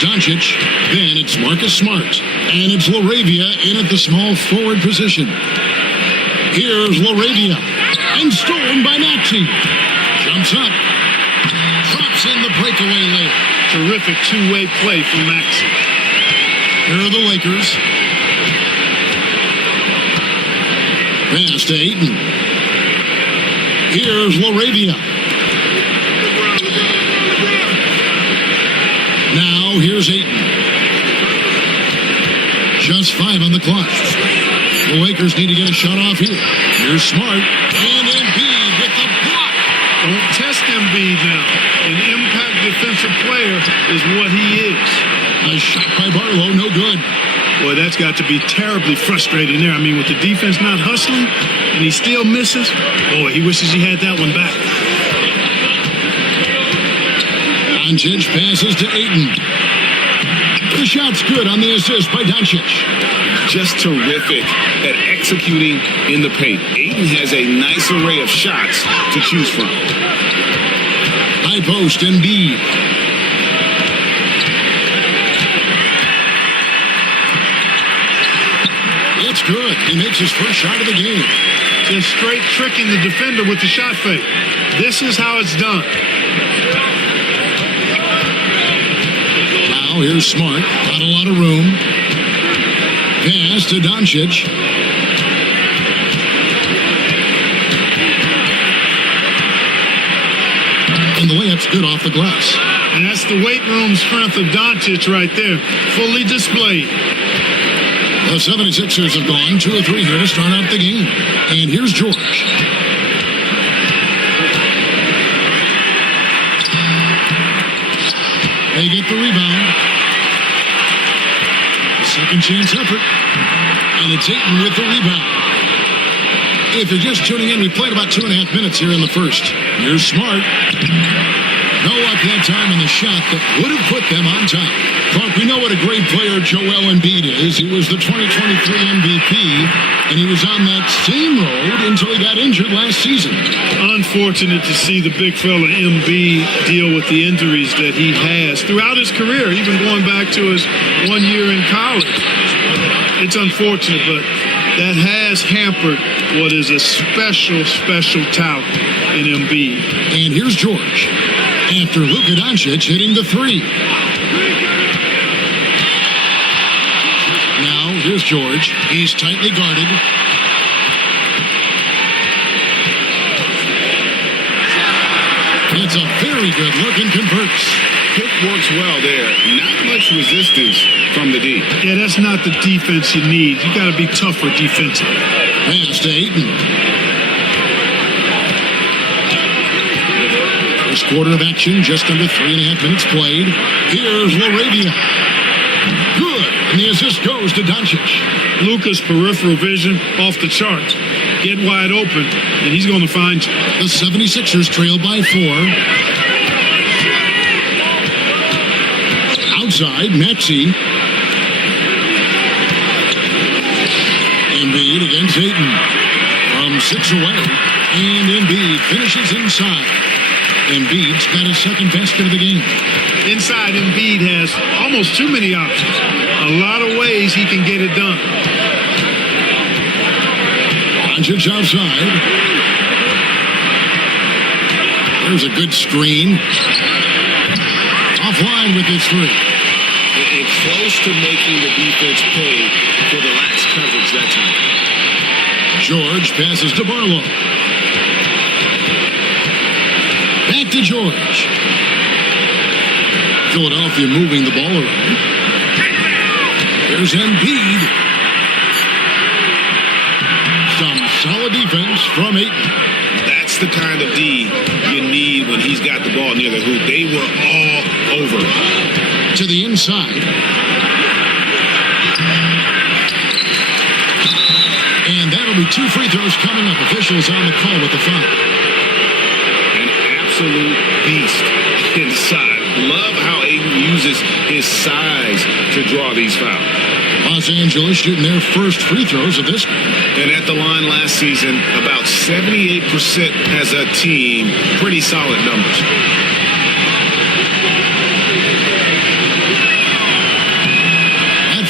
Doncic. Then it's Marcus Smart. And it's LaRavia in at the small forward position. Here's LaRavia. And stolen by Maxey. Jumps up. Drops in the breakaway layup. Terrific two-way play from Maxey. Here are the Lakers. Pass to Ayton. Here's LaRavia. Now here's Ayton. Just 5 on the clock. The Lakers need to get a shot off here. Here's Smart. And Embiid with the block. Don't test Embiid now. An impact defensive player is what he is. A shot by Barlow, no good. Boy, that's got to be terribly frustrating there. I mean, with the defense not hustling, and he still misses. Boy, he wishes he had that one back. Doncic passes to Ayton. The shot's good on the assist by Doncic. Just terrific at executing in the paint. Ayton has a nice array of shots to choose from. High post, Embiid. It's good. He makes his first shot of the game. Just straight tricking the defender with the shot fake. This is how it's done. Now here's Smart. Not a lot of room. Pass to Doncic. And the layup's good off the glass. And that's the weight room strength of Doncic right there. Fully displayed. The 76ers have gone 2 of 3 here to start out the game. And here's George. They get the rebound. Second chance effort. And it's Ayton with the rebound. If you're just tuning in, we played about 2.5 minutes here in the first. Here's Smart. No luck that time in the shot that would have put them on top. Clark, we know what a great player Joel Embiid is. He was the 2023 MVP, and he was on that same road until he got injured last season. Unfortunate to see the big fella Embiid deal with the injuries that he has throughout his career, even going back to his 1 year in college. It's unfortunate, but that has hampered what is a special, special talent in Embiid. And here's George. After Luka Doncic hitting the 3. Now, here's George. He's tightly guarded. It's a very good look and converts. Pick works well there. Not much resistance from the D. Yeah, that's not the defense you need. You got to be tougher defensively. Pass to Ayton. First quarter of action, just under 3.5 minutes played. Here's LaRavia. Good. And the assist goes to Doncic. Luka's peripheral vision off the charts. Get wide open, and he's going to find you. The 76ers trail by 4. Outside, Maxey. Embiid against Ayton. From 6 away. And Embiid finishes inside. Embiid's got his second basket of the game. Inside, Embiid has almost too many options. A lot of ways he can get it done. Doncic outside. There's a good screen. Offline with his 3. And close to making the defense pay for the lax coverage that time. George passes to Barlow. Back to George. Philadelphia moving the ball around. There's Embiid. Some solid defense from Ayton. That's the kind of D you need when he's got the ball near the hoop. They were all over. To the inside. And that'll be 2 free throws coming up. Officials on the call with the foul. Absolute beast inside. Love how Ayton uses his size to draw these fouls. Los Angeles shooting their first free throws of this game. And at the line last season, about 78% as a team. Pretty solid numbers.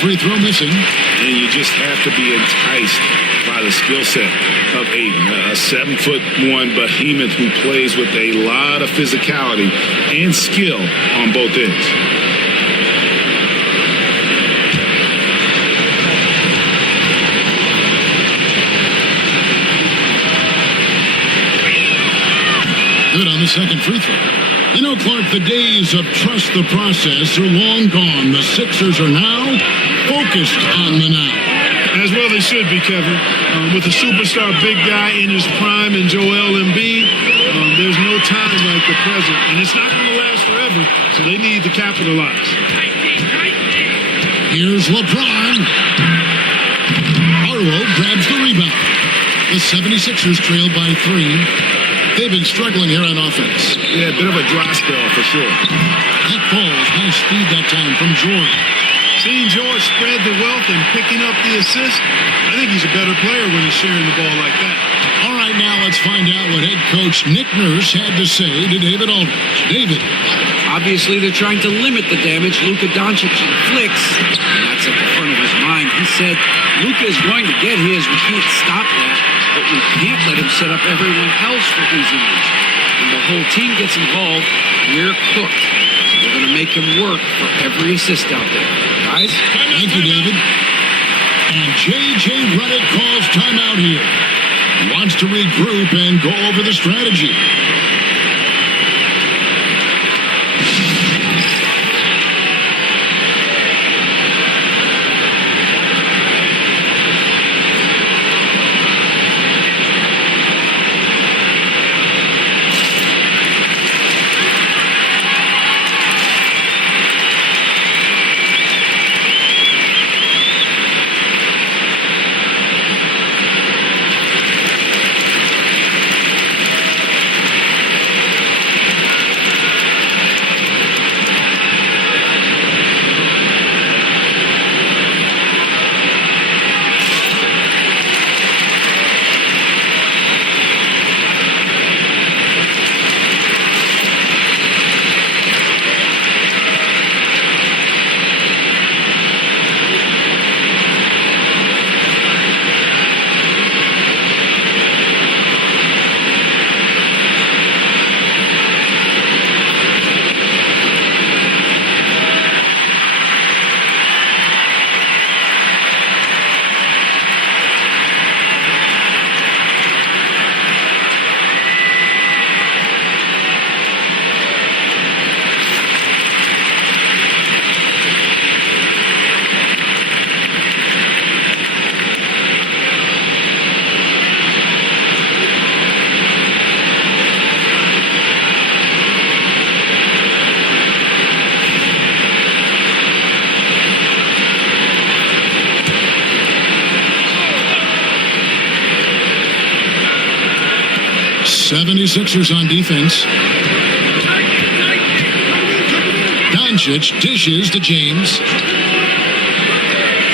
free throw missing. And you just have to be enticed by the skill set of Ayton, a 7'1" behemoth who plays with a lot of physicality and skill on both ends. Good on the second free throw. You know, Clark, the days of trust the process are long gone. The Sixers are now focused on the now. As well they should be, Kevin. With a superstar big guy in his prime and Joel Embiid, there's no time like the present. And it's not going to last forever, so they need to capitalize. Here's LeBron. Arlo grabs the rebound. The 76ers trail by 3. They've been struggling here on offense. Yeah, a bit of a dry spell for sure. That ball's high speed that time from George. Seeing George spread the wealth and picking up the assist, I think he's a better player when he's sharing the ball like that. All right, now let's find out what head coach Nick Nurse had to say to David Aldridge. David. Obviously, they're trying to limit the damage Luka Doncic inflicts. And that's at the front of his mind. He said, Luka is going to get his. We can't stop that. But we can't let him set up everyone else for easy ones. When the whole team gets involved, we're cooked. We're going to make him work for every assist out there. Guys? Thank you, David. And J.J. Redick calls timeout here. He wants to regroup and go over the strategy. Sixers on defense. Doncic dishes to James.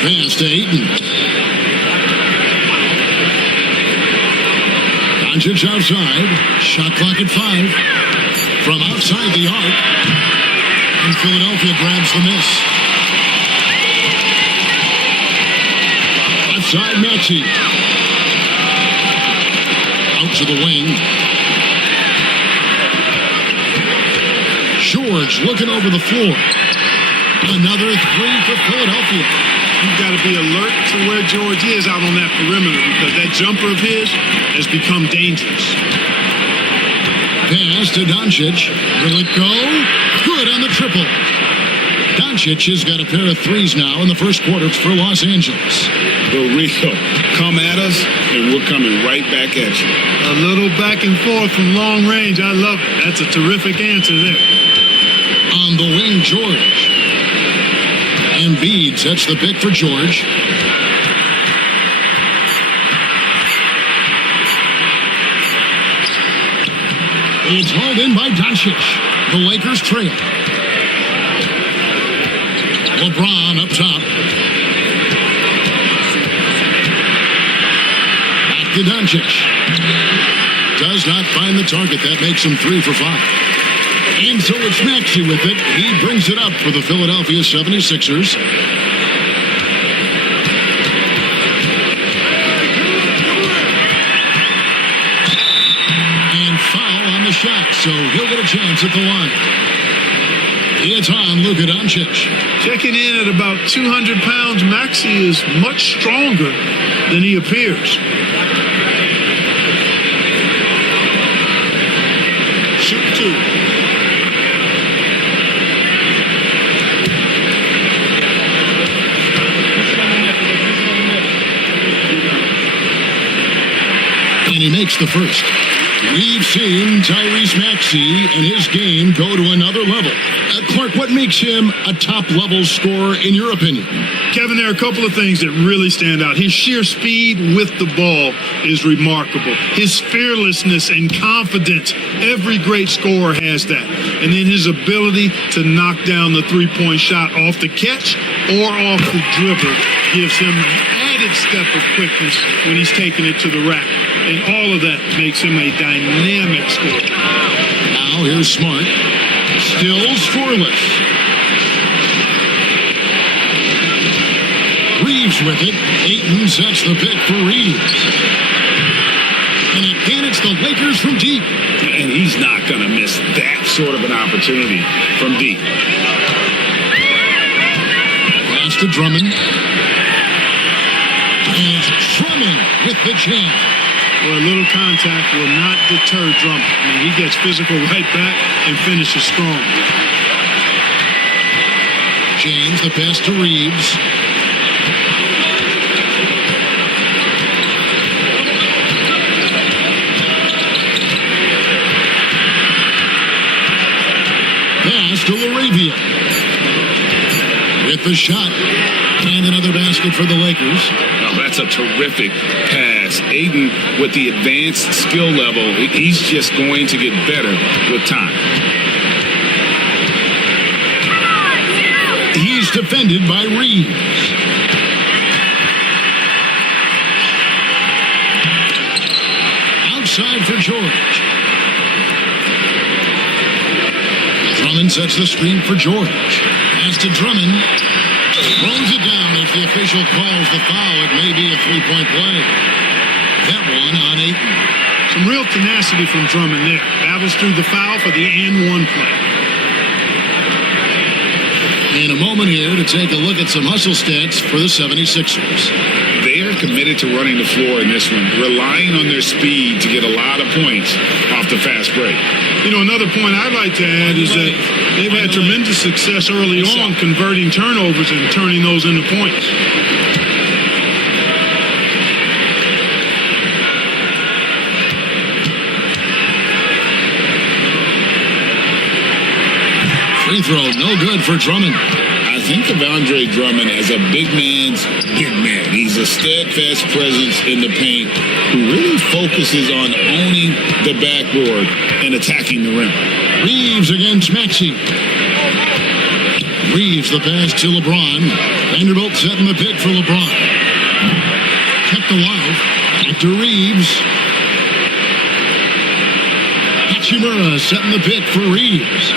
Pass to Ayton. Doncic outside. Shot clock at 5. From outside the arc. And Philadelphia grabs the miss. Left side, Maxey. Out to the wing. George looking over the floor. Another 3 for Philadelphia. You've got to be alert to where George is out on that perimeter because that jumper of his has become dangerous. Pass to Doncic. Will it go? Good on the triple. Doncic has got a pair of threes now in the first quarter for Los Angeles. The Rico, come at us, and we're coming right back at you. A little back and forth from long range. I love it. That's a terrific answer there. On the wing, George. Embiid sets the pick for George. It's hauled in by Doncic. The Lakers trail. LeBron up top. Back to Doncic. Does not find the target. That makes him 3 for 5. And so it's Maxey with it. He brings it up for the Philadelphia 76ers. shot, so he'll get a chance at the line. It's on Luka Doncic. Checking in at about 200 pounds, Maxey is much stronger than he appears. Shoot two. And he makes the first. We've seen Tyrese Maxey and his game go to another level. Clark, what makes him a top-level scorer in your opinion? Kevin, there are a couple of things that really stand out. His sheer speed with the ball is remarkable. His fearlessness and confidence, every great scorer has that. And then his ability to knock down the three-point shot off the catch or off the dribble gives him an added step of quickness when he's taking it to the rack. And all of that makes him a dynamic scorer. Now here's Smart. Still scoreless. Reeves with it. Ayton sets the pick for Reeves. And again, it's the Lakers from deep. And he's not going to miss that sort of an opportunity from deep. Pass to Drummond. And Drummond with the jam. Well, a little contact will not deter Drummond. I mean, he gets physical right back and finishes strong. James, the pass to Reeves. Pass to Laravia. With the shot. And another basket for the Lakers. Oh, that's a terrific pass. Ayton, with the advanced skill level, he's just going to get better with time. He's defended by Reeves. Outside for George. Drummond sets the screen for George. Pass to Drummond. Throws it down. If the official calls the foul, it may be a three-point play. That one on Ayton. Some real tenacity from Drummond there. Battles through the foul for the and one play. In a moment here to take a look at some hustle stats for the 76ers. They are committed to running the floor in this one, relying on their speed to get a lot of points off the fast break. You know, another point I'd like to add is that they've had tremendous success early on converting turnovers and turning those into points. Free throw, no good for Drummond. I think of Andre Drummond as a big man's big man. He's a steadfast presence in the paint who really focuses on owning the backboard and attacking the rim. Reeves against Maxey. Reeves the pass to LeBron. Vanderbilt setting the pick for LeBron. Kept alive. Back to Reeves. Hachimura setting the pick for Reeves.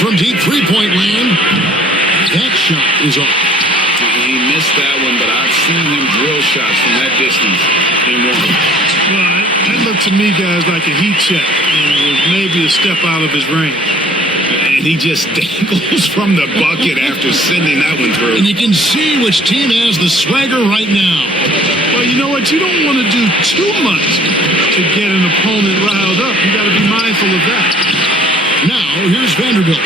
From deep three-point land, that shot is off. He missed that one, but I've seen him drill shots from that distance in one. Well, that looked to me, guys, like a heat check. It was maybe a step out of his range. And he just dangles from the bucket after sending that one through. And you can see which team has the swagger right now. Well, you know what? You don't want to do too much to get an opponent riled up. You got to be mindful of that. Now, here's Vanderbilt.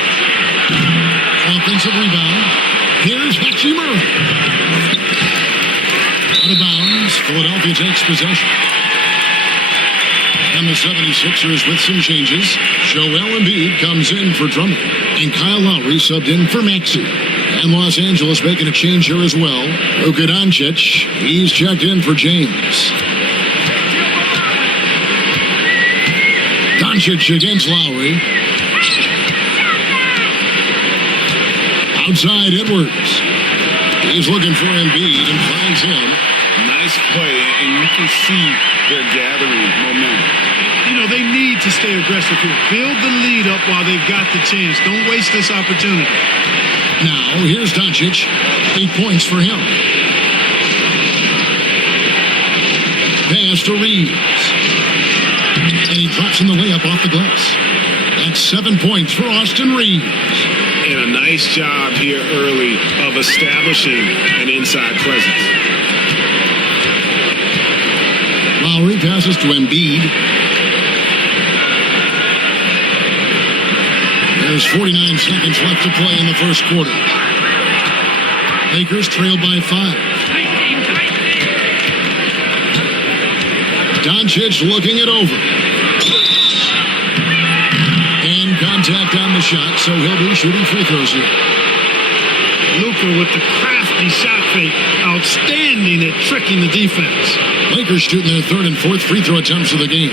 Offensive rebound. Here's Hachimura. Out of bounds. Philadelphia takes possession. And the 76ers with some changes. Joel Embiid comes in for Drummond. And Kyle Lowry subbed in for Maxey. And Los Angeles making a change here as well. Luka Doncic, he's checked in for James. Doncic against Lowry. Outside Edwards. He's looking for Embiid and finds him. Nice play, and you can see they're gathering momentum. You know, they need to stay aggressive here. Build the lead up while they've got the chance. Don't waste this opportunity. Now, here's Doncic. 8 points for him. pass to Reeves. And he drops in the layup off the glass. That's 7 points for Austin Reeves. And a nice job here early of establishing an inside presence. Lowry passes to Embiid. There's 49 seconds left to play in the first quarter. Lakers trail by 5. Doncic looking it over. And contact on the shot, so he'll be shooting free throws here. Luka with the crafty shot fake. Outstanding at tricking the defense. Lakers shooting their third and fourth free throw attempts of the game.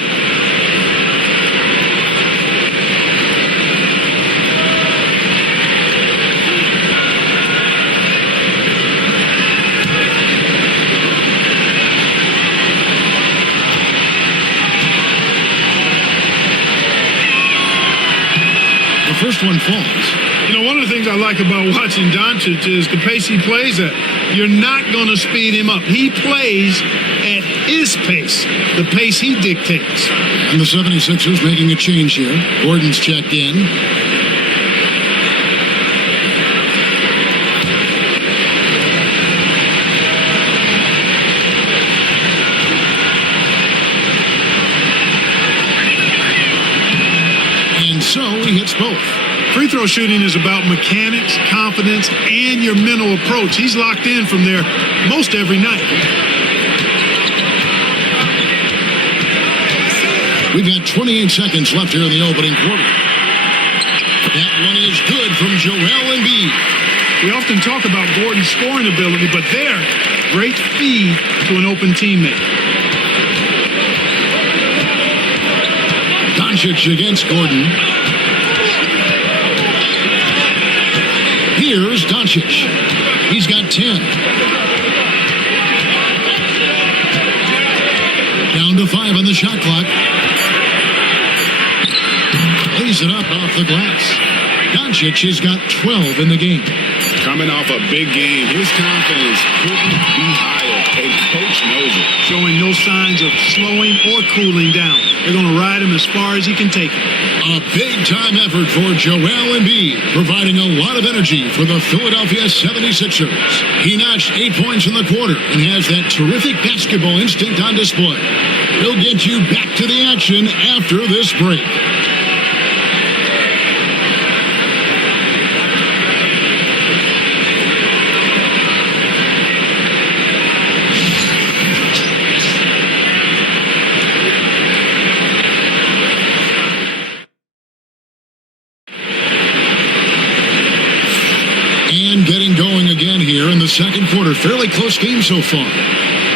The first one falls. You know, one of the things I like about watching Doncic is the pace he plays at. You're not going to speed him up. He plays at his pace, the pace he dictates. And the 76ers making a change here. Gordon's checked in. And so he hits both. Free throw shooting is about mechanics, confidence, and your mental approach. He's locked in from there most every night. We've got 28 seconds left here in the opening quarter. That one is good from Joel Embiid. We often talk about Gordon's scoring ability, but there, great feed to an open teammate. Doncic against Gordon. Here's Doncic. He's got 10. Down to 5 on the shot clock. Lays it up off the glass. Doncic has got 12 in the game. Coming off a big game, his confidence couldn't be higher, and coach knows it. Showing no signs of slowing or cooling down. They're going to ride him as far as he can take him. A big-time effort for Joel Embiid, providing a lot of energy for the Philadelphia 76ers. He notched 8 points in the quarter and has that terrific basketball instinct on display. He'll get you back to the action after this break. Getting going again here in the second quarter. Fairly close game so far.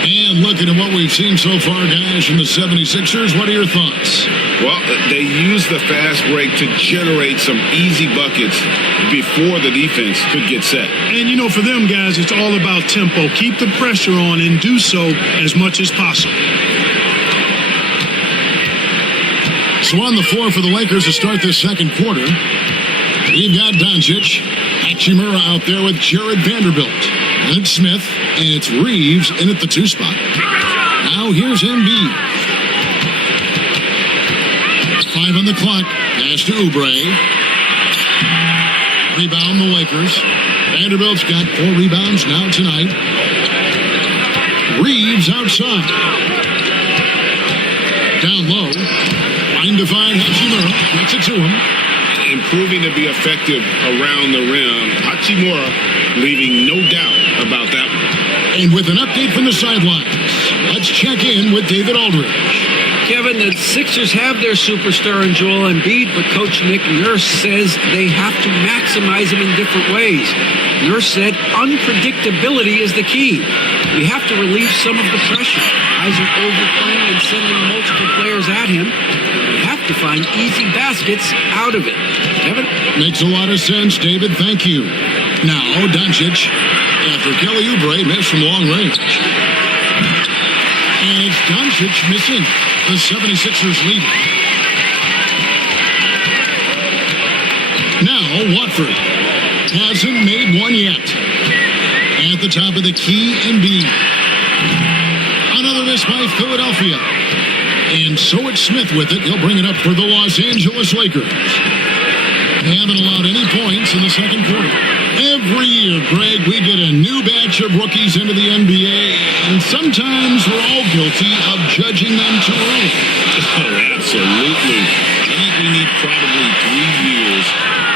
And looking at what we've seen so far, guys, from the 76ers, what are your thoughts? Well, they used the fast break to generate some easy buckets before the defense could get set. And, you know, for them guys, it's all about tempo. Keep the pressure on and do so as much as possible. So on the floor for the Lakers to start this second quarter, we've got Doncic, Hachimura out there with Jared Vanderbilt. Then it's Smith, and it's Reeves in at the 2 spot. Now here's Embiid. 5 on the clock. Pass to Oubre. Rebound the Lakers. Vanderbilt's got 4 rebounds now tonight. Reeves outside. Down low. Trying to find Hachimura. Gets it to him. Improving to be effective around the rim. Hachimura leaving no doubt about that one. And with an update from the sidelines, let's check in with David Aldridge. Kevin, the Sixers have their superstar in Joel Embiid, but Coach Nick Nurse says they have to maximize him in different ways. Nurse said unpredictability is the key. We have to relieve some of the pressure. Guys are overplaying and sending multiple players at him. We have to find easy baskets out of it. Kevin? Makes a lot of sense, David. Thank you. Now, Doncic, after Kelly Oubre missed from long range. And it's Doncic missing. The 76ers lead. Now, Watford hasn't made one yet. At the top of the key, Embiid. Another miss by Philadelphia. And so it's Smith with it. He'll bring it up for the Los Angeles Lakers. They haven't allowed any points in the second quarter. Every year, Greg, we get a new batch of rookies into the NBA, and sometimes we're all guilty of judging them too early. Oh, absolutely. I think we need probably 3 years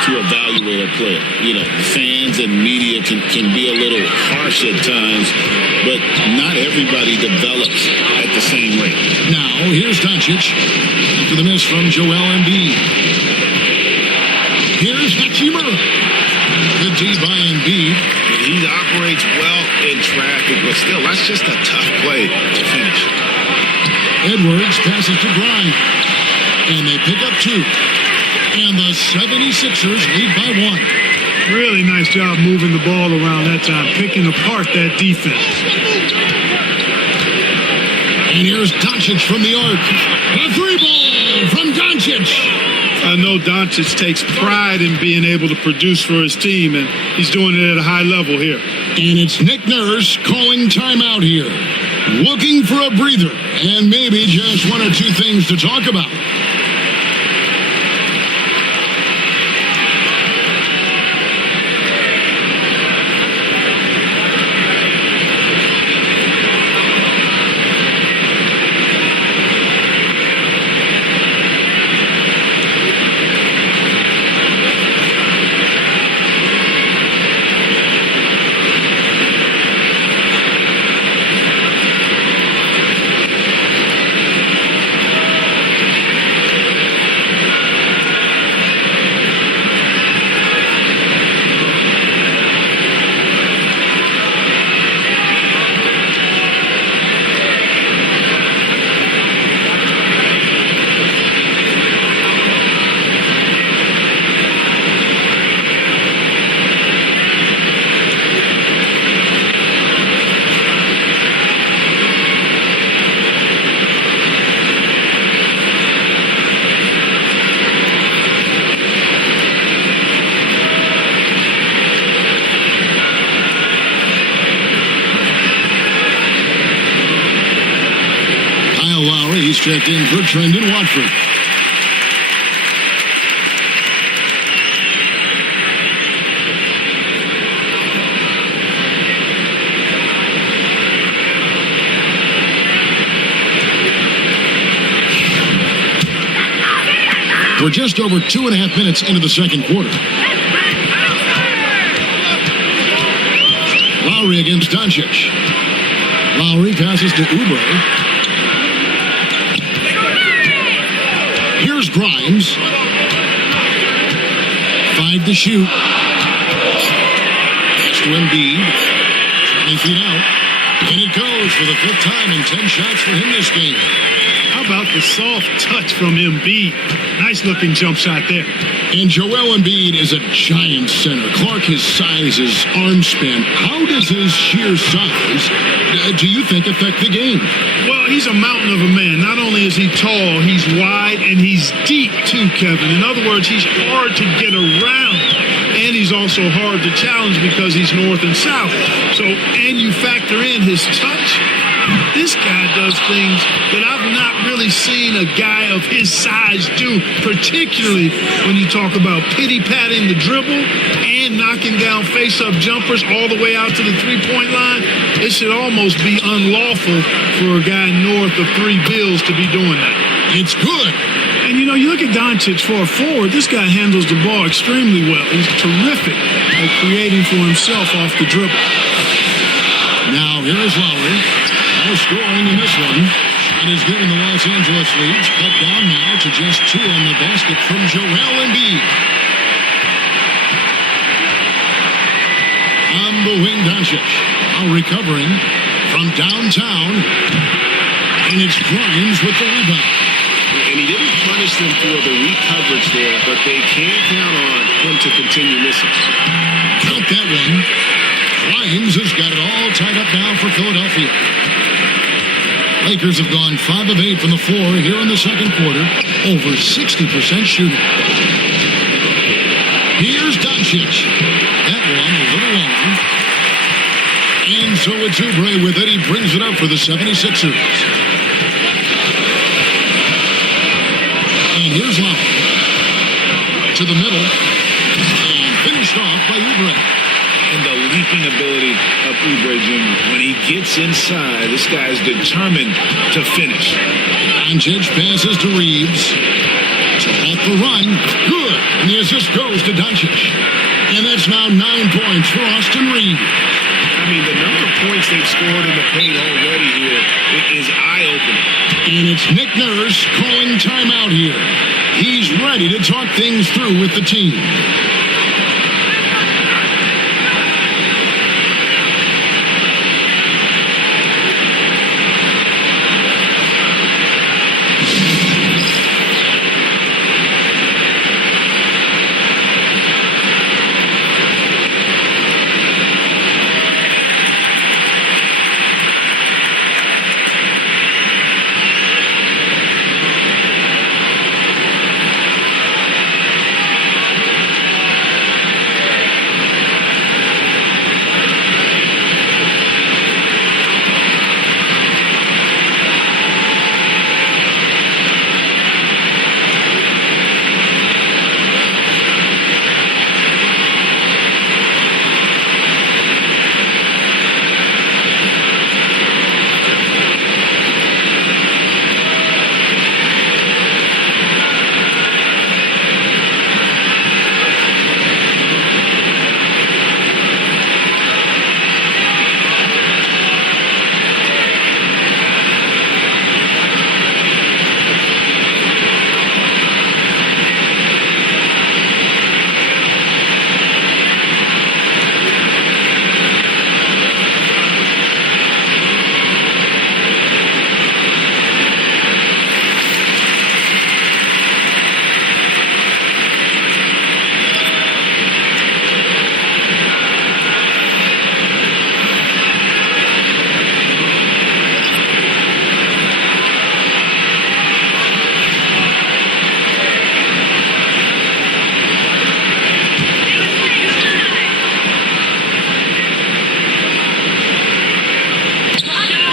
to evaluate a player. You know, fans and media can be a little harsh at times, but not everybody develops at the same rate. Now, here's Doncic after the miss from Joel Embiid. Here's Hachimura. Good D by Embiid. He operates well in traffic, but still, that's just a tough play to finish. Edwards passes to Grimes, and they pick up 2. And the 76ers lead by 1. Really nice job moving the ball around that time, picking apart that defense. And here's Doncic from the arc. A 3-ball from Doncic. I know Doncic takes pride in being able to produce for his team, and he's doing it at a high level here. And it's Nick Nurse calling timeout here, looking for a breather and maybe just 1 or 2 things to talk about. He's checked in for Trendon Watford. We're just over 2.5 minutes into the second quarter. Lowry against Doncic. Lowry passes to Oubre. Here's Grimes. 5 to shoot. Pass to Embiid. 20 feet out. And it goes for the 5th time in 10 shots for him this game. How about the soft touch from Embiid? Nice looking jump shot there. And Joel Embiid is a giant center. Clark, his size, his arm span. How does his sheer size, do you think, affect the game? Well, he's a mountain of a man. Not only is he tall, he's wide, and he's deep too, Kevin. In other words, he's hard to get around. And he's also hard to challenge because he's north and south. So, and you factor in his touch. This guy does things that I've not really seen a guy of his size do, particularly when you talk about pity-patting the dribble and knocking down face-up jumpers all the way out to the three-point line. It should almost be unlawful for a guy north of 3 bills to be doing that. It's good. And, you know, you look at Doncic for a forward, this guy handles the ball extremely well. He's terrific at creating for himself off the dribble. Now, here is Lowry. No scoring in this one. And is given the Los Angeles leads. Cut down now to just 2 on the basket from Joel Embiid. On the wing, Doncic. Now recovering from downtown. And it's Grimes with the rebound. And he didn't punish them for the weak coverage there, but they can't count on him to continue missing. Count that one. Grimes has got it all tied up now for Philadelphia. Lakers have gone 5 of 8 from the floor here in the second quarter. Over 60% shooting. Here's Doncic. That one a little long. And And so it's Oubre with it. He brings it up for the 76ers. And here's Love. To the middle. And finished off by Oubre. And the leaping ability of Oubre Jr. When he gets inside, this guy's determined to finish. Doncic passes to Reeves. So off the run. Good. And the assist goes to Doncic. And that's now 9 points for Austin Reeves. I mean, the number of points they've scored in the paint already here is eye-opening. And it's Nick Nurse calling timeout here. He's ready to talk things through with the team.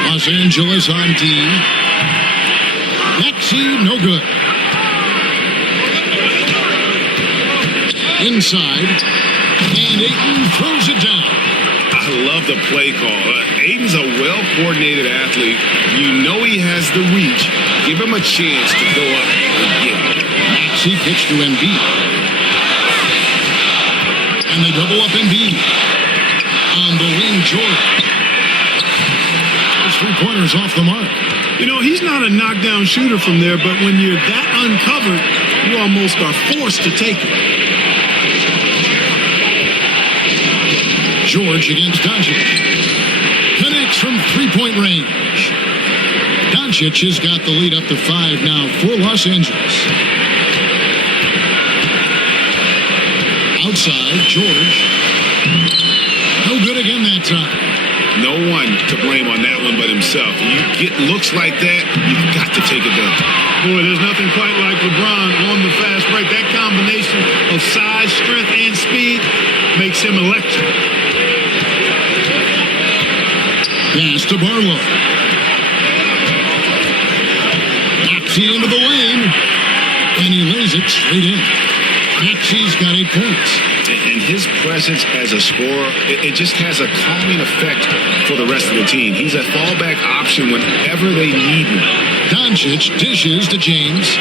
Los Angeles on D. Maxey, no good. Inside. And Ayton throws it down. I love the play call. Ayton's a well-coordinated athlete. You know he has the reach. Give him a chance to go up and get it. Maxey pitch to Embiid. And they double up Embiid. On the wing, Jordan. Those 3 pointers off the mark. You know, he's not a knockdown shooter from there, but when you're that uncovered, you almost are forced to take it. George against Doncic. Connects from three-point range. Doncic has got the lead up to 5 now for Los Angeles. Outside, George. No good again that time. No one to blame on that one but himself. You get looks like that, you've got to take it down. Boy, there's nothing quite like LeBron on the fast break. That combination of size, strength, and speed makes him electric. Pass to Barlow. Maxey into the lane. And he lays it straight in. Maxey's got 8 points. And his presence as a scorer, it just has a calming effect for the rest of the team. He's a fallback option whenever they need him. Doncic dishes to James.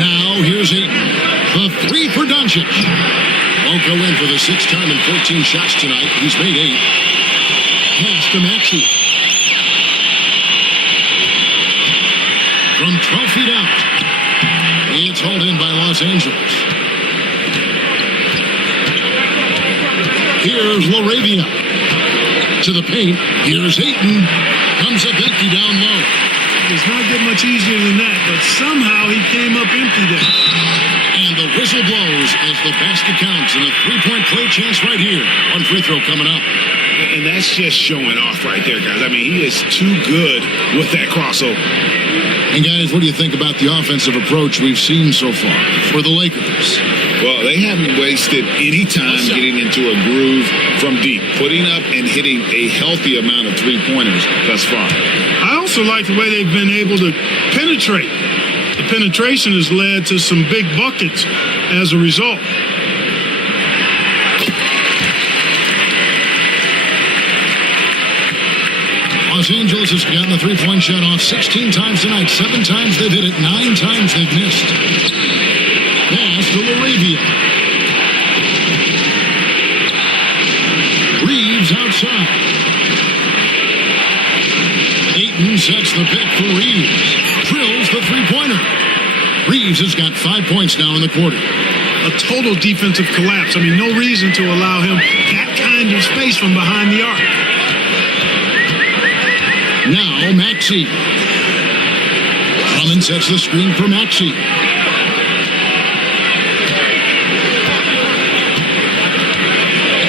Now here's Ayton. The 3 for Doncic. Won't go in for the 6th time in 14 shots tonight. He's made 8. Pass to Maxey. From 12 feet out. It's hauled in by Los Angeles. Here's Laravia. To the paint. Here's Ayton. Comes up empty down low. Does not get much easier than that, but somehow he came up empty there. And the whistle blows as the basket counts. And a 3-point play chance right here. One free throw coming up. And that's just showing off right there, guys. I mean, he is too good with that crossover. And guys, what do you think about the offensive approach we've seen so far for the Lakers? Well, they haven't wasted any time getting into a groove from deep, putting up and hitting a healthy amount of three-pointers thus far. I also like the way they've been able to penetrate. The penetration has led to some big buckets as a result. Los Angeles has gotten the three-point shot off 16 times tonight. 7 times they've hit it. 9 times they've missed. Pass to Laravia. Reeves outside. Ayton sets the pick for Reeves. Drills the three-pointer. Reeves has got 5 points now in the quarter. A total defensive collapse. I mean, no reason to allow him that kind of space from behind the arc. Now Maxey. Drummond sets the screen for Maxey.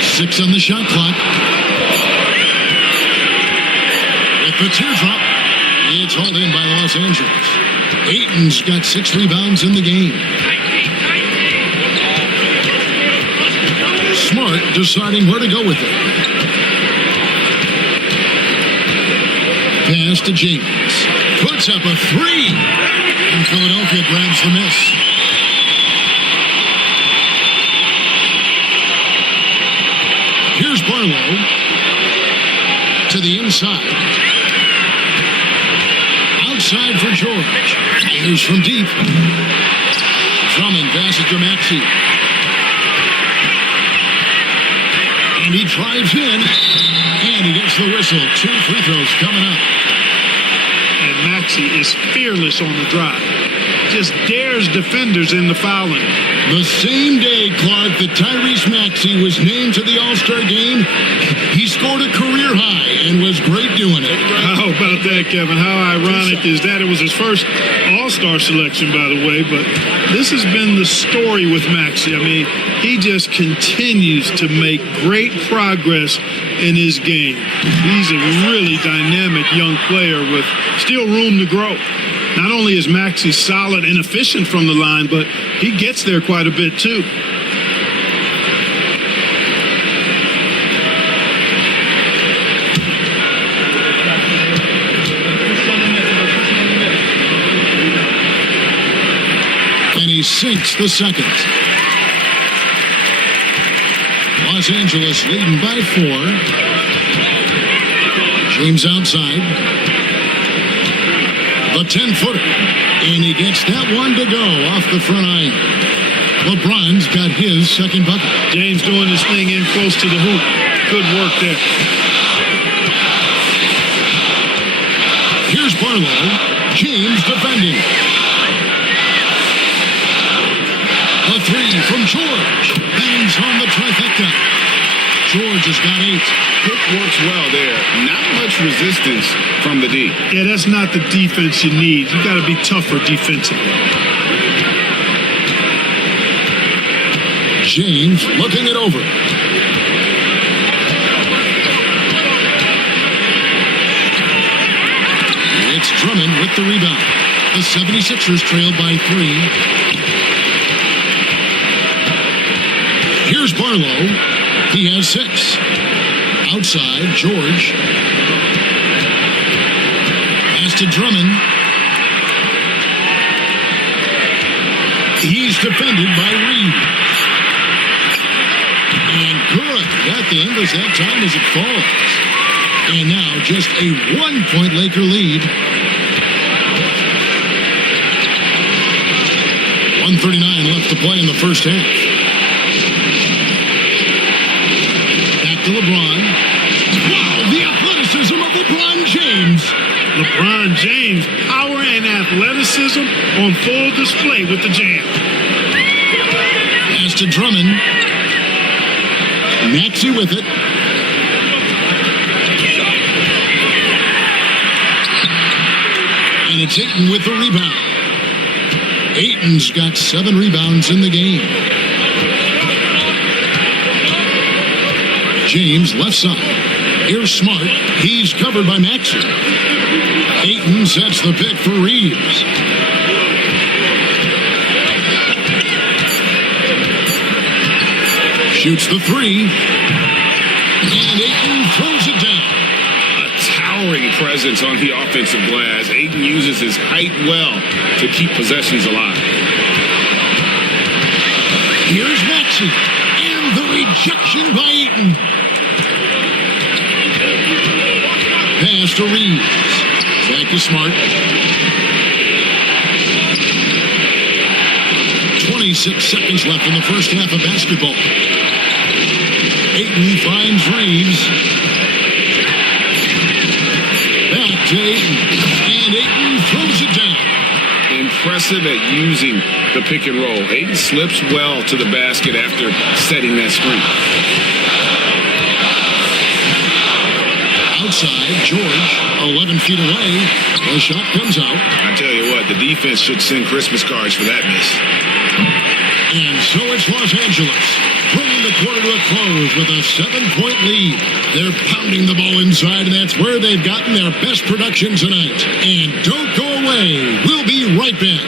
Six on the shot clock. With the teardrop, it's hauled in by Los Angeles. Ayton's got 6 rebounds in the game. Smart deciding where to go with it. Pass to James. Puts up a 3. And Philadelphia grabs the miss. Here's Barlow. To the inside. Outside for George. Here's from deep. Drummond passes to Maxey. And he drives in. And he gets the whistle. 2 free throws coming up. And Maxey is fearless on the drive. Just dares defenders in the fouling. The same day, Clark, that Tyrese Maxey was named to the All-Star game, he scored a career high and was great doing it. How about that, Kevin? How ironic is that? It was his first All-Star selection, by the way, but this has been the story with Maxey. I mean, he just continues to make great progress in his game. He's a really dynamic young player with still room to grow. Not only is Maxey solid and efficient from the line, but he gets there quite a bit too. And he sinks the second. Los Angeles leading by 4. James outside. The 10-footer. And he gets that one to go off the front iron. LeBron's got his second bucket. James doing his thing in close to the hoop. Good work there. Here's Barlow. James defending. A 3 from George. Bangs home the trifecta. George has got 8. It works well there. Not much resistance from the D. Yeah, that's not the defense you need. You got to be tougher defensively. James looking it over. It's Drummond with the rebound. The 76ers trail by 3. Here's Barlow. He has 6. Outside, George. Pass to Drummond. He's defended by Reed. And good. Got the English that time as it falls. And now just a 1-point Laker lead. 1:39 left to play in the first half. Back to LeBron. Wow, the athleticism of LeBron James. LeBron James, power and athleticism on full display with the jam. Pass to Drummond. Maxey with it. And it's Ayton with the rebound. Ayton's got 7 rebounds in the game. James left side. Here's Smart. He's covered by Maxey. Ayton sets the pick for Reeves. Shoots the three. And Ayton throws it down. A towering presence on the offensive glass. Ayton uses his height well to keep possessions alive. Here's Maxey. And the rejection by Ayton. Pass to Reeves. Back to Smart. 26 seconds left in the first half of basketball. Ayton finds Reeves. Back to Ayton. And Ayton throws it down. Impressive at using the pick and roll. Ayton slips well to the basket after setting that screen. Outside, George, 11 feet away. The shot comes out. I tell you what, the defense should send Christmas cards for that miss. And so it's Los Angeles, bringing the quarter to a close with a 7-point lead. They're pounding the ball inside, and that's where they've gotten their best production tonight. And don't go away. We'll be right back.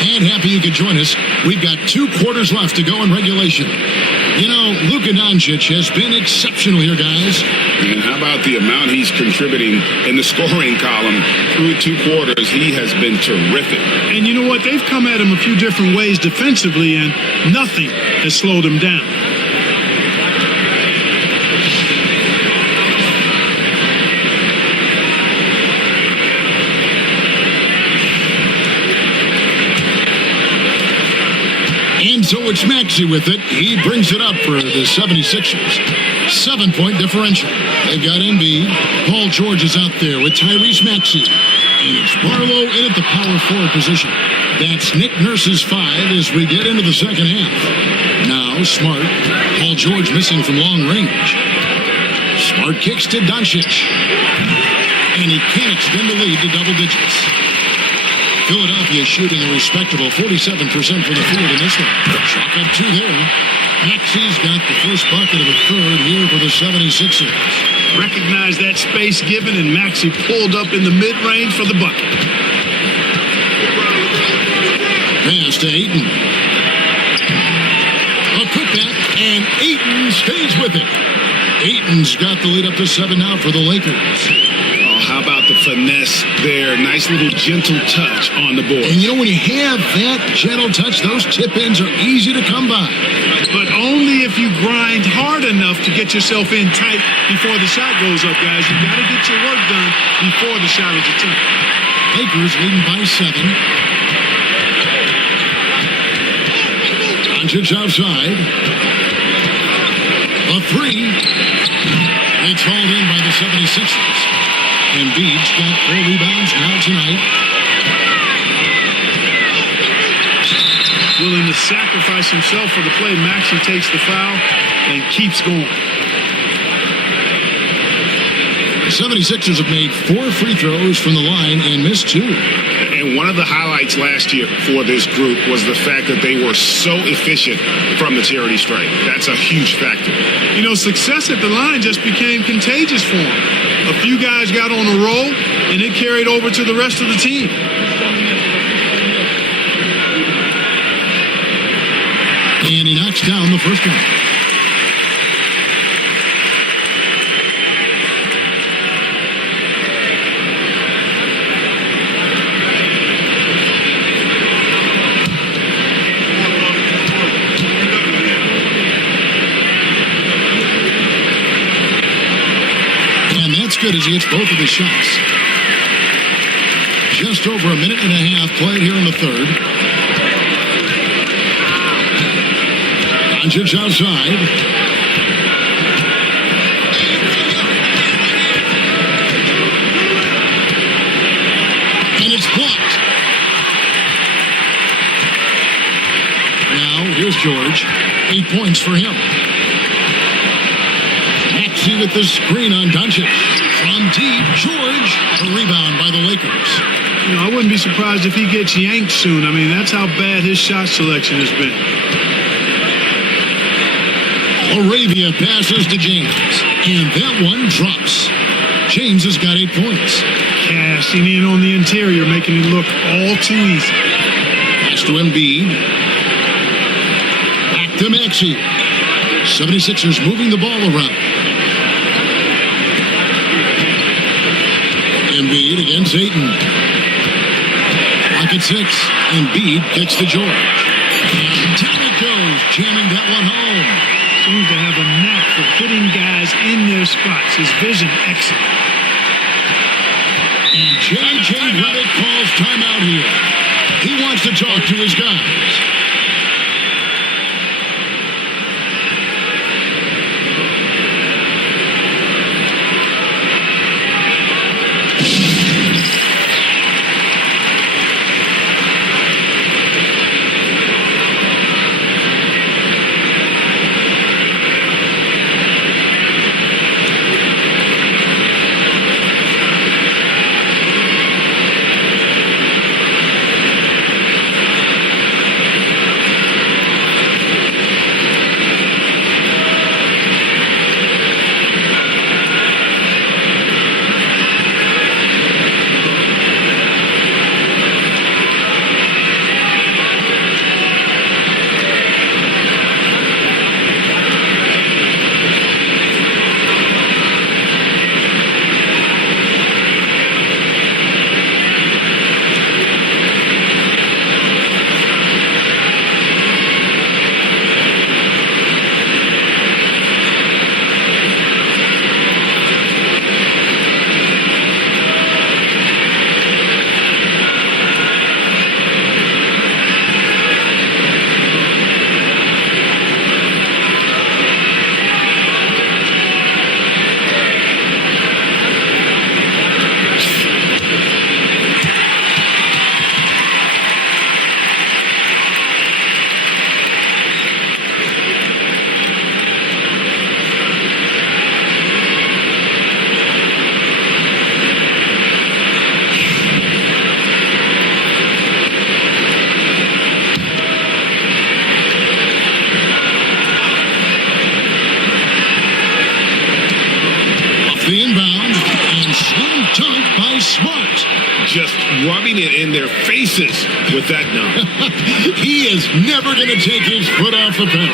And happy you could join us. We've got 2 quarters left to go in regulation. You know, Luka Doncic has been exceptional here, guys. And how about the amount he's contributing in the scoring column through 2 quarters? He has been terrific. And you know what? They've come at him a few different ways defensively, and nothing has slowed him down. And so it's Maxey with it. He brings it up for the 76ers. 7-point differential. They've got Embiid. Paul George is out there with Tyrese Maxey. And it's Barlow in at the power forward position. That's Nick Nurse's 5 as we get into the second half. Now Smart. Paul George missing from long range. Smart kicks to Doncic. And he can't extend the lead to double digits. Philadelphia shooting a respectable 47% from the field in this one. Chalk up 2 there. Maxey's got the first bucket of the third here for the 76ers. Recognize that space given, and Maxey pulled up in the mid-range for the bucket. Pass to Ayton. A putback, and Ayton stays with it. Ayton's got the lead up to 7 now for the Lakers. How about the finesse there? Nice little gentle touch on the board. And you know, when you have that gentle touch, those tip-ins are easy to come by. But only if you grind hard enough to get yourself in tight before the shot goes up, guys. You've got to get your work done before the shot is attempted. Lakers leading by 7. Doncic outside. A 3. It's hauled in by the 76ers. Embiid's got 4 rebounds now tonight. Willing to sacrifice himself for the play. Maxey takes the foul and keeps going. The 76ers have made 4 free throws from the line and missed 2. And one of the highlights last year for this group was the fact that they were so efficient from the charity stripe. That's a huge factor. You know, success at the line just became contagious for him. A few guys got on a roll, and it carried over to the rest of the team. And he knocks down the first one. as he hits both of his shots. Just over a minute and a half played here in the third. Doncic outside. And it's blocked. Now, here's George. 8 points for him. Maxey with the screen on Doncic. From deep, George. A rebound by the Lakers. You know, I wouldn't be surprised if he gets yanked soon. I mean, that's how bad his shot selection has been. Arabia passes to James. And that one drops. James has got 8 points. Cashing in on the interior, making it look all too easy. Pass to Embiid. Back to Maxey. 76ers moving the ball around. Embiid against Ayton. Lock at 6. Embiid kicks to George. And down it goes, jamming that one home. Seems to have a knack for hitting guys in their spots. His vision excellent. And J.J. Redick calls timeout here. He wants to talk to his guys. The inbound and slam dunk by Smart. Just rubbing it in their faces with that dunk. He is never going to take his foot off the pedal.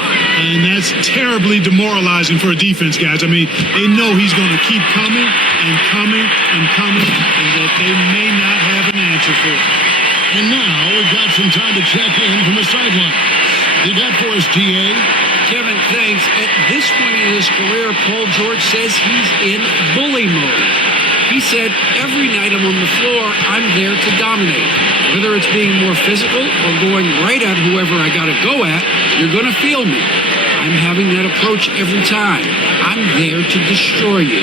And that's terribly demoralizing for a defense, guys. I mean, they know he's going to keep coming and coming and coming, and that they may not have an answer for it. And now we've got some time to check in from the sideline. You got for us, G.A.? Kevin, thanks. At this point in his career, Paul George says he's in bully mode. He said, every night I'm on the floor, I'm there to dominate. Whether it's being more physical or going right at whoever I got to go at, you're going to feel me. I'm having that approach every time. I'm there to destroy you.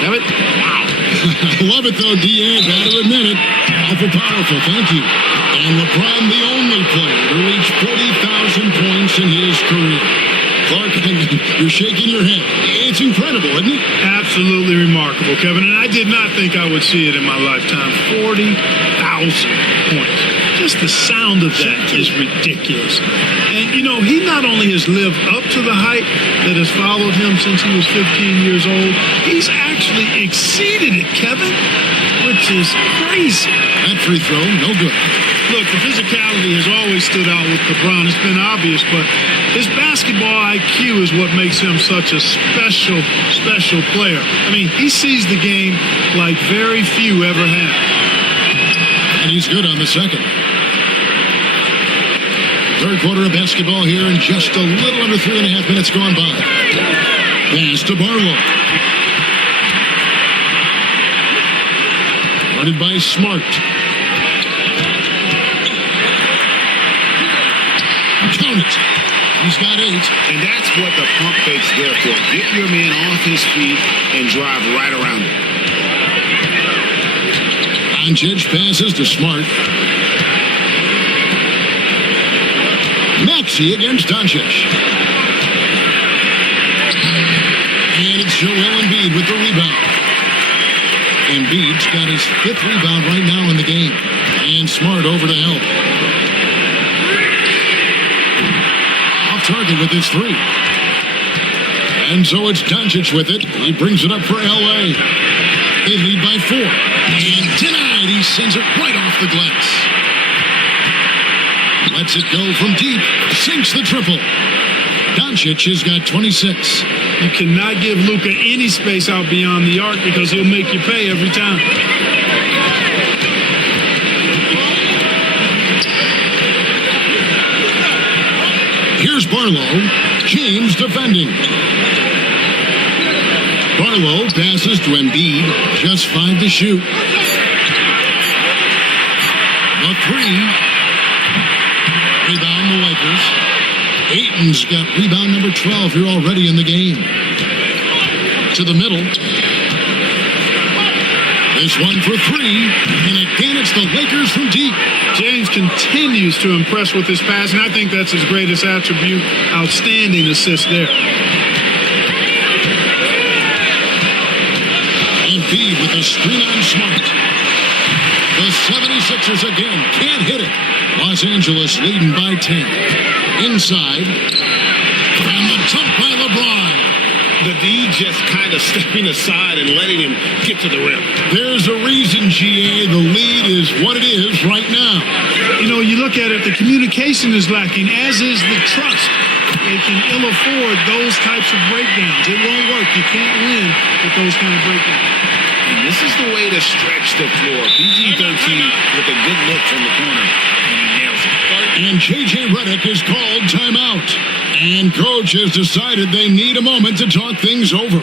Kevin? Wow. I love it, though, D.A. Got to admit it. Awful powerful. Thank you. And LeBron, the only player to reach 40,000 points in his career. Clark, you're shaking your head. It's incredible, isn't it? Absolutely remarkable, Kevin. And I did not think I would see it in my lifetime. 40,000 points. Just the sound of that is ridiculous. And, you know, he not only has lived up to the hype that has followed him since he was 15 years old, he's actually exceeded it, Kevin, which is crazy. That free throw, no good. Look, the physicality has always stood out with LeBron. It's been obvious, but his basketball IQ is what makes him such a special player. I mean, he sees the game like very few ever have. And he's good on the second. Third quarter of basketball here, and just a little under 3.5 minutes gone by. Pass to Barlow. Guarded by Smart. Count it. He's got 8. And that's what the pump fake's there for. Get your man off his feet and drive right around him. Doncic passes to Smart. Maxey against Doncic. And it's Joel Embiid with the rebound. Embiid's got his 5th rebound right now in the game. And Smart over to help. Off target with his 3. And so it's Doncic with it. He brings it up for L.A. They lead by 4. And denied. He sends it right off the glass. Lets it go from deep. Sinks the triple. Doncic has got 26. You cannot give Luka any space out beyond the arc because he'll make you pay every time. Here's Barlow. James defending. Barlow passes to Embiid. Just 5 to shoot. The 3. Rebound the Lakers. Ayton's got rebound number 12 here already in the game. To the middle. This one for 3. And again, it's the Lakers from deep. James continues to impress with his pass, and I think that's his greatest attribute. Outstanding assist there. Embiid with a screen on Smart. The 76ers again can't hit it. Los Angeles leading by 10. Inside. And the dunk by LeBron. The D just kind of stepping aside and letting him get to the rim. There's a reason, GA. The lead is what it is right now. You know, you look at it, the communication is lacking, as is the trust. They can ill afford those types of breakdowns. It won't work. You can't win with those kind of breakdowns. And this is the way to stretch the floor. PG-13 with a good look from the corner. And he nails it. And J.J. Redick is called timeout. And coach has decided they need a moment to talk things over.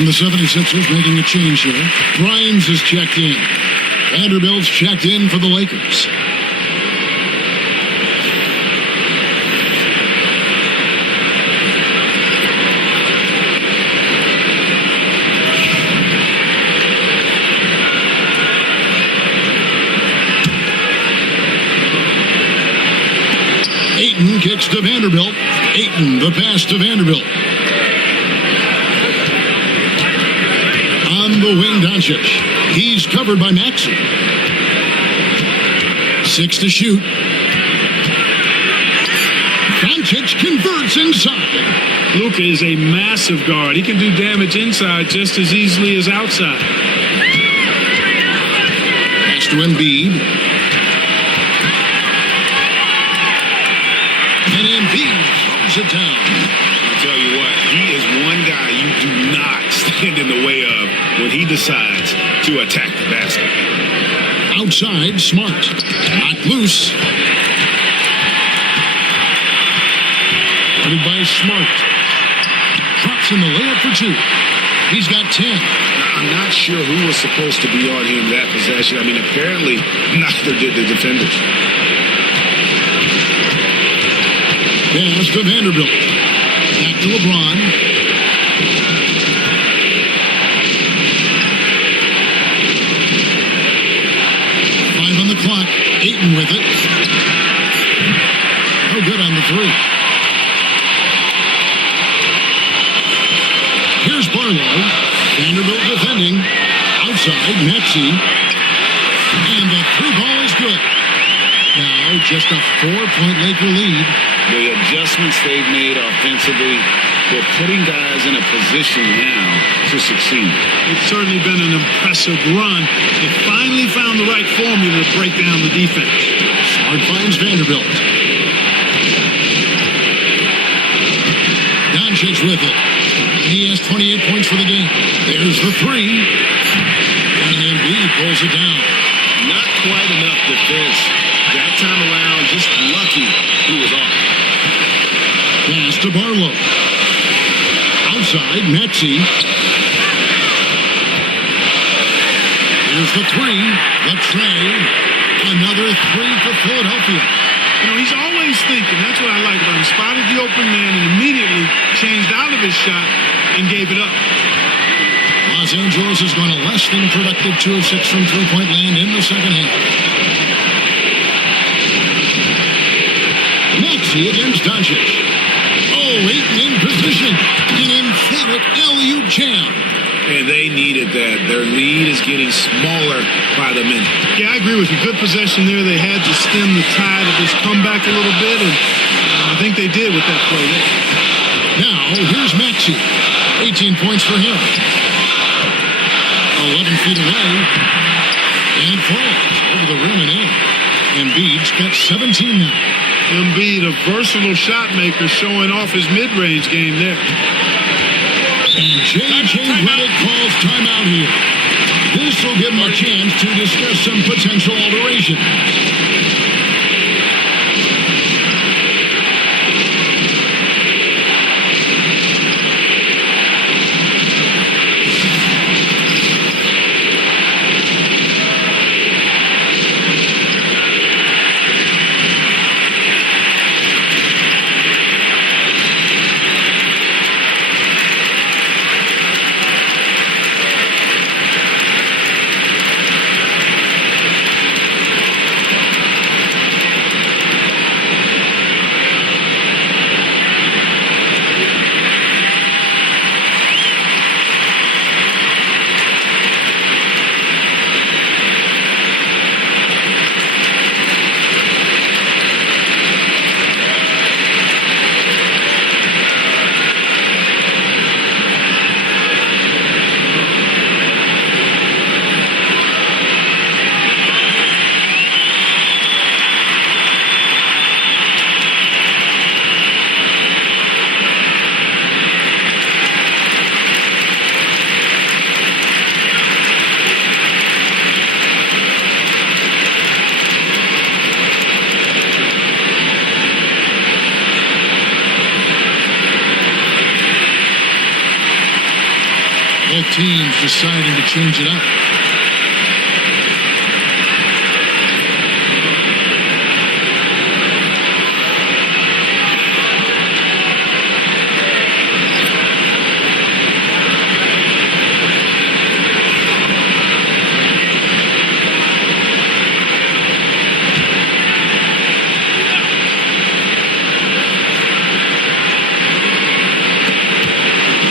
And the 76ers making a change here. Grimes is checked in. Vanderbilt's checked in for the Lakers. Ayton kicks to Vanderbilt. Ayton, the pass to Vanderbilt. On the wing, Doncic. He's covered by Maxey. 6 to shoot. Doncic converts inside. Luka is a massive guard. He can do damage inside just as easily as outside. Pass to Embiid. And Embiid throws it down. I'll tell you what, he is one guy you do not stand in the way of when he decides to attack the basket. Outside, Smart. Knocked loose. Guarded by Smart. Drops in the layup for 2. He's got 10. I'm not sure who was supposed to be on him that possession. I mean, apparently neither did the defenders. Pass to Vanderbilt. Back to LeBron. On the clock, Ayton with it. No good on the three. Here's Barlow. Vanderbilt defending. Outside, Maxey. And the three ball is good. Now, just a 4-point Laker lead. The adjustments they've made offensively, they're putting guys in a position now to succeed. It's certainly been an impressive run. They finally found the right formula to break down the defense. Smart finds Vanderbilt. Doncic with it. He has 28 points for the game. There's the three. And Embiid pulls it down. Not quite enough defense. That time around, just lucky he was off. Pass to Barlow. Outside, Maxey. Here's the three. The tray. Another three for Philadelphia. You know, he's always thinking. That's what I like about him. Spotted the open man and immediately changed out of his shot and gave it up. Los Angeles has gone a less than productive 2 of 6 from three-point land in the second half. Maxey against Doncic. Oh, Ayton in position. An emphatic alley-oop jam. And they needed that. Their lead is getting smaller by the minute. Yeah, I agree with you. Good possession there. They had to stem the tide of this comeback a little bit, and I think they did with that play there. Now, here's Maxey. 18 points for him. 11 feet away. And falls over the rim and in. Embiid's got 17 now. Embiid, a versatile shot maker, showing off his mid-range game there. And J.J. Redick calls timeout here. This will give him a chance to discuss some potential alterations. Teams deciding to change it up.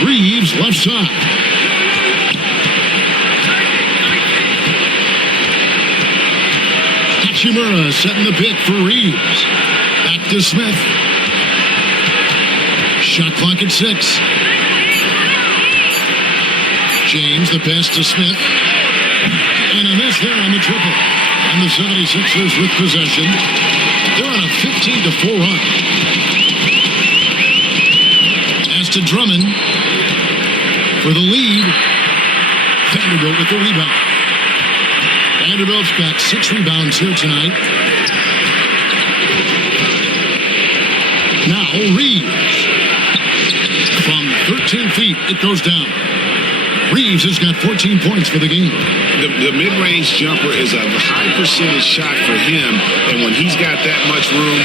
Reeves left side. Hachimura setting the pick for Reeves. Back to Smith. Shot clock at 6. James, the pass to Smith. And a miss there on the triple. And the 76ers with possession. They're on a 15-4 run. Pass to Drummond for the lead. Vanderbilt with the rebound. Vanderbilt's got 6 rebounds here tonight. Now Reeves. From 13 feet, it goes down. Reeves has got 14 points for the game. The mid-range jumper is a high percentage shot for him, and when he's got that much room,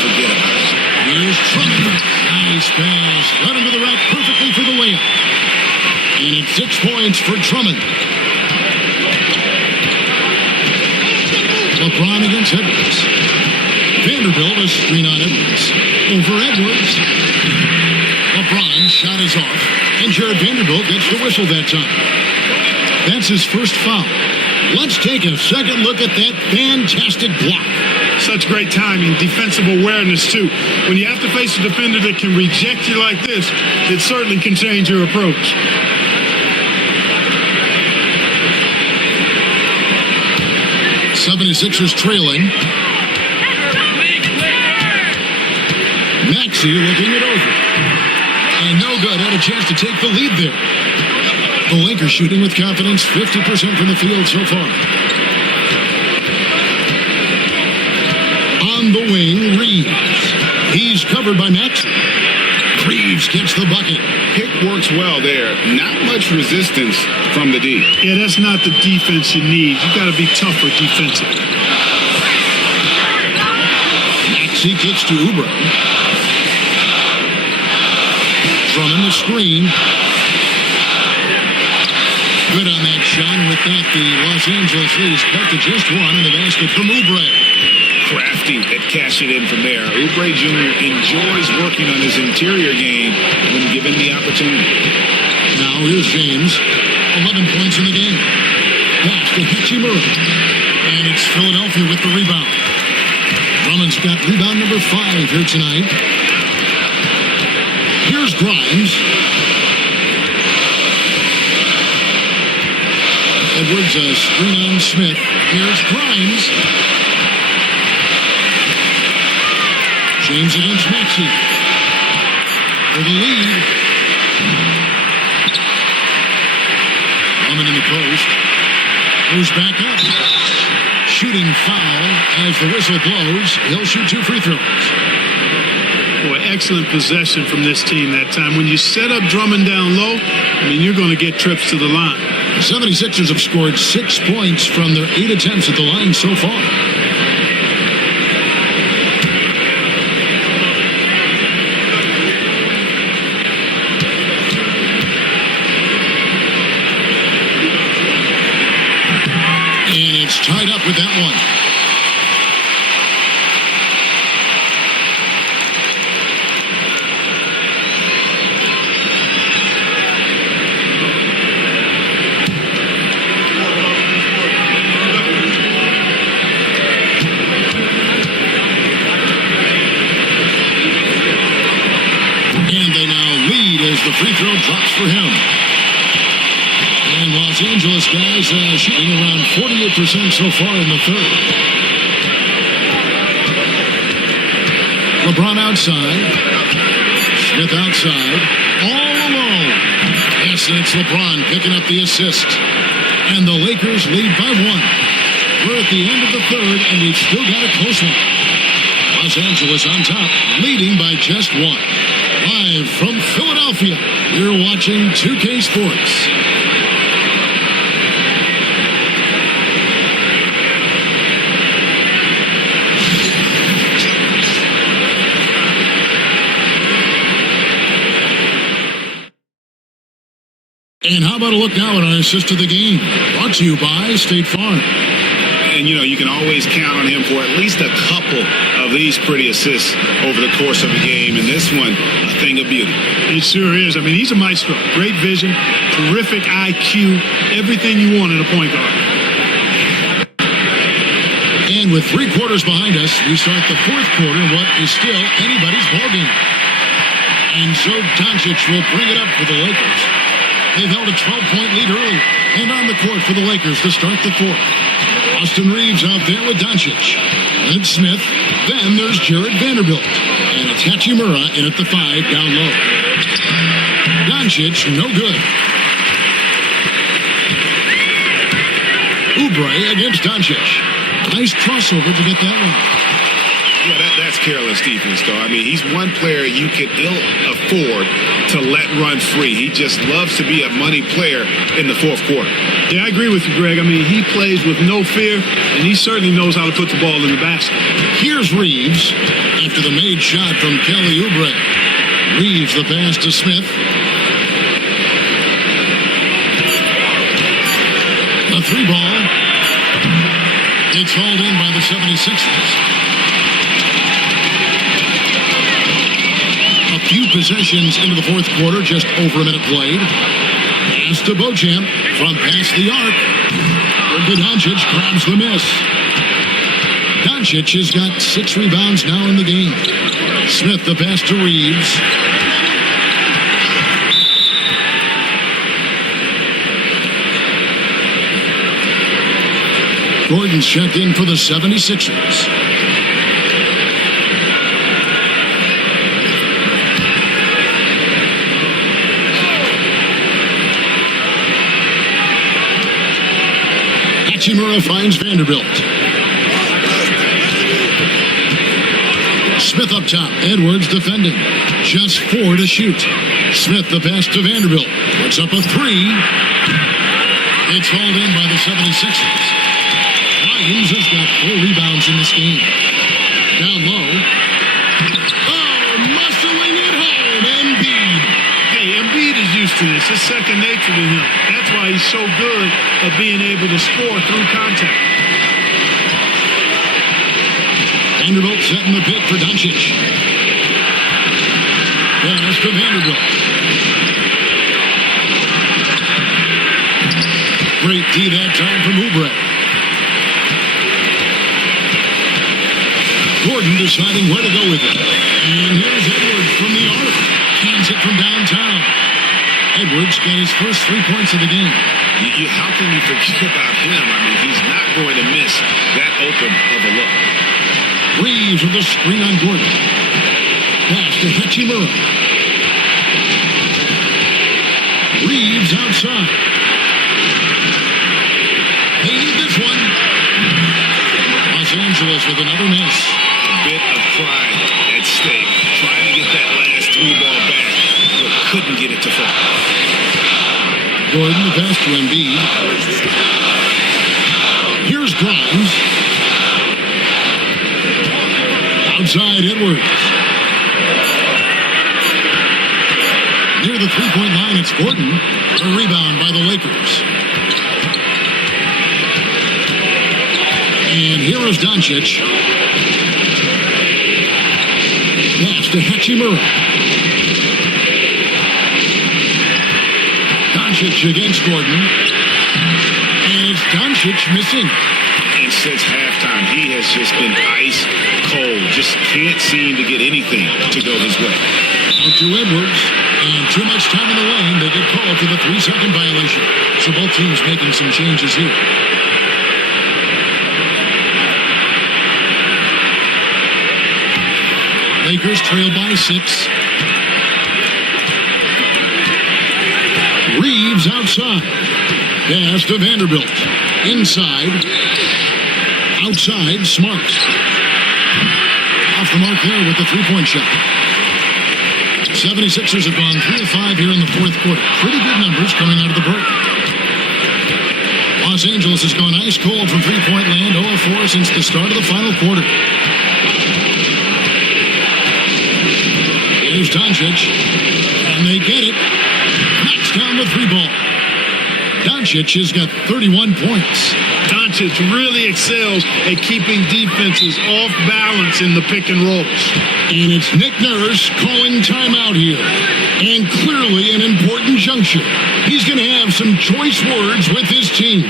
forget about it. Here's Drummond. Nice pass. Got him to the rack perfectly for the layup. And it's 6 points for Drummond. LeBron against Edwards. Vanderbilt a screen on Edwards. Over Edwards. LeBron's shot is off. And Jared Vanderbilt gets the whistle that time. That's his first foul. Let's take a second look at that fantastic block. Such great timing, defensive awareness, too. When you have to face a defender that can reject you like this, it certainly can change your approach. '76ers trailing. Maxey looking it over. And no good. Had a chance to take the lead there. The Lakers shooting with confidence, 50% from the field so far. On the wing, Reeves. He's covered by Maxey. Reeves gets the bucket. Pick works well there. Not much resistance from the D. Yeah, that's not the defense you need. You got to be tougher defensively. Maxey kicks to Oubre. Drummond the screen. Good on that shot. With that, the Los Angeles leads cut to just one, and the basket from Oubre. Crafty at cashing it in from there. Oubre Jr. enjoys working on his interior game when given the opportunity. Now here's James. 11 points in the game. Pass to Hachimura. And it's Philadelphia with the rebound. Drummond's got rebound number 5 here tonight. Here's Grimes. Edwards a screen on Smith. Here's Grimes. James against Maxey. For the lead. Drummond in the post. Goes back up. Shooting foul as the whistle blows. He'll shoot 2 free throws. Boy, excellent possession from this team that time. When you set up Drummond down low, I mean, you're going to get trips to the line. The 76ers have scored 6 points from their 8 attempts at the line so far. And it's tied up with that one. The free throw drops for him. And Los Angeles guys shooting around 48% so far in the third. LeBron outside. Smith outside. All alone. Yes, it's LeBron picking up the assist. And the Lakers lead by 1. We're at the end of the third, and we've still got a close one. Los Angeles on top, leading by just 1. Live from Philadelphia, you're watching 2K Sports. And how about a look now at our assist of the game? Brought to you by State Farm. And, you know, you can always count on him for at least a couple of these pretty assists over the course of a game. And this one, a thing of beauty. It sure is. I mean, he's a maestro. Great vision, terrific IQ, everything you want in a point guard. And with 3 quarters behind us, we start the 4th quarter in what is still anybody's ballgame. And so Doncic will bring it up for the Lakers. They've held a 12-point lead early. And on the court for the Lakers to start the 4th. Austin Reeves out there with Doncic. And Smith. Then there's Jared Vanderbilt. And it's Hachimura in at the 5 down low. Doncic, no good. Oubre against Doncic. Nice crossover to get that one. Yeah, that's careless defense, though. I mean, he's one player you can ill afford to let run free. He just loves to be a money player in the fourth quarter. Yeah, I agree with you, Greg. I mean, he plays with no fear, and he certainly knows how to put the ball in the basket. Here's Reeves after the made shot from Kelly Oubre. Reeves the pass to Smith. A three ball. It's hauled in by the 76ers. A few possessions into the fourth quarter, just over a minute played. Pass to Beauchamp from past the arc. Doncic grabs the miss. Doncic has got 6 rebounds now in the game. Smith the pass to Reeves. Gordon's checked in for the 76ers. Hachimura finds Vanderbilt. Smith up top. Edwards defending. Just 4 to shoot. Smith the pass to Vanderbilt. Puts up a 3. It's hauled in by the 76ers. Hughes has got 4 rebounds in this game. Down low. Oh, muscling it home. Embiid. Hey, Embiid is used to this. It's second nature to him. That's why he's so good at being able to score through contact. Vanderbilt setting the pick for Doncic. Pass to Vanderbilt. Great D that time from Oubre. Gordon deciding where to go with it. And here's Edwards from the arc. Cans it from downtown. Edwards got his first 3 points of the game. How can you forget about him? I mean, he's not going to miss that open of a look. Reeves with the screen on Gordon. Pass to Hachimura. Reeves outside. They need this one. Los Angeles with another miss. Bit of pride at stake, trying to get that last 3 ball back, but couldn't get it to fall. Gordon the pass to Embiid. Here's Grimes. Outside Edwards. Near the 3-point line, it's Gordon. A rebound by the Lakers. And here is Doncic. Pass to Hachimura. Doncic against Gordon. And it's Doncic missing. And since halftime, he has just been ice cold. Just can't seem to get anything to go his way. Out to Edwards. And too much time in the lane. They get called for the 3-second violation. So both teams making some changes here. Lakers trail by 6. Reeves outside. Pass to Vanderbilt. Inside. Outside, Smart. Off the mark there with the 3-point shot. 76ers have gone 3 of 5 here in the fourth quarter. Pretty good numbers coming out of the break. Los Angeles has gone ice cold from 3-point land, 0 of 4 since the start of the final quarter. Here's Doncic, and they get it. Knocks down the 3 ball. Doncic has got 31 points. Doncic really excels at keeping defenses off balance in the pick and rolls. And it's Nick Nurse calling timeout here. And clearly an important juncture. He's going to have some choice words with his team.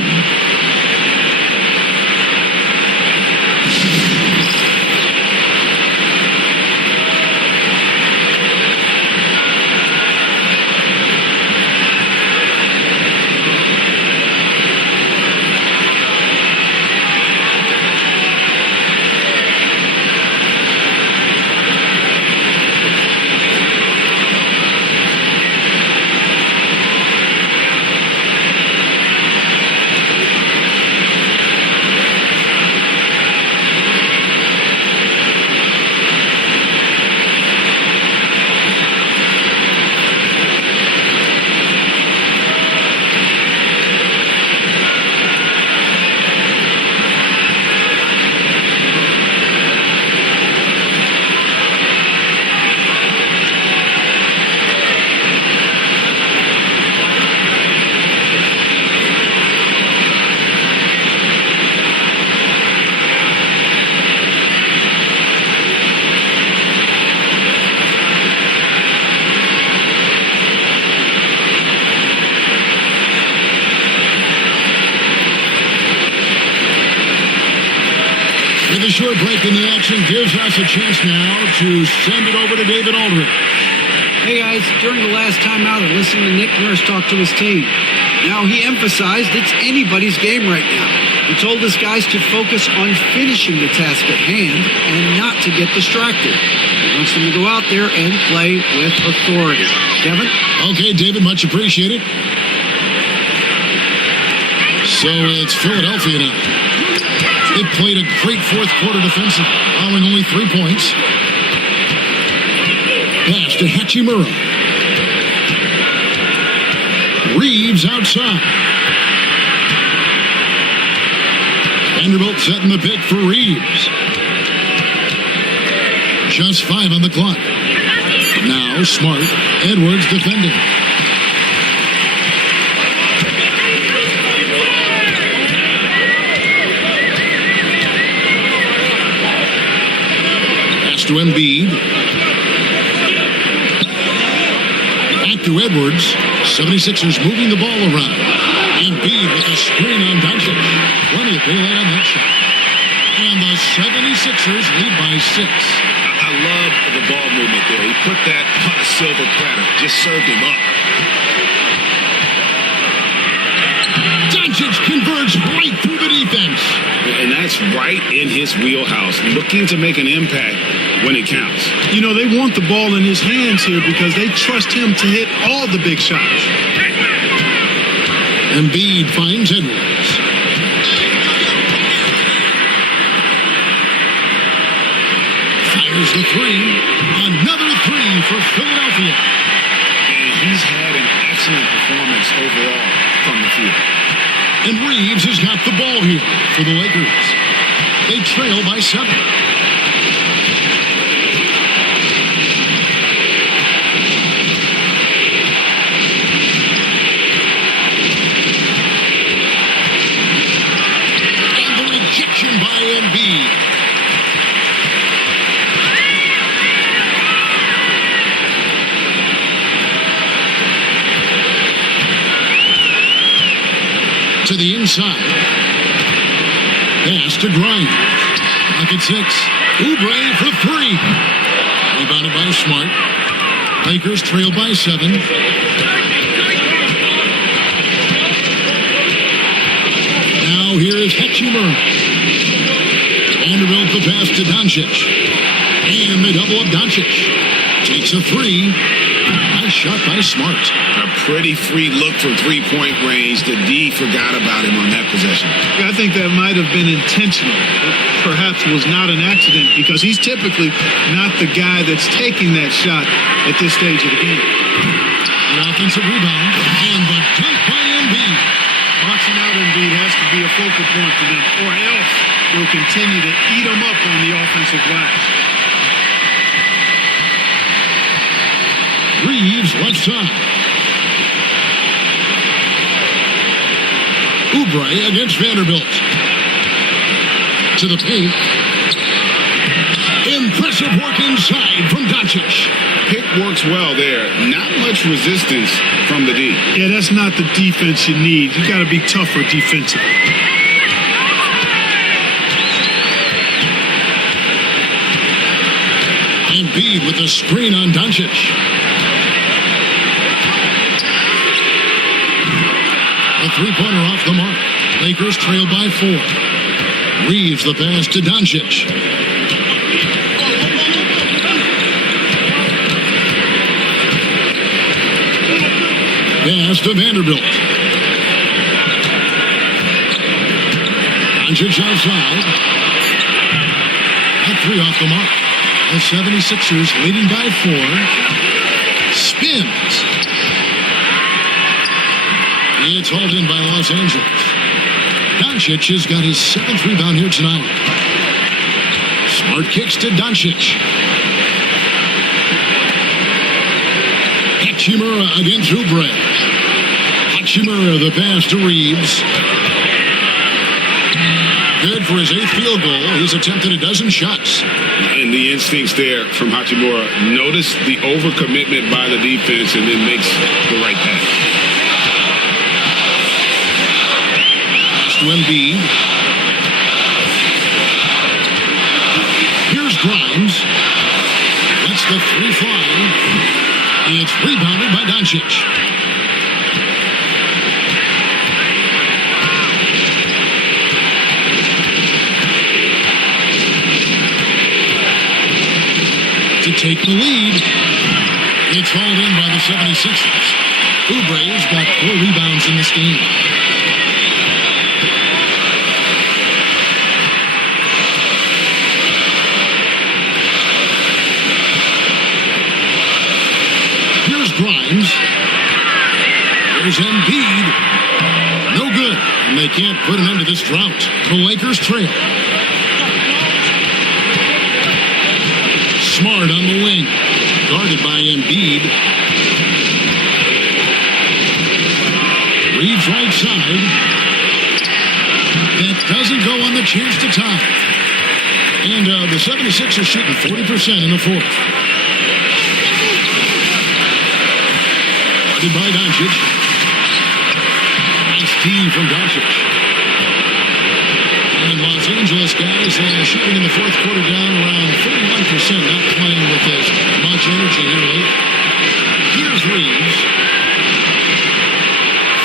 short break in the action gives us a chance now to send it over to David Aldridge. Hey guys, during the last timeout, I listened to Nick Nurse talk to his team. Now he emphasized it's anybody's game right now. He told his guys to focus on finishing the task at hand and not to get distracted. He wants them to go out there and play with authority. Kevin? Okay, David, much appreciated. So it's Philadelphia now. They played a great fourth quarter defensive, allowing only 3 points. Pass to Hachimura. Reeves outside. Vanderbilt setting the pick for Reeves. Just 5 on the clock. Now Smart. Edwards defending. Pass to Embiid. To Edwards. 76ers moving the ball around. Embiid with a screen on Doncic. Plenty of daylight on that shot. And the 76ers lead by 6. I love the ball movement there. He put that on a silver platter. Just served him up. Doncic converts right through the defense. And that's right in his wheelhouse. Looking to make an impact when it counts. You know, they want the ball in his hands here because they trust him to hit all the big shots. Embiid finds Edwards. Fires the 3. Another 3 for Philadelphia. And he's had an excellent performance overall from the field. And Reeves has got the ball here for the Lakers. They trail by 7. By Embiid. To the inside. Pass to Grimes. Pocket 6. Oubre for 3. Rebounded by Smart. Lakers trail by 7. Now here is Hachimura. Vanderbilt the pass to Doncic. And they double up Doncic. Takes a 3. Nice shot by Smart. A pretty free look from three-point range. The D forgot about him on that possession. I think that might have been intentional. It perhaps was not an accident because he's typically not the guy that's taking that shot at this stage of the game. An offensive rebound. And the dunk by Embiid. Boxing out Embiid has to be a focal point for them, or else they'll continue to eat them up on the offensive glass. Reeves left side. Oubre against Vanderbilt. To the paint. Impressive work inside from Doncic. Pick works well there. Not much resistance from the D. Yeah, that's not the defense you need. You got to be tougher defensively. Embiid with a screen on Doncic. A three-pointer off the mark. Lakers trail by 4. Reeves the pass to Doncic. Pass to Vanderbilt. Doncic outside. That 3 off the mark. The 76ers leading by 4. Spins. It's hauled in by Los Angeles. Doncic has got his 7th rebound here tonight. Smart kicks to Doncic. Hachimura against Oubre. Hachimura the pass to Reeves. Good for his 8th field goal. He's attempted a dozen shots. And the instincts there from Hachimura. Notice the overcommitment by the defense and then makes the right pass. Pass to Embiid. the three flying. It's rebounded by Doncic. To take the lead. It's hauled in by the 76ers. Oubre's got 4 rebounds in this game. Here's Grimes. There's Embiid. No good. And they can't put an end to this drought. The Lakers trail. Smart on the wing. Guarded by Embiid. Reeves right side. That doesn't go on the chance to tie. And the 76ers shooting 40% in the fourth. Guarded by Doncic. Nice D from Doncic. And Los Angeles guys shooting in the fourth quarter down around 31%, not playing with as much energy here late. Here's Reeves.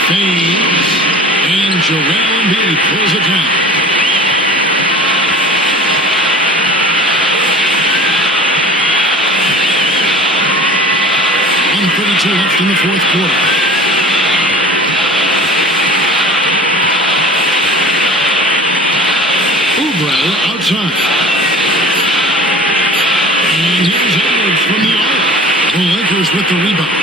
Fades. And Joel Embiid pulls it down. .132 left in the fourth quarter. Oubre outside. And here's Edwards from the arc. The Lakers with the rebound.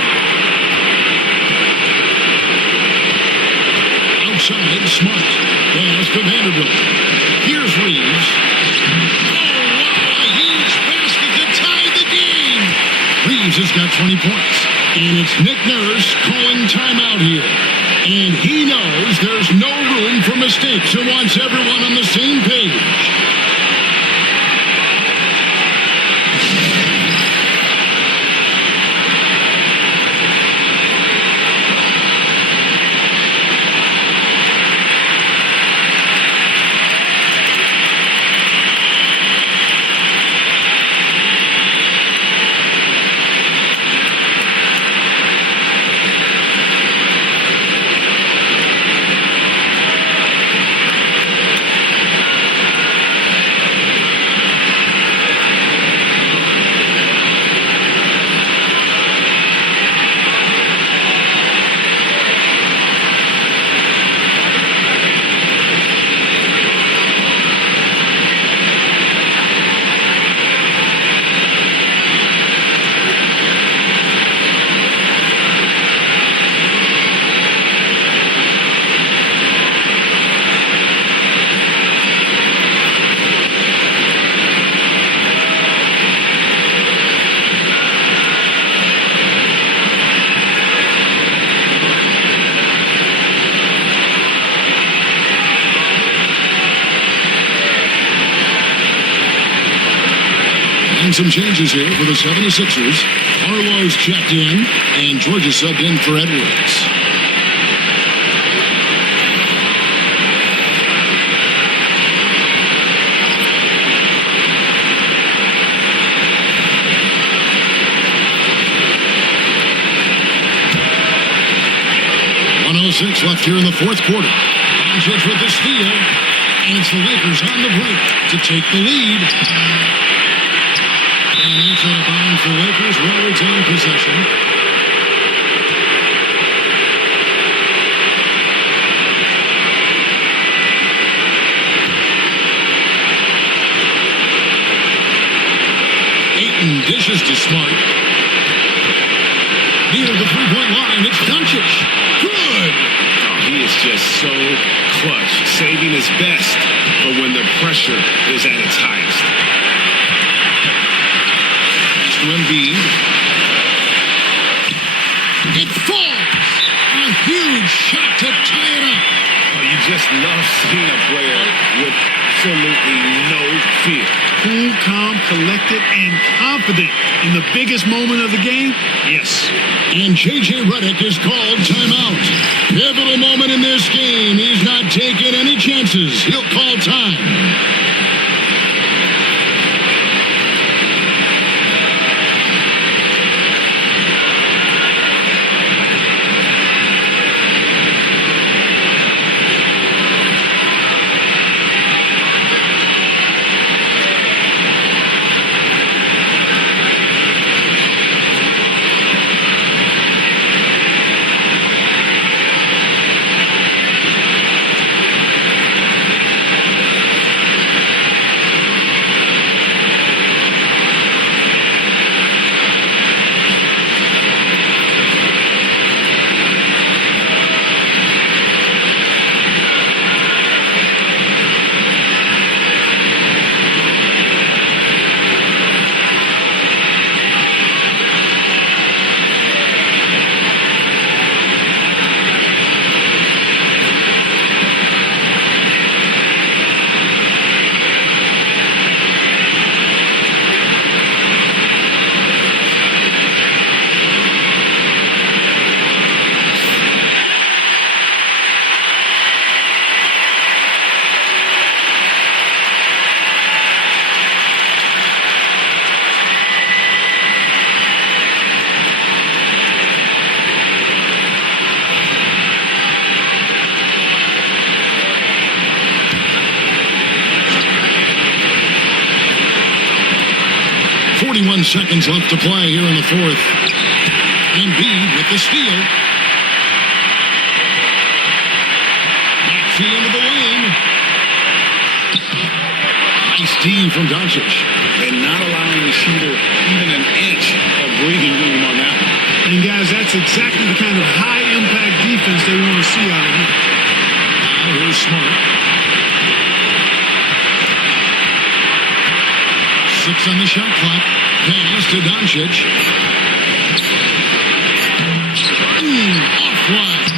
Outside, Smart. Pass to Vanderbilt. Here's Reeves. Oh, wow, a huge basket to tie the game. Reeves has got 20 points. And it's Nick Nurse calling timeout here. And he knows there's no room for mistakes and wants everyone on the same page. Some changes here for the 76ers. Arlo's checked in, and Georgia subbed in for Edwards. .106 left here in the fourth quarter. Doncic with the steal, and it's the Lakers on the break to take the lead. And it's out of bounds for Lakers. Will retain possession. Ayton dishes to Smart. Near the three-point line, it's Doncic. Good! Oh, he is just so clutch, saving his best for when the pressure is at its highest. To Embiid. It falls. A huge shot to tie it up. Oh, you just love seeing a player with absolutely no fear. Cool, calm, collected, and confident in the biggest moment of the game? Yes. And J.J. Redick is called timeout. Pivotal moment in this game. He's not taking any chances. He'll call time. 41 seconds left to play here in the fourth. Embiid with the steal. Maxey into the lane. Nice team from Doncic. And not allowing the shooter even an inch of breathing room on that one. And guys, that's exactly the kind of high-impact defense they want to see out of him. Now here's Smart. 6 on the shot clock. Pass to Doncic. Offline.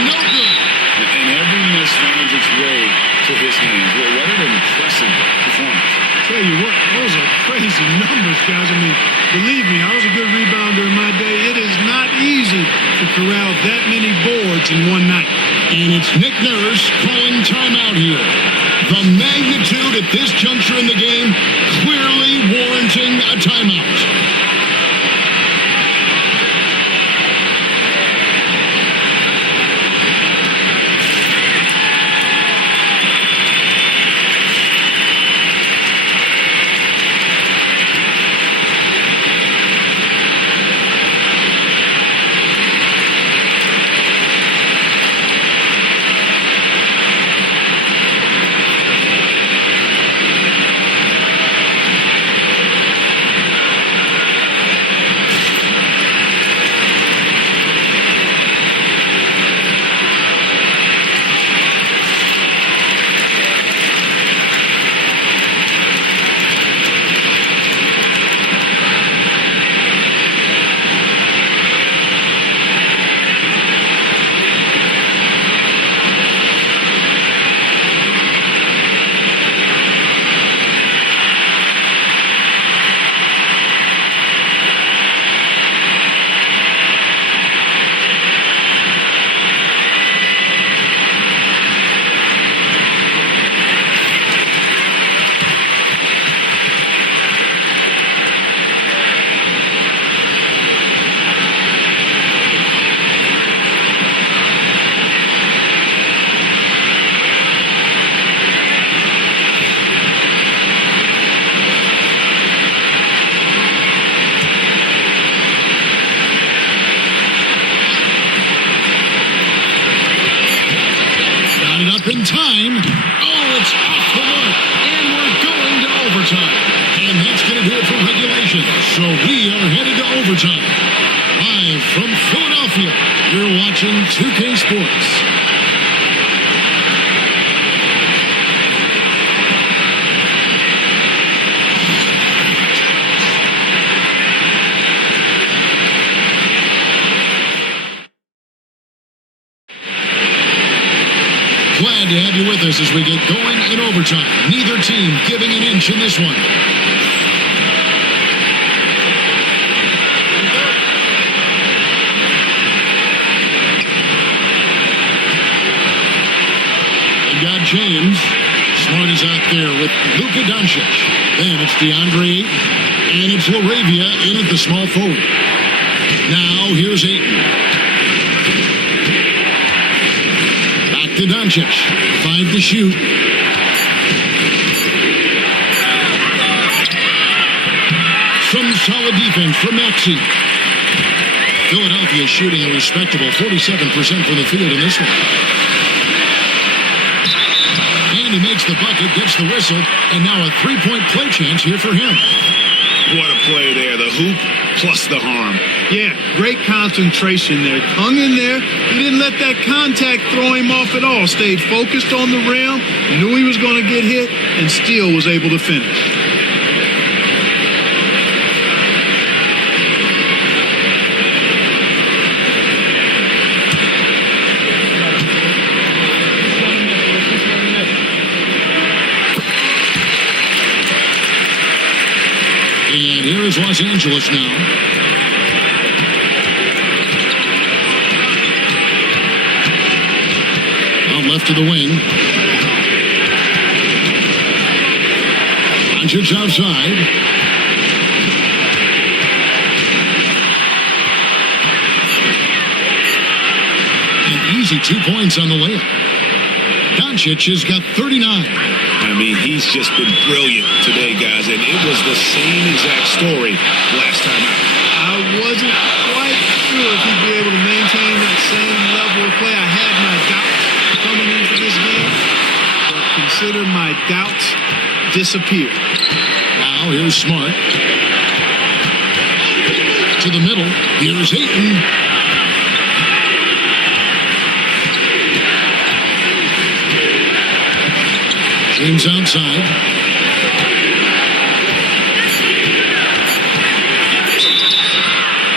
No good. And every miss finds its way to his hands. Well, what an impressive performance. Tell you what, those are crazy numbers, guys. I mean, believe me, I was a good rebounder in my day. It is not easy to corral that many boards in one night. And it's Nick Nurse calling timeout here. The magnitude at this juncture in the game clearly warranting a timeout. In time. Oh, it's off the mark. And we're going to overtime. And that's going to do it for regulation. So we are headed to overtime. Live from Philadelphia, you're watching 2K Sports. Glad to have you with us as we get going in overtime. Neither team giving an inch in this one. You got James. Smart is out there with Luka Doncic. Then it's DeAndre Ayton. And it's LaRavia in at the small forward. Now here's Ayton. To Doncic, 5 to shoot. Some solid defense from Maxey. Philadelphia shooting a respectable 47% from the field in this one. And he makes the bucket, gets the whistle, and now a three-point play chance here for him. What a play there. The hoop plus the harm. Yeah, great concentration there. Hung in there. He didn't let that contact throw him off at all. Stayed focused on the rim. Knew he was going to get hit and still was able to finish. And here is Los Angeles now. Left to the wing. Doncic outside. An easy 2 points on the layup. Doncic has got 39. I mean, he's just been brilliant today, guys, and it was the same exact story last time out. I wasn't quite sure if he'd be able to maintain that same level of play. I had my doubts coming into this game, but consider my doubts disappeared. Now here's Smart. To the middle. Here's Ayton. James outside.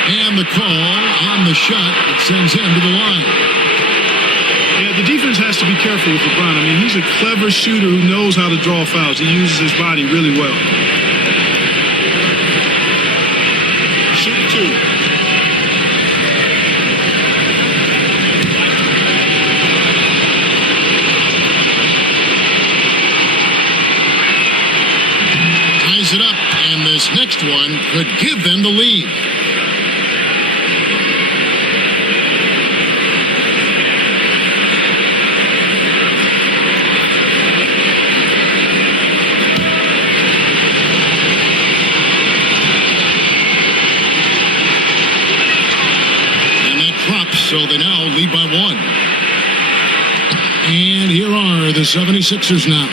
And the call on the shot that sends him to the line. Yeah, the defense has to be careful with LeBron. I mean, he's a clever shooter who knows how to draw fouls. He uses his body really well. Shoot two. Ties it up, and this next one could give them the lead. So they now lead by one. And here are the 76ers now.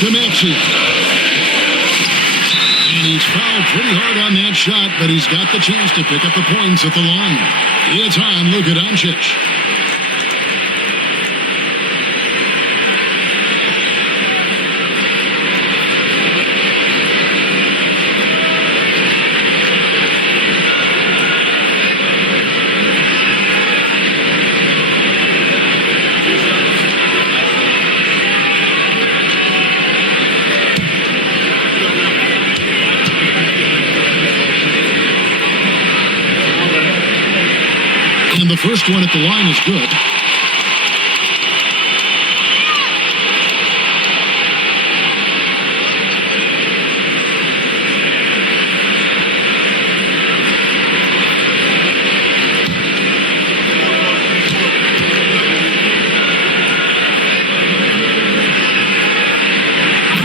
To Maxey. And he's fouled pretty hard on that shot, but he's got the chance to pick up the points at the line. It's on Luka Doncic. And the first one at the line is good.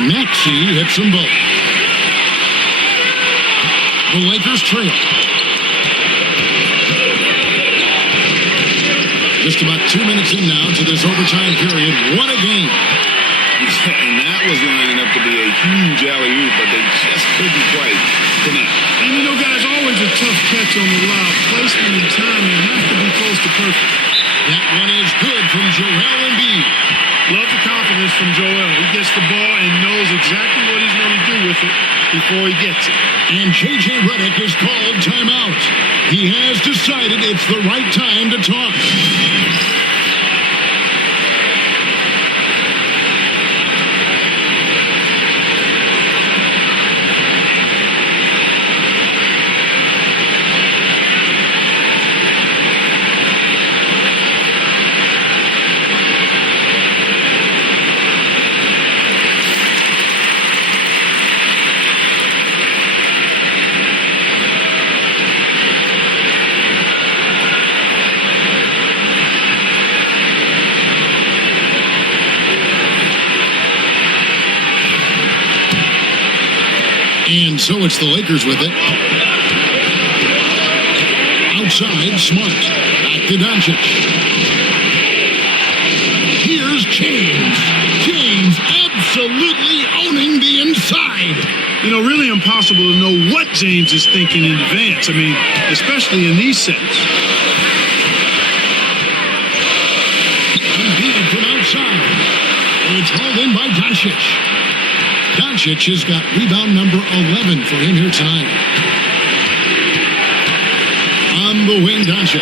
Maxey hits them both. The Lakers trail. Just about 2 minutes in now to this overtime period. What a game. And that was lining up to be a huge alley-oop, but they just couldn't quite connect. And you know, guys, always a tough catch on the lob. Placement and timing have to be close to perfect. That one is good from Joel Embiid. Love the confidence from Joel. He gets the ball and knows exactly what he's going to do with it before he gets it. And J.J. Redick is called timeout. He has decided it's the right time to talk. And so it's the Lakers with it. Outside, Smart. Back to Doncic. Here's James. James absolutely owning the inside. You know, really impossible to know what James is thinking in advance. I mean, especially in these sets. Embiid from outside. It's hauled in by Doncic. Doncic has got rebound number 11 for him here tonight. On the wing, Doncic.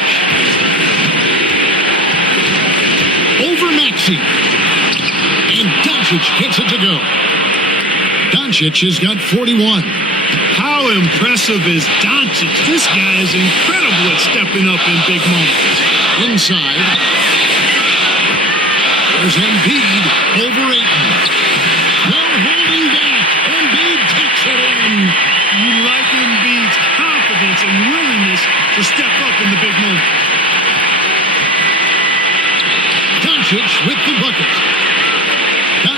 Over Maxey. And Doncic gets it to go. Doncic has got 41. How impressive is Doncic? This guy is incredible at stepping up in big moments. Inside. There's Embiid over Ayton. No holding back. Embiid takes it in. You like Embiid's confidence and willingness to step up in the big moment. Doncic with the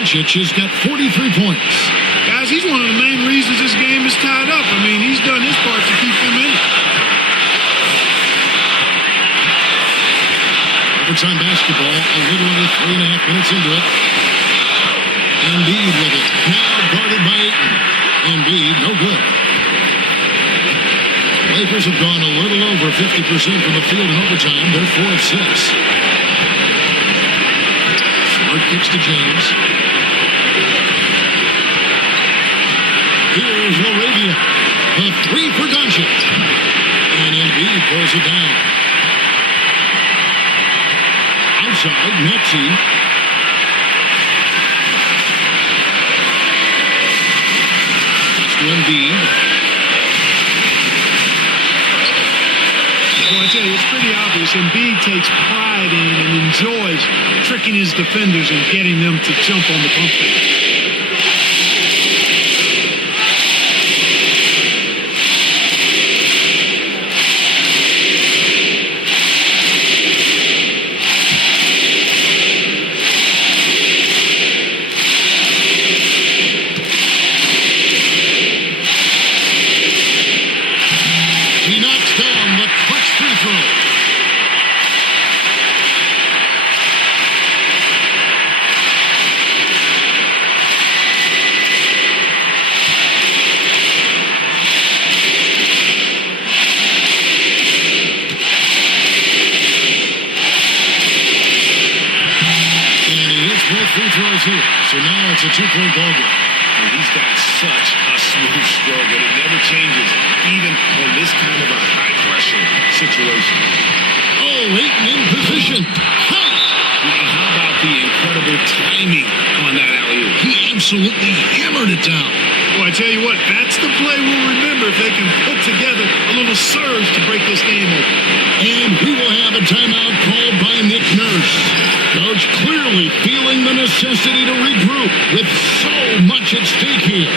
Doncic has got 43 points. Guys, he's one of the main reasons this game is tied up. I mean, he's done his part to keep them in it. Overtime basketball, a little under 3.5 minutes into it. Embiid with it. Now guarded by Ayton. Embiid, no good. Lakers have gone a little over 50% from the field in overtime. They're 4 of 6. Smart kicks to James. Here's Laravia. The three for Doncic. And Embiid throws it down. Outside, Maxey. That's to Embiid. Well, I tell you, it's pretty obvious. Embiid takes pride in and enjoys tricking his defenders and getting them to jump on the bump fake. So now it's a 2-point ball game. And he's got such a smooth stroke, and it never changes, even in this kind of a high-pressure situation. Oh, Ayton in position. And how about the incredible timing on that alley-oop? He absolutely hammered it down. Well, I tell you what, that's the play we'll remember if they can put together a little surge to break this game open. And we will have a timeout called by Nick Nurse. Coach clearly feeling the necessity to regroup with so much at stake here.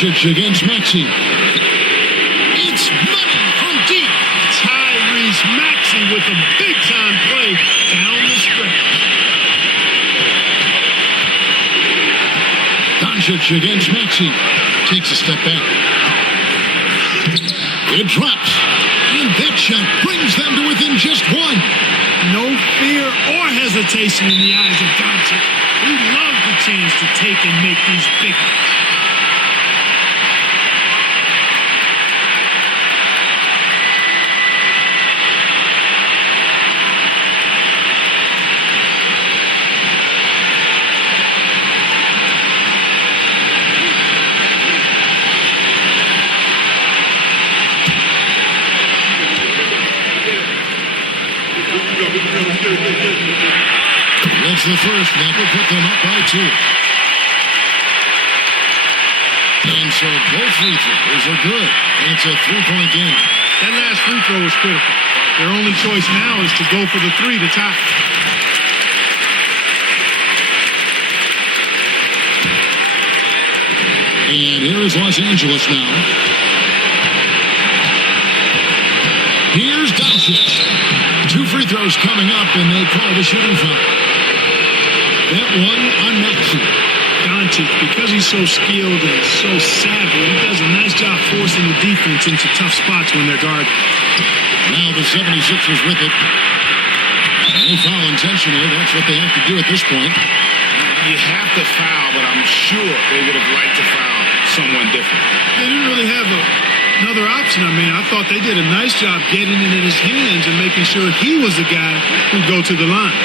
Doncic against Maxey. It's money from deep. Tyrese Maxey with a big-time play down the stretch. Doncic against Maxey. Takes a step back. It drops. And that shot brings them to within just one. No fear or hesitation in the eyes of Doncic. He loves the chance to take and make these big ones. That's the first. That will put them up by 2. And so both free throws are good. And it's a 3-point game. That last free throw was critical. Their only choice now is to go for the three to tie. And here is Los Angeles now. Here's Doncic. 2 free throws coming up, and they call the shooting foul. That one on Maxey. Doncic, because he's so skilled and so savvy, he does a nice job forcing the defense into tough spots when they're guarded. Now the 76ers with it. No foul intentional. That's what they have to do at this point. You have to foul, but I'm sure they would have liked to foul someone different. They didn't really have another option. I mean, I thought they did a nice job getting it in his hands and making sure he was the guy who'd go to the line.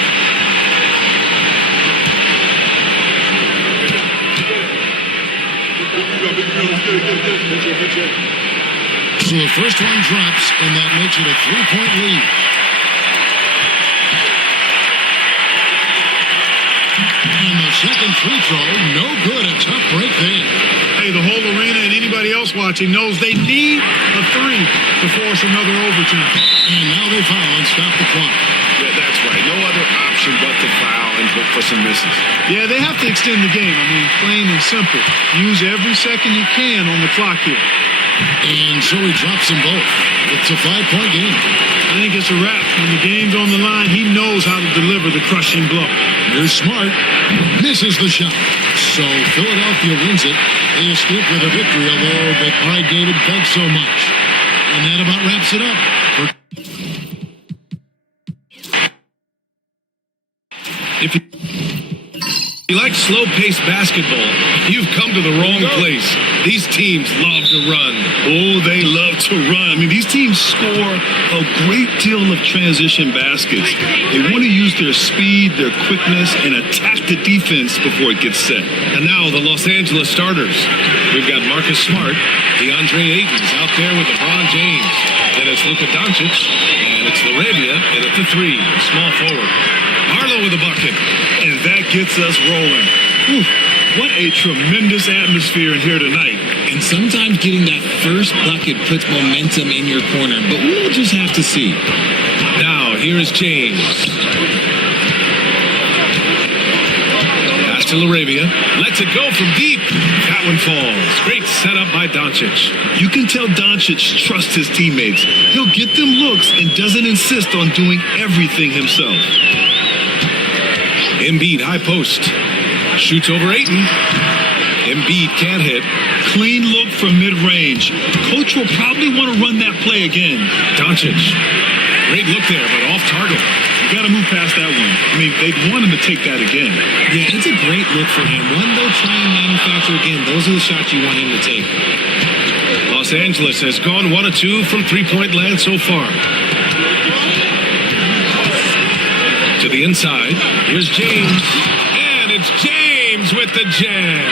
So the first one drops, and that makes it a 3-point lead. And the second free throw, no good. A tough break there. Hey, the whole arena and anybody else watching knows they need a three to force another overtime. And now they foul and stop the clock. Yeah, that's right. No other option but to foul and hope for some misses. Yeah, they have to extend the game. I mean, plain and simple. Use every second you can on the clock here. And so he drops them both. It's a 5-point game. I think it's a wrap. When the game's on the line, he knows how to deliver the crushing blow. Here's Smart. Misses the shot. So Philadelphia wins it. They escape with a victory, although they cried David begged so much. And that about wraps it up. If you like slow-paced basketball, you've come to the wrong place. These teams love to run. Oh, they love to run. I mean, these teams score a great deal of transition baskets. They want to use their speed, their quickness, and attack the defense before it gets set. And now the Los Angeles starters. We've got Marcus Smart, DeAndre Ayton's out there with LeBron James. Then it's Luka Doncic, and it's Laravia, and at the three, small forward. Marlowe with a bucket. And that gets us rolling. Whew, what a tremendous atmosphere in here tonight. And sometimes getting that first bucket puts momentum in your corner, but we'll just have to see. Now, here is James. Pass to Laravia. Lets it go from deep. That one falls. Great setup by Doncic. You can tell Doncic trusts his teammates. He'll get them looks and doesn't insist on doing everything himself. Embiid, high post. Shoots over Ayton. Embiid can't hit. Clean look from mid-range. Coach will probably want to run that play again. Doncic. Great look there, but off target. You got to move past that one. I mean, they'd want him to take that again. Yeah, it's a great look for him. One they'll try and manufacture again. Those are the shots you want him to take. Los Angeles has gone 1 of 2 from three-point land so far. To the inside. Here's James. And it's James with the jam.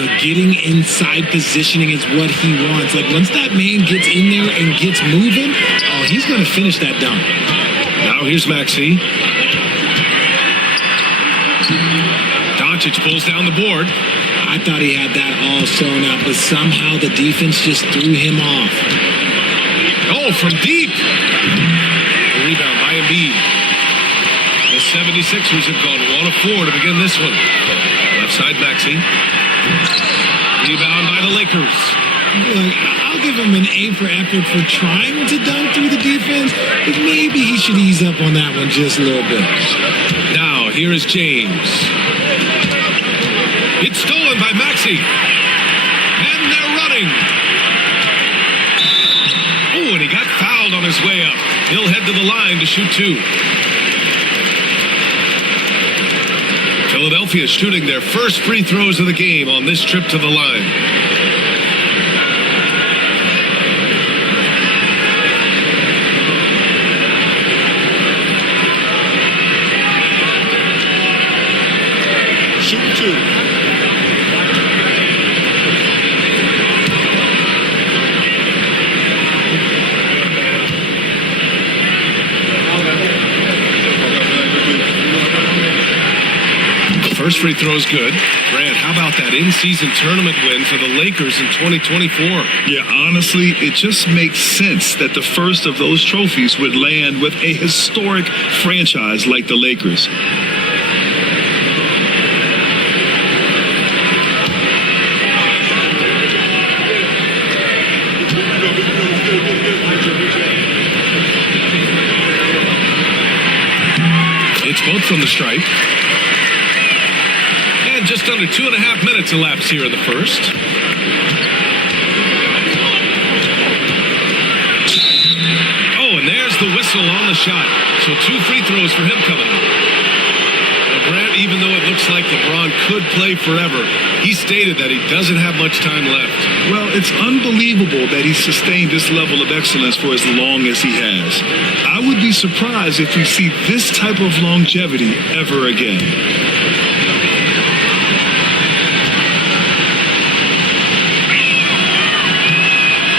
Look, getting inside positioning is what he wants. Like, once that man gets in there and gets moving, oh, he's going to finish that dunk. Now here's Maxey. Doncic pulls down the board. I thought he had that all sewn up, but somehow the defense just threw him off. Oh, from deep. A rebound by Embiid. The 76ers have gone 1 of 4 to begin this one. Left side, Maxey. Rebound by the Lakers. Look, I'll give him an A for effort for trying to dunk through the defense, but maybe he should ease up on that one just a little bit. Now, here is James. It's stolen by Maxey. And they're running. Oh, and he got fouled on his way up. He'll head to the line to shoot 2. Philadelphia shooting their first free throws of the game on this trip to the line. Shoot 2. First free throw is good. Brad, how about that in-season tournament win for the Lakers in 2024? Yeah, honestly, it just makes sense that the first of those trophies would land with a historic franchise like the Lakers. It's both from the stripe. And just under 2.5 minutes elapsed here in the first. Oh, and there's the whistle on the shot. So 2 free throws for him coming up. Brad, even though it looks like LeBron could play forever, he stated that he doesn't have much time left. Well, it's unbelievable that he's sustained this level of excellence for as long as he has. I would be surprised if we see this type of longevity ever again.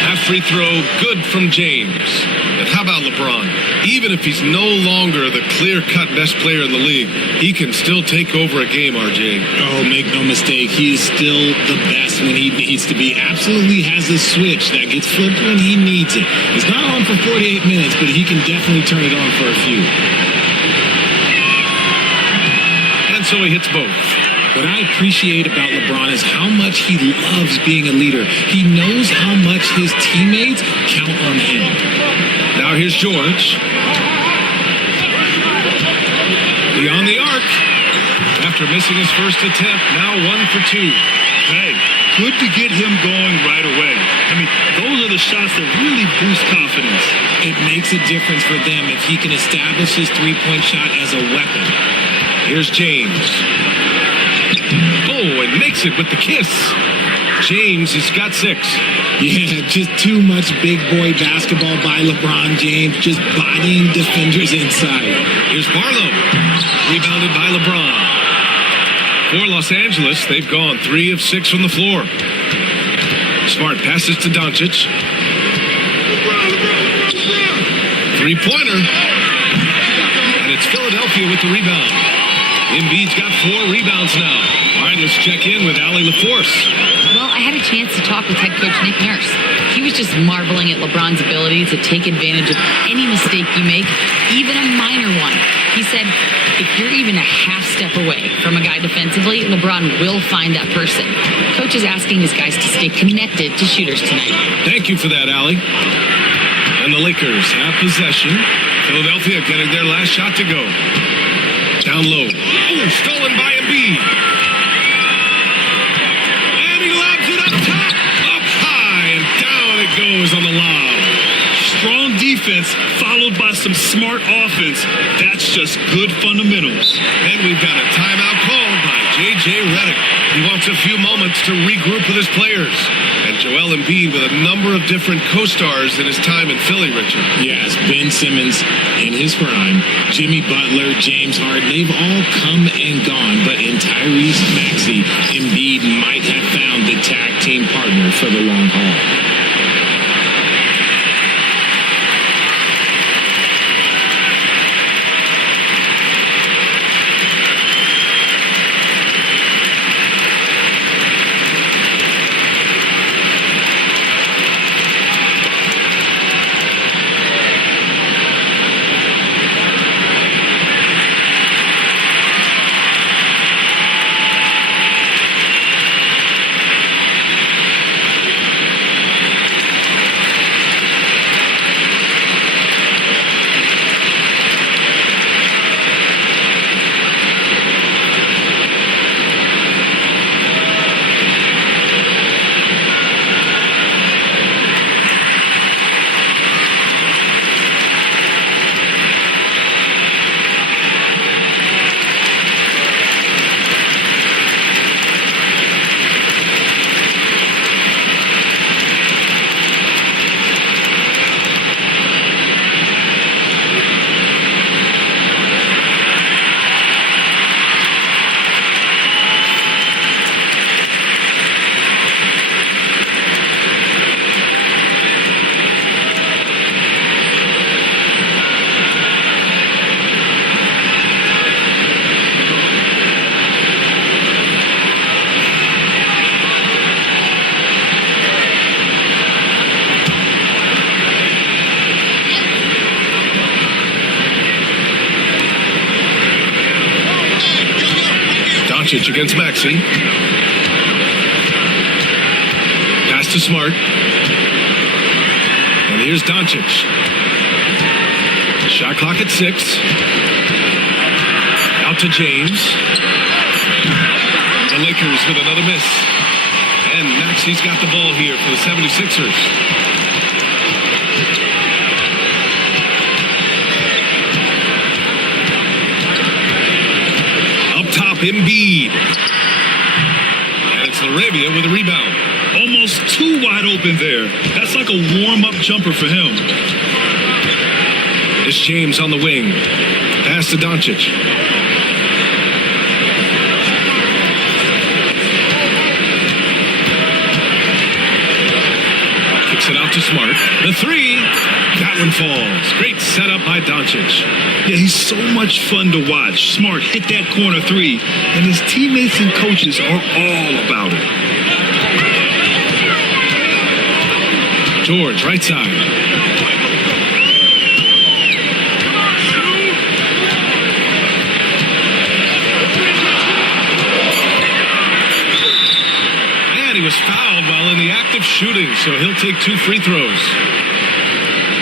Half free throw, good from James. And how about LeBron? Even if he's no longer the clear-cut best player in the league, he can still take over a game, RJ. Oh, make no mistake. He is still the best when he needs to be. Absolutely has a switch that gets flipped when he needs it. It's not on for 48 minutes, but he can definitely turn it on for a few. And so he hits both. What I appreciate about LeBron is how much he loves being a leader. He knows how much his teammates count on him. Now here's George. Beyond the arc. After missing his first attempt, now 1 for 2. Hey, good to get him going right away. I mean, those are the shots that really boost confidence. It makes a difference for them if he can establish his three-point shot as a weapon. Here's James. Oh, and makes it with the kiss. James has got 6. Yeah, just too much big boy basketball by LeBron James, just bodying defenders inside. Here's Barlow. Rebounded by LeBron. For Los Angeles, they've gone 3 of 6 from the floor. Smart passes to Doncic. Three-pointer. And it's Philadelphia with the rebound. Embiid's got 4 rebounds now. All right, let's check in with Allie LaForce. Well, I had a chance to talk with head coach Nick Nurse. He was just marveling at LeBron's ability to take advantage of any mistake you make, even a minor one. He said, if you're even a half step away from a guy defensively, LeBron will find that person. Coach is asking his guys to stay connected to shooters tonight. Thank you for that, Allie. And the Lakers have possession. Philadelphia getting their last shot to go. Down low. Oh, stolen by Embiid. And he lobs it up top. Up high, and down it goes on the lob. Strong defense followed by some smart offense. That's just good fundamentals. And we've got a timeout called by J.J. Redick. He wants a few moments to regroup with his players. And Joel Embiid with a number of different co-stars in his time in Philly, Richard. Yes, Ben Simmons in his prime, Jimmy Butler, James Harden, they've all come and gone. But in Tyrese Maxey, Embiid might have found the tag team partner for the long haul. Doncic against Maxey. Pass to Smart. And here's Doncic. Shot clock at 6. Out to James. The Lakers with another miss. And Maxey's got the ball here for the 76ers. Up top, Embiid. And it's Laravia with a rebound. Almost too wide open there. That's like a warm-up jumper for him. It's James on the wing. Pass to Doncic. Kicks it out to Smart. The 3. That one falls. Great setup by Doncic. Yeah, he's so much fun to watch. Smart hit that corner 3, and his teammates and coaches are all about it. George, right side. He was fouled while in the act of shooting, so he'll take 2 free throws.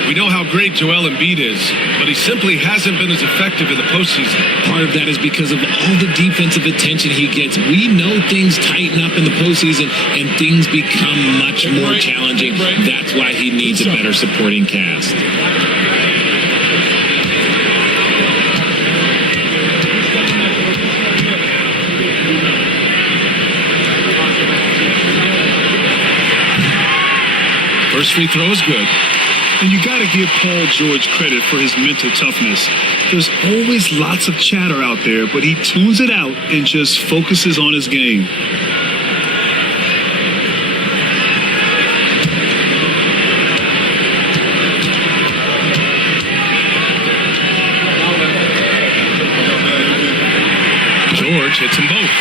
We know how great Joel Embiid is, but he simply hasn't been as effective in the postseason. Part of that is because of all the defensive attention he gets. We know things tighten up in the postseason and things become much more challenging. That's why he needs a better supporting cast. First free throw is good. And you got to give Paul George credit for his mental toughness. There's always lots of chatter out there, but he tunes it out and just focuses on his game. George hits them both.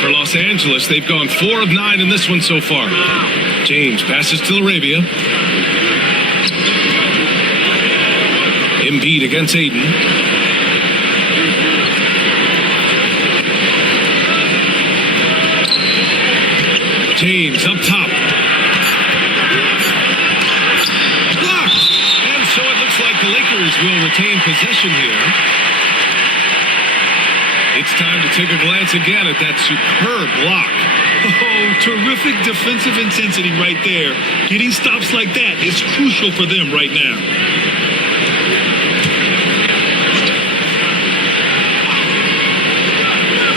For Los Angeles, they've gone 4 of 9 in this one so far. James passes to Laravia. Embiid against Aiden. James up top. Blocked! And so it looks like the Lakers will retain possession here. It's time to take a glance again at that superb block. Oh, terrific defensive intensity right there. Getting stops like that is crucial for them right now.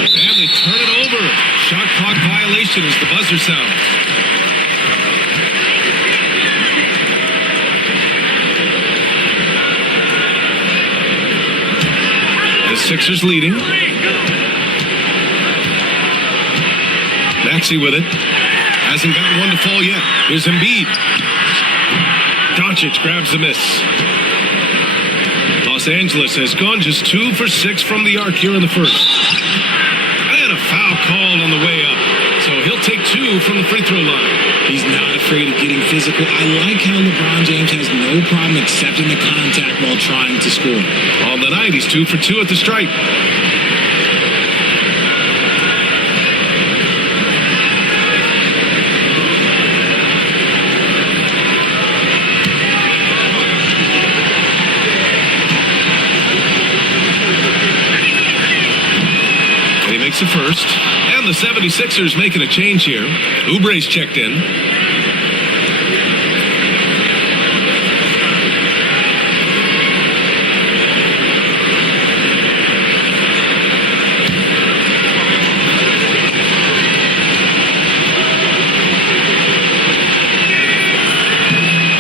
And they turn it over. Shot clock violation as the buzzer sounds. The Sixers leading. Maxey with it. Hasn't gotten one to fall yet. Here's Embiid. Doncic grabs the miss. Los Angeles has gone just 2 for 6 from the arc here in the first. And a foul called on the way up. So he'll take 2 from the free throw line. He's not afraid of getting physical. I like how LeBron James has no problem accepting the contact while trying to score. On the night, he's 2 for 2 at the stripe. The first, and the 76ers making a change here. Oubre's checked in.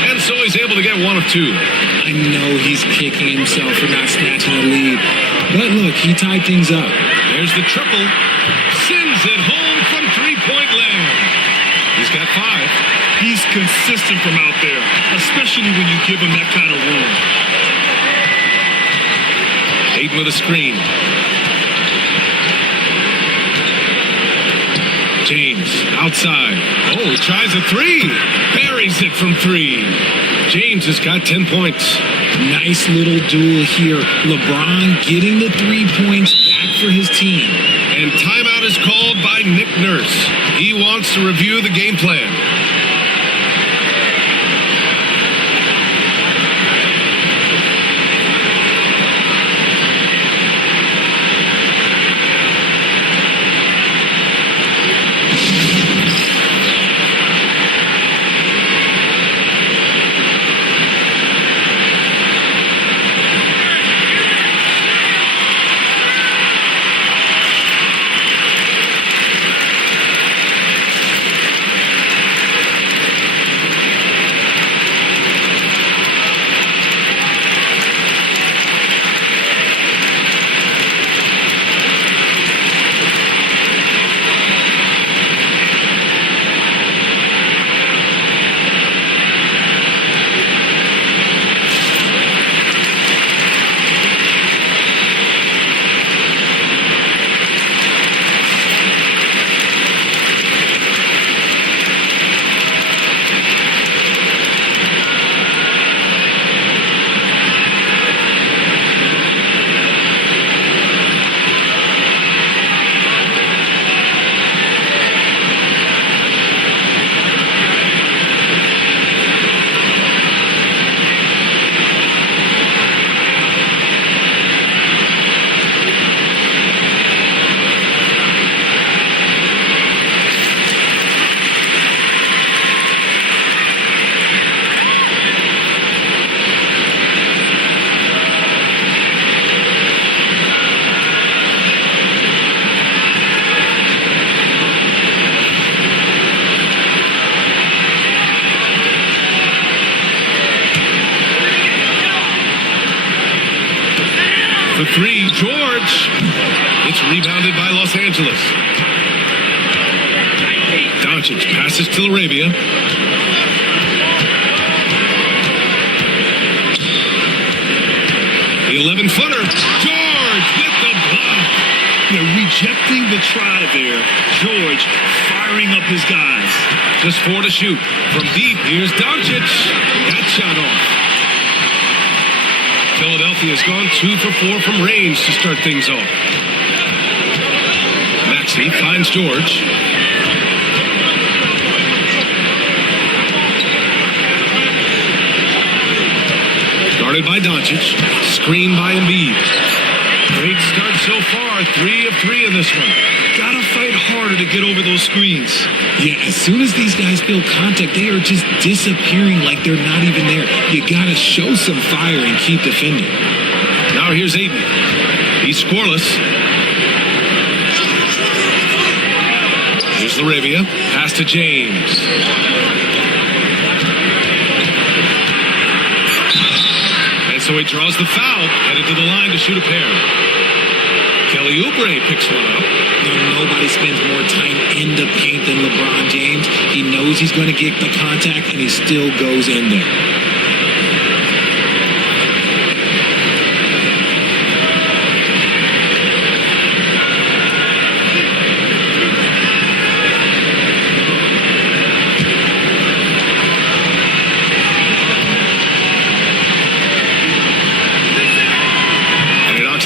And so he's able to get 1 of 2. I know he's kicking himself for not snatching the lead, but look, he tied things up. There's the triple. Sends it home from three-point land. He's got 5. He's consistent from out there, especially when you give him that kind of room. Aiden with a screen. James outside. Oh, he tries a 3. Buries it from 3. James has got 10 points. Nice little duel here. LeBron getting the 3 points back for his team. And timeout is called by Nick Nurse. He wants to review the game plan. The three, George. It's rebounded by Los Angeles. Doncic passes to Arabia. The 11-footer. George with the block. They're rejecting the try there. George firing up his guys. Just 4 to shoot. From deep, here's Doncic. That shot off. Philadelphia's gone 2 for 4 from range to start things off. Maxey finds George. Guarded by Doncic. Screened by Embiid. Great start so far. 3 of 3 in this one. Gotta fight harder to get over those screens. Yeah, as soon as these guys feel contact, they are just disappearing like they're not even there. You gotta show some fire and keep defending. Now here's Aiden. He's scoreless. Here's Arabia. Pass to James. And so he draws the foul. Headed to the line to shoot a pair. Kelly Oubre picks one up. Nobody spends more time in the paint than LeBron James. He knows he's going to get the contact, and he still goes in there.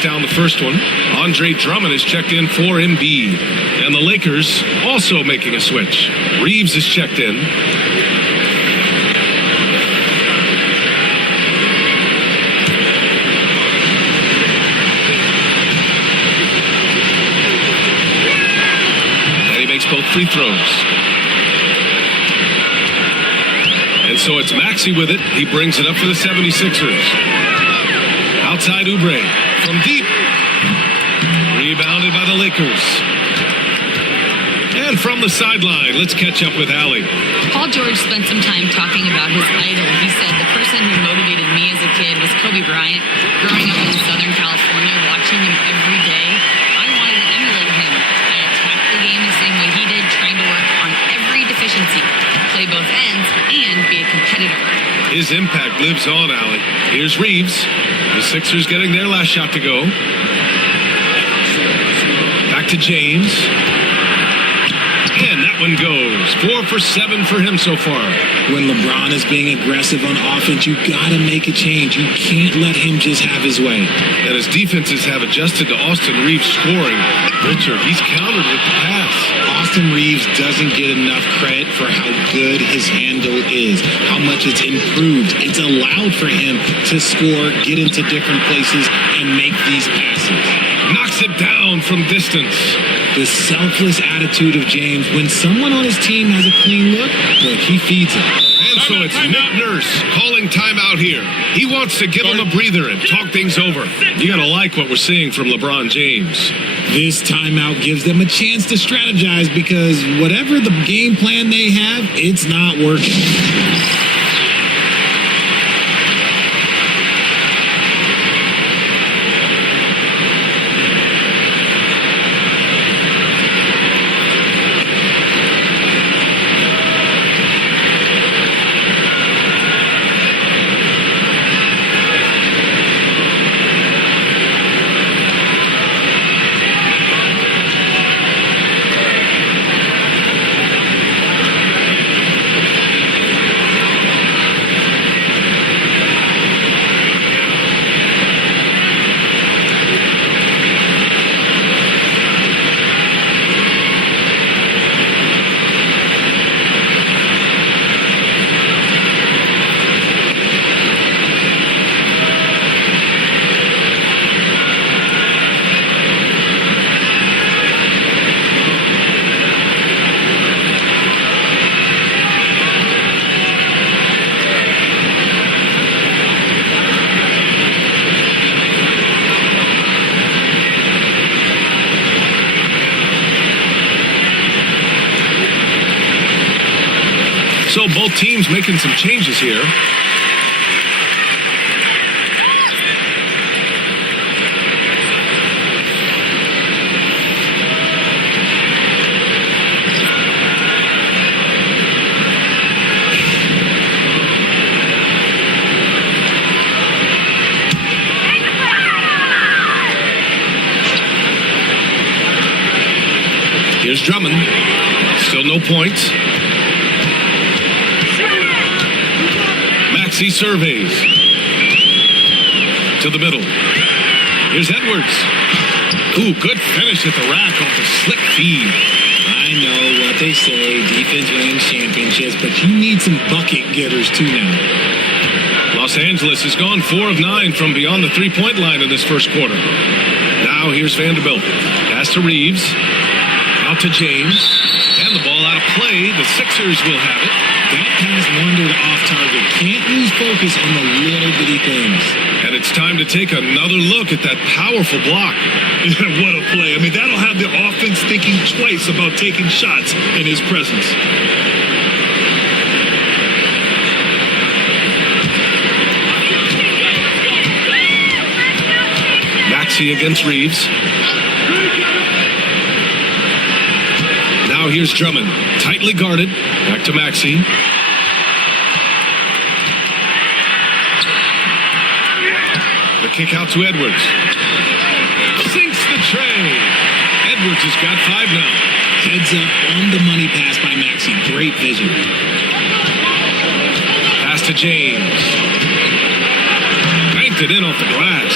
Down the first one. Andre Drummond is checked in for Embiid. And the Lakers also making a switch. Reeves is checked in. And he makes both free throws. And so it's Maxey with it. He brings it up for the 76ers. Outside Oubre. From deep. Rebounded by the Lakers. And from the sideline, let's catch up with Allie. Paul George spent some time talking about his idol. He said, the person who motivated me as a kid was Kobe Bryant. Growing up in Southern California, watching him every day, I wanted to emulate him. I attacked the game the same way he did, trying to work on every deficiency, play both ends, and be a competitor. His impact lives on, Allie. Here's Reeves. The Sixers getting their last shot to go. Back to James. And that that one goes. 4 for 7 for him so far. When LeBron is being aggressive on offense, you got to make a change. You can't let him just have his way. And his defenses have adjusted to Austin Reeves scoring. Richard, he's countered with the pass. Austin Reeves doesn't get enough credit for how good his handle is, how much it's improved. It's allowed for him to score, get into different places, and make these passes. Knocks it down from distance. The selfless attitude of James. When someone on his team has a clean look, he feeds it. And so it's Nick Nurse calling timeout here. He wants to give him a breather and talk things over. You got to like what we're seeing from LeBron James. This timeout gives them a chance to strategize because whatever the game plan they have, it's not working. So both teams making some changes here. Here's Drummond. Still no points. Maxey surveys. To the middle. Here's Edwards. Ooh, good finish at the rack off the slick feed. I know what they say, defense wins championships, but you need some bucket getters too now. Los Angeles has gone 4 of 9 from beyond the three-point line in this first quarter. Now here's Vanderbilt. Pass to Reeves. Out to James. And the ball out of play. The Sixers will have it. That pass wandered off target. Can't lose focus on the little bitty things. And it's time to take another look at that powerful block. What a play. I mean, that'll have the offense thinking twice about taking shots in his presence. Maxey against Reeves. Now here's Drummond. Tightly guarded. Back to Maxey. The kick out to Edwards. Sinks the tray. Edwards has got 5 now. Heads up on the money pass by Maxey. Great vision. Pass to James. Banked it in off the glass.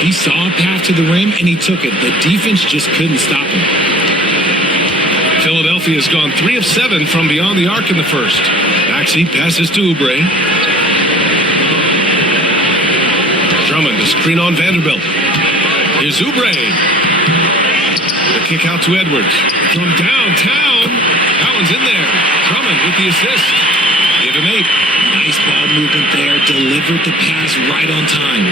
He saw a path to the rim and he took it. The defense just couldn't stop him. Philadelphia has gone 3 of 7 from beyond the arc in the first. Maxey passes to Oubre. Drummond to screen on Vanderbilt. Here's Oubre. The kick out to Edwards. From downtown. That one's in there. Drummond with the assist. Give him 8. Nice ball movement there. Delivered the pass right on time.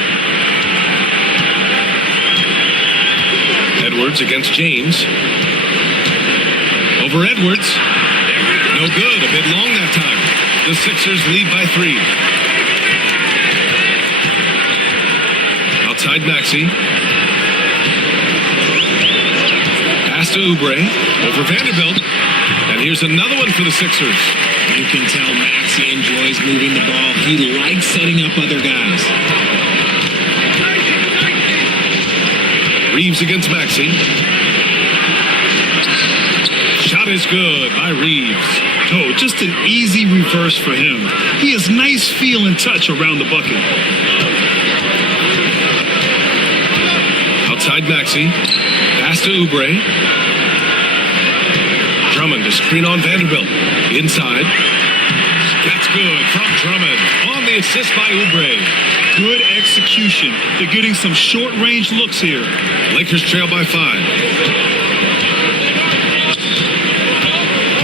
Edwards against James. Over Edwards. No good. A bit long that time. The Sixers lead by 3. Outside Maxey. Pass to Oubre. Over Vanderbilt. And here's another one for the Sixers. You can tell Maxey enjoys moving the ball. He likes setting up other guys. Reeves against Maxey. Shot is good by Reeves. Oh, just an easy reverse for him. He has nice feel and touch around the bucket. Outside Maxey. Pass to Oubre. Drummond to screen on Vanderbilt. Inside. That's good from Drummond. On the assist by Oubre. Good execution. They're getting some short-range looks here. Lakers trail by 5.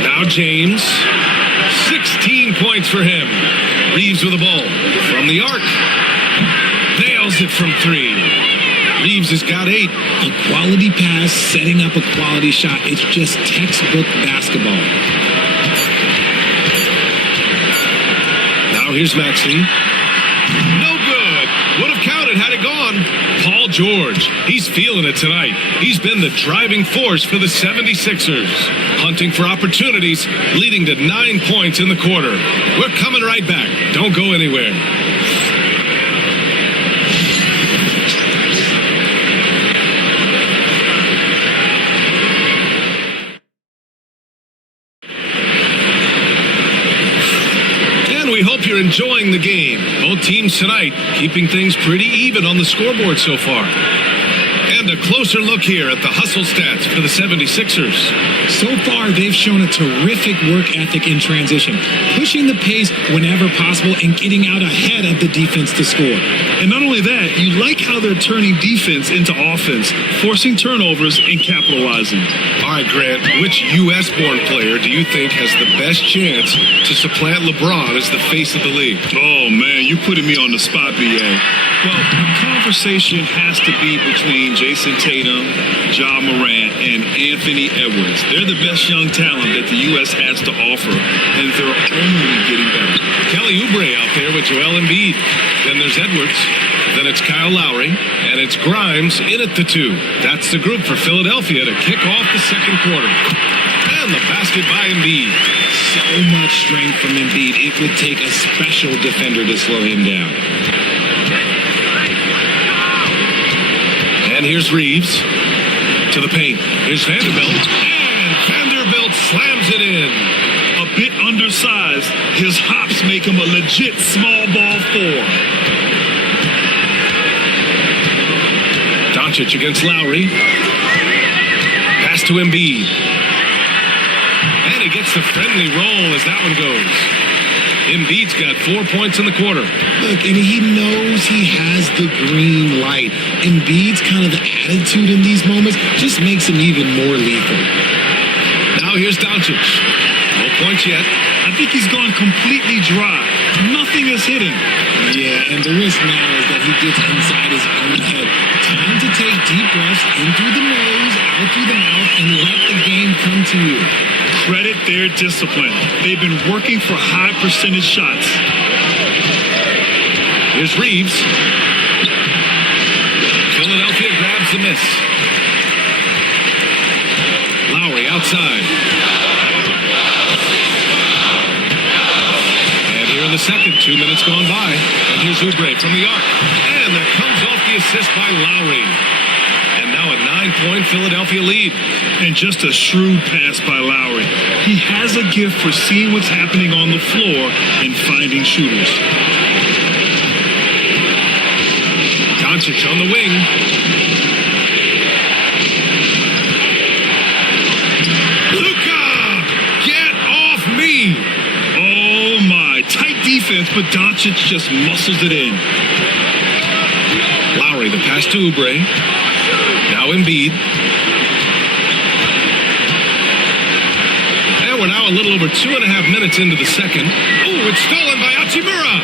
Now James. 16 points for him. Reeves with the ball. From the arc. Nails it from 3. Reeves has got 8. A quality pass, setting up a quality shot. It's just textbook basketball. Now here's Maxey. No good. Would have counted had it gone. Paul George. He's feeling it tonight. He's been the driving force for the 76ers. Hunting for opportunities, leading to 9 points in the quarter. We're coming right back. Don't go anywhere. We hope you're enjoying the game. Both teams tonight keeping things pretty even on the scoreboard so far. And a closer look here at the hustle stats for the 76ers. So far, they've shown a terrific work ethic in transition, pushing the pace whenever possible and getting out ahead of the defense to score. And not only that, you like how they're turning defense into offense, forcing turnovers and capitalizing. All right, Grant, which U.S.-born player do you think has the best chance to supplant LeBron as the face of the league? Oh, man, you're putting me on the spot, B.A. Well, the conversation has to be between Jason Tatum, Ja Morant, and Anthony Edwards. They're the best young talent that the U.S. has to offer, and they're only getting better. Kelly Oubre out there with Joel Embiid. Then there's Edwards. Then it's Kyle Lowry. And it's Grimes in at the 2. That's the group for Philadelphia to kick off the second quarter. And the basket by Embiid. So much strength from Embiid. It would take a special defender to slow him down. And here's Reeves to the paint. Here's Vanderbilt. And Vanderbilt slams it in. A bit undersized, his hops make him a legit small ball 4. Doncic against Lowry. Pass to Embiid. And he gets the friendly roll as that one goes. Embiid's got 4 points in the quarter. Look, and he knows he has the green light. Embiid's kind of attitude in these moments just makes him even more lethal. Now here's Doncic. No points yet. I think he's gone completely dry. Nothing has hit him. Yeah, and the risk now is that he gets inside his own head. Time to take deep breaths in through the nose, out through the mouth, and let the game come to you. Credit their discipline. They've been working for high percentage shots. Here's Reeves. Philadelphia grabs the miss. Lowry outside. And here in the second, 2 minutes gone by. And here's Oubre from the arc. And there comes off the assist by Lowry. And now a 9-point Philadelphia lead. And just a shrewd pass by Lowry. He has a gift for seeing what's happening on the floor and finding shooters. Doncic on the wing. Luka! Get off me! Oh my, tight defense, but Doncic just muscles it in. Lowry, the pass to Oubre. Now Embiid. And we're now a little over 2.5 minutes into the second. Oh, it's stolen by Hachimura.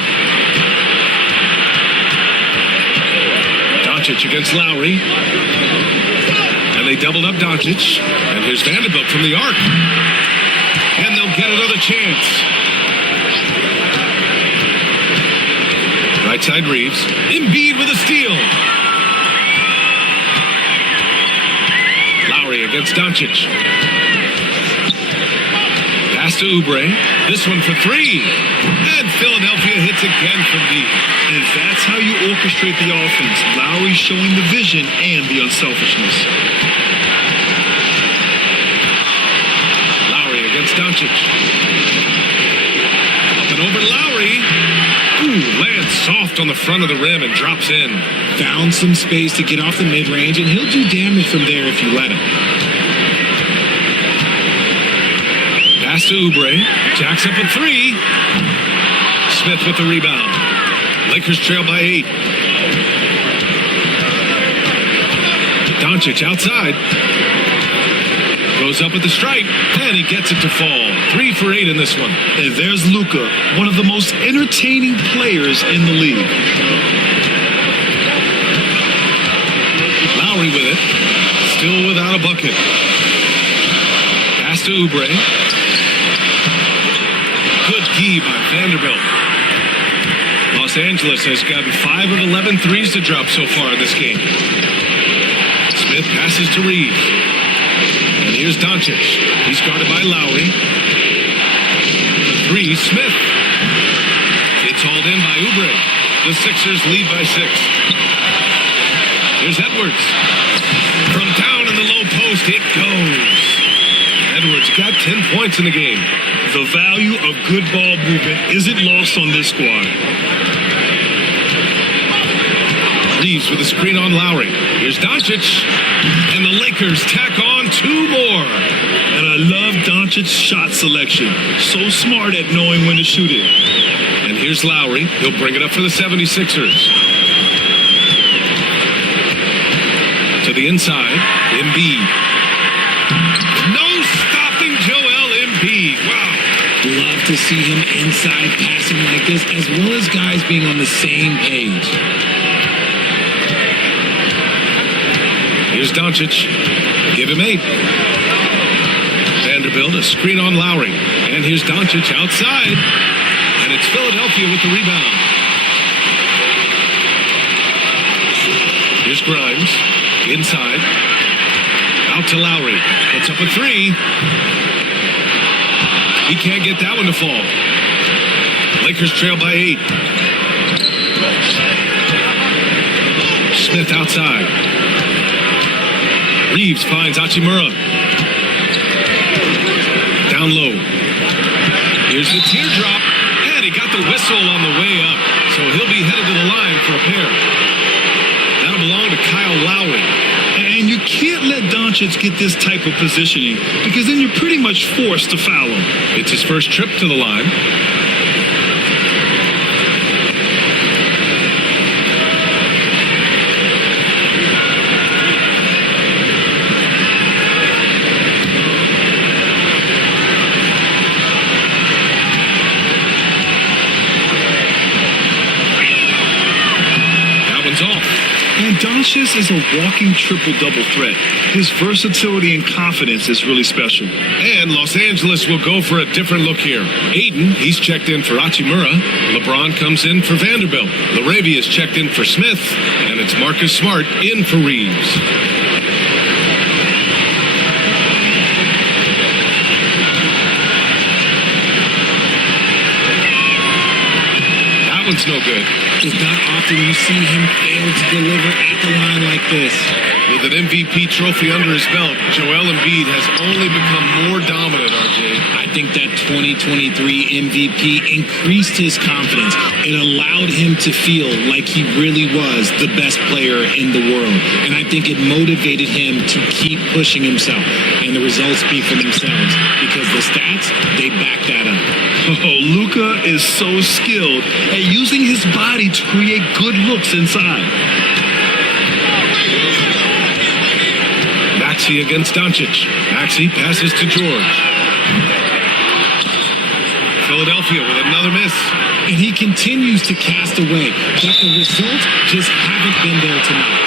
Doncic against Lowry. And they doubled up Doncic. And here's Vanderbilt from the arc. And they'll get another chance. Right side Reeves. Embiid with a steal. Lowry against Doncic. Pass to Oubre. This one for 3. And Philadelphia hits again from deep. And that's how you orchestrate the offense. Lowry showing the vision and the unselfishness. Doncic. Up and over Lowry. Ooh, lands soft on the front of the rim and drops in. Found some space to get off the mid-range, and he'll do damage from there if you let him. Pass to Oubre. Jacks up a three. Smith with the rebound. Lakers trail by 8. Doncic outside. Goes up at the stripe, and he gets it to fall. 3 for 8 in this one. And there's Luka, one of the most entertaining players in the league. Lowry with it. Still without a bucket. Pass to Oubre. Good key by Vanderbilt. Los Angeles has gotten 5 of 11 threes to drop so far in this game. Smith passes to Reeves. And here's Doncic. He's guarded by Lowry. 3, Smith. It's hauled in by Oubre. The Sixers lead by 6. Here's Edwards. From down in the low post, it goes. Edwards got 10 points in the game. The value of good ball movement isn't lost on this squad. Reeves with a screen on Lowry. Here's Doncic. And the Lakers tack on 2 more. And I love Doncic's shot selection. So smart at knowing when to shoot it. And here's Lowry. He'll bring it up for the 76ers. To the inside. Embiid. No stopping Joel Embiid. Wow. Love to see him inside passing like this, as well as guys being on the same page. Here's Doncic. Give him 8. Vanderbilt, a screen on Lowry. And here's Doncic outside. And it's Philadelphia with the rebound. Here's Grimes. Inside. Out to Lowry. Puts up a 3. He can't get that one to fall. Lakers trail by 8. Smith outside. Reeves finds Hachimura. Down low. Here's the teardrop. And he got the whistle on the way up. So he'll be headed to the line for a pair. That'll belong to Kyle Lowry. And you can't let Doncic get this type of positioning, because then you're pretty much forced to foul him. It's his first trip to the line. And Doncic is a walking triple-double threat. His versatility and confidence is really special. And Los Angeles will go for a different look here. Aiden, he's checked in for Hachimura. LeBron comes in for Vanderbilt. Laravia's checked in for Smith. And it's Marcus Smart in for Reeves. That one's no good. It's not often you see him fail to deliver at the line like this. With an MVP trophy under his belt, Joel Embiid has only become more dominant, RJ. I think that 2023 MVP increased his confidence. It allowed him to feel like he really was the best player in the world. And I think it motivated him to keep pushing himself. And the results speak for themselves, because the stats, they back that up. Oh, Luka is so skilled at using his body to create good looks inside. Maxey against Doncic. Maxey passes to George. Philadelphia with another miss. And he continues to cast away, but the results just haven't been there tonight.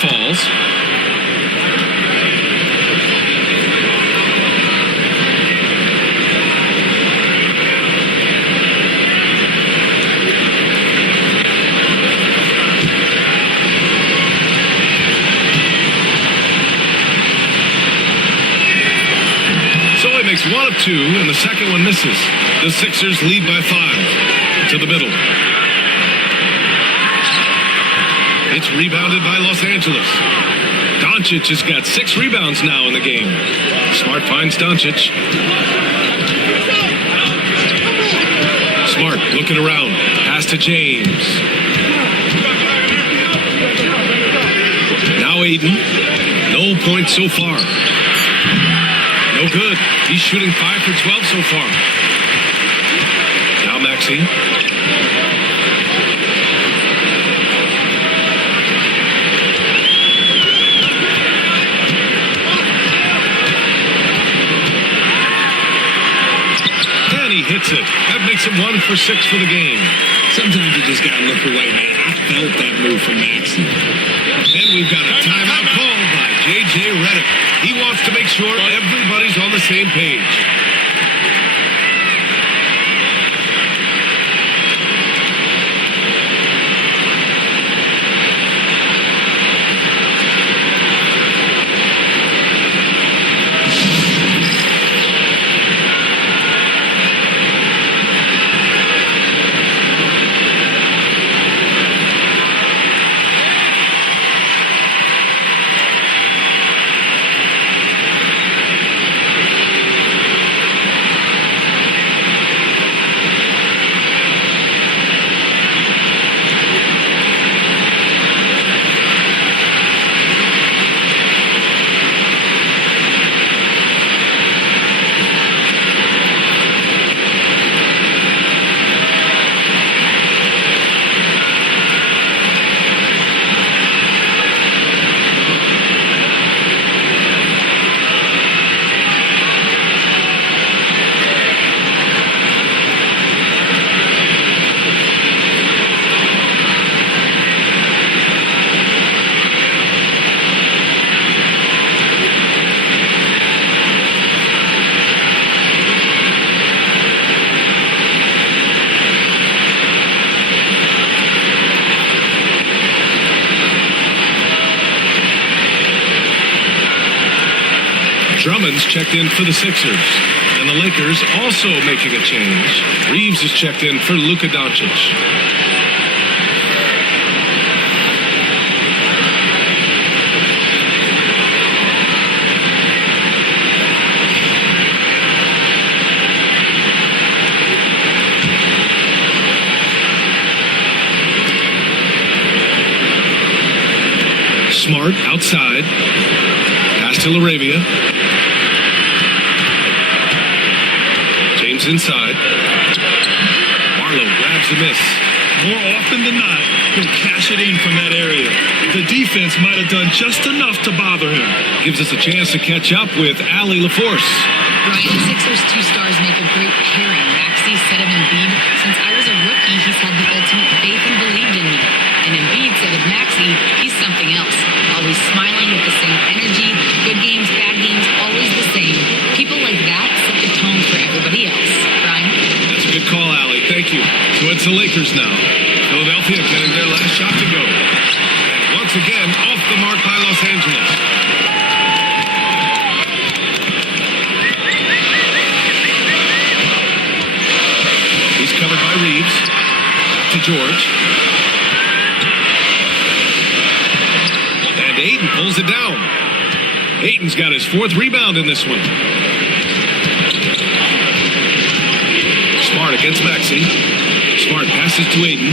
Falls. 1 of 2, and the second one misses. The Sixers lead by 5. To the middle. It's rebounded by Los Angeles. Doncic has got 6 rebounds now in the game. Smart finds Doncic. Smart looking around. Pass to James. Now Aiden. No points so far. No good. He's shooting 5 for 12 so far. Now Maxey. And he hits it. That makes him 1 for 6 for the game. Sometimes you just got to look away, man. I felt that move from Maxey. Then we've got a timeout called by J.J. Redick. He wants to make sure everybody's on the same page. Drummond's checked in for the Sixers. And the Lakers also making a change. Reeves is checked in for Luka Doncic. Smart outside. Pass to LaRavia. James inside. Barlow grabs the miss. More often than not, he'll cash it in from that area. The defense might have done just enough to bother him. Gives us a chance to catch up with Allie LaForce. Brian, Sixers 2 stars make a great pairing. Maxey said of Embiid, since I was a rookie, he's had the ultimate faith and believed in me. And Embiid said of Maxey, he's something else. Always smiling with the same energy. Good games, bad games, always the same. People like that set the tone for everybody else. Brian? That's a good call, Allie. Thank you. So it's the Lakers now. Philadelphia getting their last shot to go. And once again, off the mark by Los Angeles. He's covered by Reeves. To George. And Ayton pulls it down. Ayton's got his 4th rebound in this one. Smart against Maxey. Smart passes to Ayton.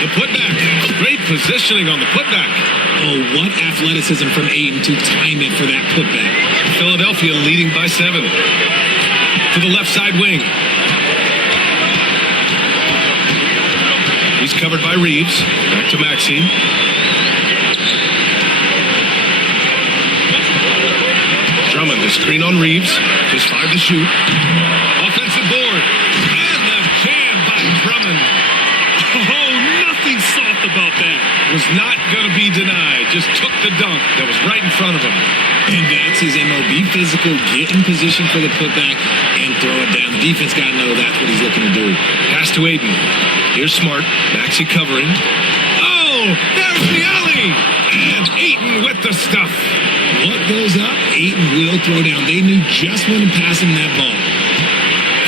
The putback. Great positioning on the putback. Oh, what athleticism from Aiden to time it for that putback. Philadelphia leading by 7. To the left side wing. He's covered by Reeves. Back to Maxey. Drummond, the screen on Reeves. Just 5 to shoot. Offensive board. And the jam by Drummond. Oh, nothing soft about that. Was not going to be denied. Just took the dunk that was right in front of him. And that's his MO. Be physical, get in position for the putback, and throw it down. The defense got to know that's what he's looking to do. Pass to Ayton. Here's Smart. Maxey covering. Oh, there's the alley. And Ayton with the stuff. What goes up, Ayton will throw down. They knew just when to pass him that ball.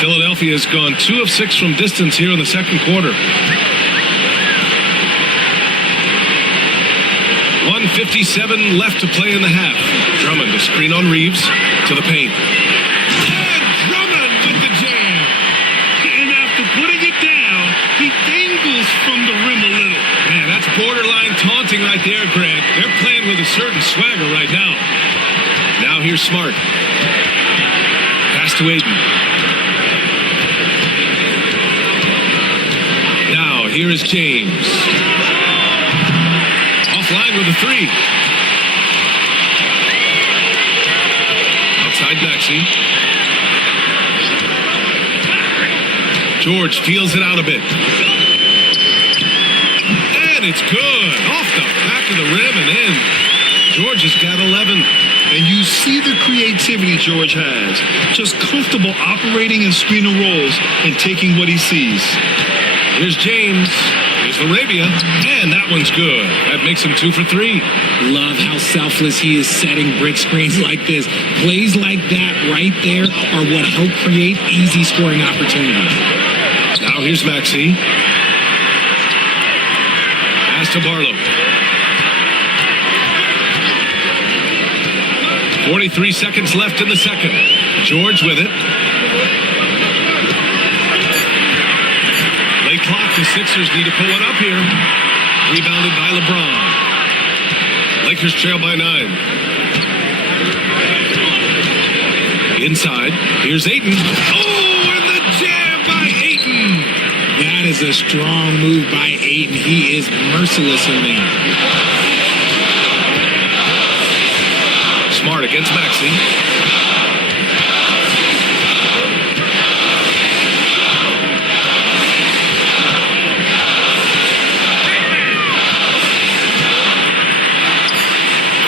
Philadelphia has gone 2 of 6 from distance here in the second quarter. 1:57 left to play in the half. Drummond, a screen on Reeves, to the paint. And Drummond with the jam. And after putting it down, he dangles from the rim a little. Man, that's borderline taunting right there, Grant. They're playing with a certain swagger right now. Now here's Smart. Pass to Ayton. Now here is James. Offline with a 3. Outside Maxey. George feels it out a bit. And it's good. Off the back of the rim and in. George has got 11. And you see the creativity George has. Just comfortable operating in screen and rolls and taking what he sees. Here's James. Here's Arabia. And that one's good. That makes him 2 for 3. Love how selfless he is setting brick screens like this. Plays like that right there are what help create easy scoring opportunities. Now here's Maxey. Pass to Barlow. 43 seconds left in the second. George with it. Late clock. The Sixers need to pull one up here. Rebounded by LeBron. Lakers trail by 9. Inside. Here's Ayton. Oh, and the jam by Ayton. That is a strong move by Ayton. He is merciless in there. Smart against Maxey.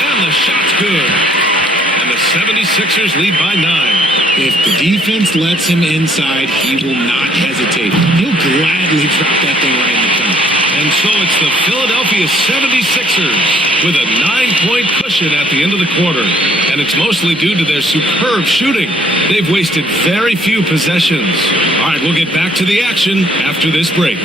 And the shot's good. And the 76ers lead by 9. If the defense lets him inside, he will not hesitate. He'll gladly drop that thing right in the cup. And so it's the Philadelphia 76ers with a 9-point cushion at the end of the quarter. And it's mostly due to their superb shooting. They've wasted very few possessions. All right, we'll get back to the action after this break.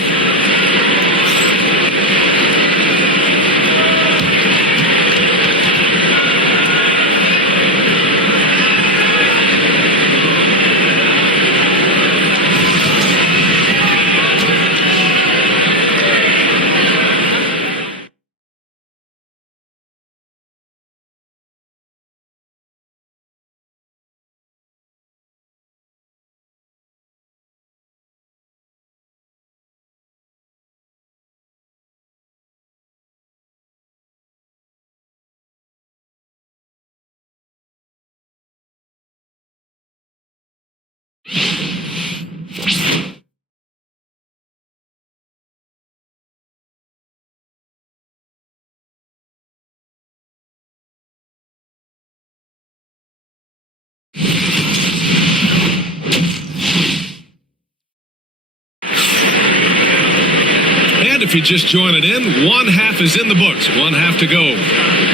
If you just join it in, one half is in the books, one half to go.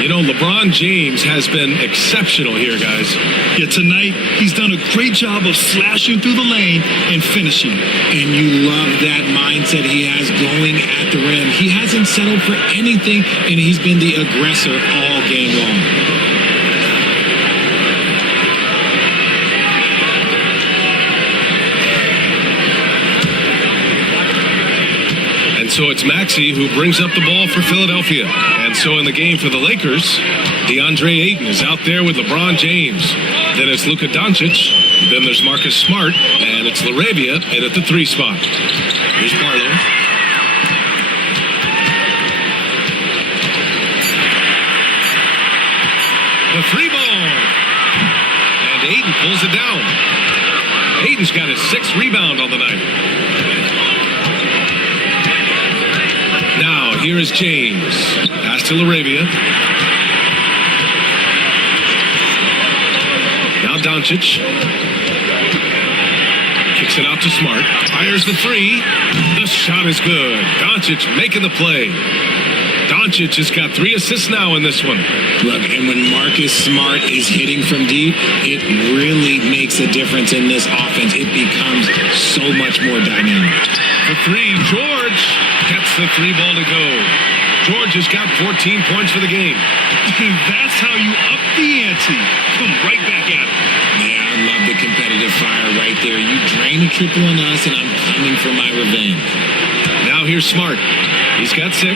You know, LeBron James has been exceptional here, guys. Yeah, tonight he's done a great job of slashing through the lane and finishing. And you love that mindset he has going at the rim. He hasn't settled for anything, and he's been the aggressor all game long. So it's Maxey who brings up the ball for Philadelphia. And so in the game for the Lakers, DeAndre Ayton is out there with LeBron James. Then it's Luka Doncic. Then there's Marcus Smart. And it's LaRavia in at the 3 spot. Here's Barlow. The 3 ball. And Ayton pulls it down. Ayton's got his 6th rebound on the night. Now, here is James. Pass to LaRavia. Now Doncic. Kicks it out to Smart. Fires the 3. The shot is good. Doncic making the play. Doncic has got 3 assists now in this one. Look, and when Marcus Smart is hitting from deep, it really makes a difference in this offense. It becomes so much more dynamic. For 3, George gets the 3 ball to go. George has got 14 points for the game. That's how you up the ante. Come right back at it. Yeah, I love the competitive fire right there. You drain a triple on us, and I'm coming for my revenge. Now here's Smart. He's got 6.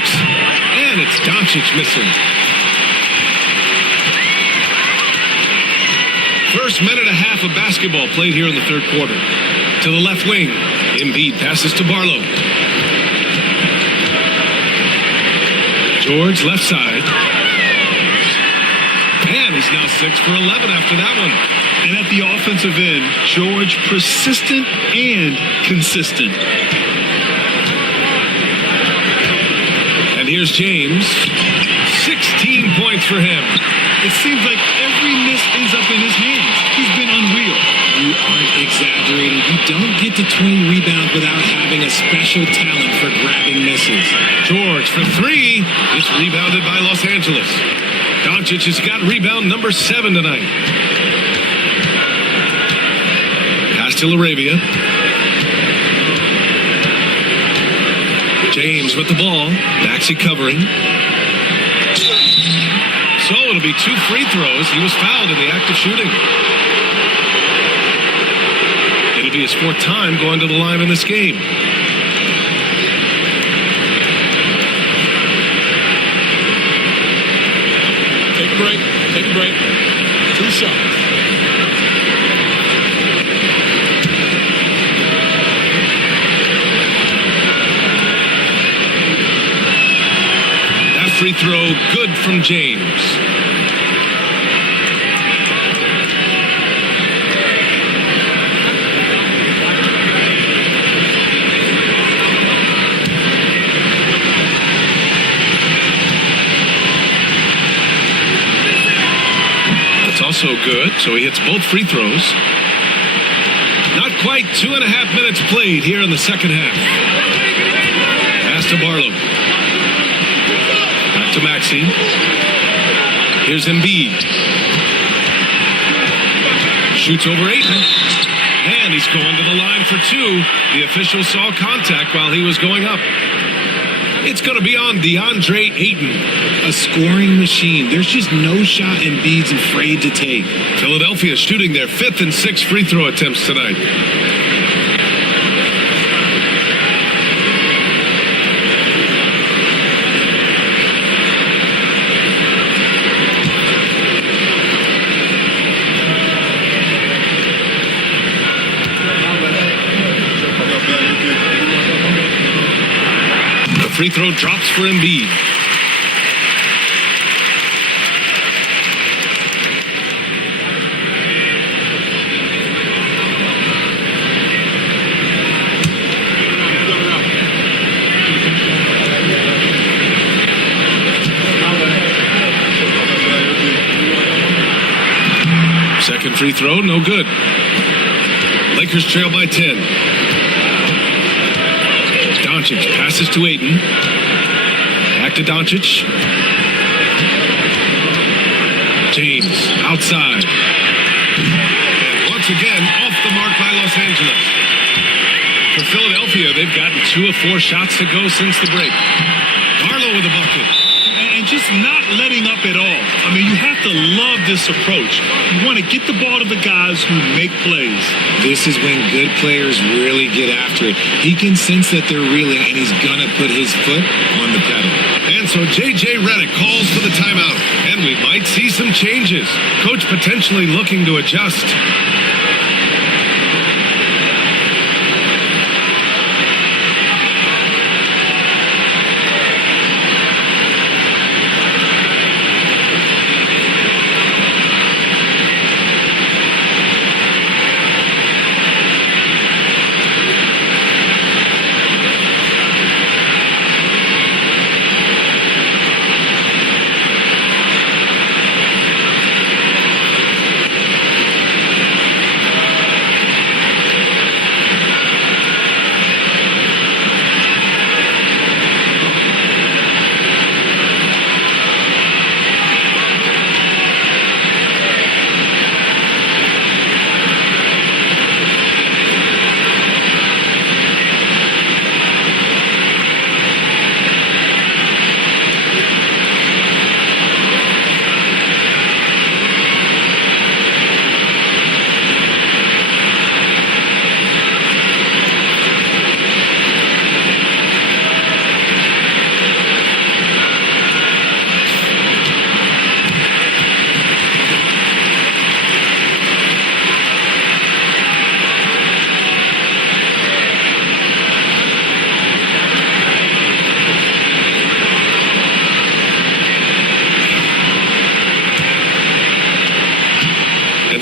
And it's Doncic missing. First minute and a half of basketball played here in the third quarter. To the left wing. Embiid passes to Barlow. George, left side. And he's now 6 for 11 after that one. And at the offensive end, George persistent and consistent. And here's James. 16 points for him. It seems like every miss ends up in his hands. He's been unreal. You aren't exaggerating. You don't get to 20 rebounds without having a special talent for grabbing misses. George for 3. It's rebounded by Los Angeles. Doncic has got rebound number 7 tonight. Pass to Laravia. James with the ball. Maxey covering. So it'll be 2 free throws. He was fouled in the act of shooting. It'll be his 4th time going to the line in this game. Take a break. Take a break. 2 shots. Free throw, good from James. That's also good, so he hits both free throws. Not quite 2.5 minutes played here in the second half. Pass to Barlow. To Maxey. Here's Embiid. Shoots over Ayton. And he's going to the line for 2. The official saw contact while he was going up. It's going to be on DeAndre Ayton. A scoring machine. There's just no shot Embiid's afraid to take. Philadelphia shooting their 5th and 6th free throw attempts tonight. Free throw drops for Embiid. Second free throw, no good. Lakers trail by 10. Doncic passes to Ayton. Back to Doncic. James outside. And once again, off the mark by Los Angeles. For Philadelphia, they've gotten 2 of 4 shots to go since the break. Barlow with a bucket. And just not letting up at all. I mean, you have to love this approach. You want to get the ball to the guys who make plays. This is when good players really get after it. He can sense that they're reeling, and he's going to put his foot on the pedal. And so J.J. Redick calls for the timeout. And we might see some changes. Coach potentially looking to adjust.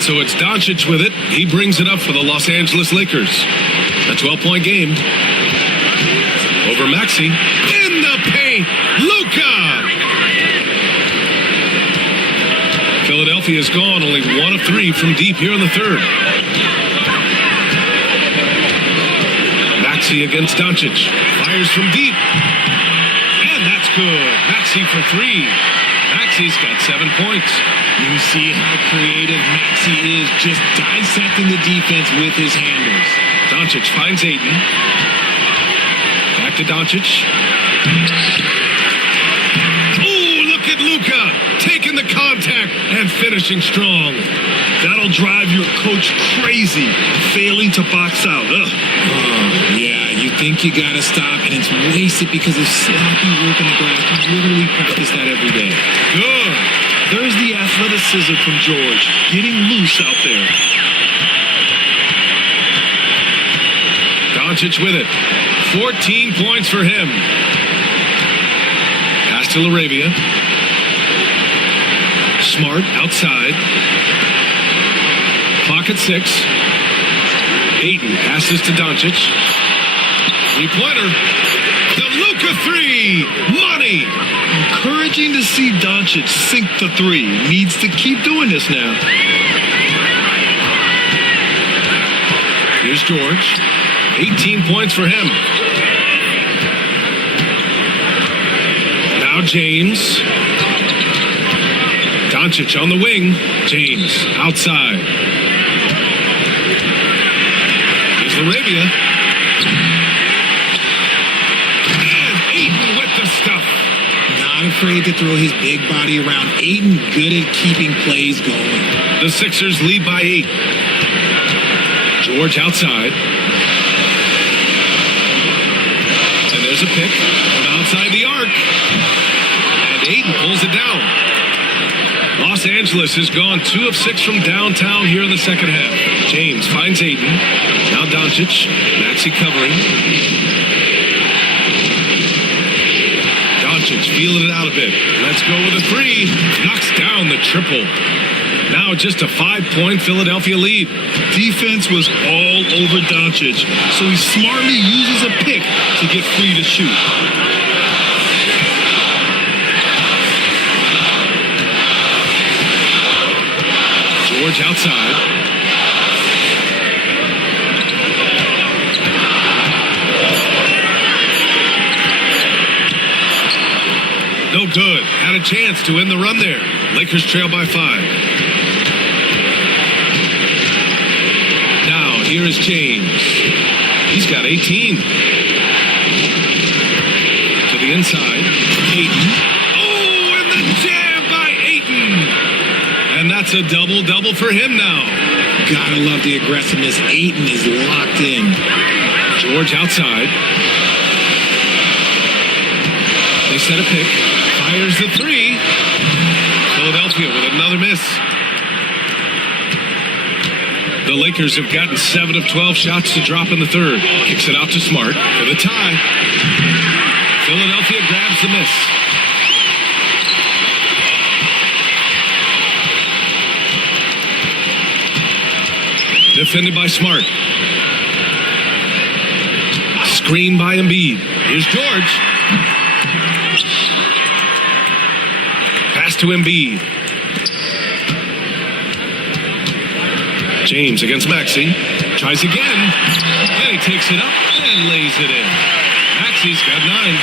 So it's Doncic with it. He brings it up for the Los Angeles Lakers. A 12-point game. Over Maxey. In the paint. Luka! Philadelphia's gone. Only 1 of 3 from deep here in the third. Maxey against Doncic. Fires from deep. And that's good. Maxey for 3. Maxey's got 7 points. You see how creative Maxey is, just dissecting the defense with his handles. Doncic finds Ayton. Back to Doncic. Oh, look at Luka taking the contact and finishing strong. That'll drive your coach crazy, failing to box out. Yeah, you think you gotta stop, and it's wasted because of sloppy work on the glass. You literally practice that every day. Good. There's the athleticism from George, getting loose out there. Doncic with it. 14 points for him. Pass to Laravia. Smart outside. Clock at 6. Ayton passes to Doncic. 3-pointer. The Luka 3. Money. Encouraging to see Doncic sink the 3. Needs to keep doing this now. Here's George. 18 points for him. Now James. Doncic on the wing. James outside. Here's Laravia. And Ayton with the stuff. Not afraid to throw his big body around. Ayton good at keeping plays going. The Sixers lead by 8. George outside. And there's a pick from outside the arc. And Ayton pulls it down. Los Angeles has gone 2 of 6 from downtown here in the second half. James finds Ayton. Now Doncic. Maxey covering. Doncic feeling it out a bit. Let's go with a 3. Knocks down the triple. Now just a 5-point Philadelphia lead. Defense was all over Doncic, so he smartly uses a pick to get free to shoot. George outside. No good. Had a chance to end the run there. Lakers trail by 5. Now, here is James. He's got 18. To the inside. Ayton. Oh, and the jam by Ayton. And that's a double-double for him now. Gotta love the aggressiveness. Ayton is locked in. George outside. They set a pick. Fires the 3. Philadelphia with another miss. The Lakers have gotten 7 of 12 shots to drop in the third. Kicks it out to Smart for the tie. Philadelphia grabs the miss. Defended by Smart. Screen by Embiid. Here's George. Pass to Embiid. James against Maxey. Tries again. And he takes it up and lays it in. Maxey's got 9.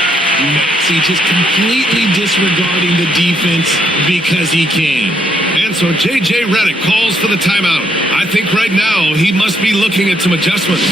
Maxey just completely disregarding the defense because he can. And so J.J. Redick calls for the timeout. I think right now he must be looking at some adjustments.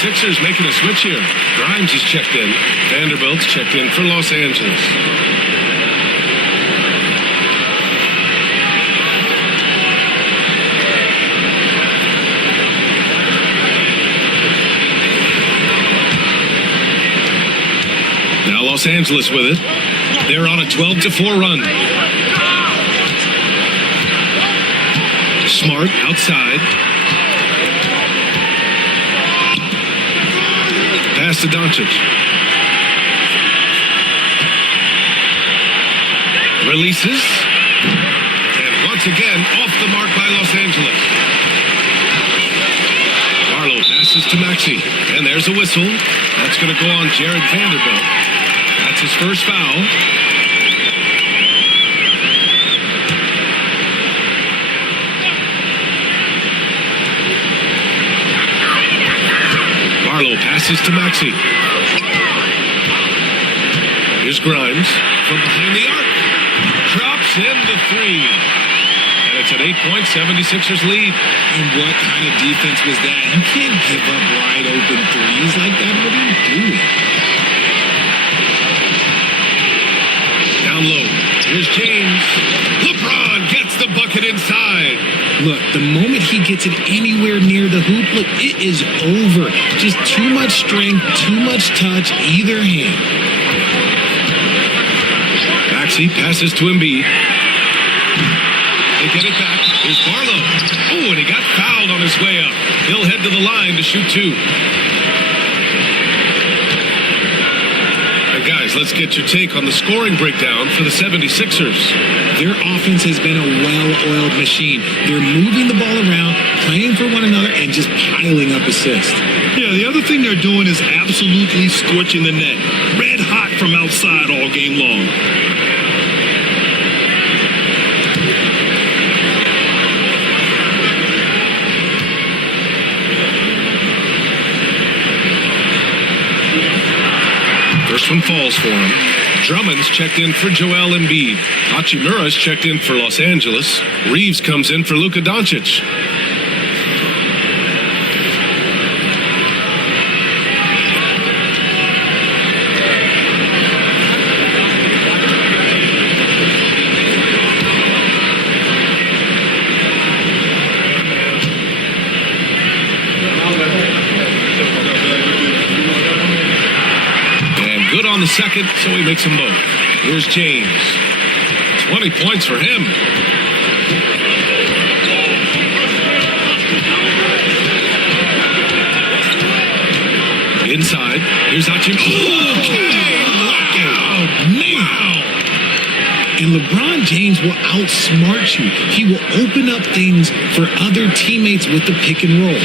76ers making a switch here. Grimes is checked in. Vanderbilt's checked in for Los Angeles. Now Los Angeles with it. They're on a 12-4 run. Smart outside. Pass to Doncic. Releases. And once again, off the mark by Los Angeles. Barlow passes to Maxey. And there's a whistle. That's going to go on Jared Vanderbilt. That's his first foul. Barlow passes to Maxey. Here's Grimes from behind the arc. Drops in the three. And it's an 8-point 76ers lead. And what kind of defense was that? You can't give up wide open threes like that. What are you doing? Down low. Here's James. LeBron gets the bucket inside. Look, the moment he gets it anywhere near the hoop, look, it is over. Just too much strength, too much touch, either hand. Maxey passes to Embiid. They get it back. Here's Barlow. Oh, and he got fouled on his way up. He'll head to the line to shoot two. And guys, let's get your take on the scoring breakdown for the 76ers. Their offense has been a well-oiled machine. They're moving the ball around, playing for one another, and just piling up assists. Yeah, the other thing they're doing is absolutely scorching the net. Red hot from outside all game long. First one falls for him. Drummond's checked in for Joel Embiid. Hachimura's checked in for Los Angeles. Reeves comes in for Luka Doncic. Good on the second, so he makes them both. Here's James. 20 points for him. Inside. Here's Hachimura. Okay, lockout. Wow. And LeBron James will outsmart you. He will open up things for other teammates with the pick and roll.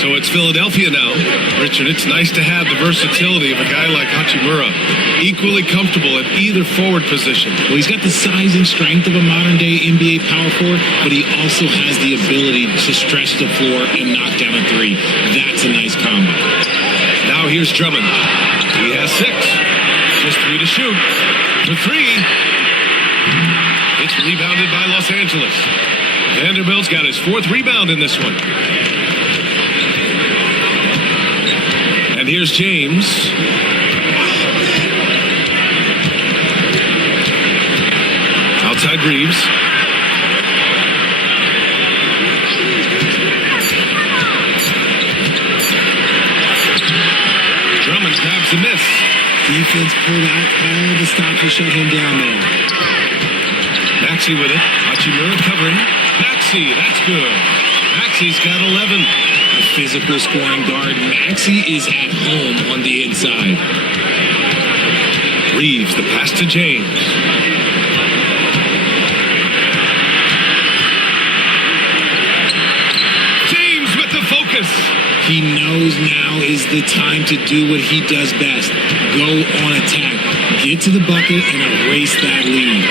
So it's Philadelphia now. Richard, it's nice to have the versatility of a guy like Hachimura. Equally comfortable at either forward position. Well, he's got the size and strength of a modern-day NBA power forward, but he also has the ability to stretch the floor and knock down a three. That's a nice combo. Now here's Drummond. He has 6. Just 3 to shoot. For 3. It's rebounded by Los Angeles. Vanderbilt's got his 4th rebound in this one. And here's James. Outside Reeves. Drummond grabs the miss. Defense pulled out all the stops to shut him down there. Maxey with it. Hachimura covering. Maxey, that's good. Maxey's got 11. A physical scoring guard. Maxey is at home on the inside. Reeves, the pass to James. James with the focus. He knows now is the time to do what he does best. Go on attack. Get to the bucket and erase that lead.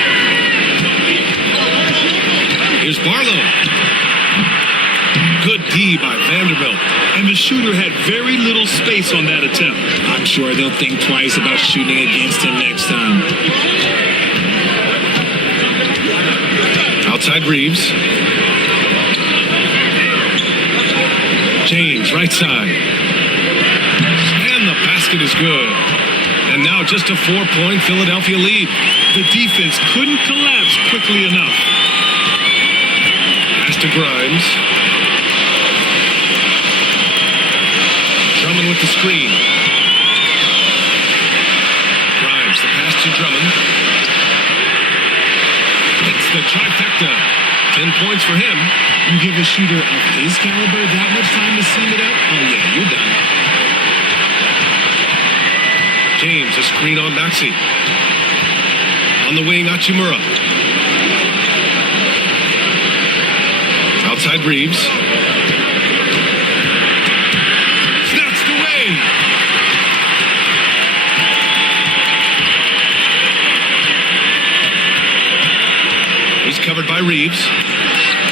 Here's Barlow. Good D by Vanderbilt. And the shooter had very little space on that attempt. I'm sure they'll think twice about shooting against him next time. Outside Reeves. James, right side. And the basket is good. And now just a 4-point Philadelphia lead. The defense couldn't collapse quickly enough. Pass to Grimes. Drummond with the screen. Grimes, the pass to Drummond. It's the trifecta. 10 points for him. You give a shooter of his caliber that much time to send it up? Oh, yeah, you're done. James, a screen on Maxey. On the wing, Hachimura. Outside Reeves. Snatched away. He's covered by Reeves.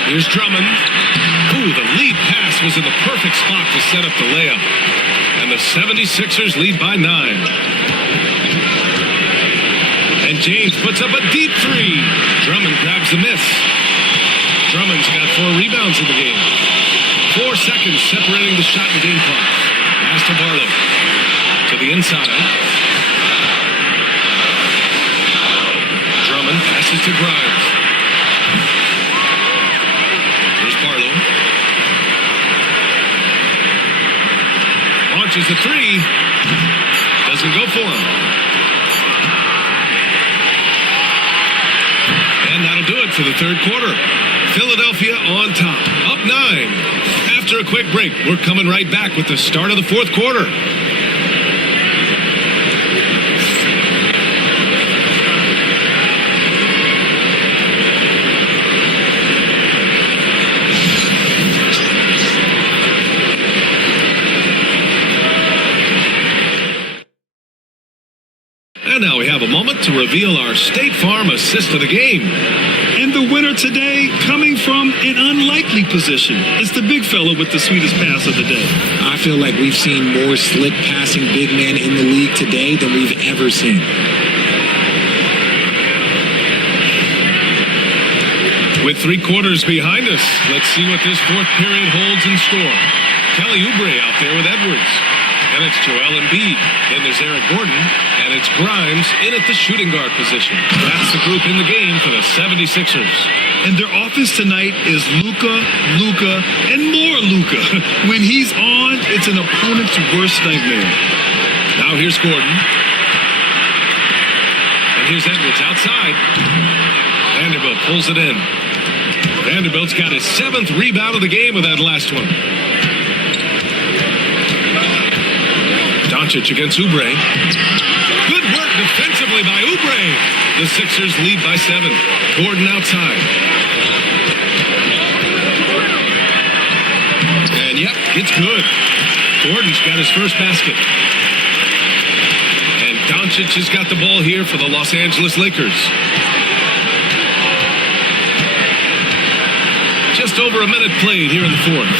Here's Drummond. Ooh, the lead pass was in the perfect spot to set up the layup. And the 76ers lead by 9. And James puts up a deep three. Drummond grabs the miss. Drummond's got 4 rebounds in the game. 4 seconds separating the shot and game clock. Pass to Barlow. To the inside. Drummond passes to Grimes. Here's Barlow. Launches a 3. Doesn't go for him. And that'll do it for the third quarter. Philadelphia on top, up 9. After a quick break, we're coming right back with the start of the fourth quarter. And now we have a moment to reveal our State Farm assist of the game. And the winner today coming from an unlikely position. It's the big fella with the sweetest pass of the day. I feel like we've seen more slick passing big men in the league today than we've ever seen. With 3 quarters behind us, let's see what this fourth period holds in store. Kelly Oubre out there with Edwards. And it's Joel Embiid. Then there's Eric Gordon. And it's Grimes in at the shooting guard position. That's the group in the game for the 76ers. And their offense tonight is Luka, and more Luka. When he's on, it's an opponent's worst nightmare. Now here's Gordon. And here's Edwards outside. Vanderbilt pulls it in. Vanderbilt's got his 7th rebound of the game with that last one. Doncic against Oubre. Good work defensively by Oubre. The Sixers lead by 7. Gordon outside. And yep, it's good. Gordon's got his first basket. And Doncic has got the ball here for the Los Angeles Lakers. Just over a minute played here in the fourth.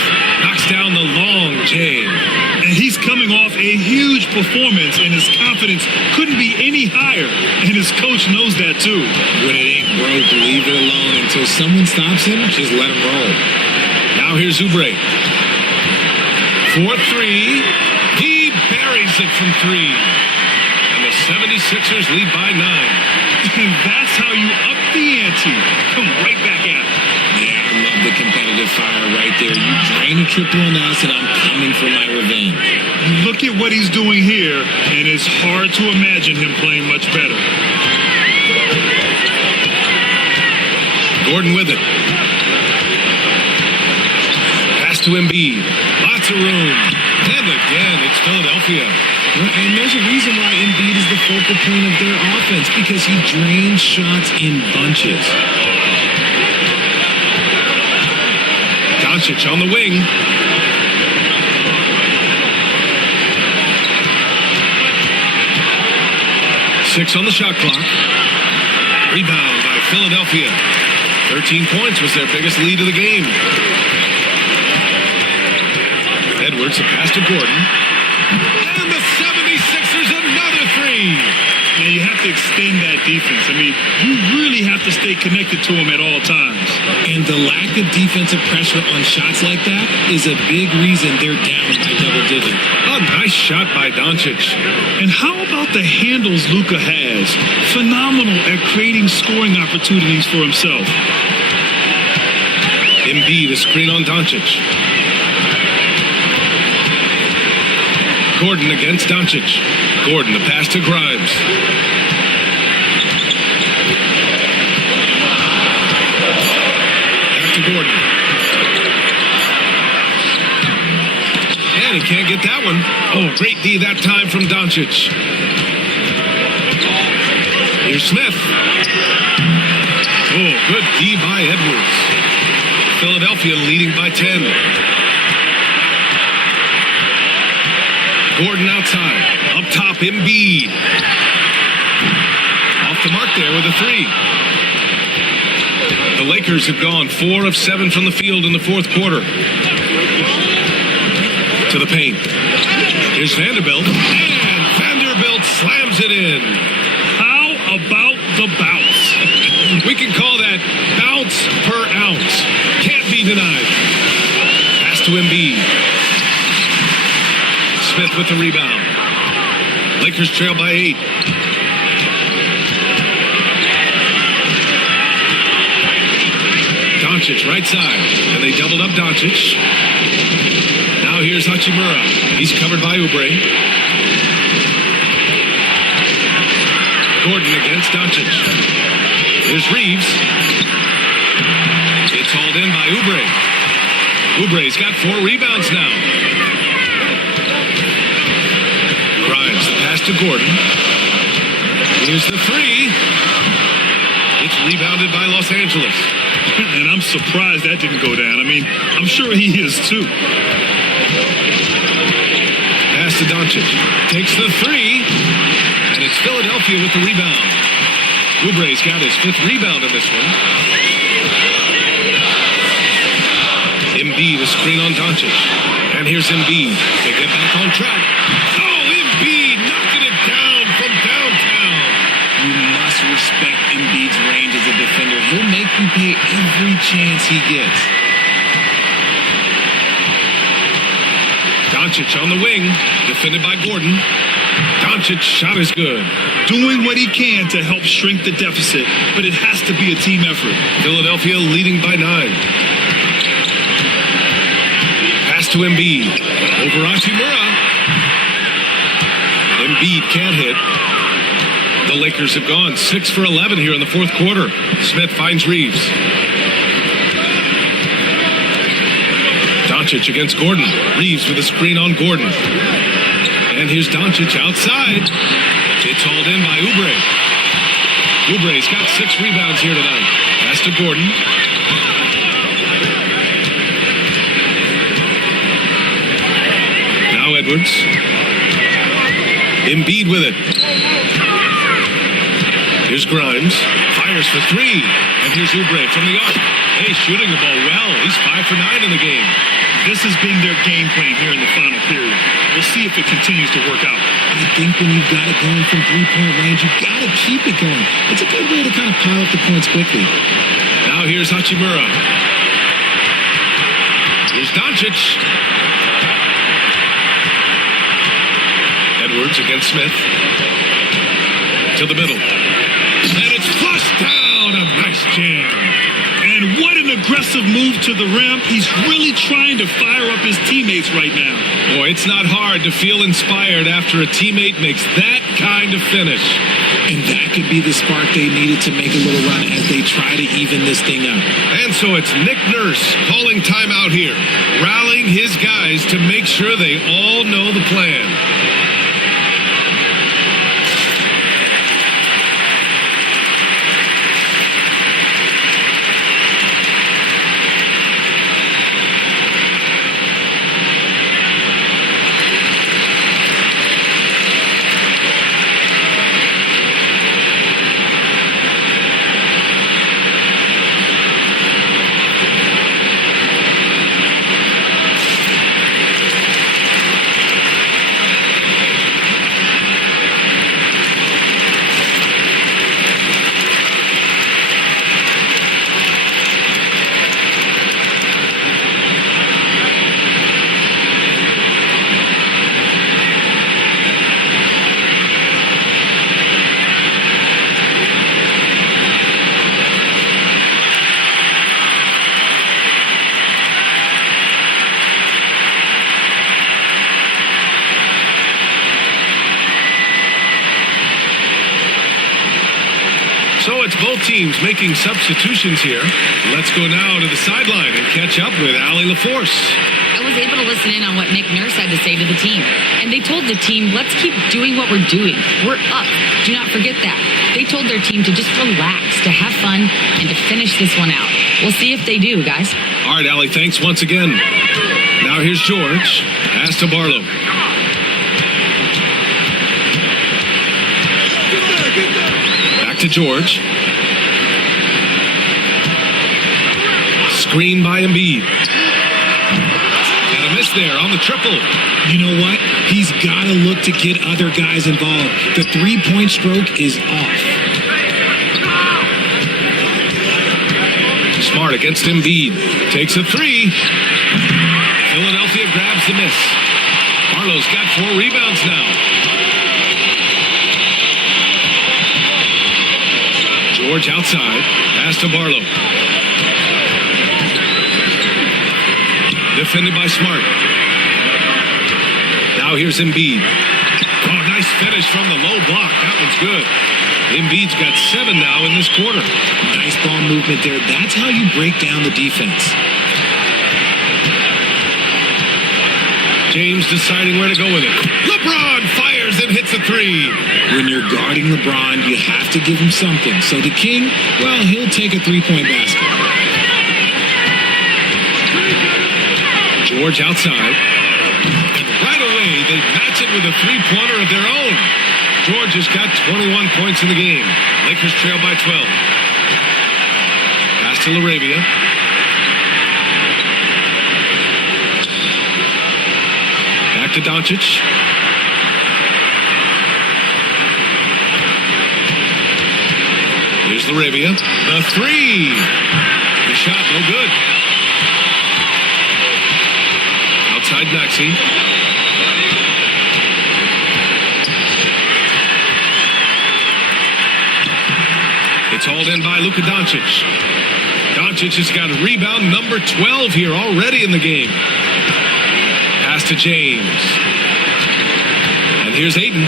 Knocks down the long J. And he's coming off a huge performance, and his confidence couldn't be any higher. And his coach knows that, too. When it ain't broke, leave it alone. Until someone stops him, just let him roll. Now here's Oubre. 4-3. He buries it from 3. And the 76ers lead by 9. And that's how you up the ante. Come right back at it. Yeah, I love the competitive fire right there. You drain a triple on us, and I'm coming for my revenge. Look at what he's doing here, and it's hard to imagine him playing much better. Gordon with it. Pass to Embiid. Lots of room. And again, it's Philadelphia. And there's a reason why Embiid is the focal point of their offense, because he drains shots in bunches. Doncic on the wing. Six on the shot clock. Rebound by Philadelphia. 13 points was their biggest lead of the game. Edwards, a pass to Gordon. And the 76ers another 3. Now you have to to extend that defense. I mean, you really have to stay connected to him at all times. And the lack of defensive pressure on shots like that is a big reason they're down by double digits. Oh, nice shot by Doncic. And how about the handles Luka has? Phenomenal at creating scoring opportunities for himself. Embiid, a screen on Doncic. Gordon against Doncic. Gordon, the pass to Grimes. Back to Gordon. And he can't get that one. Oh, great D that time from Doncic. Here's Smith. Oh, good D by Edwards. Philadelphia leading by 10. Gordon outside. Up top, Embiid. Off the mark there with a three. The Lakers have gone 4 of 7 from the field in the fourth quarter. To the paint. Here's Vanderbilt. And Vanderbilt slams it in. How about the bounce? We can call that bounce per ounce. Can't be denied. Pass to Embiid. Smith with the rebound. Lakers trail by 8. Doncic right side. And they doubled up Doncic. Now here's Hachimura. He's covered by Oubre. Gordon against Doncic. Here's Reeves. It's hauled in by Oubre. Oubre's got 4 rebounds now. Grimes, the pass to Gordon. Here's the three. It's rebounded by Los Angeles. And I'm surprised that didn't go down. I mean, I'm sure he is too. Pass to Doncic. Takes the three. And it's Philadelphia with the rebound. Oubre's got his 5th rebound in this one. Embiid, a screen on Doncic. And here's Embiid. They get back on track. Oh, Embiid knocking it down from downtown. You must respect Embiid's range as a defender. He'll make you pay every chance he gets. Doncic on the wing, defended by Gordon. Doncic's shot is good. Doing what he can to help shrink the deficit, but it has to be a team effort. Philadelphia leading by 9. Pass to Embiid. Over Hachimura. Embiid can't hit. The Lakers have gone 6 for 11 here in the fourth quarter. Smith finds Reeves. Doncic against Gordon. Reeves with a screen on Gordon. And here's Doncic outside. It's hauled in by Oubre. Oubre's got 6 rebounds here tonight. Pass to Gordon. Now Edwards. Embiid with it. Here's Grimes. Fires for 3. And here's Oubre from the arc. Hey, shooting the ball well. He's 5 for 9 in the game. This has been their game plan here in the final period. We'll see if it continues to work out. I think when you've got it going from 3-point range, you've got to keep it going. It's a good way to kind of pile up the points quickly. Now here's Hachimura. Here's Doncic. Edwards against Smith. To the middle. And it's flushed down. A nice jam. And what an aggressive move to the rim. He's really trying to fire up his teammates right now. Boy, it's not hard to feel inspired after a teammate makes that kind of finish. And that could be the spark they needed to make a little run as they try to even this thing up. And so it's Nick Nurse calling timeout here, rallying his guys to make sure they all know the plan. So it's both teams making substitutions here. Let's go now to the sideline and catch up with Allie LaForce. I was able to listen in on what Nick Nurse had to say to the team. And they told the team, let's keep doing what we're doing. We're up. Do not forget that. They told their team to just relax, to have fun, and to finish this one out. We'll see if they do, guys. All right, Allie, thanks once again. Now here's George. Pass to Barlow. Back to George. Screen by Embiid. And a miss there on the triple. You know what? He's got to look to get other guys involved. The three-point stroke is off. Smart against Embiid. Takes a three. Philadelphia grabs the miss. Barlow's got 4 rebounds now. George outside. Pass to Barlow. Defended by Smart. Now here's Embiid. Oh, nice finish from the low block. That one's good. Embiid's got 7 now in this quarter. Nice ball movement there. That's how you break down the defense. James deciding where to go with it. LeBron fires and hits a 3. When you're guarding LeBron, you have to give him something. So the King, well, he'll take a three-point basket. George outside. And right away, they match it with a three-pointer of their own. George has got 21 points in the game. Lakers trail by 12. Pass to LaRavia. Back to Doncic. Here's LaRavia. The 3. The shot, no good. Outside Maxey. It's hauled in by Luka Doncic. Doncic has got a rebound number 12 here already in the game. Pass to James. And here's Ayton.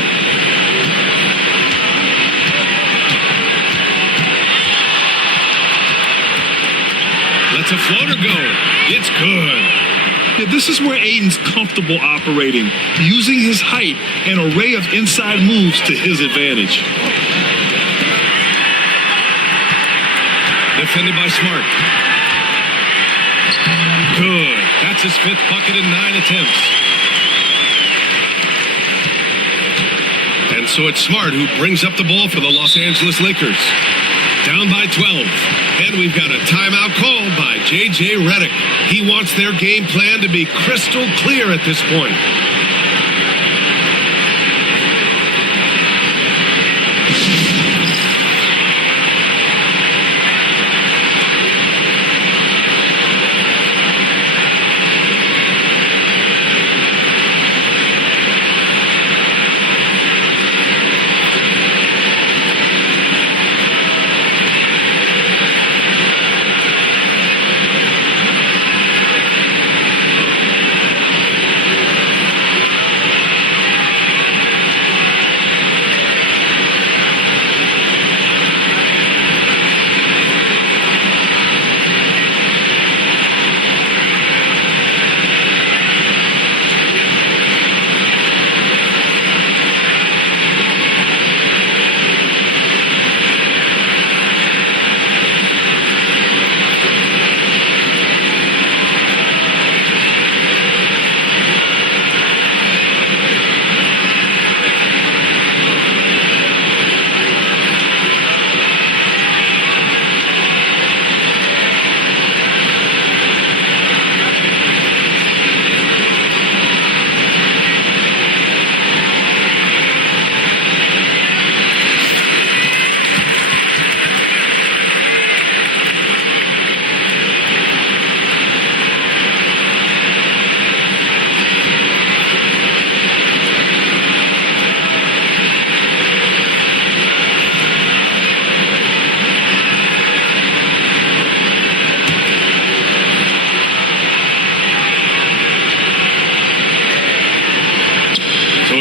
Lets a floater go. It's good. Yeah, this is where Ayton's comfortable operating, using his height and array of inside moves to his advantage. Defended by Smart. Good. That's his 5th bucket in 9 attempts. And so it's Smart who brings up the ball for the Los Angeles Lakers. Down by 12. And we've got a timeout called by J.J. Redick. He wants their game plan to be crystal clear at this point.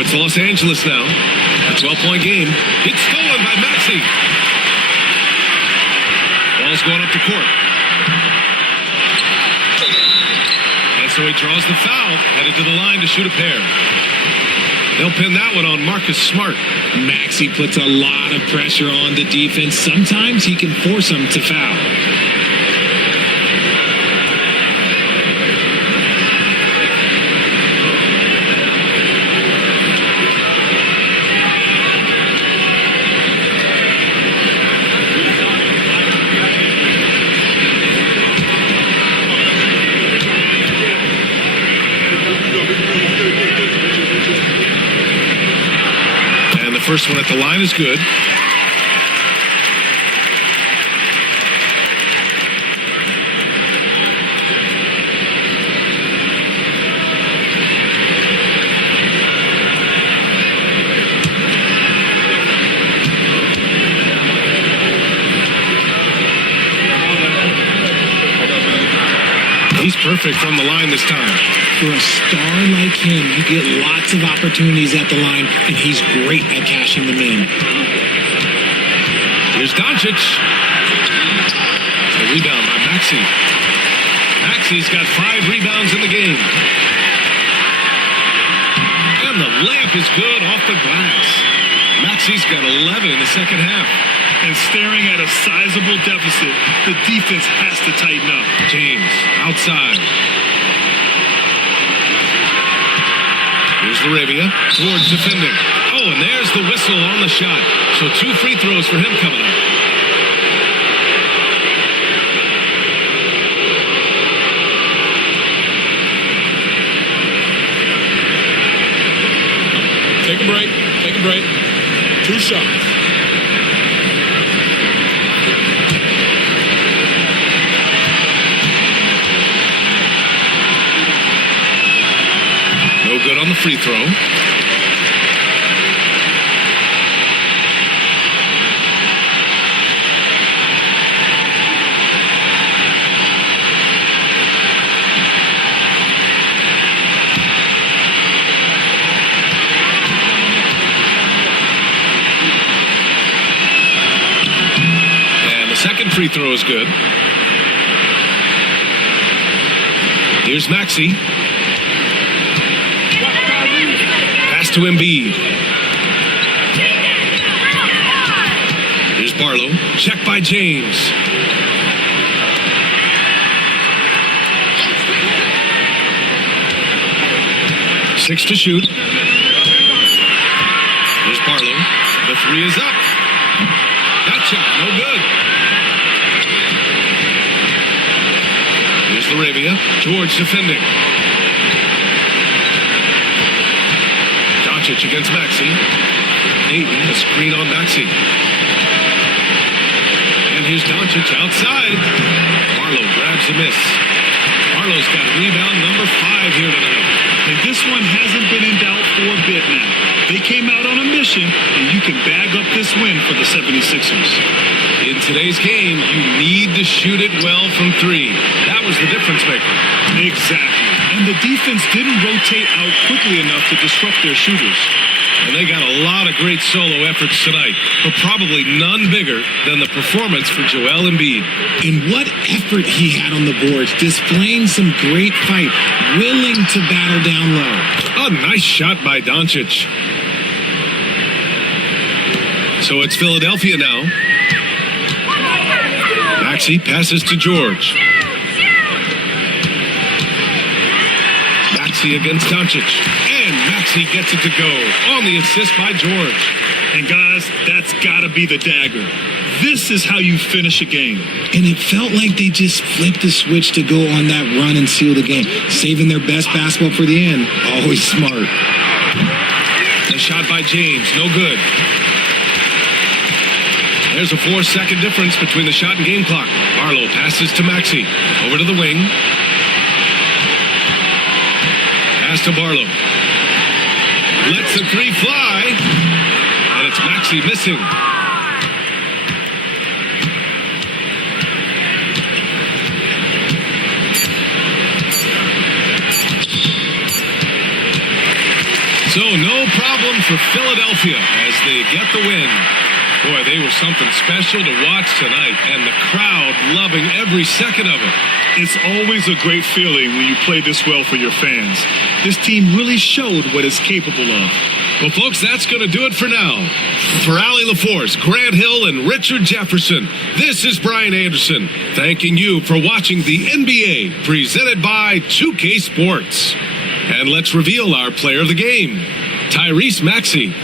It's Los Angeles now. A 12-point game. It's stolen by Maxey. Ball's going up the court. And so he draws the foul, headed to the line to shoot a pair. They'll pin that one on Marcus Smart. Maxey puts a lot of pressure on the defense. Sometimes he can force them to foul. First one at the line is good. He's perfect from the line this time. For a star like him, you get lots of opportunities at the line, and he's great at cashing them in. Here's Doncic. A rebound by Maxey. Maxey's got 5 rebounds in the game. And the layup is good off the glass. Maxey's got 11 in the second half. And staring at a sizable deficit, the defense has to tighten up. James outside. Here's Laravia towards defending. Oh, and there's the whistle on the shot. So 2 free throws for him coming up. Take a break. Take a break. 2 shots. No good on the free throw. And the second free throw is good. Here's Maxey. Pass to Embiid. Here's Barlow. Check by James. Six to shoot. Here's Barlow. The 3 is up. That shot, no good. Here's Laravia. George defending. Doncic against Maxey. Ayton, a screen on Maxey. And here's Doncic outside. Barlow grabs the miss. Barlow's got rebound number 5 here tonight. And this one hasn't been in doubt for a bit now. They came out on a mission, and you can bag up this win for the 76ers. In today's game, you need to shoot it well from 3. That was the difference maker. Exactly. And the defense didn't rotate out quickly enough to disrupt their shooters. And they got a lot of great solo efforts tonight, but probably none bigger than the performance for Joel Embiid. And what effort he had on the boards, displaying some great fight, willing to battle down low. A nice shot by Doncic. So it's Philadelphia now. Maxey passes to George. Maxey against Doncic. And Maxey gets it to go on the assist by George. And guys, that's got to be the dagger. This is how you finish a game. And it felt like they just flipped the switch to go on that run and seal the game, saving their best basketball for the end. Always smart. The shot by James, no good. There's a 4-second difference between the shot and game clock. Barlow passes to Maxey. Over to the wing. Pass to Barlow. Lets the 3 fly. And it's Maxey missing. So no problem for Philadelphia as they get the win. Boy, they were something special to watch tonight, and the crowd loving every second of it. It's always a great feeling when you play this well for your fans. This team really showed what it's capable of. Well, folks, that's going to do it for now. For Allie LaForce, Grant Hill, and Richard Jefferson, this is Brian Anderson, thanking you for watching the NBA, presented by 2K Sports. And let's reveal our player of the game, Tyrese Maxey.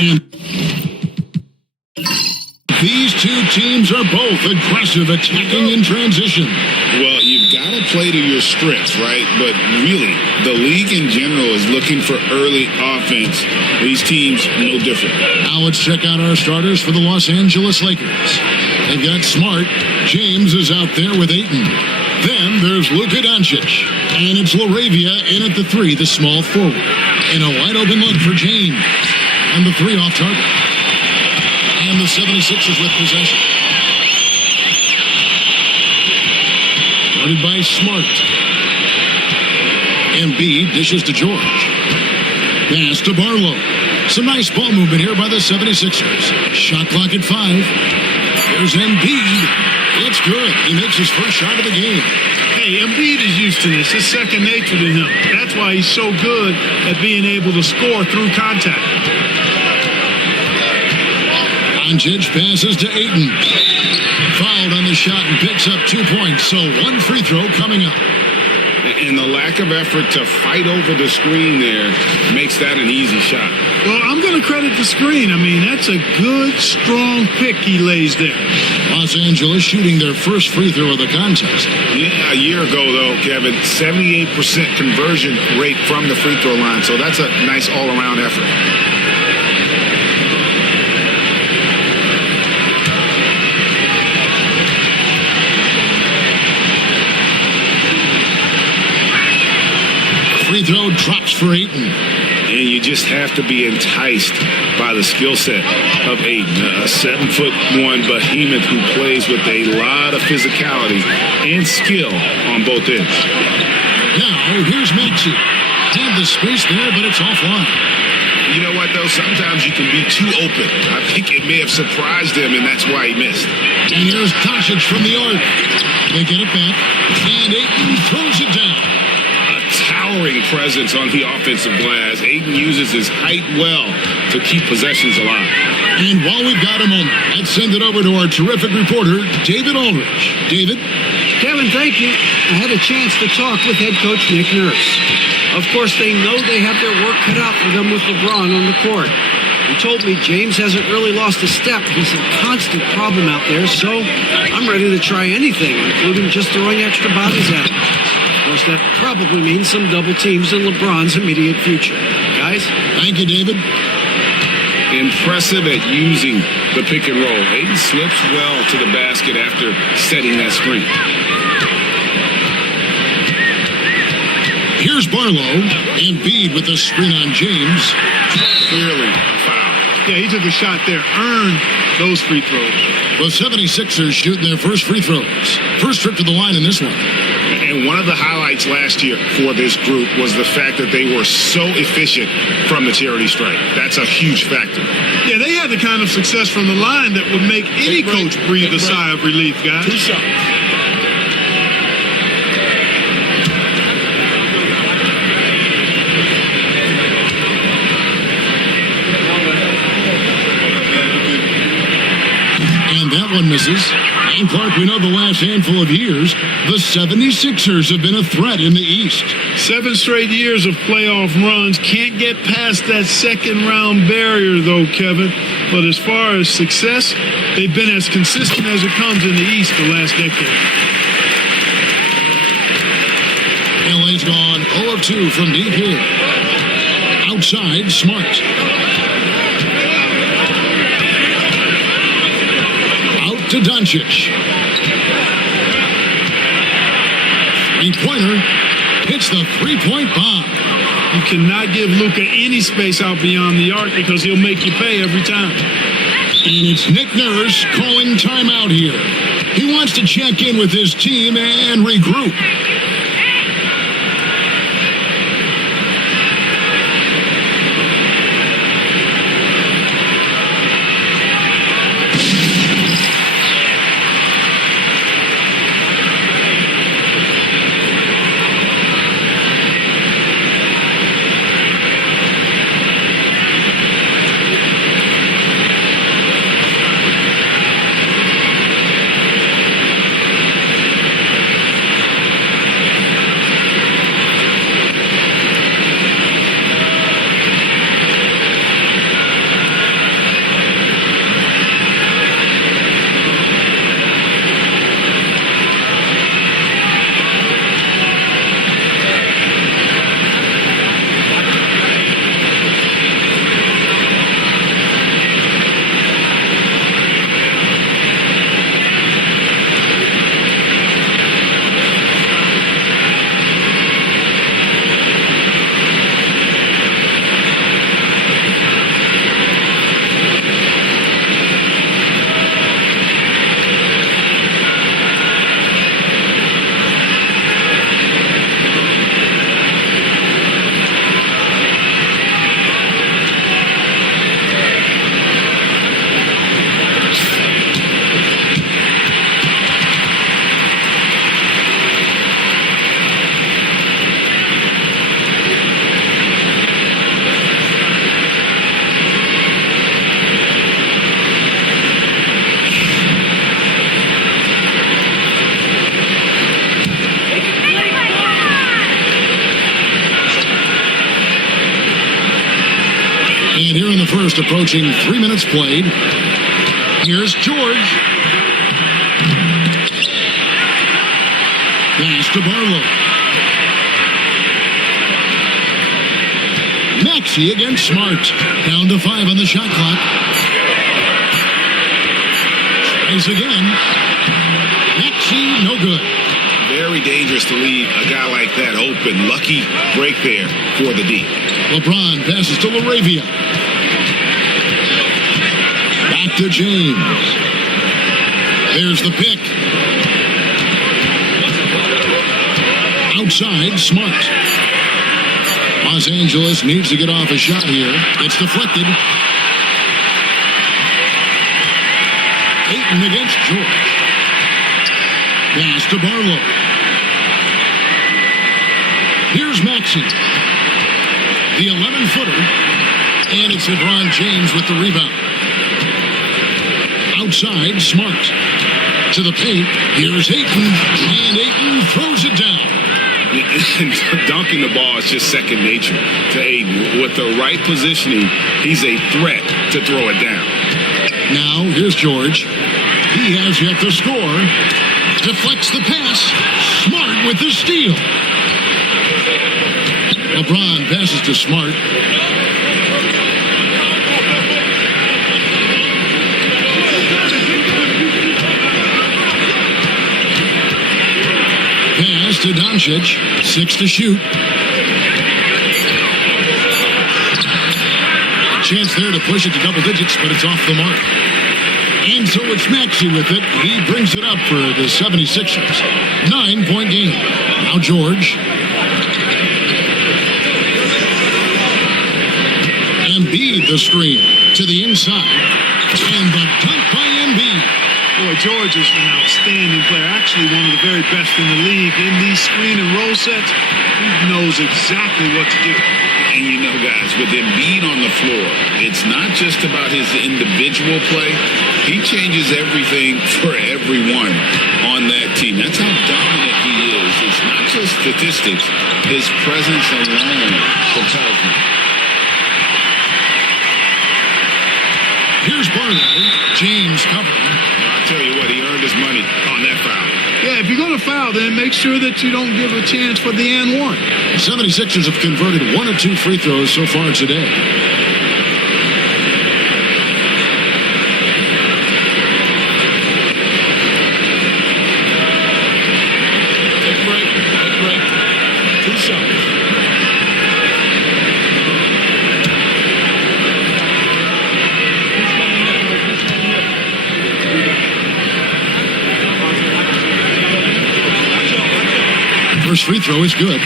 And these two teams are both aggressive, attacking in transition. Well, you've got to play to your strengths, right? But really, the league in general is looking for early offense. These teams, no different. Now let's check out our starters for the Los Angeles Lakers. They've got Smart. James is out there with Ayton. Then there's Luka Doncic. And it's LaRavia in at the 3, the small forward. And a wide open look for James. And the 3 off target. And the 76ers with possession. Guarded by Smart. Embiid dishes to George. Pass to Barlow. Some nice ball movement here by the 76ers. Shot clock at 5. There's Embiid. It's good. He makes his first shot of the game. Hey, Embiid is used to this. It's second nature to him. That's why he's so good at being able to score through contact. Doncic passes to Ayton. Fouled on the shot and picks up 2 points. So one free throw coming up. And the lack of effort to fight over the screen there makes that an easy shot. Well, I'm going to credit the screen. I mean, that's a good, strong pick he lays there. Los Angeles shooting their first free throw of the contest. Yeah, a year ago, though, Kevin, 78% conversion rate from the free throw line. So that's a nice all-around effort. Free throw drops for Ayton. And you just have to be enticed by the skill set of Ayton, a 7'1" behemoth who plays with a lot of physicality and skill on both ends. Now, here's Maxey. Had the space there, but it's offline. You know what, though? Sometimes you can be too open. I think it may have surprised him, and that's why he missed. And here's Doncic from the arc. They get it back, and Ayton throws it down. Towering presence on the offensive glass. Ayton uses his height well to keep possessions alive. And while we've got a moment, let's send it over to our terrific reporter, David Aldridge. David? Kevin, thank you. I had a chance to talk with head coach Nick Nurse. Of course, they know they have their work cut out for them with LeBron on the court. He told me James hasn't really lost a step. He's a constant problem out there, so I'm ready to try anything, including just throwing extra bodies at him. Of course, that probably means some double teams in LeBron's immediate future. Guys? Thank you, David. Impressive at using the pick and roll. Ayton slips well to the basket after setting that screen. Here's Barlow. Embiid with the screen on James. Clearly a foul. Yeah, he took a shot there, earned those free throws. The 76ers shooting their first free throws. First trip to the line in this one. And one of the highlights last year for this group was the fact that they were so efficient from the charity stripe. That's a huge factor. Yeah, they had the kind of success from the line that would make any coach breathe a sigh of relief, guys. 2 shots. And that one misses. And Clark, we know the last handful of years, the 76ers have been a threat in the East. 7 straight years of playoff runs. Can't get past that second round barrier, though, Kevin. But as far as success, they've been as consistent as it comes in the East the last decade. LA's gone 0 of 2 from deep here. Outside, Smart. Out to Doncic. Three-pointer hits the three-point bomb. You cannot give Luka any space out beyond the arc because he'll make you pay every time. And it's Nick Nurse calling timeout here. He wants to check in with his team and regroup. And here in the first, approaching 3 minutes played. Here's George. Pass to Barlow. Maxey against Smart. Down to 5 on the shot clock. Tries again. Maxey, no good. Very dangerous to leave a guy like that open. Lucky break there for the D. LeBron passes to LaRavia. Back to James. There's the pick. Outside, Smart. Los Angeles needs to get off a shot here. It's deflected. Ayton against George. Pass to Barlow. Here's Maxey. The 11-footer. And it's LeBron James with the rebound. Outside, Smart. To the paint. Here's Ayton. And Ayton throws it down. Dunking the ball is just second nature to Ayton. With the right positioning, he's a threat to throw it down. Now, here's George. He has yet to score. Deflects the pass. Smart with the steal. LeBron passes to Smart. Pass to Doncic. 6 to shoot. chance there to push it to double digits, but it's off the mark. And so it's Maxey with it. He brings it up for the 76ers. 9-point game. Now George. Embiid the screen to the inside. And the dunk by Embiid. Boy, George is an outstanding player. Actually, one of the very best in the league. In these screen and roll sets, he knows exactly what to do. And you know, guys, with Embiid on the floor, it's not just about his individual play. He changes everything for everyone on that team. That's how dominant he is. It's not just statistics. His presence alone propels him. Here's Barlow. James covering. I'll tell you what, he earned his money on that foul. Yeah, if you're going to foul, then make sure that you don't give a chance for the and one. 76ers have converted 1 of 2 free throws so far today. Take a break. Take a break. 2 shots. First free throw is good.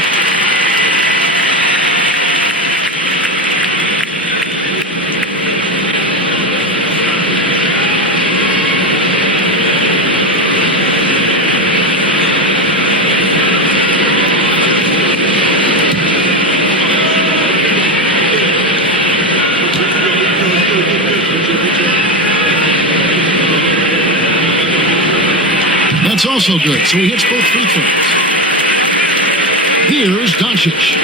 That's also good. So he hits both free throws. Here's Doncic.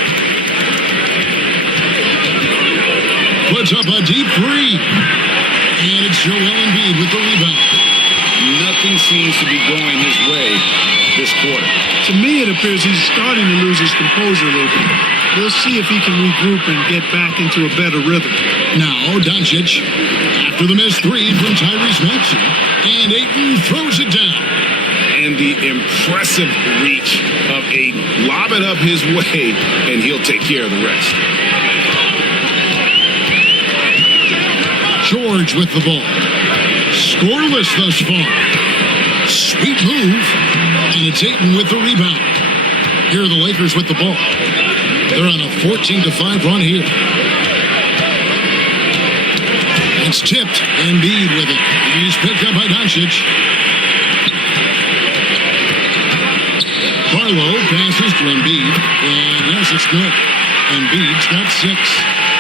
Puts up a deep three. And it's Joel Embiid with the rebound. Nothing seems to be going his way this quarter. To me, it appears he's starting to lose his composure a little bit. We'll see if he can regroup and get back into a better rhythm. Now, Doncic, after the missed three from Tyrese Maxey. And Ayton throws it down. And the impressive reach of Ayton. Lob it up his way, and he'll take care of the rest. George with the ball. Scoreless thus far. Sweet move. And it's Ayton with the rebound. Here are the Lakers with the ball. They're on a 14-5 run here. It's tipped. Embiid with it. He's picked up by Doncic. Barlow passes to Embiid. And yes, it's good. Embiid's got 6.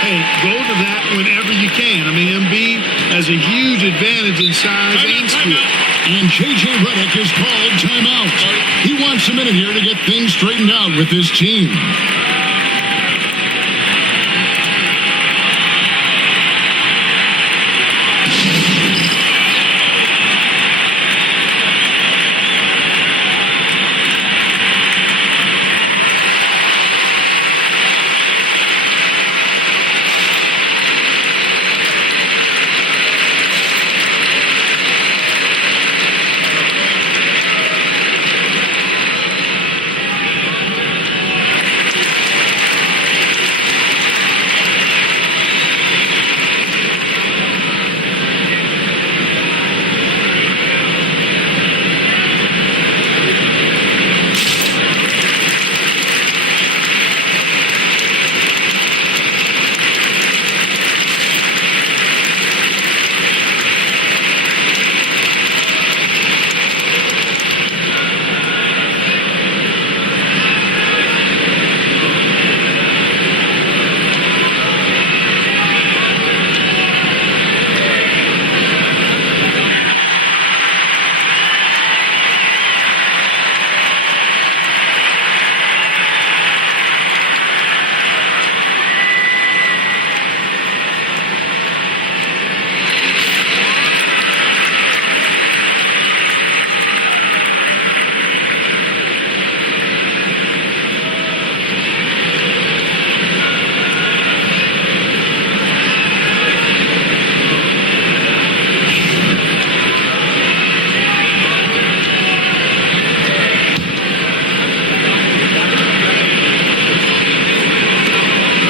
Hey, go to that whenever you can. I mean, Embiid has a huge advantage in size and speed. And J.J. Redick is called timeout. He wants a minute here to get things straightened out with his team.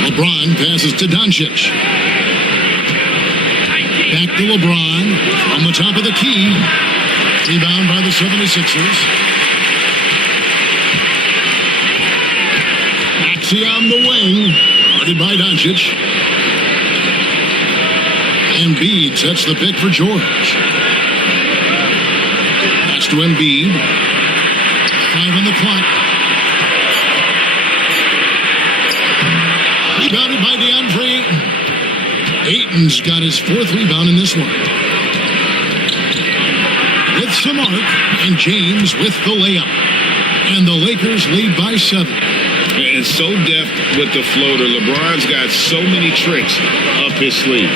LeBron passes to Doncic. Back to LeBron on the top of the key. Rebound by the 76ers. Maxey on the wing. Guarded by Doncic. Embiid sets the pick for George. Pass to Embiid. 5 on the clock. Rebounded by DeAndre Ayton. Ayton's got his 4th rebound in this one. With some arc, and James with the layup. And the Lakers lead by 7. And so deft with the floater. LeBron's got so many tricks up his sleeve.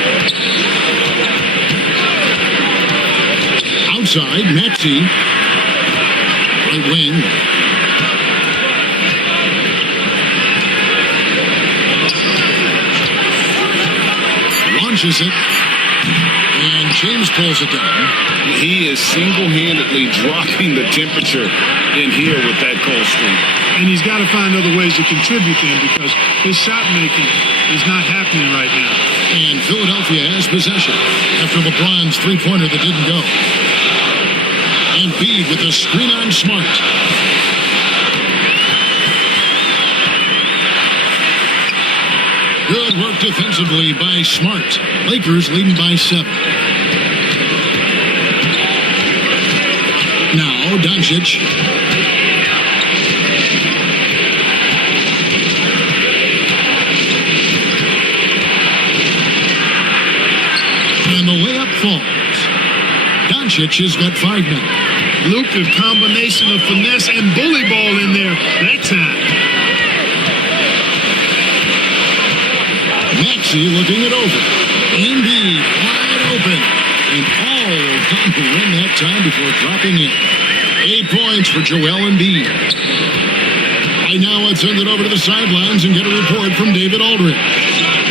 Outside, Maxey. Right wing. Launches it. And James pulls it down. He is single-handedly dropping the temperature in here with that cold streak. And he's got to find other ways to contribute then, because his shot making is not happening right now. And Philadelphia has possession after LeBron's three-pointer that didn't go. Embiid with a screen on Smart. Good work defensively by Smart. Lakers leading by 7. Now Doncic. And the layup falls. Doncic has got 5 now. Luka's combination of finesse and bully ball in there that time. Maxey looking it over. Embiid wide open. And all on the win that time before dropping in. 8 points for Joel Embiid. Right now, let's send it over to the sidelines and get a report from David Aldridge.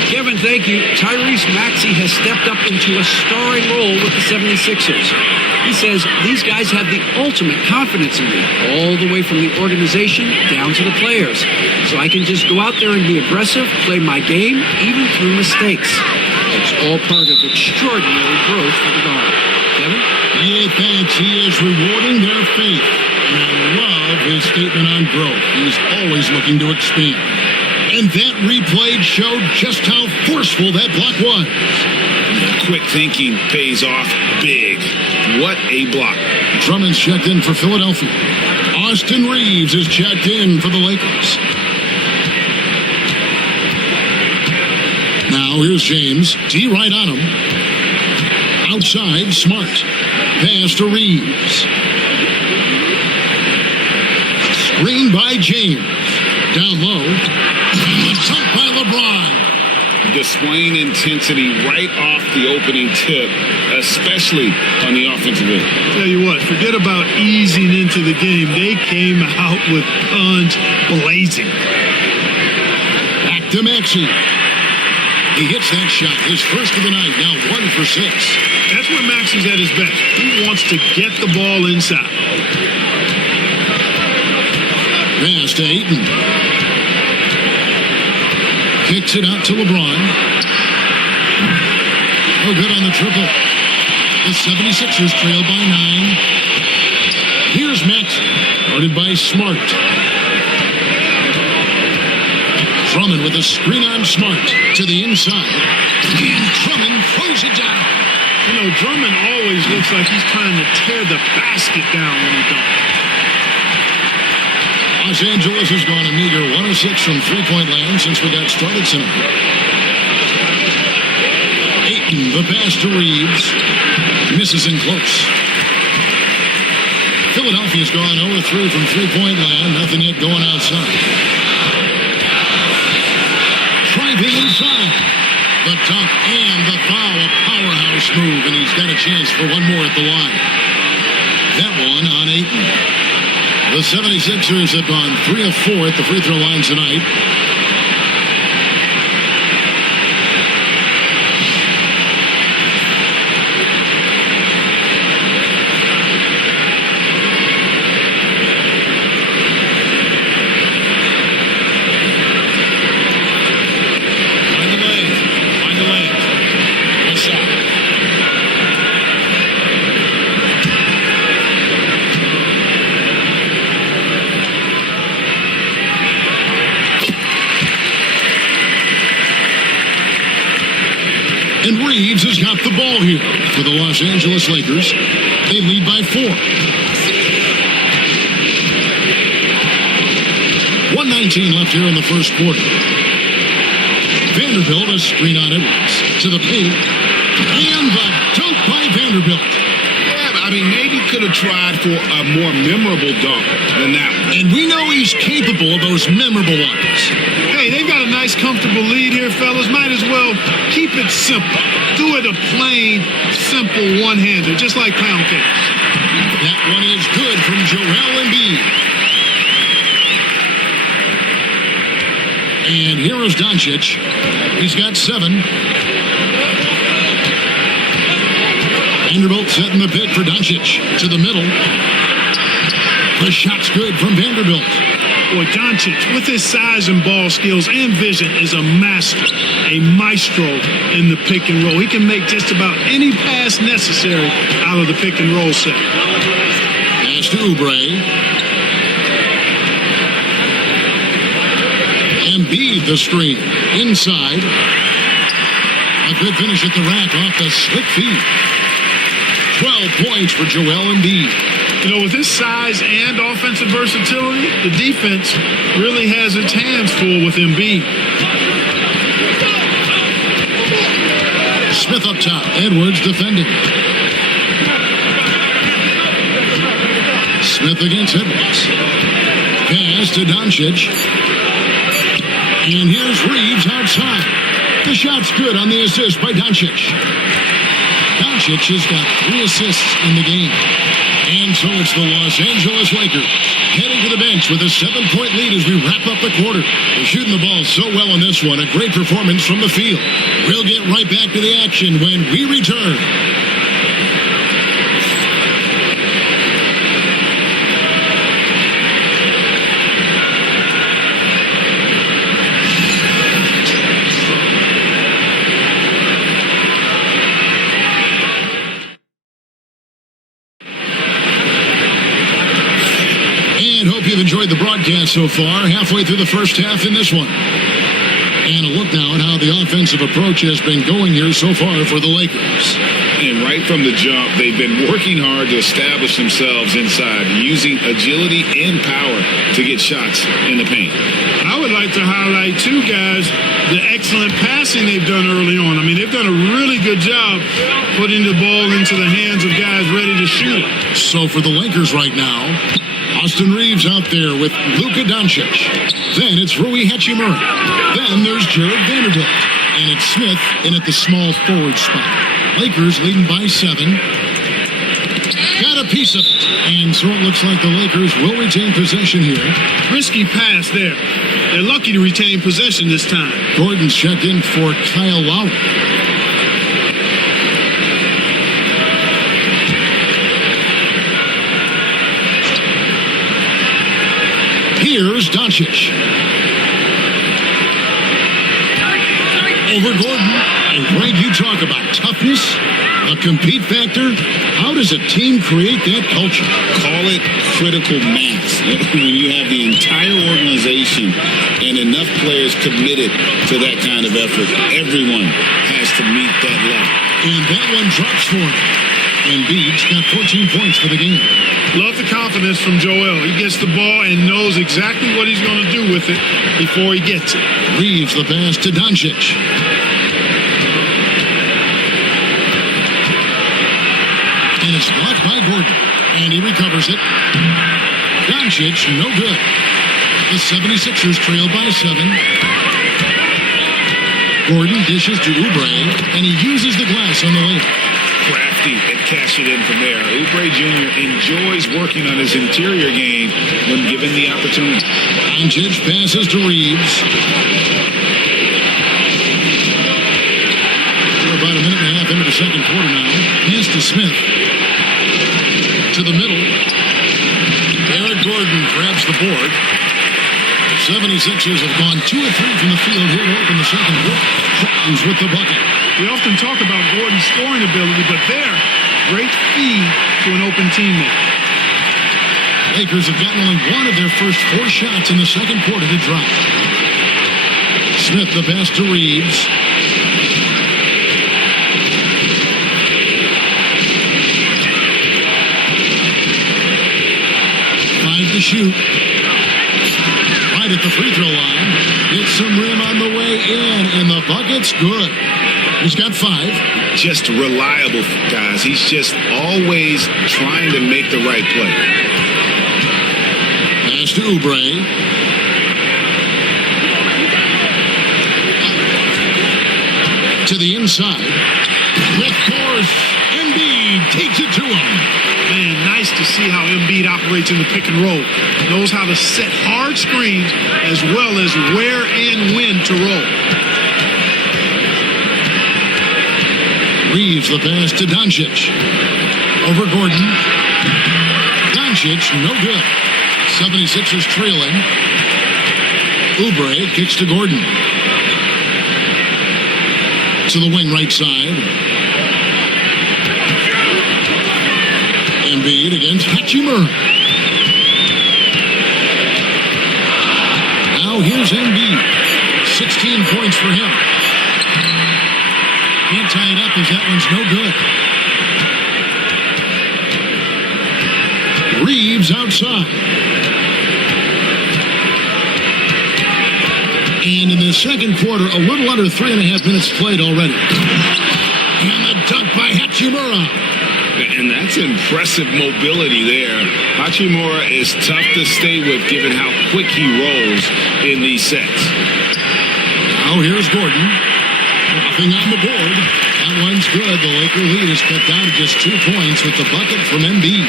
Kevin, thank you. Tyrese Maxey has stepped up into a starring role with the 76ers. He says these guys have the ultimate confidence in me, all the way from the organization down to the players. So I can just go out there and be aggressive, play my game, even through mistakes. It's all part of extraordinary growth for the guard. Kevin? He thinks he is rewarding their faith. And I love his statement on growth. He's always looking to expand. And that replay showed just how forceful that block was. Quick thinking pays off big. What a block. Drummond's checked in for Philadelphia. Austin Reeves is checked in for the Lakers. Now here's James. D right on him. Outside, Smart. Pass to Reeves. Screen by James. Down low. Dunk by LeBron. Displaying intensity right off the opening tip, especially on the offensive end. Tell you what, forget about easing into the game. They came out with guns blazing. Back to Maxey. He hits that shot, his first of the night, now 1 for 6. That's where Maxey's at his best. He wants to get the ball inside. Pass to Ayton. Kicks it out to LeBron. Oh, good on the triple. The 76ers trail by 9. Here's Maxey, guarded by Smart. Drummond with a screen on Smart to the inside. And Drummond throws it down. You know, Drummond always looks like he's trying to tear the basket down when he dunks. Los Angeles has gone a meager 1 of 6 from three-point land since we got started tonight. Ayton, the pass to Reeves. Misses in close. Philadelphia's gone 0 of 3 from three-point land. Nothing yet going outside. Driving inside. The dunk and the foul. A powerhouse move, and he's got a chance for one more at the line. That one on Ayton. The 76ers have gone 3 of 4 at the free throw line tonight. Find the lane. Good shot. with the ball here for the Los Angeles Lakers. They lead by 4. 1:19 left here in the first quarter. Vanderbilt, a screen on Edwards to the paint. And the dunk by Vanderbilt. Yeah, I mean, maybe could have tried for a more memorable dunk than that one. And we know he's capable of those memorable ones. Hey, they've got a nice, comfortable lead here, fellas. Might as well keep it simple. Do it a plain, simple one-hander, just like pound cake. That one is good from Joel Embiid. And here is Doncic. He's got 7. Vanderbilt setting the pick for Doncic to the middle. The shot's good from Vanderbilt. Boy, Doncic, with his size and ball skills and vision, is a master, a maestro in the pick and roll. He can make just about any pass necessary out of the pick and roll set. Pass to Oubre. Embiid the screen. Inside. A good finish at the rack off the slick feed. 12 points for Joel Embiid. You know, with his size and offensive versatility, the defense really has its hands full with Embiid. Smith up top. Edwards defending. Smith against Edwards. Pass to Doncic. And here's Reeves outside. The shot's good on the assist by Doncic. Doncic has got 3 assists in the game. And so it's the Los Angeles Lakers heading to the bench with a 7-point lead as we wrap up the quarter. They're shooting the ball so well on this one. A great performance from the field. We'll get right back to the action when we return. Hope you've enjoyed the broadcast so far. Halfway through the first half in this one. And a look now at how the offensive approach has been going here so far for the Lakers. And right from the jump, they've been working hard to establish themselves inside, using agility and power to get shots in the paint. I would like to highlight, too, guys, the excellent passing they've done early on. I mean, they've done a really good job putting the ball into the hands of guys ready to shoot it. So for the Lakers right now, Austin Reeves out there with Luka Doncic. Then it's Rui Hachimura. Then there's Jared Vanderbilt. And it's Smith in at the small forward spot. Lakers leading by 7. Got a piece of it. And so it looks like the Lakers will retain possession here. Risky pass there. They're lucky to retain possession this time. Gordon's checked in for Kyle Lowry. Here's Doncic. Over Gordon. And Greg, you talk about toughness, a compete factor. How does a team create that culture? Call it critical mass. When you have the entire organization and enough players committed to that kind of effort, everyone has to meet that level. And that one drops for him. Embiid's got 14 points for the game. Love the confidence from Joel. He gets the ball and knows exactly what he's going to do with it before he gets it. Reeves the pass to Doncic. And it's blocked by Gordon. And he recovers it. Doncic, no good. The 76ers trail by 7. Gordon dishes to Oubre, and he uses the glass on the layup. Crafty and cash it in from there. Oubre Jr. enjoys working on his interior game when given the opportunity. Doncic passes to Reeves. We're about a minute and a half into the second quarter now. Pass to Smith. To the middle. Eric Gordon grabs the board. The 76ers have gone 2 of 3 from the field here to open the second quarter. Crowns with the bucket. We often talk about Gordon's scoring ability, but there, great feed to an open teammate. Lakers have gotten only 1 of their first 4 shots in the second quarter to drop. Smith the pass to Reeves. shoot. Right at the free throw line. Gets some rim on the way in, and the bucket's good. He's got 5. Just reliable, guys. He's just always trying to make the right play. Pass to Oubre. To the inside. With force, Embiid takes it to him. Man, nice to see how Embiid operates in the pick and roll. Knows how to set hard screens as well as where and when to roll. Reeves the pass to Doncic. Over Gordon. Doncic, no good. 76ers trailing. Oubre kicks to Gordon. To the wing right side. Embiid against Hachimura. Now here's Embiid. 16 points for him. Can't tie it up as that one's no good. Reeves outside. And in the second quarter, a little under 3.5 minutes played already. And the dunk by Hachimura. And that's impressive mobility there. Hachimura is tough to stay with given how quick he rolls in these sets. Now here's Gordon. Nothing on the board. That one's good. The Laker lead is cut down to just 2 points with the bucket from Embiid.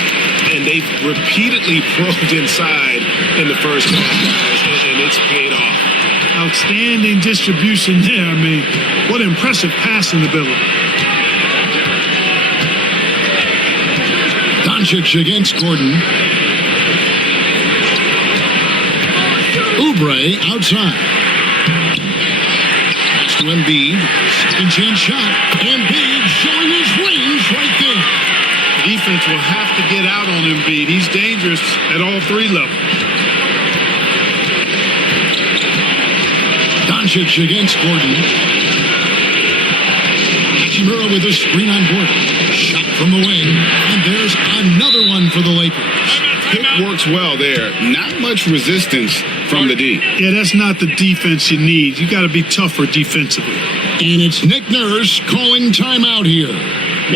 And they've repeatedly probed inside in the first half, guys, and it's paid off. Outstanding distribution there. I mean, what impressive passing ability. Doncic against Gordon. Oubre outside. Pass to Embiid. Second chance shot. Embiid showing his wings right there. Defense will have to get out on Embiid. He's dangerous at all 3 levels. Doncic against Gordon. Hachimura with a screen on Gordon. Shot from the wing. And there's another one for the Lakers. Pick works well there. Not much resistance from the D. Yeah, that's not the defense you need. You got to be tougher defensively. And it's Nick Nurse calling timeout here.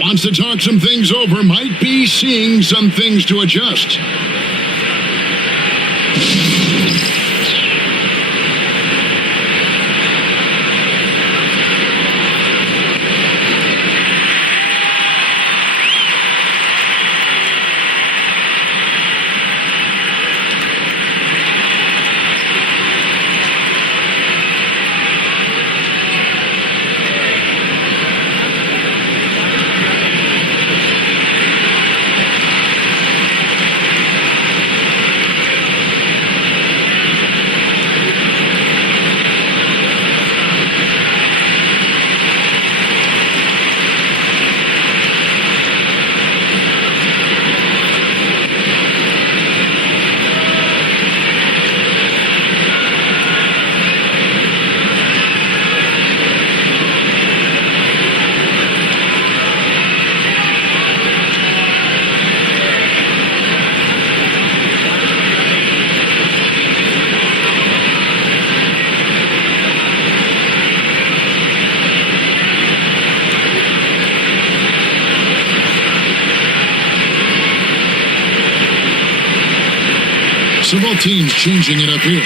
Wants to talk some things over. Might be seeing some things to adjust. So both teams changing it up here.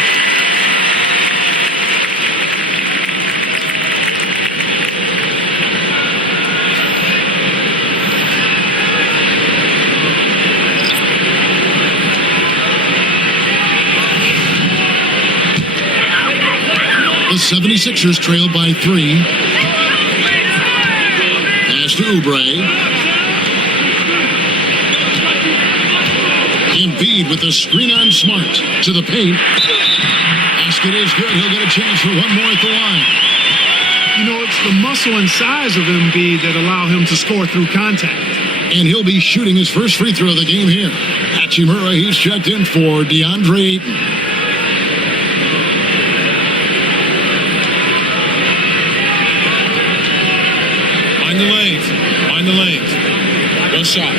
The 76ers trail by 3. Pass to Oubre. Embiid with the screen on Smart to the paint. Basket is good. He'll get a chance for one more at the line. You know, it's the muscle and size of Embiid that allow him to score through contact. And he'll be shooting his first free throw of the game here. Hachimura, he's checked in for DeAndre Ayton. Find the lanes. Find the lanes. Go shot.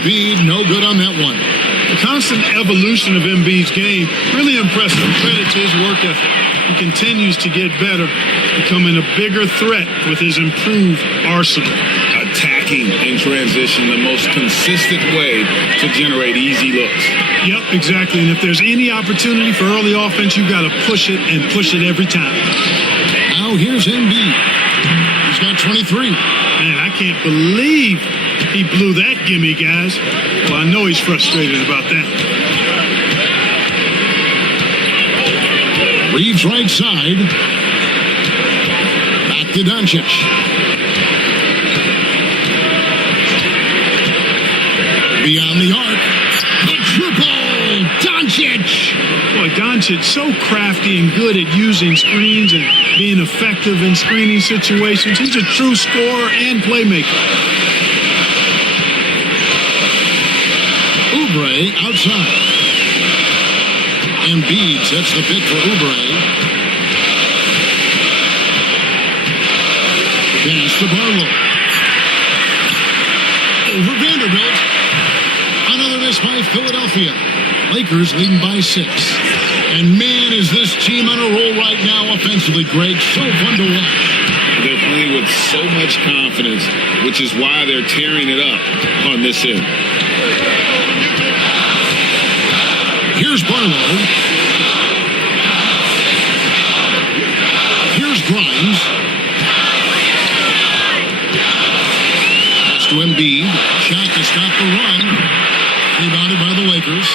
Embiid, no good on that one. The constant evolution of Embiid's game, really impressive. Credit to his work ethic. He continues to get better, becoming a bigger threat with his improved arsenal. Attacking in transition, the most consistent way to generate easy looks. Yep, exactly. And if there's any opportunity for early offense, you've got to push it and push it every time. Now here's Embiid. He's got 23. Man, I can't believe he blew that gimme, guys. Well, I know he's frustrated about that. Reeves right side. Back to Doncic. Beyond the arc. The triple! Doncic! Boy, Doncic so crafty and good at using screens and being effective in screening situations. He's a true scorer and playmaker. Oubre outside. Embiid sets the pick for Oubre. Pass to Barlow. Over Vanderbilt. Another miss by Philadelphia. Lakers leading by 6. And man, is this team on a roll right now offensively, Greg. So fun to watch. They're playing with so much confidence, which is why they're tearing it up on this end. Here's Barlow. Here's Grimes. That's to Embiid. Shot to stop the run. Rebounded by the Lakers.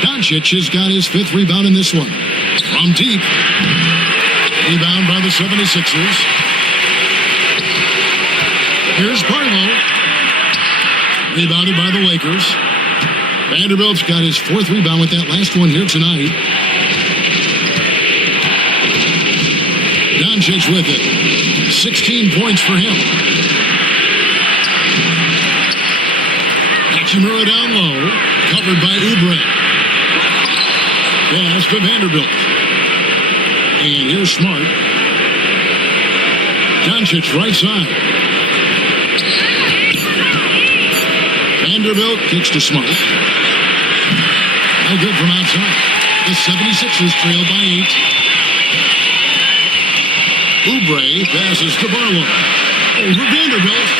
Doncic has got his 5th rebound in this one. From deep. Rebound by the 76ers. Here's Barlow. Rebounded by the Lakers. Vanderbilt's got his 4th rebound with that last one here tonight. Doncic with it. 16 points for him. Hachimura down low. Covered by Oubre. Pass to Vanderbilt. And here's Smart. Doncic right side. Vanderbilt kicks to Smart. No good from outside. The 76ers trail by 8. Oubre passes to Barlow. Over Vanderbilt.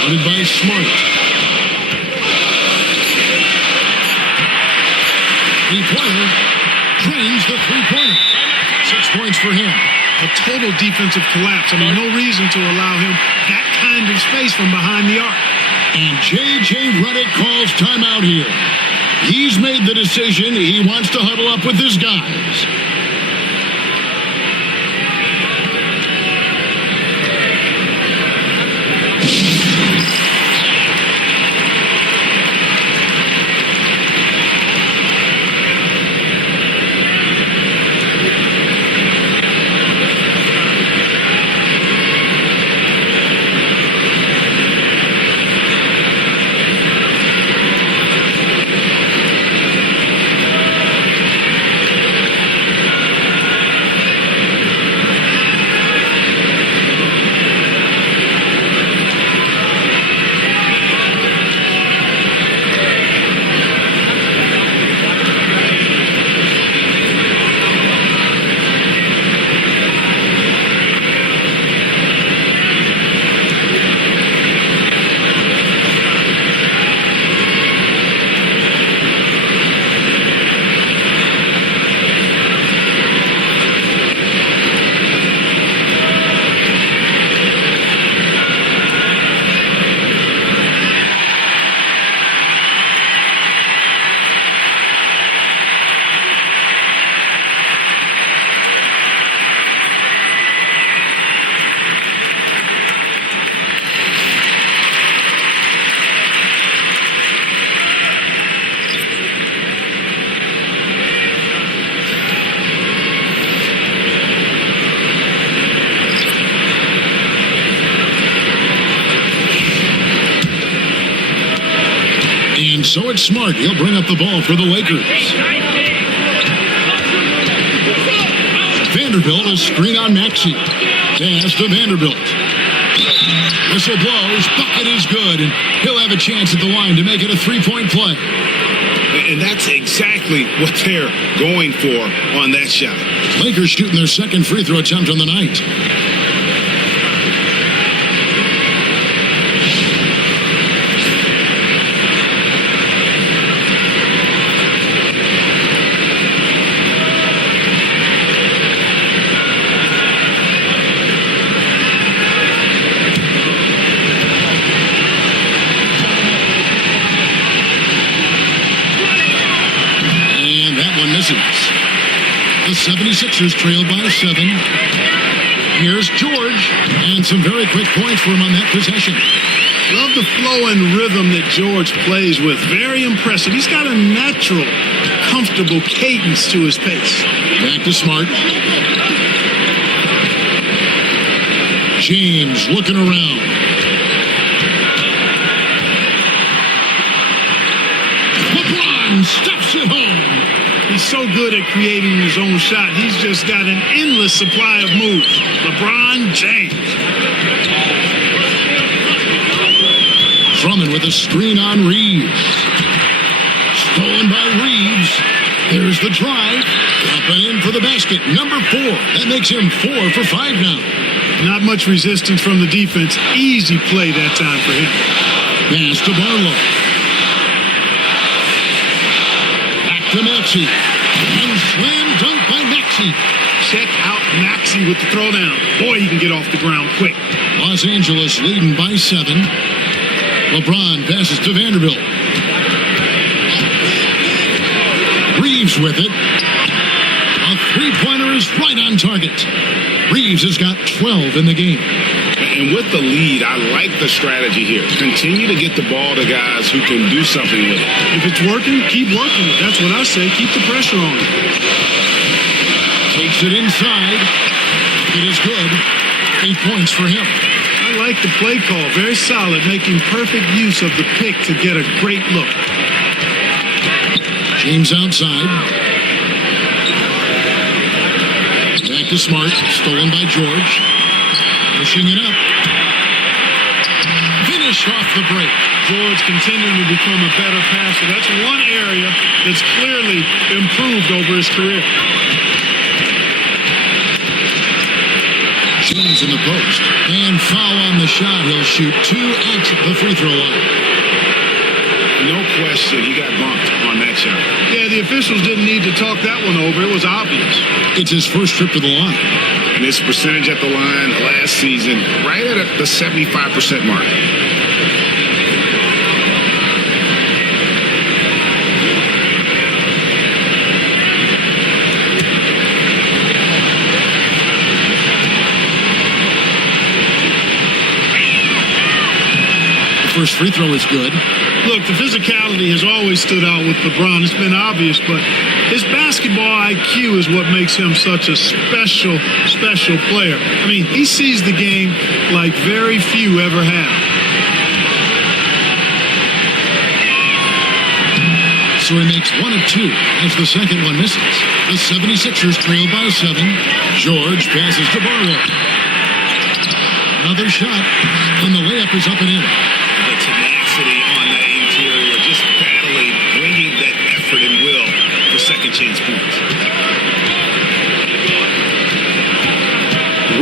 Guarded by Smart. Three-pointer. Drains the three-pointer. 6 points for him. A total defensive collapse. I mean, no reason to allow him that kind of space from behind the arc. And J.J. Redick calls timeout here. He's made the decision. He wants to huddle up with his guys. So it's Smart. He'll bring up the ball for the Lakers. Vanderbilt, a screen on Maxey. Pass to Vanderbilt. Whistle blows, bucket is good, and he'll have a chance at the line to make it a three-point play. And that's exactly what they're going for on that shot. Lakers shooting their second free throw attempt on the night. The 76ers trailed by 7. Here's George, and some very quick points for him on that possession. Love the flow and rhythm that George plays with. Very impressive. He's got a natural, comfortable cadence to his pace. Back to Smart. James looking around. LeBron stuffs it home. He's so good at creating his own shot. He's just got an endless supply of moves. LeBron James. Drummond with a screen on Reeves. Stolen by Reeves. There's the drive. Up and in for the basket. Number 4. That makes him 4 for 5 now. Not much resistance from the defense. Easy play that time for him. Pass to Barlow. To Maxey. And slam dunk by Maxey. Check out Maxey with the throwdown. Boy, he can get off the ground quick. Los Angeles leading by 7. LeBron passes to Vanderbilt. Reeves with it. A three-pointer is right on target. Reeves has got 12 in the game. And with the lead, I like the strategy here. Continue to get the ball to guys who can do something with it. If it's working, keep working it. That's what I say. Keep the pressure on it. Takes it inside. It is good. 8 points for him. I like the play call. Very solid, making perfect use of the pick to get a great look. James outside. Back to Smart. Stolen by George. Pushing it up. Finish off the break. George continuing to become a better passer. That's one area that's clearly improved over his career. James in the post. And foul on the shot. He'll shoot 2 at the free throw line. No question, he got bumped on that shot. Yeah, the officials didn't need to talk that one over. It was obvious. It's his first trip to the line. And his percentage at the line last season, right at the 75% mark. The first free throw is good. Look, the physicality has always stood out with LeBron. It's been obvious, but his basketball IQ is what makes him such a special player. I mean, he sees the game like very few ever have. So he makes 1 of 2 as the second one misses. The 76ers trail by 7. George passes to Barlow. Another shot, and the layup is up and in. The tenacity on that interior, just battling, bringing that effort and will for second chance points.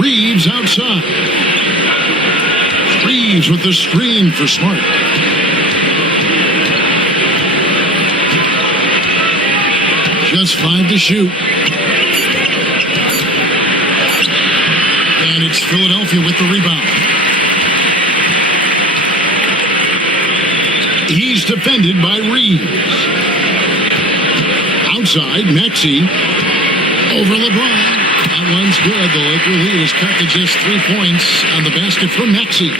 Reeves outside. Reeves with the screen for Smart. Just 5 to shoot. And it's Philadelphia with the rebound. He's defended by Reeves. Outside, Maxey. Over LeBron. That one's good. The Laker lead is cut to just 3 points on the basket from Maxey.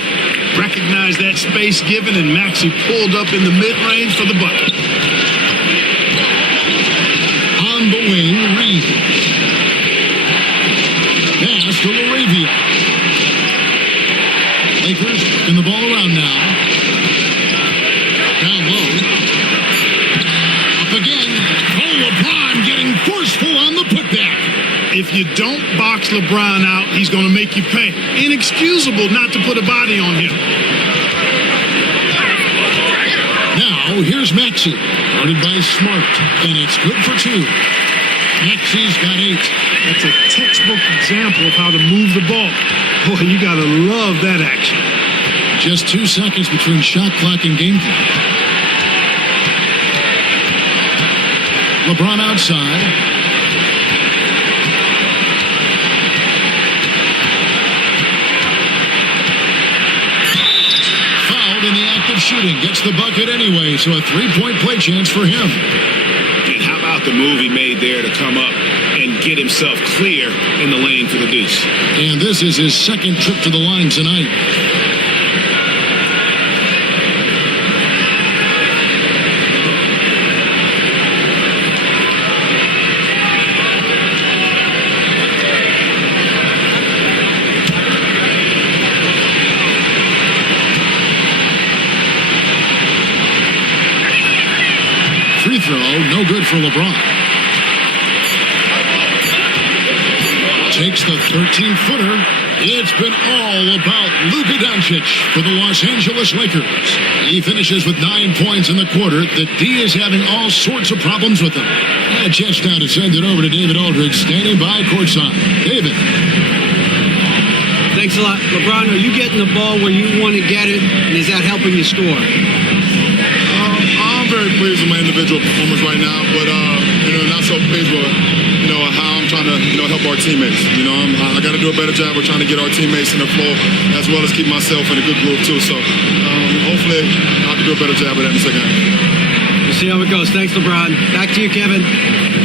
Recognized that space given, and Maxey pulled up in the mid-range for the bucket. On the wing, Reeves. Pass to Laravia. Lakers in the ball around now. Down low. Up again. Oh, LeBron getting forceful on the putback. If you don't box LeBron out, he's going to make you pay. Inexcusable not to put a body on him. Now, here's Maxey, guarded by Smart, and it's good for 2. Maxey's got 8. That's a textbook example of how to move the ball. Boy, you got to love that action. Just 2 seconds between shot clock and game clock. LeBron outside. Fouled in the act of shooting. Gets the bucket anyway, so a 3-point play chance for him. And how about the move he made there to come up and get himself clear in the lane for the deuce? And this is his second trip to the line tonight. Free throw, no good for LeBron. Takes the 13-footer. It's been all about Luka Doncic for the Los Angeles Lakers. He finishes with 9 points in the quarter. The D is having all sorts of problems with him. A chance now to send it over to David Aldridge, standing by courtside. David. Thanks a lot. LeBron, are you getting the ball where you want to get it, and is that helping you score? I'm very pleased with my individual performance right now, but not so pleased with how I'm trying to help our teammates. I got to do a better job of trying to get our teammates in the flow as well as keep myself in a good groove too. So hopefully I can do a better job of that in the second half. We'll see how it goes. Thanks, LeBron. Back to you, Kevin.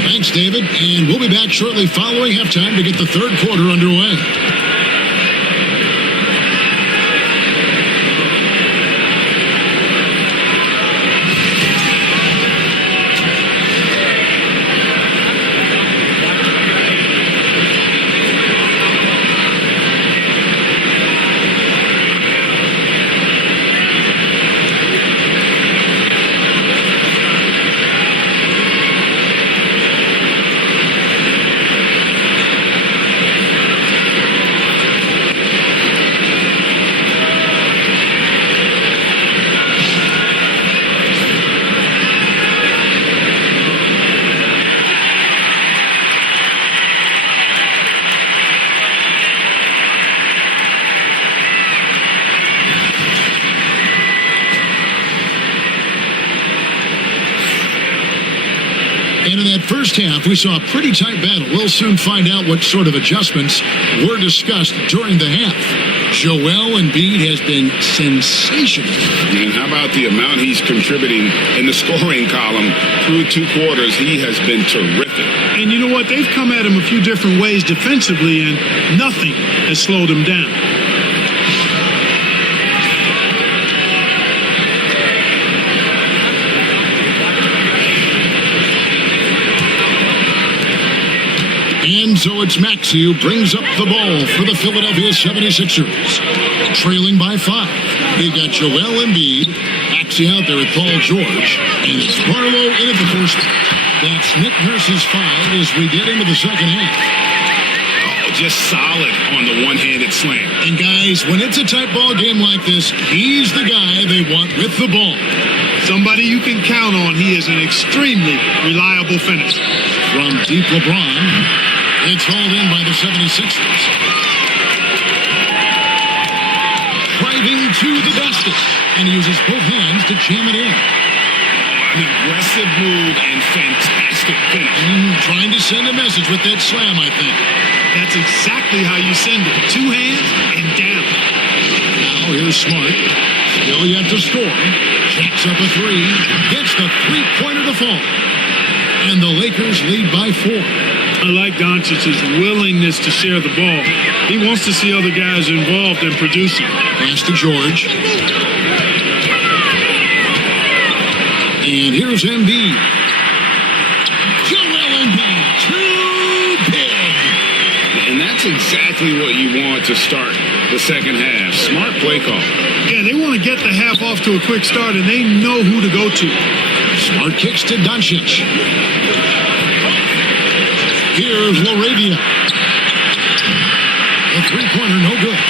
Thanks, David. And we'll be back shortly following halftime to get the third quarter underway. And in that first half, we saw a pretty tight battle. We'll soon find out what sort of adjustments were discussed during the half. Joel Embiid has been sensational. And how about the amount he's contributing in the scoring column through 2 quarters? He has been terrific. And you know what? They've come at him a few different ways defensively, and nothing has slowed him down. And so it's Maxey who brings up the ball for the Philadelphia 76ers. Trailing by 5. They've got Joel Embiid, Maxey out there with Paul George, and it's Barlow in at the first. That's Nick Nurse's 5 as we get into the second half. Oh, just solid on the one-handed slam. And guys, when it's a tight ball game like this, he's the guy they want with the ball. Somebody you can count on. He is an extremely reliable finisher. From deep LeBron. It's hauled in by the 76ers. Driving to the basket. And he uses both hands to jam it in. An aggressive move and fantastic finish. Trying to send a message with that slam, I think. That's exactly how you send it. 2 hands and down. Now here's Smart. Still yet to score. Jacks up a 3. Gets the three-pointer to fall. And the Lakers lead by 4. I like Doncic's willingness to share the ball. He wants to see other guys involved in producing. Pass to George. And here's Embiid. Joel Embiid, too big. And that's exactly what you want to start the second half. Smart play call. Yeah, they want to get the half off to a quick start, and they know who to go to. Smart kicks to Doncic. Here's Laravia. The three-pointer, no good.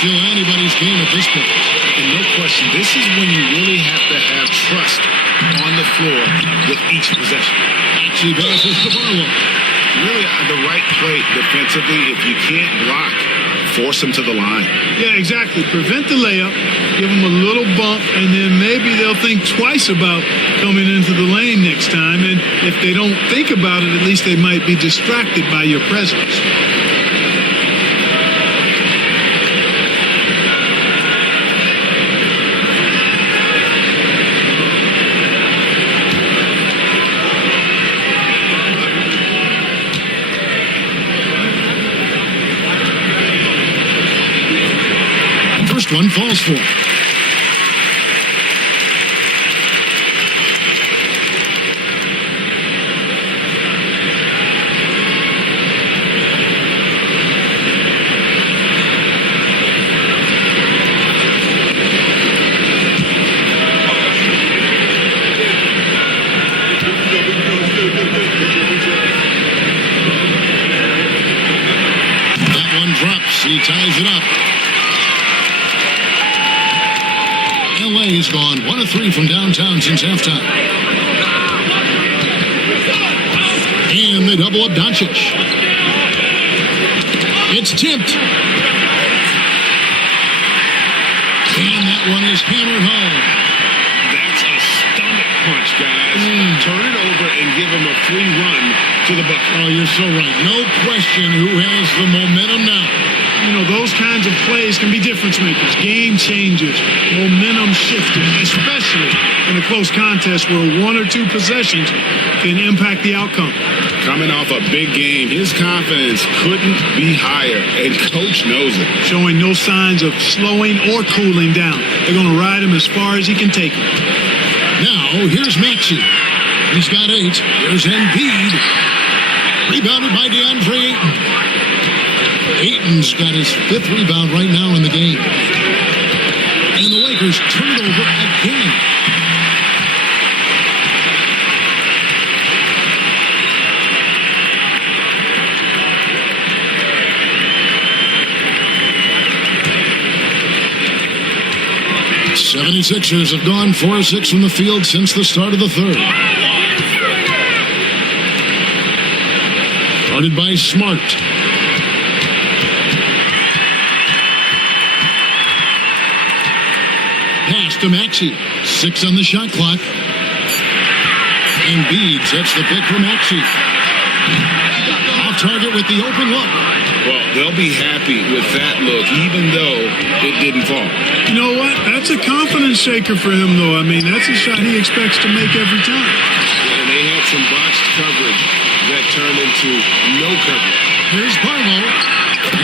Still anybody's game at this point. And no question, this is when you really have to have trust on the floor with each possession. She passes to Barlow. Really the right play defensively. If you can't block, force them to the line. Yeah, exactly. Prevent the layup, give them a little bump, and then maybe they'll think twice about coming into the lane next time. And if they don't think about it, at least they might be distracted by your presence. First one falls for. That one drops. He ties it up. LA's gone 1 of 3 from downtown since halftime. And they double up Doncic. It's tipped. And that one is hammered home. That's a stomach punch, guys. Turn it over and give him a free run to the bucket. Oh, you're so right. No question who has the momentum now. You know, those kinds of plays can be difference makers, game changers, momentum shifters, especially in a close contest where 1 or 2 possessions can impact the outcome. Coming off a big game, his confidence couldn't be higher, and coach knows it. Showing no signs of slowing or cooling down. They're going to ride him as far as he can take him. Now, here's Maxey. He's got 8. There's Embiid. Rebounded by DeAndre Ayton. Ayton's got his 5th rebound right now in the game. And the Lakers turn it over again. The 76ers have gone 4 of 6 from the field since the start of the third. Guarded by Smart. Pass to Maxey. 6 on the shot clock. Embiid sets the pick for Maxey. Off target with the open look. Well, they'll be happy with that look, even though it didn't fall. You know what? That's a confidence shaker for him, though. I mean, that's a shot he expects to make every time. And they had some botched coverage that turned into no coverage. Here's Barlow.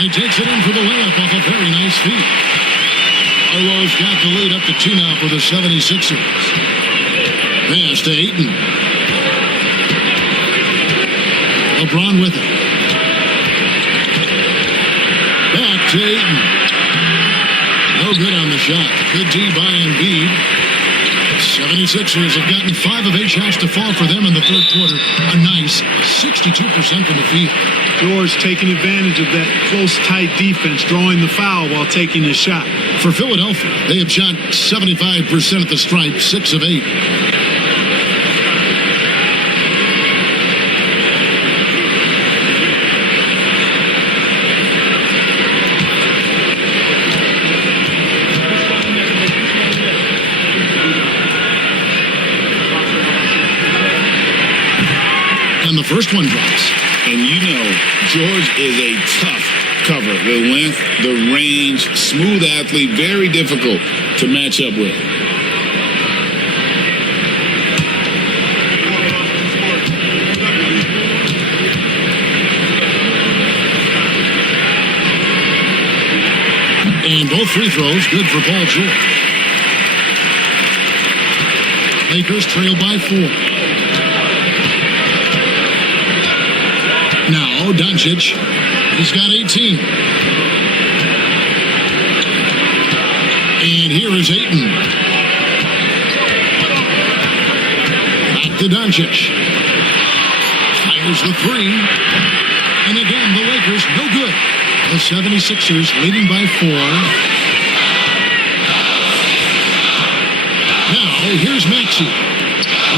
He takes it in for the layup off a very nice feed. Barlow's got the lead up to 2 now for the 76ers. Pass to Ayton. LeBron with it. Back to Ayton. No good on the shot. Good D by Embiid. 76ers have gotten 5 of 8 shots to fall for them in the third quarter. A nice 62% from the field. George taking advantage of that close, tight defense, drawing the foul while taking the shot. For Philadelphia, they have shot 75% at the stripe, 6 of 8. And the first one drops. And you know, George is a tough cover. The length, the range, smooth athlete, very difficult to match up with. And both free throws good for Paul George. Lakers trail by 4. Now, Doncic, he's got 18. And here is Ayton. Back to Doncic. Fires the 3. And again, the Lakers, no good. The 76ers leading by 4. Now, here's Maxey.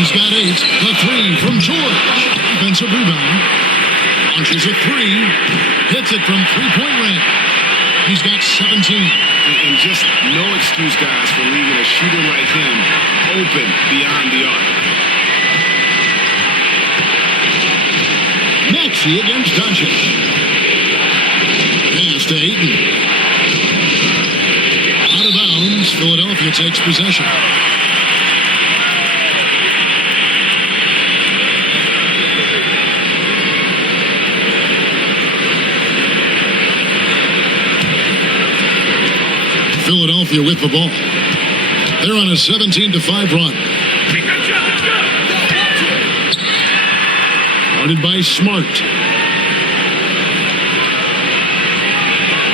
He's got 8. The 3 from George. Offensive rebound. Launches a 3. Hits it from three-point range. He's got 17. And just no excuse, guys, for leaving a shooter like him open beyond the arc. Maxey against Doncic. Pass to Ayton. Out of bounds. Philadelphia takes possession. Philadelphia with the ball. They're on a 17-5 run. Guarded by Smart.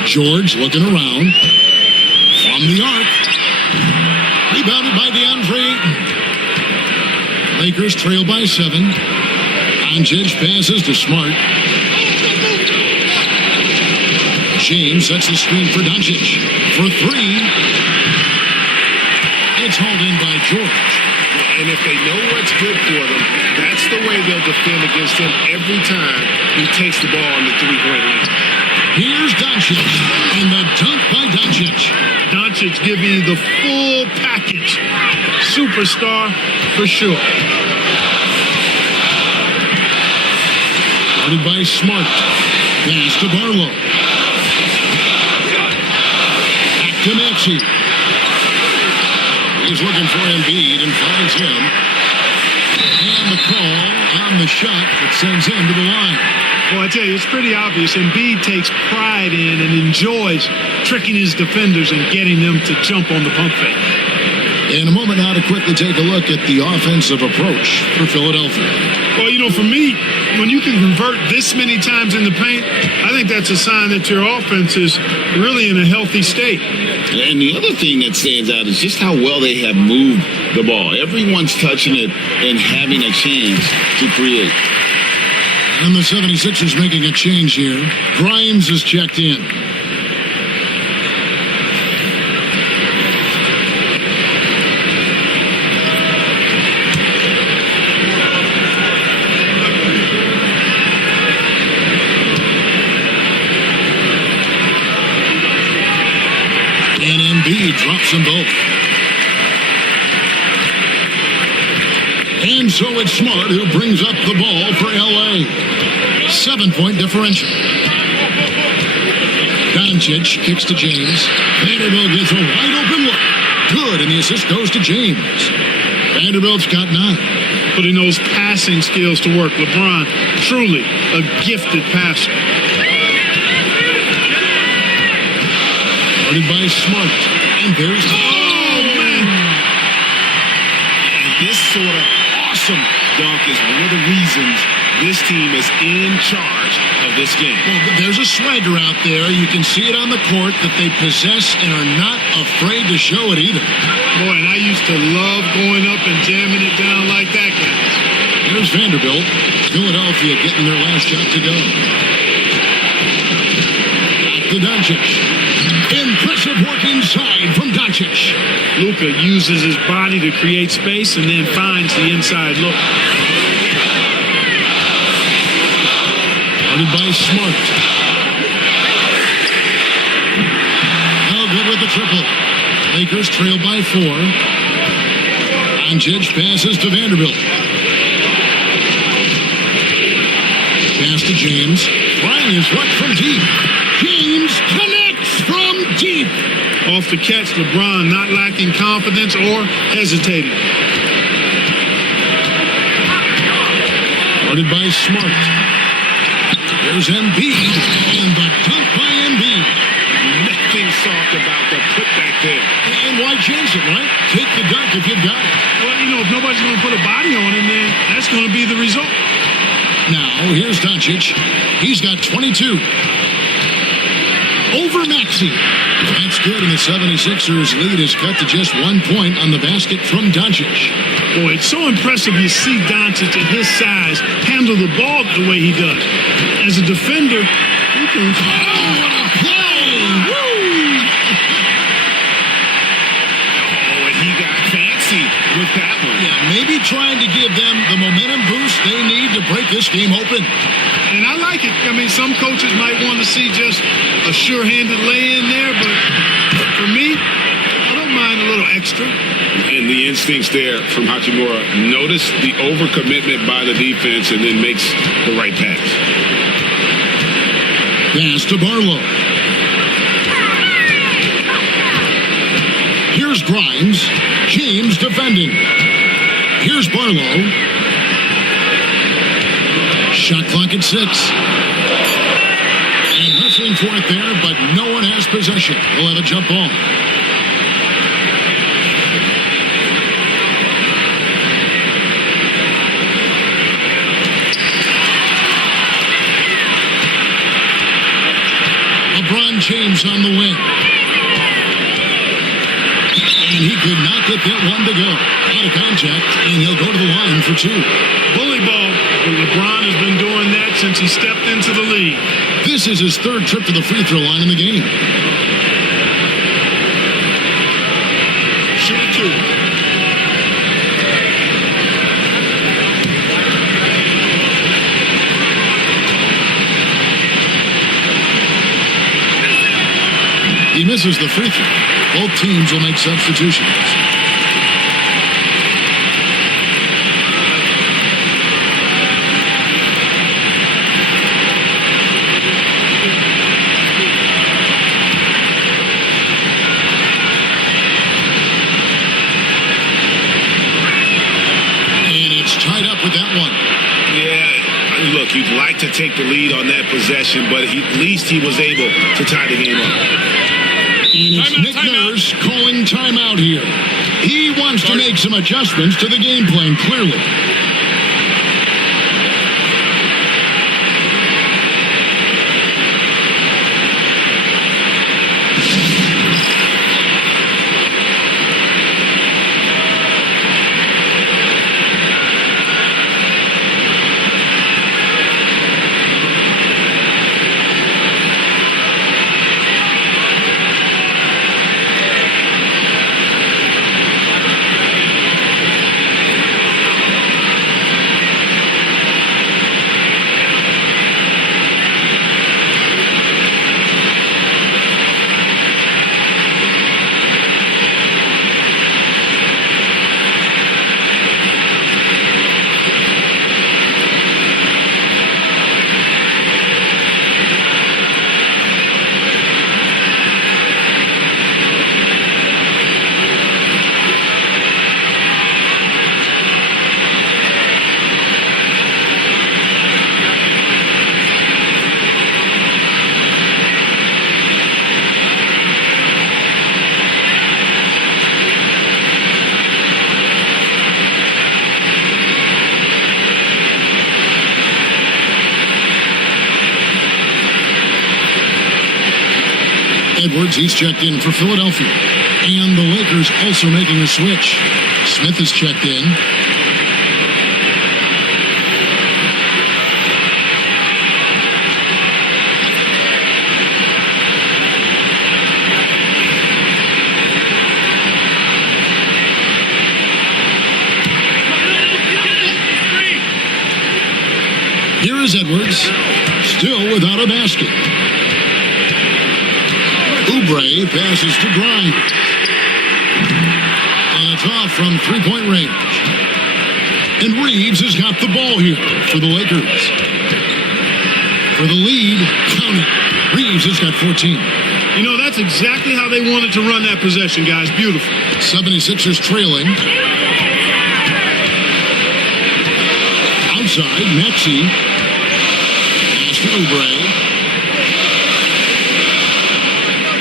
George looking around. From the arc. Rebounded by DeAndre Ayton. Lakers trail by 7. Doncic passes to Smart. James sets the screen for Doncic. For 3. It's hauled in by George. And if they know what's good for them, that's the way they'll defend against him every time he takes the ball on the three-point line. Here's Doncic, and the dunk by Doncic. Doncic giving you the full package. Superstar for sure. Guarded by Smart. Pass to Barlow. Back to Maxey. He's looking for Embiid and finds him. And the call on the shot that sends him to the line. Well, I tell you, it's pretty obvious. Embiid takes pride in and enjoys tricking his defenders and getting them to jump on the pump fake. In a moment now to quickly take a look at the offensive approach for Philadelphia. Well, you know, for me, when you can convert this many times in the paint, I think that's a sign that your offense is really in a healthy state. And the other thing that stands out is just how well they have moved the ball. Everyone's touching it and having a chance to create. And the 76ers making a change here. Grimes is checked in. And Embiid drops them both. And so it's Smart who brings up the ball for L.A. 7-point differential. Doncic kicks to James. Vanderbilt gets a wide open look. Good, and the assist goes to James. Vanderbilt's got 9. Putting those passing skills to work. LeBron, truly a gifted passer. Guarded by Smart. And there's... Oh, man! And this sort of awesome dunk is one of the reasons this team is in charge of this game. Well, there's a swagger out there. You can see it on the court that they possess and are not afraid to show it either. Boy, and I used to love going up and jamming it down like that, guys. There's Vanderbilt. Philadelphia getting their last shot to go. Back to Doncic. Impressive work inside from Doncic. Luka uses his body to create space and then finds the inside look. Guarded by Smart. No good with the triple. Lakers trail by 4. Doncic passes to Vanderbilt. Pass to James. Trying his luck from deep. James connects from deep. Off the catch, LeBron not lacking confidence or hesitating. Guarded by Smart. There's Embiid, and the dunk by Embiid. Nothing soft about the putback there. And why chance it, right? Take the dunk if you've got it. Well, you know, if nobody's going to put a body on him, then that's going to be the result. Now, here's Doncic. He's got 22. Over Maxey. That's good, and the 76ers lead is cut to just 1 point on the basket from Doncic. Boy, it's so impressive you see Doncic at his size handle the ball the way he does. As a defender, he can... Oh, what a with that one. Yeah, maybe trying to give them the momentum boost they need to break this game open. And I like it. I mean, some coaches might want to see just a sure-handed lay-in there, but for me, I don't mind a little extra. And the instincts there from Hachimura. Notice the overcommitment by the defense and then makes the right pass. Pass to Barlow. Here's Grimes. James defending. Here's Barlow. Shot clock at 6. And wrestling for it there, but no one has possession. They'll have a jump ball. LeBron James on the wing. And he could not get that one to go. Out of contact, and he'll go to the line for 2. Bully ball. And LeBron has been doing that since he stepped into the league. This is his 3rd trip to the free throw line in the game. Shoot 2. He misses the free throw. Both teams will make substitutions. And it's tied up with that one. Yeah, look, you'd like to take the lead on that possession, but at least he was able to tie the game up. And it's Nick Nurse calling timeout here. He wants to make some adjustments to the game plan, clearly. Edwards, he's checked in for Philadelphia. And the Lakers also making a switch. Smith is checked in. Here is Edwards, still without a basket. Oubre passes to Grimes. And it's off from three-point range. And Reeves has got the ball here for the Lakers. For the lead, count it. Reeves has got 14. You know, that's exactly how they wanted to run that possession, guys. Beautiful. 76ers trailing. Outside, Maxey. Pass to Oubre.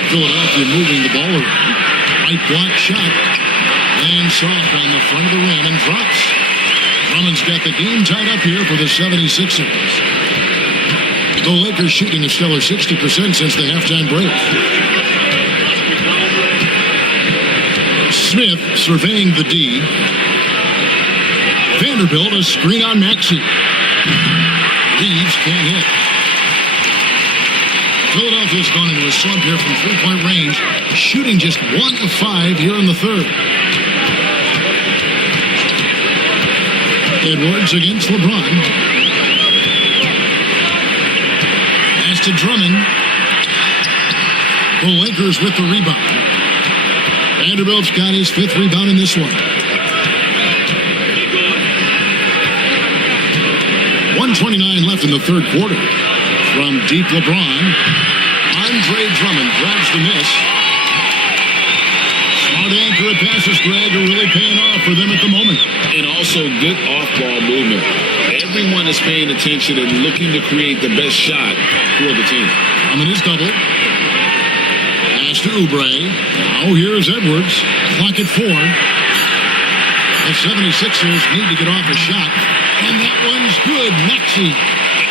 Philadelphia moving the ball around. Right block shot. Lands soft on the front of the rim and drops. Drummond's got the game tied up here for the 76ers. The Lakers shooting a stellar 60% since the halftime break. Smith surveying the D. Vanderbilt a screen on Maxey. Reeves can't hit. Philadelphia's gone into a slump here from three-point range, shooting just 1 of 5 here in the third. Edwards against LeBron. Pass to Drummond. The Lakers with the rebound. Vanderbilt's got his 5th rebound in this one. 1:29 left in the third quarter. From deep LeBron, Andre Drummond grabs the miss. Smart accurate passes, Greg, are really paying off for them at the moment. And also good off-ball movement. Everyone is paying attention and looking to create the best shot for the team. Drummond is double. Pass to Oubre. Now here's Edwards. Clock at 4. The 76ers need to get off a shot. And that one's good. Maxey.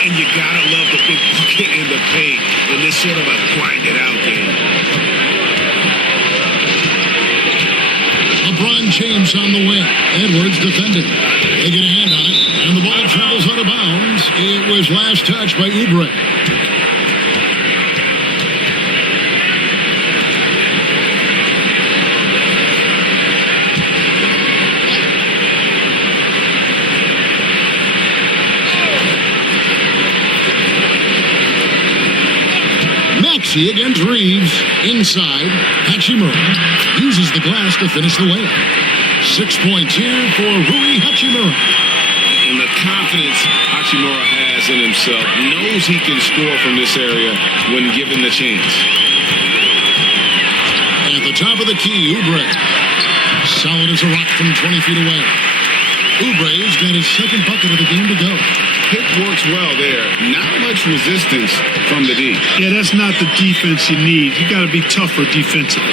And you gotta love the big bucket in the paint in this sort of a grind-it-out game. LeBron James on the wing. Edwards defending. They get a hand on it, and the ball travels out of bounds. It was last touched by Oubre. Maxey against Reeves. Inside. Hachimura uses the glass to finish the layup. 6 points here for Rui Hachimura. And the confidence Hachimura has in himself, knows he can score from this area when given the chance. At the top of the key, Oubre. Solid as a rock from 20 feet away. Oubre's got his 2nd bucket of the game to go. Pick works well there. Not much resistance from the D. Yeah, that's not the defense you need. You got to be tougher defensively.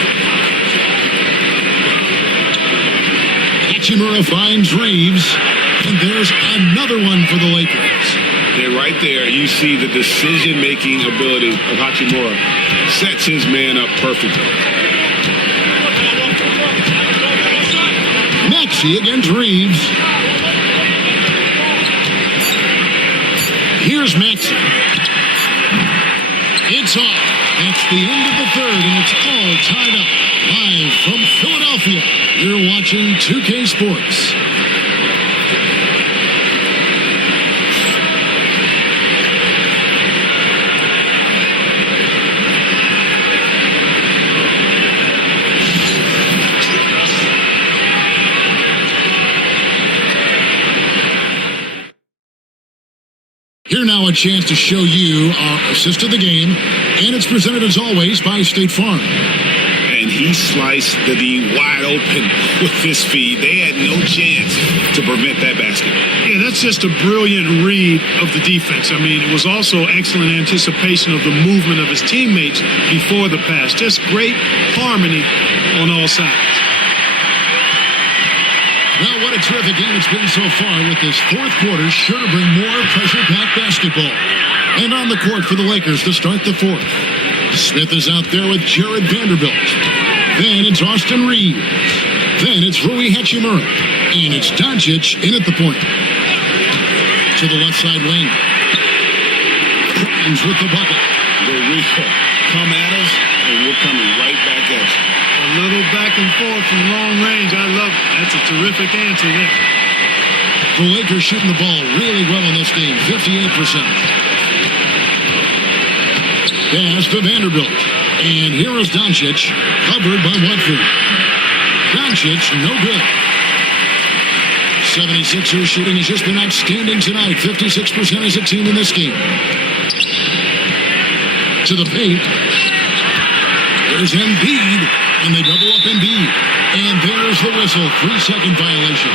Hachimura finds Reeves, and there's another one for the Lakers. And right there, you see the decision-making ability of Hachimura. Sets his man up perfectly. Maxey against Reeves. Here's Maxey. It's off. That's the end of the third, and it's all tied up. Live from Philadelphia, you're watching 2K Sports. Here now a chance to show you our assist of the game, and it's presented as always by State Farm. And he sliced the D wide open with his feed. They had no chance to prevent that basket. Yeah, that's just a brilliant read of the defense. I mean, it was also excellent anticipation of the movement of his teammates before the pass. Just great harmony on all sides. Well, what a terrific game it's been so far, with this fourth quarter sure to bring more pressure-packed basketball. And on the court for the Lakers to start the fourth. Smith is out there with Jared Vanderbilt. Then it's Austin Reeves. Then it's Rui Hachimura. And it's Doncic in at the point. To the left side lane. Grimes with the bucket. The real come at us, and we're coming right back at you. A little back and forth from long range. I love it. That's a terrific answer there. The Lakers shooting the ball really well in this game, 58%. Pass to Vanderbilt. And here is Doncic, covered by Watford. Doncic, no good. 76ers shooting has just been outstanding tonight. 56% as a team in this game. To the paint. There's Embiid, and they double up Embiid. And there's the whistle, 3-second violation.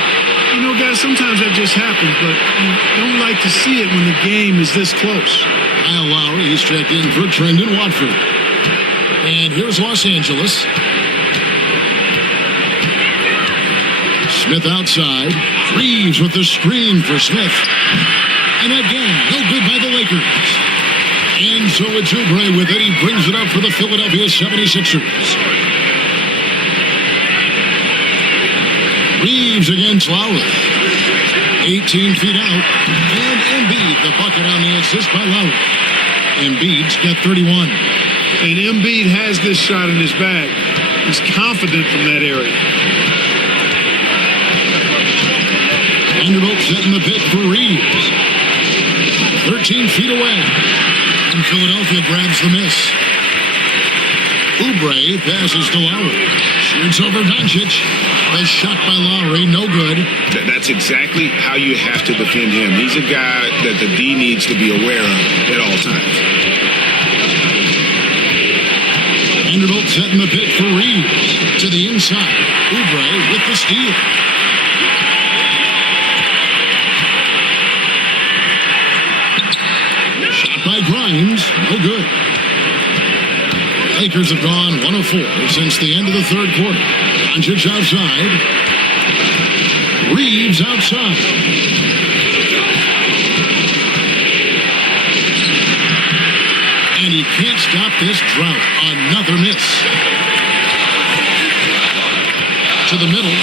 You know, guys, sometimes that just happens, but you don't like to see it when the game is this close. Kyle Lowry, he's checked in for Trendon Watford. And here's Los Angeles. Smith outside. Reeves with the screen for Smith. And again, no good by the Lakers. And so it's Oubre with it. He brings it up for the Philadelphia 76ers. Reeves against Lowry. 18 feet out. And Embiid, the bucket on the assist by Lowry. Embiid's got 31. And Embiid has this shot in his bag. He's confident from that area. Vanderbilt setting the pick for Reeves. 13 feet away. And Philadelphia grabs the miss. Oubre passes to Lowry. Shoots over Doncic. A shot by Lowry, no good. That's exactly how you have to defend him. He's a guy that the D needs to be aware of at all times. Vanderbilt setting the pick for Reeves. To the inside. Oubre with the steal. Shot by Grimes, no good. Lakers have gone 1 of 4 since the end of the third quarter. Doncic outside. Reeves outside. And he can't stop this drought. Another miss. To the middle.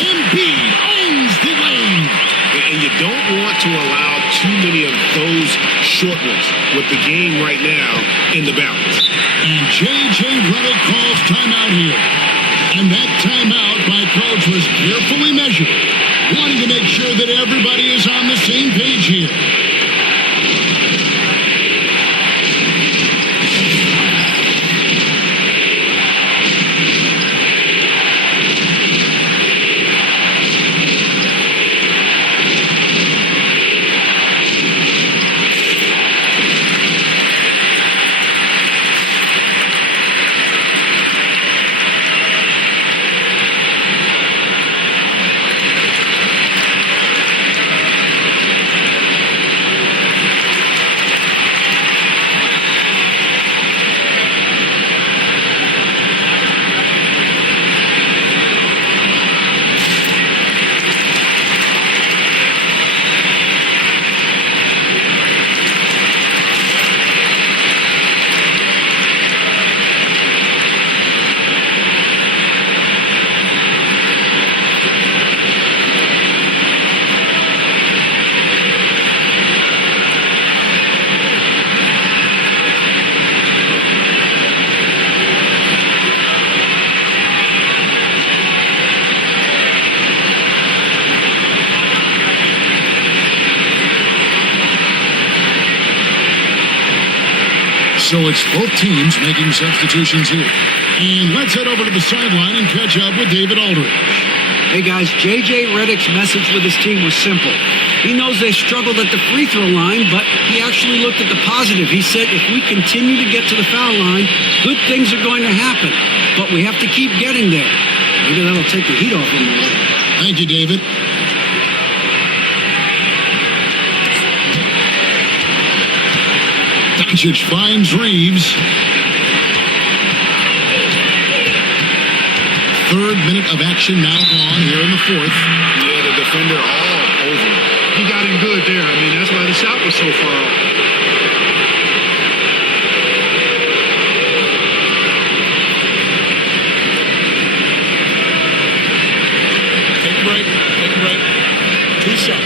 Embiid owns the lane. And you don't want to allow too many of those short ones with the game right now in the balance. And J.J. Redick calls timeout here. And that timeout by coach was carefully measured, wanting to make sure that everybody is on the same page here. So it's both teams making substitutions here. And let's head over to the sideline and catch up with David Aldridge. Hey guys, J.J. Redick's message with his team was simple. He knows they struggled at the free throw line, but he actually looked at the positive. He said, if we continue to get to the foul line, good things are going to happen. But we have to keep getting there. Maybe that'll take the heat off him a little. Thank you, David. Doncic finds Reeves. Third minute of action now gone here in the fourth. Yeah, the defender all over. He got him good there. I mean, that's why the shot was so far off. Take a break. Take a break. 2 shots.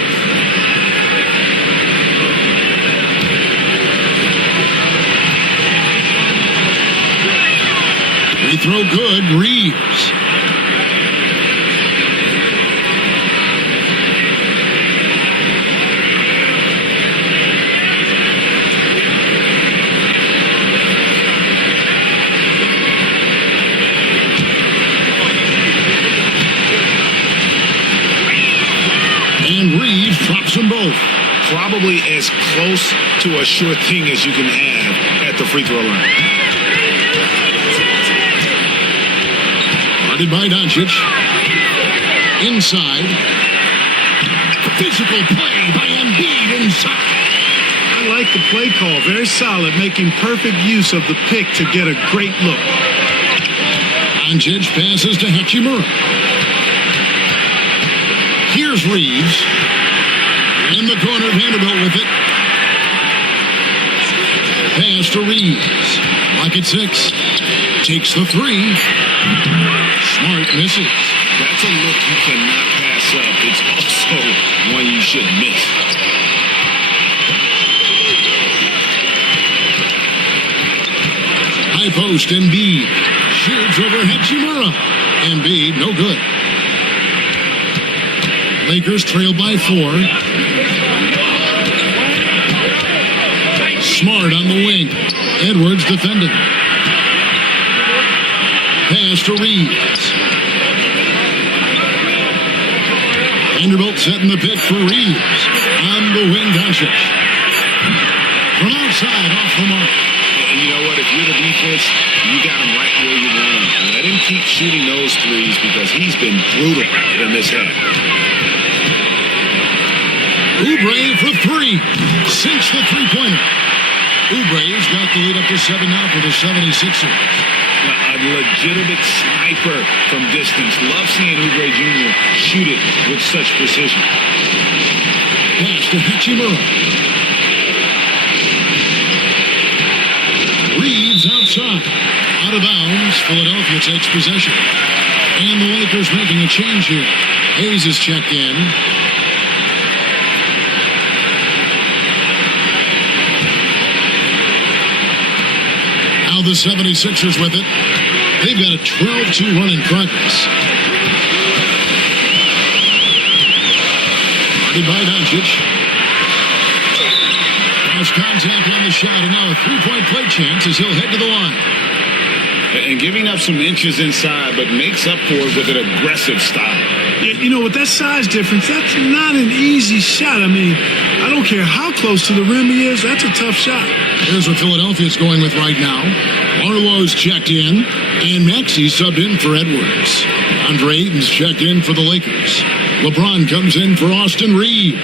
Free throw good. Reeves. And Reeves drops them both. Probably as close to a sure thing as you can have at the free throw line. Guarded by Doncic. Inside. Physical play by Embiid inside. I like the play call. Very solid, making perfect use of the pick to get a great look. Doncic passes to Hachimura. Here's Reeves. In the corner, Vanderbilt with it. Pass to Reeves. Lock at 6. Takes the 3. Smart misses. That's a look you cannot pass up. It's also one you should miss. High post, Embiid. Shoots over Hachimura. Embiid, no good. Lakers trail by 4. Smart on the wing. Edwards defending. Pass to Reeves. Vanderbilt setting the pick for Reeves. On the wing, Doncic. From outside, off the mark. And you know what? If you're the defense, you got him right where you want him. Let him keep shooting those threes because he's been brutal in this half. Oubre for 3. Sinks the three-pointer. Oubre's got the lead up to 7 now for the 76ers. A legitimate sniper from distance. Love seeing Oubre Jr. shoot it with such precision. Pass to Hachimura. Reeves outside. Out of bounds. Philadelphia takes possession. And the Lakers making a change here. Hayes is checked in. Now the 76ers with it. They've got a 12-2 run in progress. Guarded by Doncic. Cross contact on the shot, and now a three-point play chance as he'll head to the line. And giving up some inches inside, but makes up for it with an aggressive style. You know, with that size difference, that's not an easy shot. I mean, I don't care how close to the rim he is, that's a tough shot. Here's what Philadelphia's going with right now. Arlo's checked in, and Maxey subbed in for Edwards. Andre Ayton's checked in for the Lakers. LeBron comes in for Austin Reeves.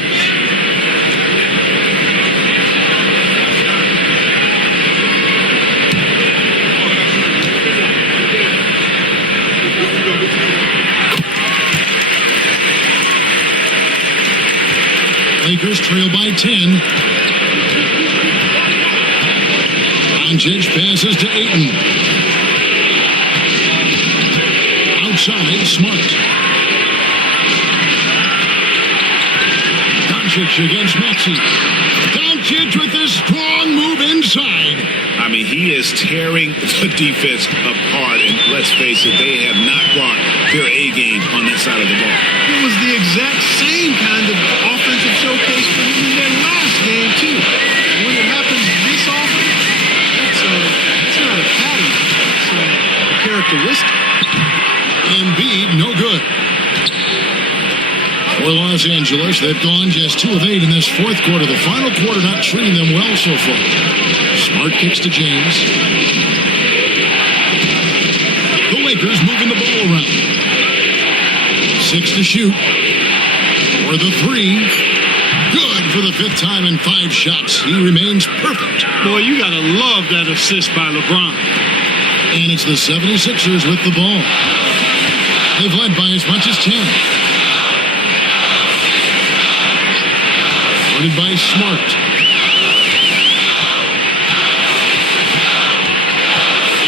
Lakers trail by 10. Doncic passes to Ayton. Outside, Smart. Doncic against Maxey. Doncic with a strong move inside. I mean, he is tearing the defense apart, and let's face it, they have not brought their A game on that side of the ball. It was the exact same kind of offensive showcase for him in their last game, too. When it happens this often, that's not a pattern. It's a characteristic. Embiid, no good. For Los Angeles, they've gone just 2 of 8 in this fourth quarter. The final quarter not treating them well so far. Smart kicks to James. The Lakers moving the ball around. 6 to shoot. For the 3. Good for the 5th time in 5 shots. He remains perfect. Boy, you got to love that assist by LeBron. And it's the 76ers with the ball. They've led by as much as 10. Guarded by Smart.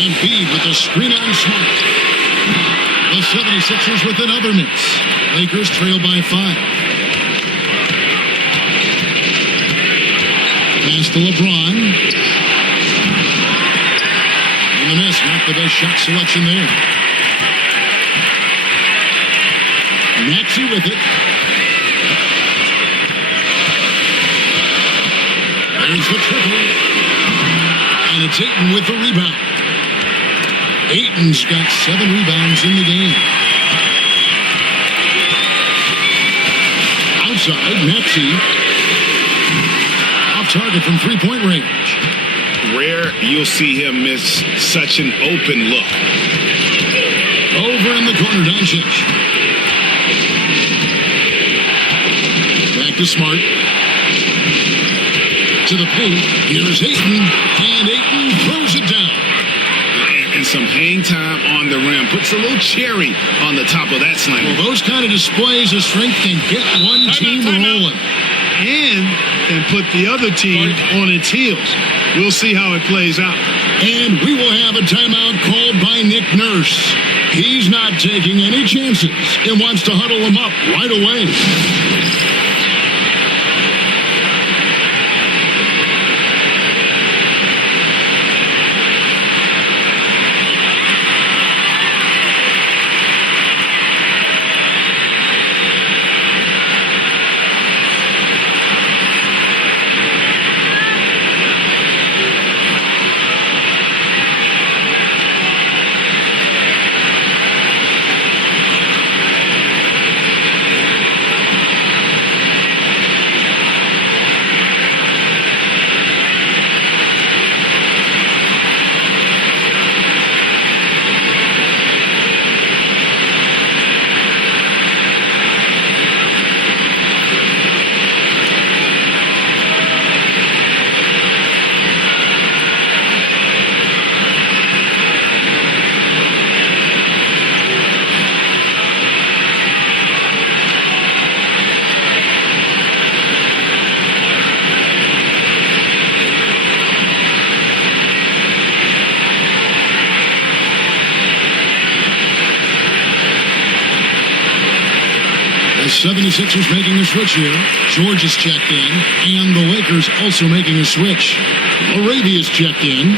Embiid with a screen on Smart. The 76ers with another miss. Lakers trail by 5. Pass to LeBron. And the miss, not the best shot selection there. Maxey with it. There's the triple. And it's Ayton with the rebound. Ayton's got 7 rebounds in the game. Outside, Maxey. Off target from three-point range. Rare you'll see him miss such an open look. Over in the corner, Doncic. Back to Smart. To the paint. Here's Ayton. And Ayton throws it down. And some hang time on the rim. Puts a little cherry on the top of that slam. Well, those kind of displays of strength can get one team rolling. And can put the other team on its heels. We'll see how it plays out. And we will have a timeout called by Nick Nurse. He's not taking any chances and wants to huddle them up right away. The 76ers making a switch here. George is checked in, and the Lakers also making a switch. Arabia's checked in.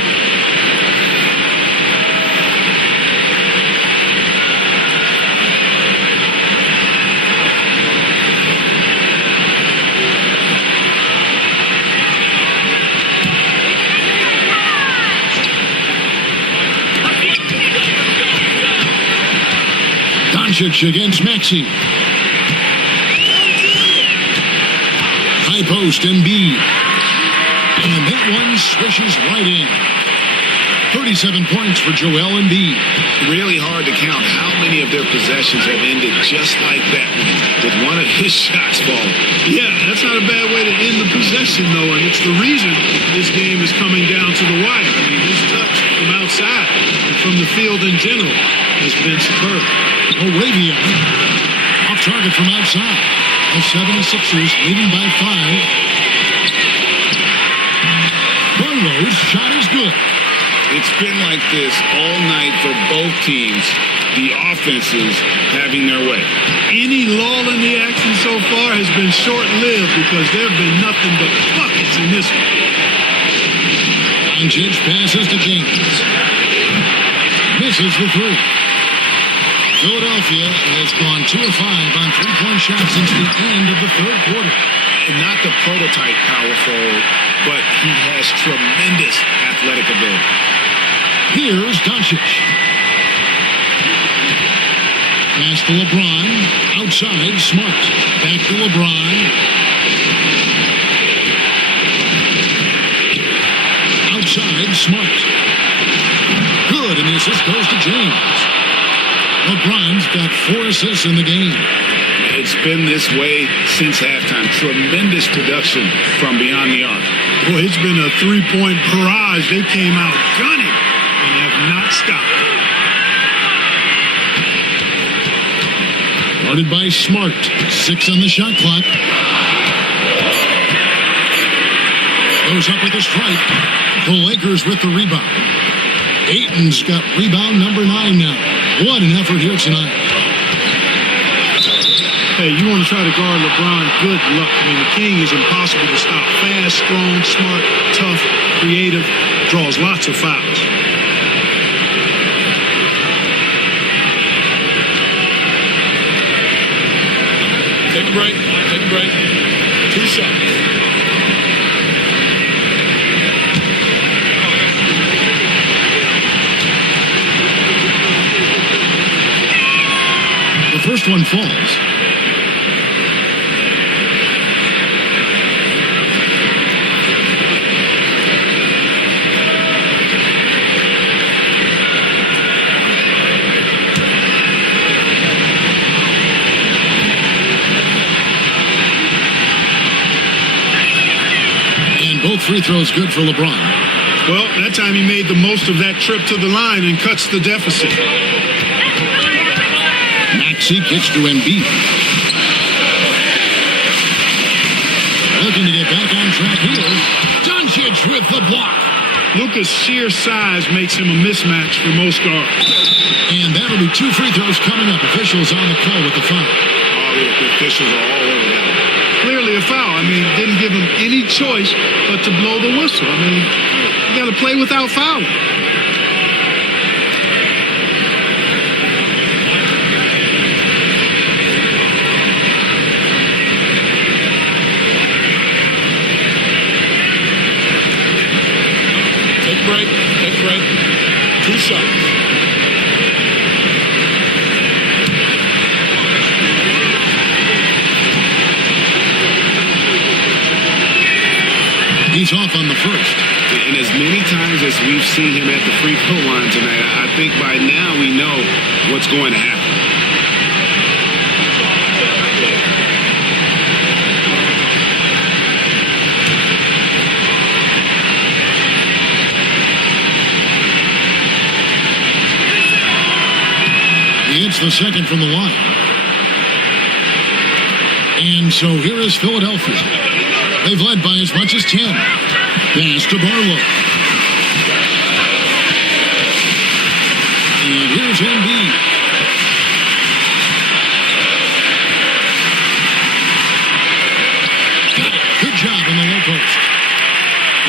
Doncic against Maxey. High post, Embiid. And that one swishes right in. 37 points for Joel Embiid. Really hard to count how many of their possessions have ended just like that with one of his shots falling. Yeah, that's not a bad way to end the possession, though, and it's the reason this game is coming down to the wire. I mean, his touch from outside and from the field in general has been superb. Arabia off target from outside. The 76ers leading by 5. Barlow's shot is good. It's been like this all night for both teams. The offenses having their way. Any lull in the action so far has been short-lived because there have been nothing but buckets in this one. Doncic passes to Jenkins. Misses the three. Philadelphia has gone 2 of 5 on three-point shots since the end of the third quarter. And not the prototype power forward, but he has tremendous athletic ability. Here's Doncic. Pass to LeBron. Outside, Smart. Back to LeBron. Outside, Smart. Good, and the assist goes to James. LeBron's got 4 assists in the game. It's been this way since halftime. Tremendous production from beyond the arc. Boy, it's been a three-point barrage. They came out gunning and have not stopped. Guarded by Smart. 6 on the shot clock. Goes up with a strike. The Lakers with the rebound. Ayton's got rebound number 9 now. What an effort here tonight. Hey, you want to try to guard LeBron, good luck. I mean, the King is impossible to stop. Fast, strong, smart, tough, creative, draws lots of fouls. Take a break. Take a break. 2 shots. The first one falls. And both free throws good for LeBron. Well, that time he made the most of that trip to the line and cuts the deficit. Maxey kicks to Embiid. Looking to get back on track here. Doncic with the block. Luka's sheer size makes him a mismatch for most guards. And that'll be 2 free throws coming up. Officials on the call with the foul. All the officials are all over that. Clearly a foul. I mean, didn't give him any choice but to blow the whistle. I mean, you got to play without fouling. Take a break. Take a break. 2 shots. He's off on the first. And as many times as we've seen him at the free throw line tonight, I think by now we know what's going to happen. He hits the second from the line. And so here is Philadelphia. They've led by as much as 10. Pass to Barlow. And here's Embiid.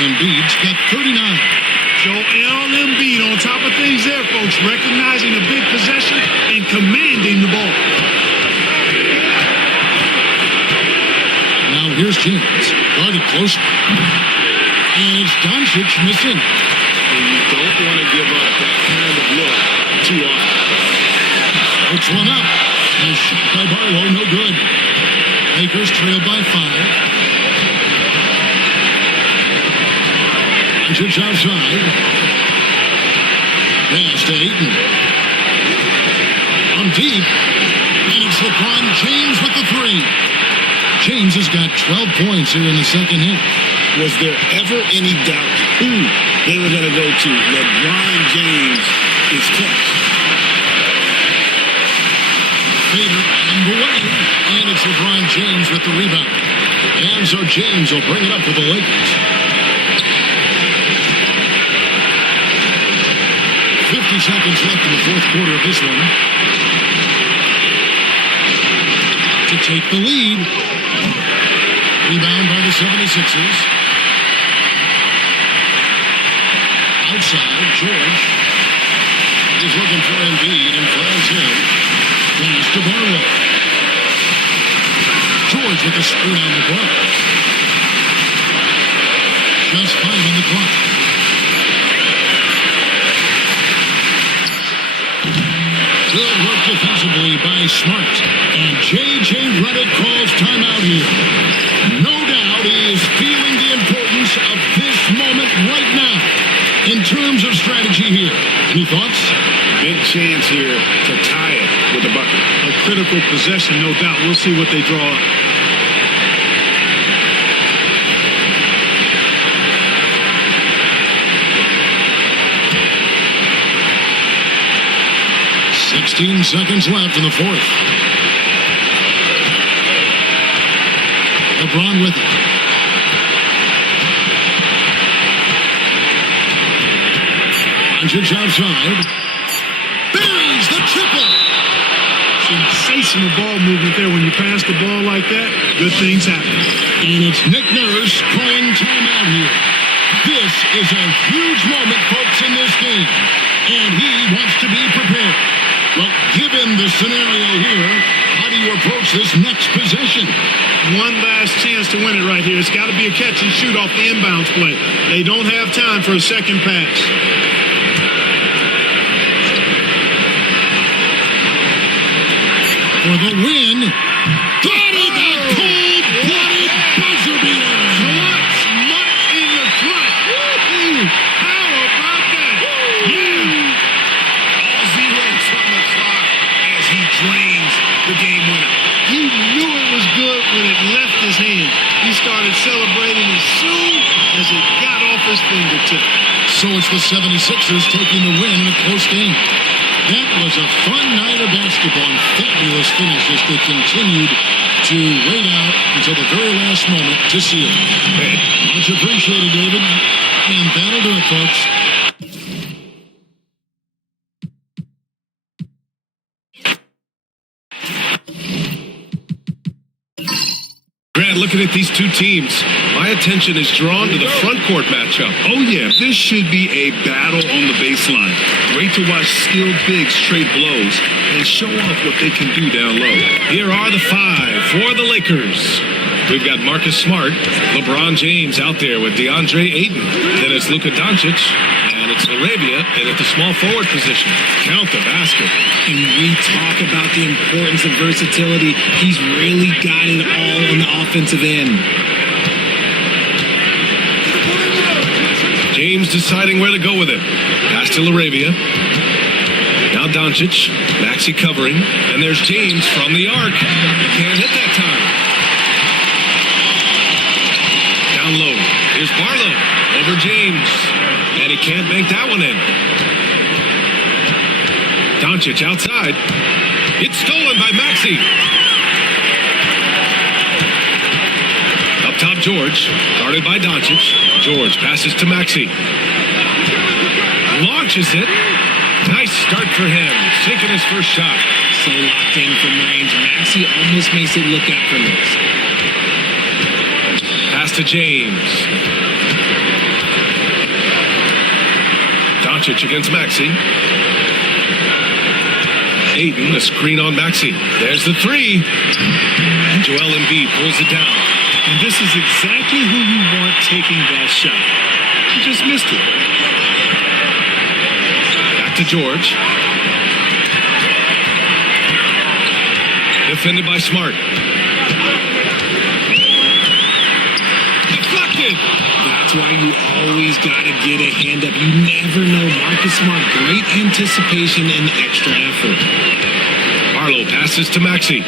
Embiid's got 39. Joel Embiid on top of things there, folks, recognizing a big possession and commanding the ball. Now here's James, guarded close. And it's Doncic missing. And you don't want to give up that kind of look too often. Puts one up. And shot by Barlow, no good. Lakers trail by 5. Doncic outside. Pass to Ayton. On deep. And it's LeBron James with the 3. James has got 12 points here in the second half. Was there ever any doubt who they were going to go to? LeBron James is clutch. Fader on the way. And it's LeBron James with the rebound. And so James will bring it up for the Lakers. 50 seconds left in the fourth quarter of this one. To take the lead. Rebound by the 76ers. Outside, George is looking for Embiid and finds him. Pass to Barlow. George with a screen on the block. Just 5 on the clock. Good work defensively by Smart. And J.J. Redick calls timeout here. No doubt he is feeling the importance of this moment right now in terms of strategy here. Any thoughts? Big chance here to tie it with a bucket. A critical possession, no doubt. We'll see what they draw up. $16 seconds left in the fourth. LeBron with it. Doncic outside. Buries the triple. Sensational ball movement there. When you pass the ball like that, good things happen. And it's Nick Nurse calling timeout here. This is a huge moment, folks, in this game. And he wants to be prepared. Well, given the scenario here, how do you approach this next possession? One last chance to win it right here. It's got to be a catch and shoot off the inbounds play. They don't have time for a second pass. For the win. Got it! A cold-blooded buzzer beater! Smart in the front. Woo-hoo. How about that? Yeah. All zeros from the clock as he drains the game winner. He knew it was good when it left his hand. He started celebrating as soon as it got off his fingertip. So it's the 76ers taking the win in a close game. That was a fun night of basketball and fabulous finish as they continued to wait out until the very last moment to see it. Much appreciated, David. And that'll do it, folks. Grant, looking at these two teams, my attention is drawn to the front court matchup. Oh, yeah, this should be a battle on the baseline. Great to watch skilled bigs trade blows and show off what they can do down low. Here are the 5 for the Lakers. We've got Marcus Smart, LeBron James out there with DeAndre Ayton. Then it's Luka Doncic, and it's Laravia in at the small forward position. Count the basket. And we talk about the importance of versatility. He's really got it all on the offensive end. James deciding where to go with it. Pass to Laravia. Now Doncic, Maxey covering, and there's James from the arc. Can't hit that time. Down low, here's Barlow over James, and he can't make that one in. Doncic outside. It's stolen by Maxey. Up top, George, guarded by Doncic. George passes to Maxey. Launches it. Nice start for him, sinking his first shot. So locked in from range. Maxey almost makes it look effortless. Pass to James. Doncic against Maxey. Aiden, a screen on Maxey. There's the three. And Joel Embiid pulls it down. And this is exactly who you want taking that shot. He just missed it. Back to George. Defended by Smart. Deflected. That's why you always got to get a hand up. You never know. Marcus Smart, great anticipation and extra effort. Harlow passes to Maxey.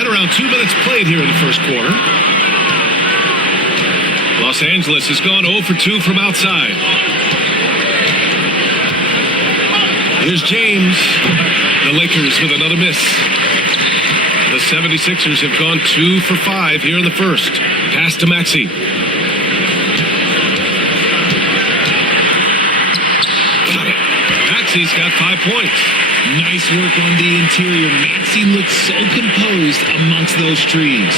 At around 2 minutes played here in the first quarter. Los Angeles has gone 0 for 2 from outside. Here's James. The Lakers with another miss. The 76ers have gone 2 for 5 here in the first. Pass to Maxey. Got it. Maxey's got 5 points. Nice work on the interior. Maxey looks so composed amongst those trees.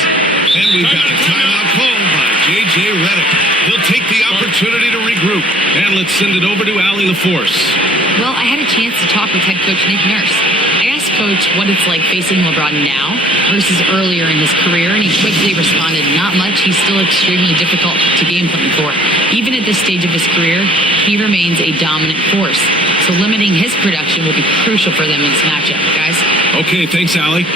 And we've got a timeout called by J.J. Redick. He'll take the opportunity to regroup. And let's send it over to Allie LaForce. Well, I had a chance to talk with head coach Nick Nurse. I asked Coach what it's like facing LeBron now versus earlier in his career, and he quickly responded, not much. He's still extremely difficult to game plan for. Even at this stage of his career, he remains a dominant force. So limiting his production will be crucial for them in this matchup, guys. Okay, thanks, Allie.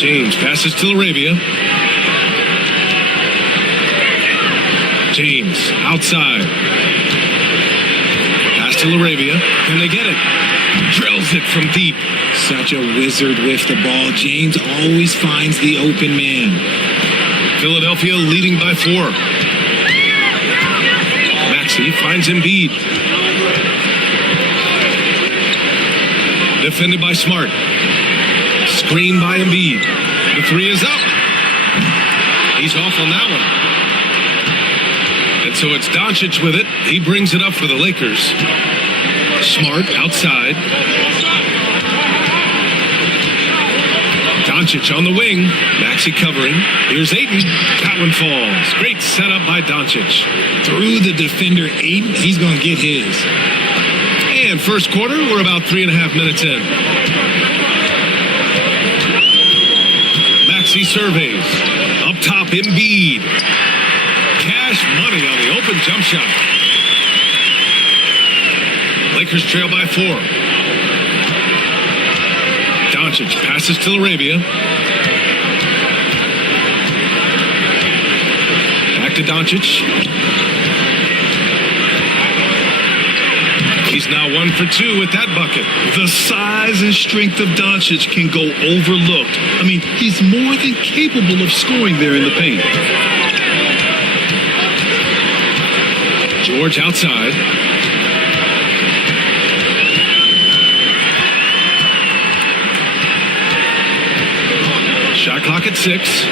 James passes to Arabia. James outside. Pass to Arabia. Can they get it? Drills it from deep. Such a wizard with the ball. James always finds the open man. Philadelphia leading by 4. Maxey finds Embiid. Defended by Smart. Screen by Embiid. The three is up. He's off on that one. And so it's Doncic with it. He brings it up for the Lakers. Smart outside. Doncic on the wing. Maxey covering. Here's Ayton. That one falls. Great setup by Doncic. Through the defender, Ayton. He's going to get his. And first quarter, we're about 3.5 minutes in. Maxey surveys. Up top, Embiid. Cash money on the open jump shot. Lakers trail by 4. Doncic passes to Arabia. Back to Doncic. He's now 1 for 2 with that bucket. The size and strength of Doncic can go overlooked. I mean, he's more than capable of scoring there in the paint. George outside. Shot clock at 6.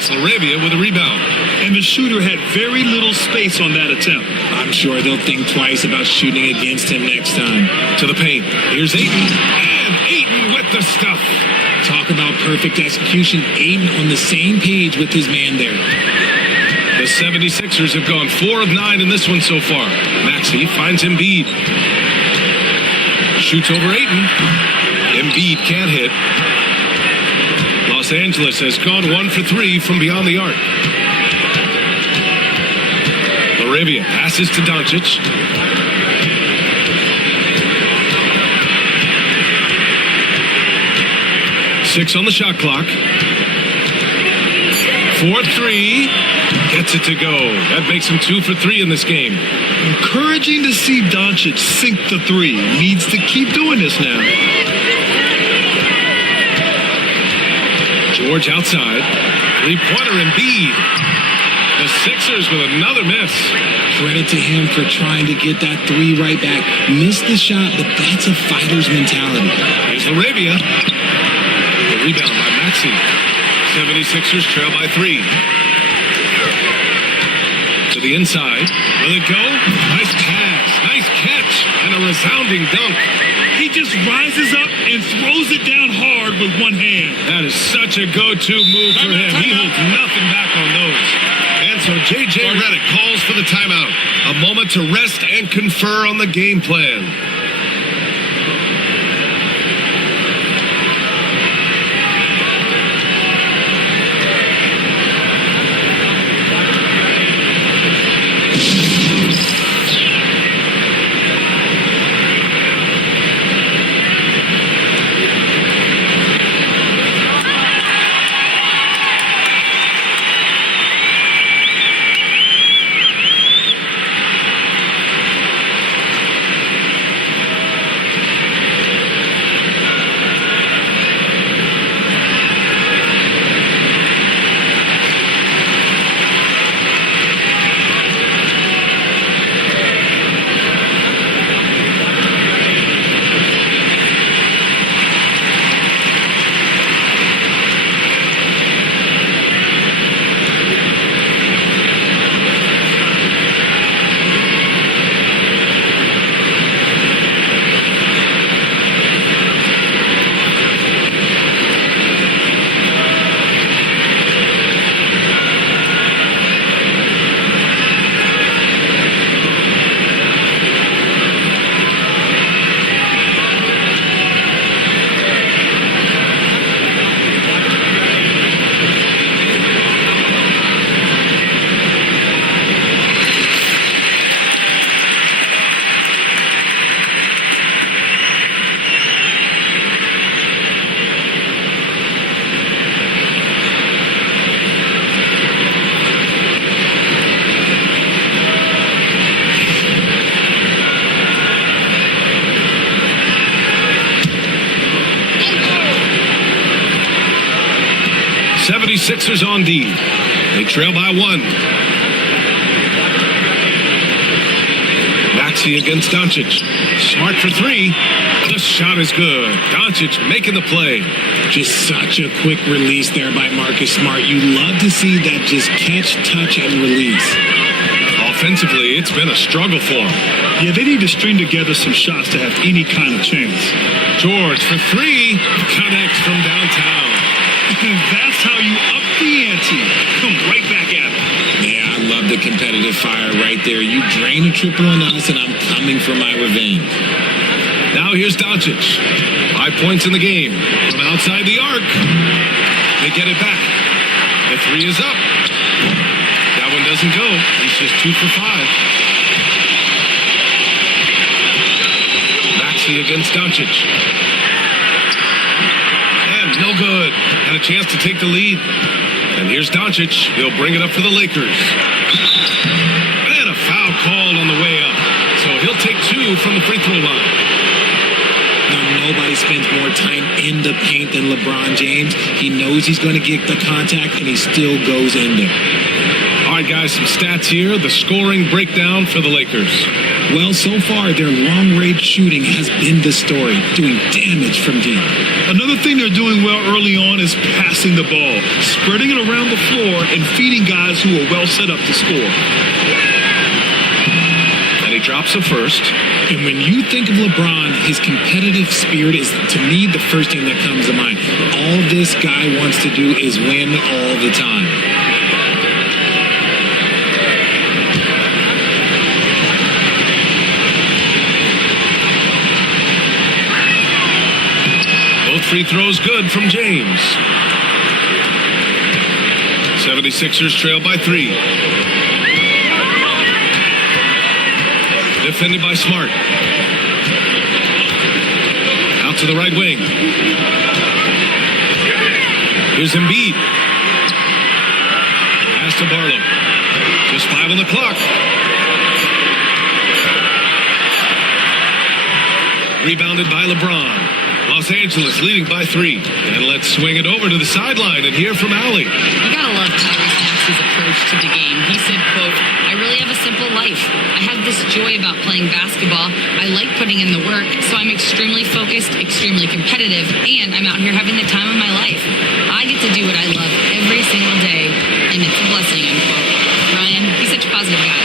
It's LaRavia with a rebound. And the shooter had very little space on that attempt. I'm sure they'll think twice about shooting against him next time. To the paint. Here's Ayton. And Ayton with the stuff. Talk about perfect execution. Ayton on the same page with his man there. The 76ers have gone 4 of 9 in this one so far. Maxey finds Embiid. Shoots over Ayton. Embiid can't hit. Los Angeles has gone 1 for 3 from beyond the arc. LaRavia passes to Doncic. Six on the shot clock. 4-3. Gets it to go. That makes him 2 for 3 in this game. Encouraging to see Doncic sink the three. Needs to keep doing this now. George outside. Three-pointer Embiid. The Sixers with another miss. Credit to him for trying to get that three right back. Missed the shot, but that's a fighter's mentality. Here's LaRavia. The rebound by Maxey. 76ers trail by 3. To the inside. Will it go? Nice pass. Nice catch. And a resounding dunk. He just rises up and throws it down hard with one hand. That is such a go-to move for him. He holds nothing back on those. And so J.J. Redick calls for the timeout. A moment to rest and confer on the game plan. Sixers on D. They trail by 1. Maxey against Doncic. Smart for 3. The shot is good. Doncic making the play. Just such a quick release there by Marcus Smart. You love to see that just catch, touch, and release. Offensively, it's been a struggle for him. Yeah, they need to string together some shots to have any kind of chance. George for 3. Connects from downtown. That's how you up the ante. Come right back at it. Yeah, I love the competitive fire right there. You drain a triple on us, and I'm coming for my revenge. Now here's Doncic. 5 points in the game. From outside the arc. They get it back. The 3 is up. That one doesn't go. He's just 2 for 5. Maxey against Doncic. No good. Had a chance to take the lead. And here's Doncic. He'll bring it up for the Lakers. And a foul called on the way up. So he'll take 2 from the free throw line. Now, nobody spends more time in the paint than LeBron James. He knows he's going to get the contact, and he still goes in there. All right, guys, some stats here. The scoring breakdown for the Lakers. Well, so far, their long-range shooting has been the story, doing damage from deep. Another thing they're doing well early on is passing the ball, spreading it around the floor and feeding guys who are well set up to score. And he drops a first. And when you think of LeBron, his competitive spirit is, to me, the first thing that comes to mind. All this guy wants to do is win all the time. Both free throws good from James. 76ers trail by 3. Defended by Smart. Out to the right wing. Here's Embiid. Pass to Barlow. Just 5 on the clock. Rebounded by LeBron. Los Angeles leading by 3. And let's swing it over to the sideline and hear from Allie. You gotta love Tyrese Maxey's approach to the game. He said, quote, "I really have a simple life. I have this joy about playing basketball. I like putting in the work, so I'm extremely focused, extremely competitive, and I'm out here having the time of my life. I get to do what I love every single day, and it's a blessing," unquote. Ryan, he's such a positive guy.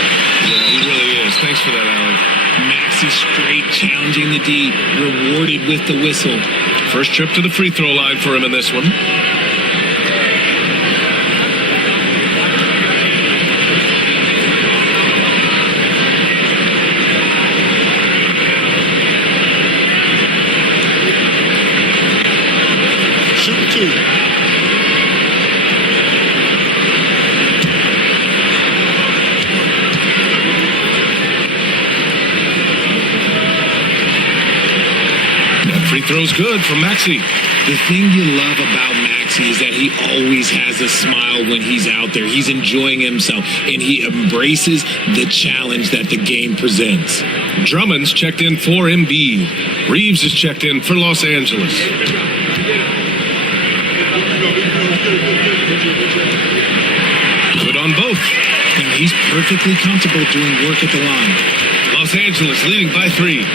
Yeah, he really is. Thanks for that, Allie. Maxey straight challenging the D, rewarded with the whistle. First trip to the free throw line for him in this one. Shoot 2. Free throw's good from Maxey. The thing you love about Maxey is that he always has a smile when he's out there. He's enjoying himself, and he embraces the challenge that the game presents. Drummond's checked in for Embiid. Reeves is checked in for Los Angeles. Good on both. Now he's perfectly comfortable doing work at the line. Los Angeles leading by 3.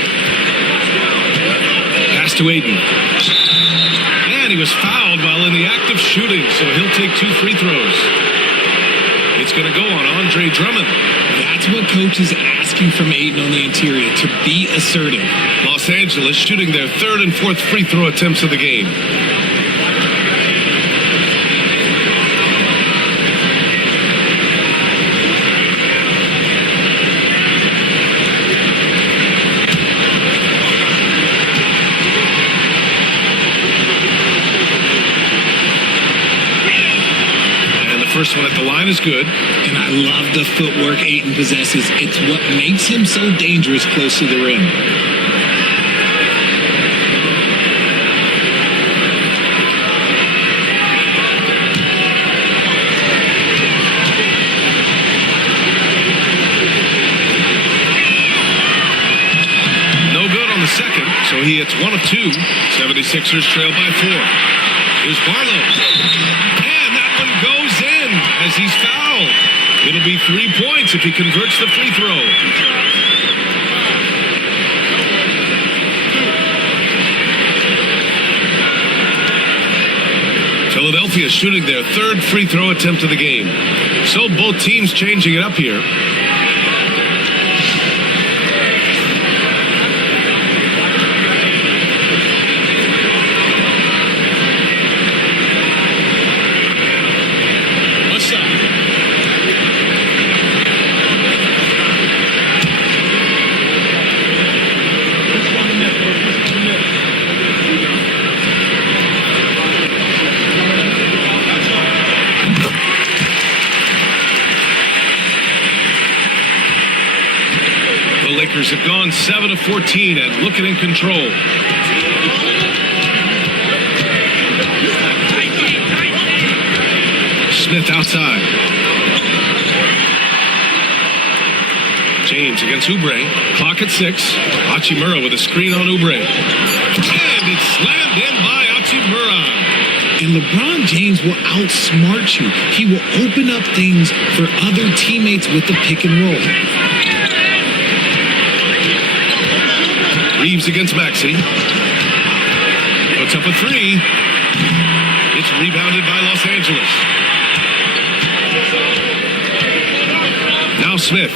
Pass to Aiden. And he was fouled while in the act of shooting, so he'll take 2 free throws. It's going to go on Andre Drummond. That's what coach is asking from Aiden on the interior, to be assertive. Los Angeles shooting their 3rd and 4th free throw attempts of the game. First one at the line is good. And I love the footwork Ayton possesses. It's what makes him so dangerous close to the rim. No good on the second, so he hits 1 of 2. 76ers trail by 4. Here's Barlow. And that one goes in as he's fouled. It'll be 3 points if he converts the free throw. Philadelphia shooting their 3rd free throw attempt of the game. So both teams changing it up here. Lakers have gone 7 of 14 and looking in control. Smith outside. James against Oubre. Clock at 6. Hachimura with a screen on Oubre. And it's slammed in by Hachimura. And LeBron James will outsmart you. He will open up things for other teammates with the pick and roll. Reeves against Maxey. Puts up a three. It's rebounded by Los Angeles. Now Smith.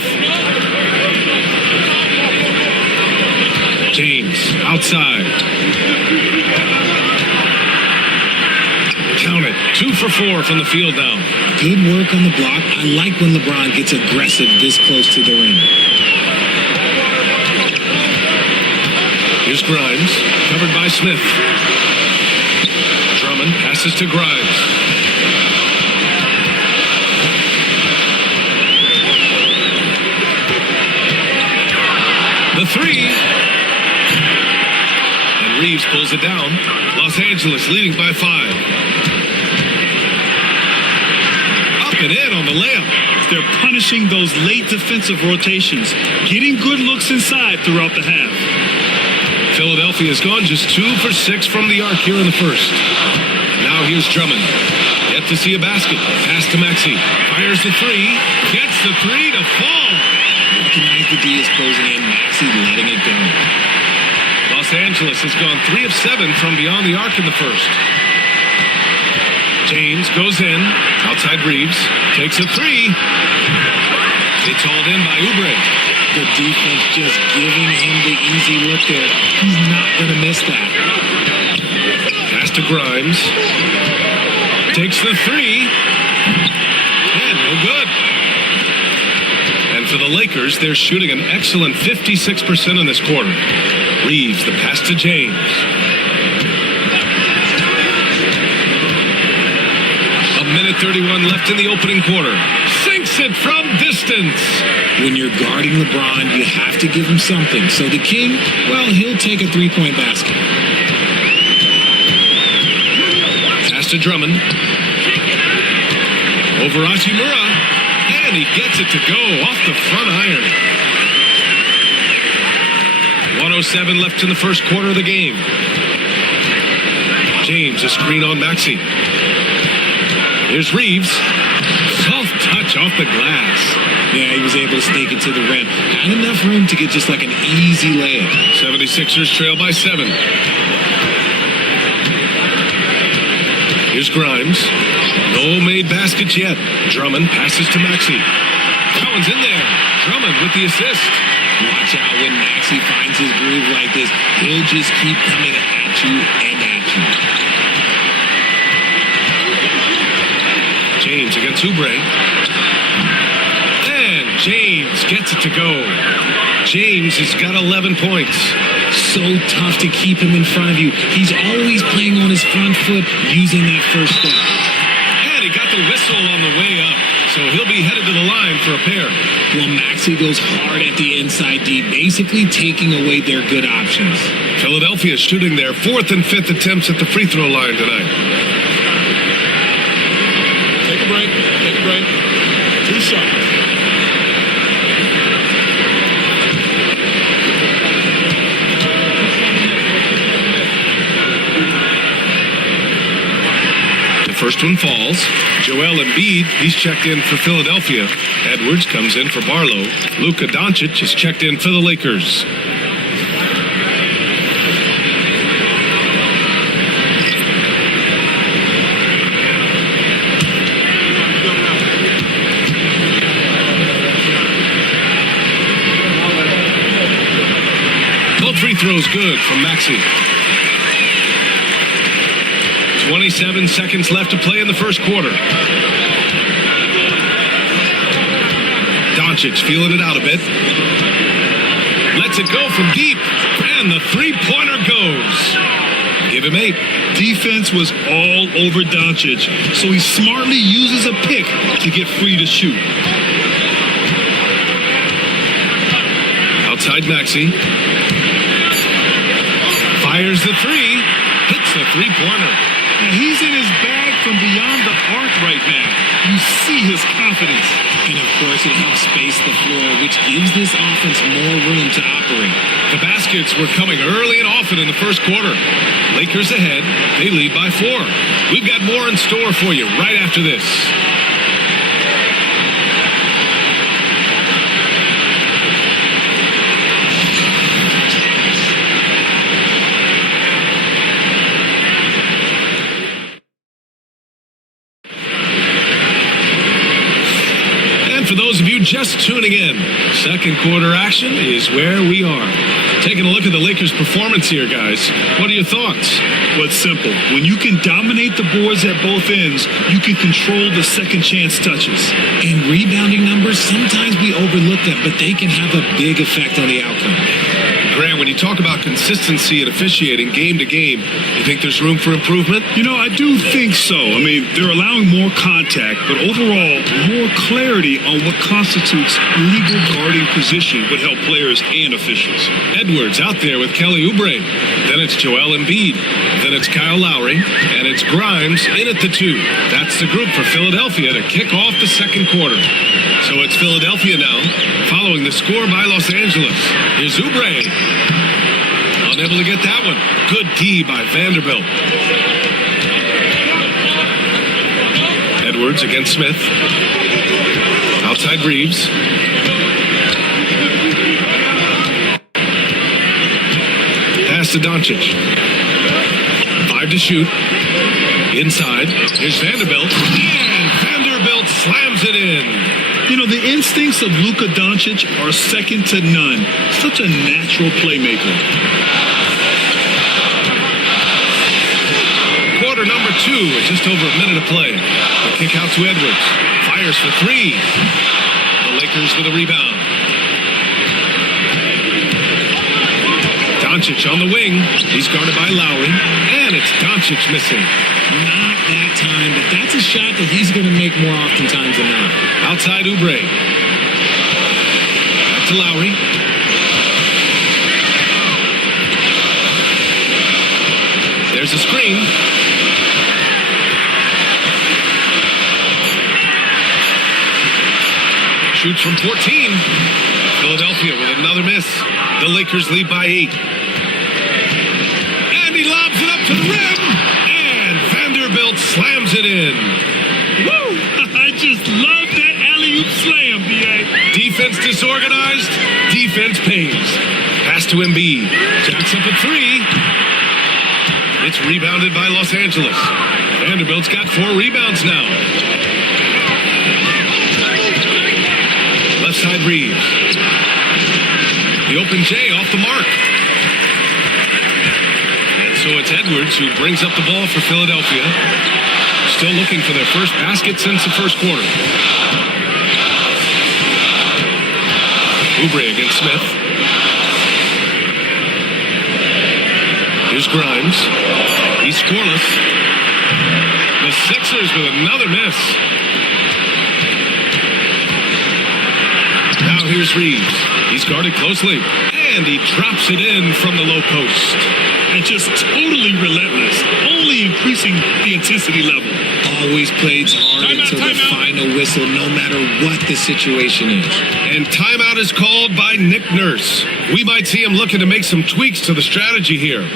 James outside. Count it. 2 for 4 from the field now. Good work on the block. I like when LeBron gets aggressive this close to the rim. Here's Grimes, covered by Smith. Drummond passes to Grimes. The three. And Reeves pulls it down. Los Angeles leading by 5. Up and in on the layup. They're punishing those late defensive rotations, getting good looks inside throughout the half. Philadelphia has gone just 2 for 6 from the arc here in the first. Now here's Drummond. Yet to see a basket. Pass to Maxey. Fires the three. Gets the three to fall. Recognize the D is closing in. Maxey letting it go. Los Angeles has gone 3 of 7 from beyond the arc in the first. James goes in. Outside Reeves. Takes a three. It's hauled in by Oubre. The defense just giving him the easy look there. He's not going to miss that. Pass to Grimes. Takes the three. And no good. And for the Lakers, they're shooting an excellent 56% in this quarter. Reeves, the pass to James. A minute 31 left in the opening quarter. Sinks it from distance. When you're guarding LeBron, you have to give him something. So the King, well, he'll take a three-point basket. Pass to Drummond. Over Hachimura. And he gets it to go off the front iron. 1:07 left in the first quarter of the game. James, a screen on Maxey. Here's Reeves. Soft touch off the glass. Yeah, he was able to sneak it to the rim. Had enough room to get just like an easy layup. 76ers trail by 7. Here's Grimes. No made baskets yet. Drummond passes to Maxey. Cowan's in there. Drummond with the assist. Watch out when Maxey finds his groove like this. He'll just keep coming at you and at you. James against Oubre. And James gets it to go. James has got 11 points. So tough to keep him in front of you. He's always playing on his front foot, using that first step. And he got the whistle on the way up. So he'll be headed to the line for a pair. Well, Maxey goes hard at the inside D, basically taking away their good options. Philadelphia shooting their 4th and 5th attempts at the free throw line tonight. Take a break. Take a break. 2 shots. First one falls. Joel Embiid, he's checked in for Philadelphia. Edwards comes in for Barlow. Luka Doncic is checked in for the Lakers. Both free throws good from Maxey. 27 seconds left to play in the first quarter. Doncic feeling it out a bit. Lets it go from deep. And the three-pointer goes. Give him 8. Defense was all over Doncic, so he smartly uses a pick to get free to shoot. Outside Maxey. Fires the three. Hits the three-pointer. Now, he's in his bag from beyond the arc right now. You see his confidence. And of course, it helps space the floor, which gives this offense more room to operate. The baskets were coming early and often in the first quarter. Lakers ahead. They lead by 4. We've got more in store for you right after this. tuning in. Second quarter action is where we are. Taking a look at the Lakers' performance here, guys. What are your thoughts? Well, it's simple. When you can dominate the boards at both ends, you can control the second chance touches. And rebounding numbers, sometimes we overlook them, but they can have a big effect on the outcome. Grant, when you talk about consistency and officiating game to game, you think there's room for improvement? You know, I do think so. I mean, they're allowing more contact, but overall, more clarity on what constitutes legal guarding position would help players and officials. Edwards out there with Kelly Oubre. Then it's Joel Embiid. Then it's Kyle Lowry. And it's Grimes in at the 2. That's the group for Philadelphia to kick off the second quarter. So it's Philadelphia now, following the score by Los Angeles. Here's Oubre. Unable to get that one. Good D by Vanderbilt. Edwards against Smith. Outside Reeves. Pass to Doncic. 5 to shoot. Inside. Here's Vanderbilt. And Vanderbilt slams it in. You know, the instincts of Luka Doncic are second to none. Such a natural playmaker. Quarter number 2 with just over a minute to play. The kick out to Edwards. Fires for 3. The Lakers with a rebound. Doncic on the wing. He's guarded by Lowry. And it's Doncic missing. Not that time, but that's a shot that he's going to make more oftentimes than not. Outside Oubre. Back to Lowry. There's a screen. Shoots from 14. Philadelphia with another miss. The Lakers lead by 8. And he lobs it up to the rim. And Vanderbilt slams it in. Woo! I just love that alley-oop slam, B.A. Defense disorganized. Defense pays. Pass to Embiid. Jacks up at 3. It's rebounded by Los Angeles. Vanderbilt's got 4 rebounds now. Left side Reeves. The open J off the mark. And so it's Edwards who brings up the ball for Philadelphia. Still looking for their first basket since the first quarter. Oubre against Smith. Here's Grimes. He's scoreless. The Sixers with another miss. Now here's Reeves. He's guarded closely. And he drops it in from the low post. And just totally relentless. Only increasing the intensity level. Always plays hard until the final whistle, no matter what the situation is. And timeout is called by Nick Nurse. We might see him looking to make some tweaks to the strategy here.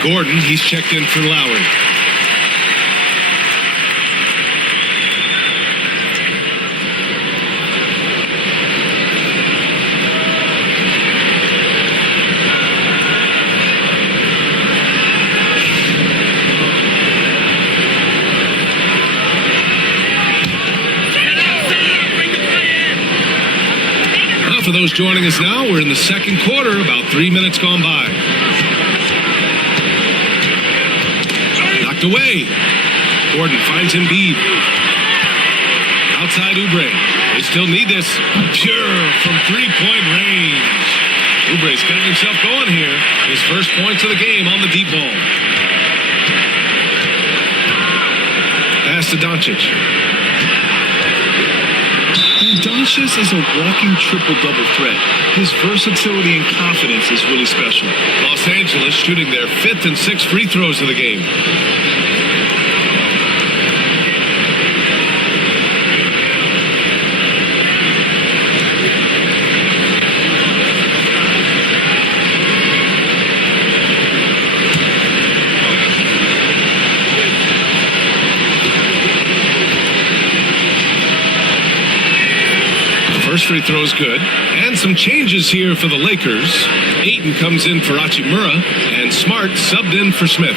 Gordon, he's checked in for Lowry. those joining us now, we're in the second quarter, about 3 minutes gone by. Knocked away. Gordon finds Embiid. Outside Oubre. They still need this. Pure from three-point range. Oubre's getting himself going here. His first points of the game on the deep ball. Pass to Doncic. And Doncic is a walking triple-double threat. His versatility and confidence is really special. Los Angeles shooting their 5th and 6th free throws of the game. First free throw is good. And some changes here for the Lakers. Ayton comes in for Hachimura, and Smart subbed in for Smith.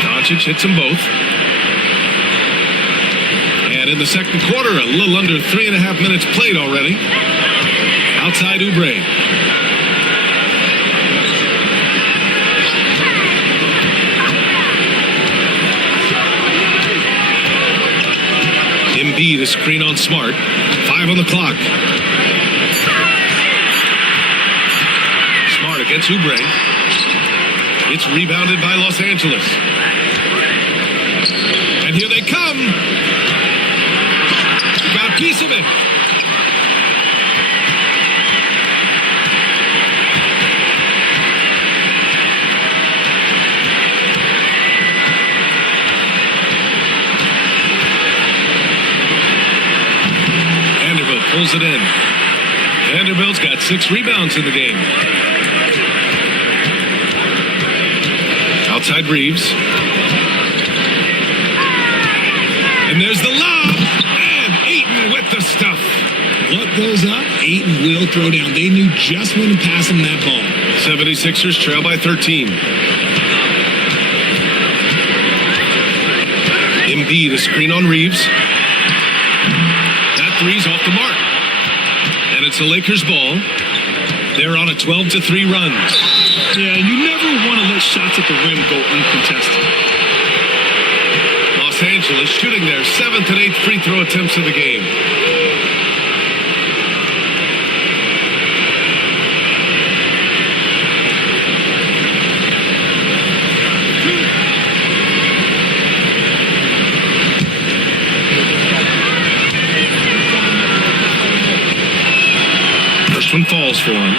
Doncic hits them both. In the second quarter, a little under 3.5 minutes played already. Outside Oubre. Embiid a screen on Smart. 5 on the clock. Smart against Oubre. It's rebounded by Los Angeles. And here they come. Got a piece of it. Vanderbilt pulls it in. Vanderbilt's got 6 rebounds in the game. Outside Reeves. And there's the lob. Ayton with the stuff. What goes up, Ayton will throw down. They knew just when to pass him that ball. 76ers trail by 13. Embiid a screen on Reeves. That three's off the mark. And it's the Lakers' ball. They're on a 12-3 run. Yeah, you never want to let shots at the rim go uncontested. Los Angeles shooting their 7th and 8th free throw attempts of the game. First one falls for him.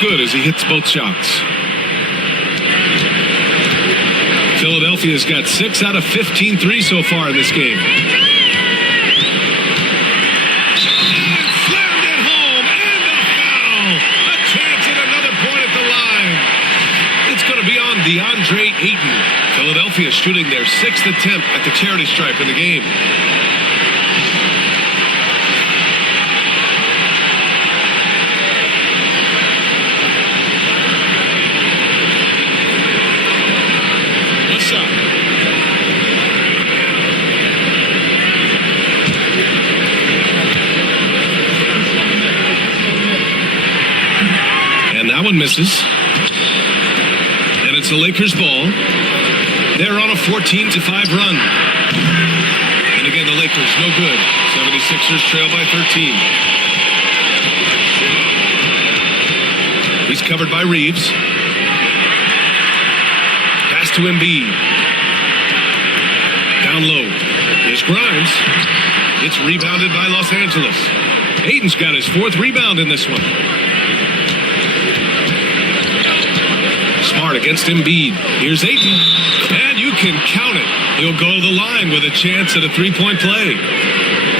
Good as he hits both shots. Philadelphia's got 6 out of 15 threes so far in this game. And slammed it home, and a foul. A chance at another point at the line. It's going to be on DeAndre Ayton. Philadelphia shooting their 6th attempt at the charity stripe in the game. That one misses. And it's the Lakers' ball. They're on a 14-5 run. And again, the Lakers, no good. 76ers trail by 13. He's covered by Reeves. Pass to Embiid. Down low. Here's Grimes. It's rebounded by Los Angeles. Ayton's got his 4th rebound in this one. Smart against Embiid. Here's Ayton. And you can count it. He'll go to the line with a chance at a three-point play.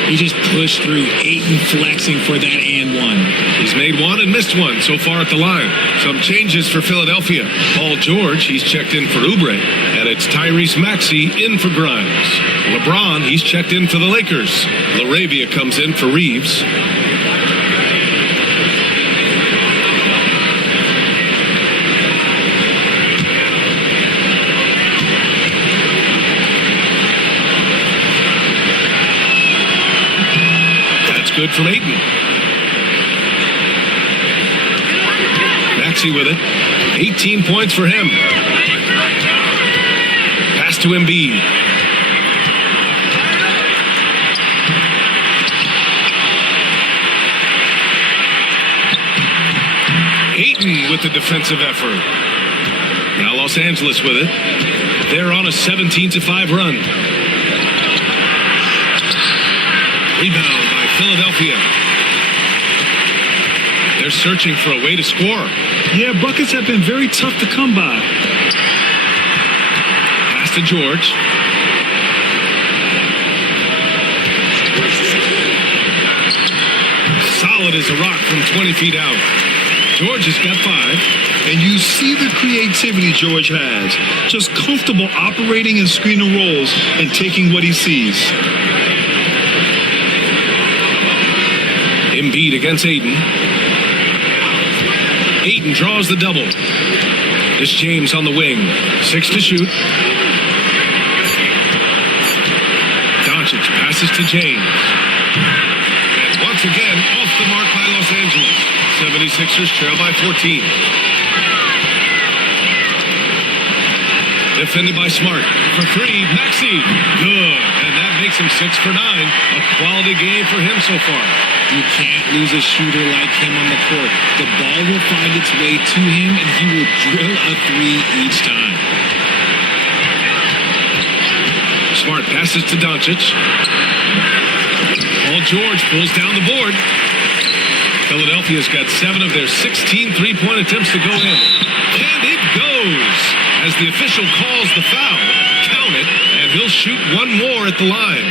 He just pushed through. Ayton flexing for that and one. He's made one and missed one so far at the line. Some changes for Philadelphia. Paul George, he's checked in for Oubre. And it's Tyrese Maxey in for Grimes. LeBron, he's checked in for the Lakers. LaRavia comes in for Reeves. Good from Ayton. Maxey with it. 18 points for him. Pass to Embiid. Ayton with the defensive effort. Now Los Angeles with it. They're on a 17-5 run. Rebound. Philadelphia. They're searching for a way to score. Yeah, buckets have been very tough to come by. Pass to George. Solid as a rock from 20 feet out. George has got 5. And you see the creativity George has. Just comfortable operating in screen and rolls and taking what he sees. Embiid against Ayton. Ayton draws the double. This James on the wing. 6 to shoot. Doncic passes to James. And once again, off the mark by Los Angeles. 76ers trail by 14. Defended by Smart. For 3, Maxey. Good. And that makes him 6 for 9. A quality game for him so far. You can't lose a shooter like him on the court. The ball will find its way to him, and he will drill a 3 each time. Smart passes to Doncic. Paul George pulls down the board. Philadelphia's got 7 of their 16 three-point attempts to go in. And it goes! As the official calls the foul, count it, and he'll shoot one more at the line.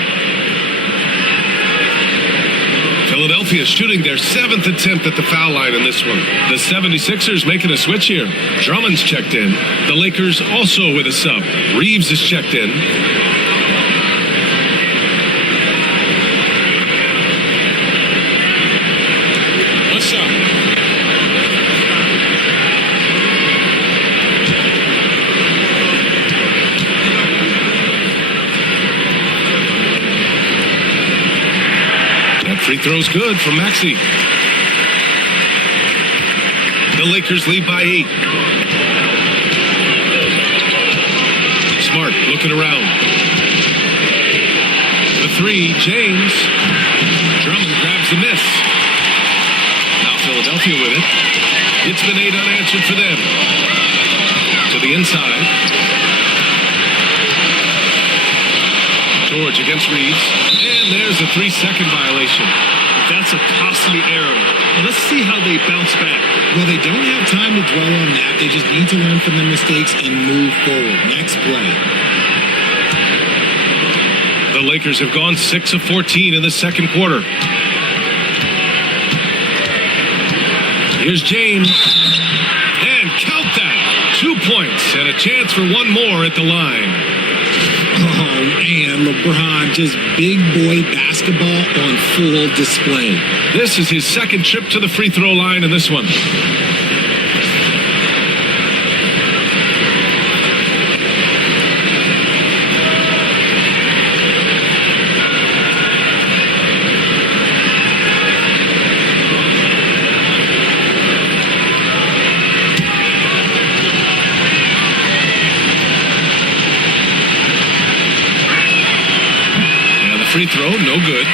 Philadelphia shooting their 7th attempt at the foul line in this one. The 76ers making a switch here. Drummond's checked in. The Lakers also with a sub. Reeves is checked in. What's up? Free throw's good from Maxey. The Lakers lead by 8. Smart looking around. The 3, James. Drummond grabs the miss. Now Philadelphia with it. It's been 8 unanswered for them. To the inside. George against Reeves. And there's a 3-second violation. That's a costly error. Let's see how they bounce back. Well, they don't have time to dwell on that. They just need to learn from their mistakes and move forward. Next play. The Lakers have gone 6 of 14 in the second quarter. Here's James. And count that. 2 points and a chance for one more at the line. Oh, man, LeBron, just big boy basketball on full display. This is his second trip to the free throw line in this one. Free throw, no good.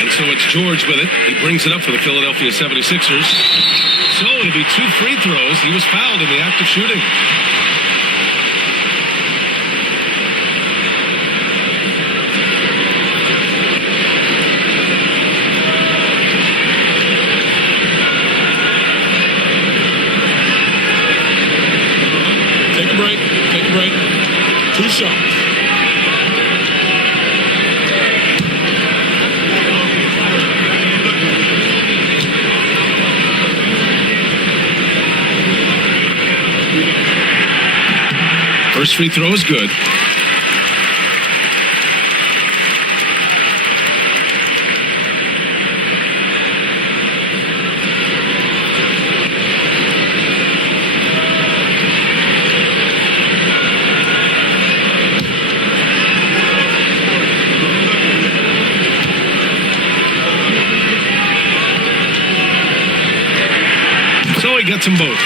And so it's George with it. He brings it up for the Philadelphia 76ers. So it'll be 2 free throws. He was fouled in the act of shooting. Take a break. free throw is good. So he gets them both.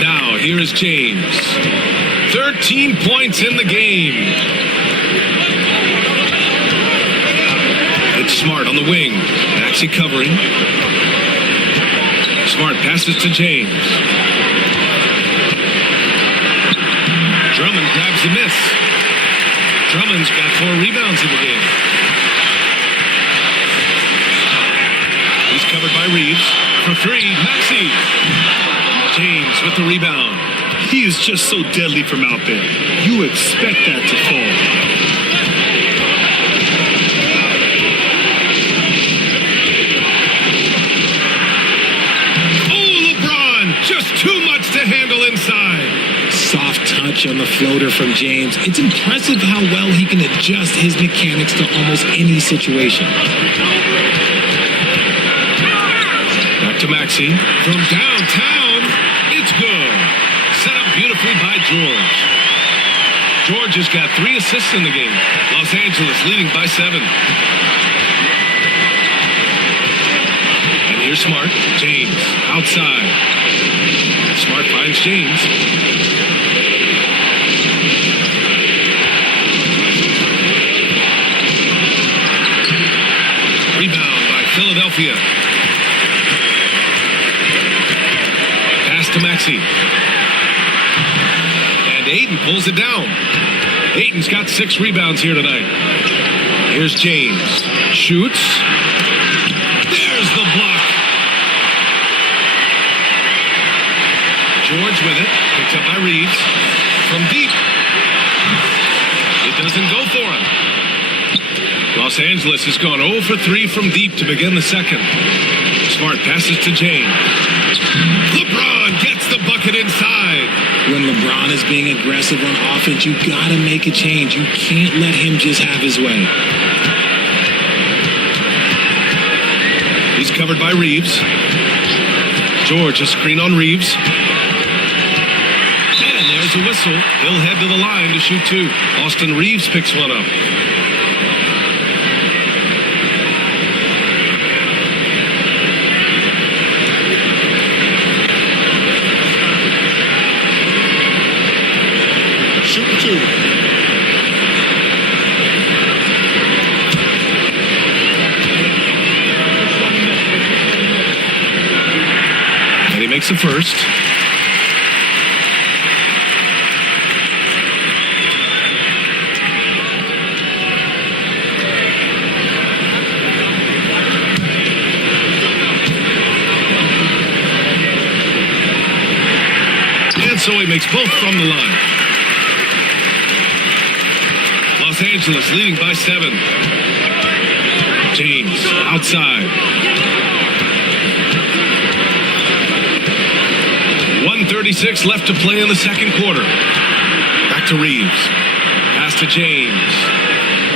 Now, here is James. 13 points in the game. It's Smart on the wing. Maxey covering. Smart passes to James. Drummond grabs the miss. Drummond's got 4 rebounds in the game. He's covered by Reeves. For 3, Maxey. James with the rebound. He is just so deadly from out there. You expect that to fall. Oh, LeBron! Just too much to handle inside. Soft touch on the floater from James. It's impressive how well he can adjust his mechanics to almost any situation. Back to Maxey. From downtown, it's good. Set up beautifully by George. George has got 3 assists in the game. Los Angeles leading by 7. And here's Smart. James outside. Smart finds James. Rebound by Philadelphia. Pass to Maxey. And Ayton pulls it down. Ayton's got 6 rebounds here tonight. Here's James. Shoots. There's the block. George with it. Picked up by Reeves. From deep. It doesn't go for him. Los Angeles has gone 0 for 3 from deep to begin the second. Smart passes to James. LeBron gets the bucket inside. When LeBron is being aggressive on offense, you gotta make a change. You can't let him just have his way. He's covered by Reeves. George, a screen on Reeves. And there's a whistle. He'll head to the line to shoot 2. Austin Reeves picks one up. Shoot 2. And he makes the first. And so he makes both from the line. Los Angeles leading by 7. James outside. 1:36 left to play in the second quarter. Back to Reeves. Pass to James.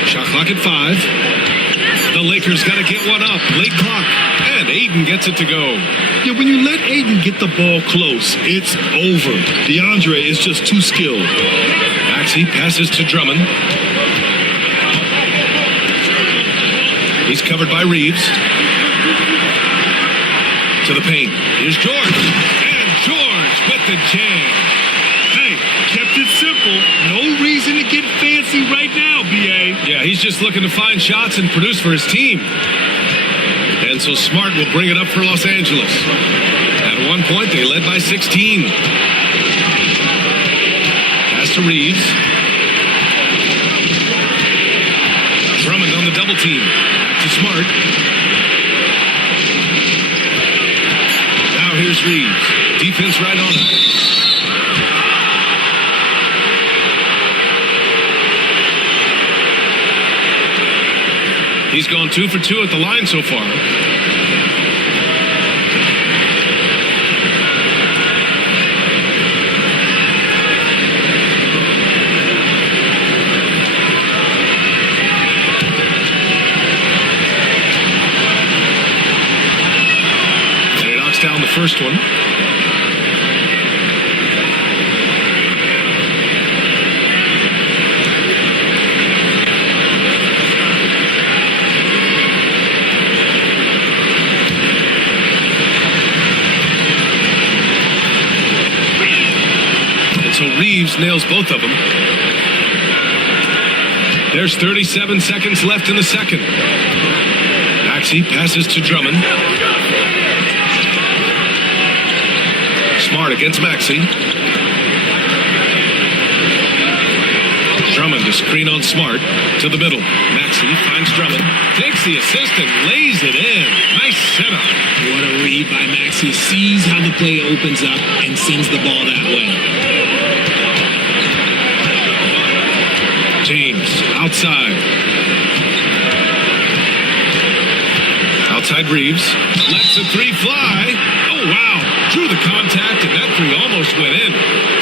Shot clock at 5. The Lakers got to get one up. Late clock. And Ayton gets it to go. Yeah, when you let Ayton get the ball close, it's over. DeAndre is just too skilled. Maxey passes to Drummond. He's covered by Reeves. To the paint. Here's George. And George with the jam. Hey, kept it simple. No reason to get fancy right now, B.A. Yeah, he's just looking to find shots and produce for his team. And so Smart will bring it up for Los Angeles. At one point, they led by 16. Pass to Reeves. Drummond on the double team. Back to Smart. Now here's Reeves. Defense right on him. He's gone 2 for 2 at the line so far. first one. And so Reeves nails both of them. There's 37 seconds left in the second. Maxey passes to Drummond. Smart against Maxey. Drummond to screen on Smart to the middle. Maxey finds Drummond, takes the assist and lays it in. Nice setup. What a read by Maxey. Sees how the play opens up and sends the ball that way. James outside. Outside Reeves. Lets the three fly. Oh, wow. Drew the contact, and that three almost went in.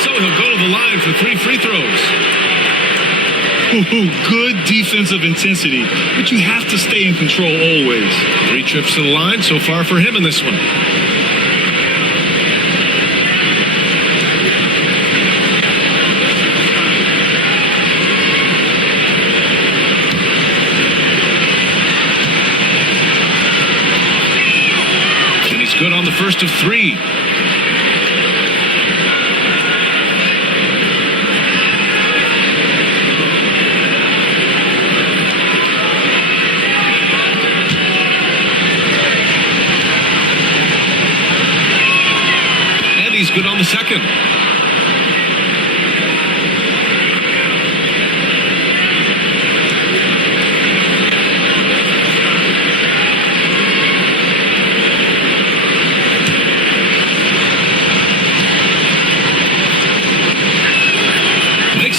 So he'll go to the line for 3 free throws. Ooh, good defensive intensity, but you have to stay in control always. 3 trips to the line so far for him in this one. Good on the first of 3. And he's good on the second.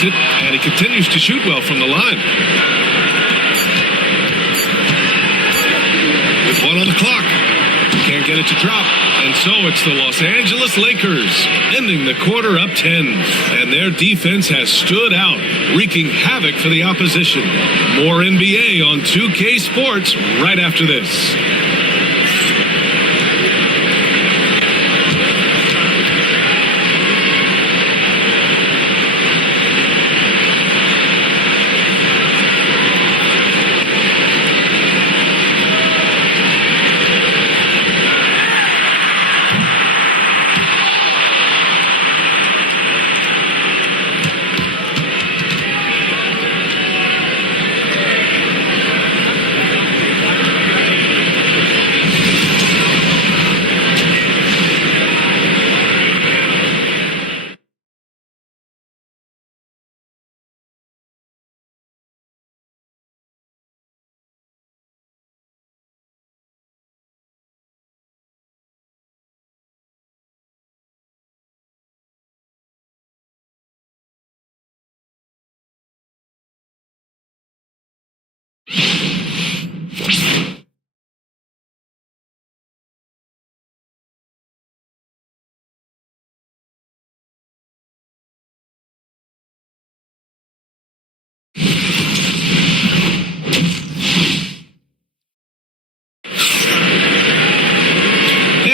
And he continues to shoot well from the line. With 1 on the clock. Can't get it to drop. And so it's the Los Angeles Lakers ending the quarter up 10. And their defense has stood out, wreaking havoc for the opposition. More NBA on 2K Sports right after this.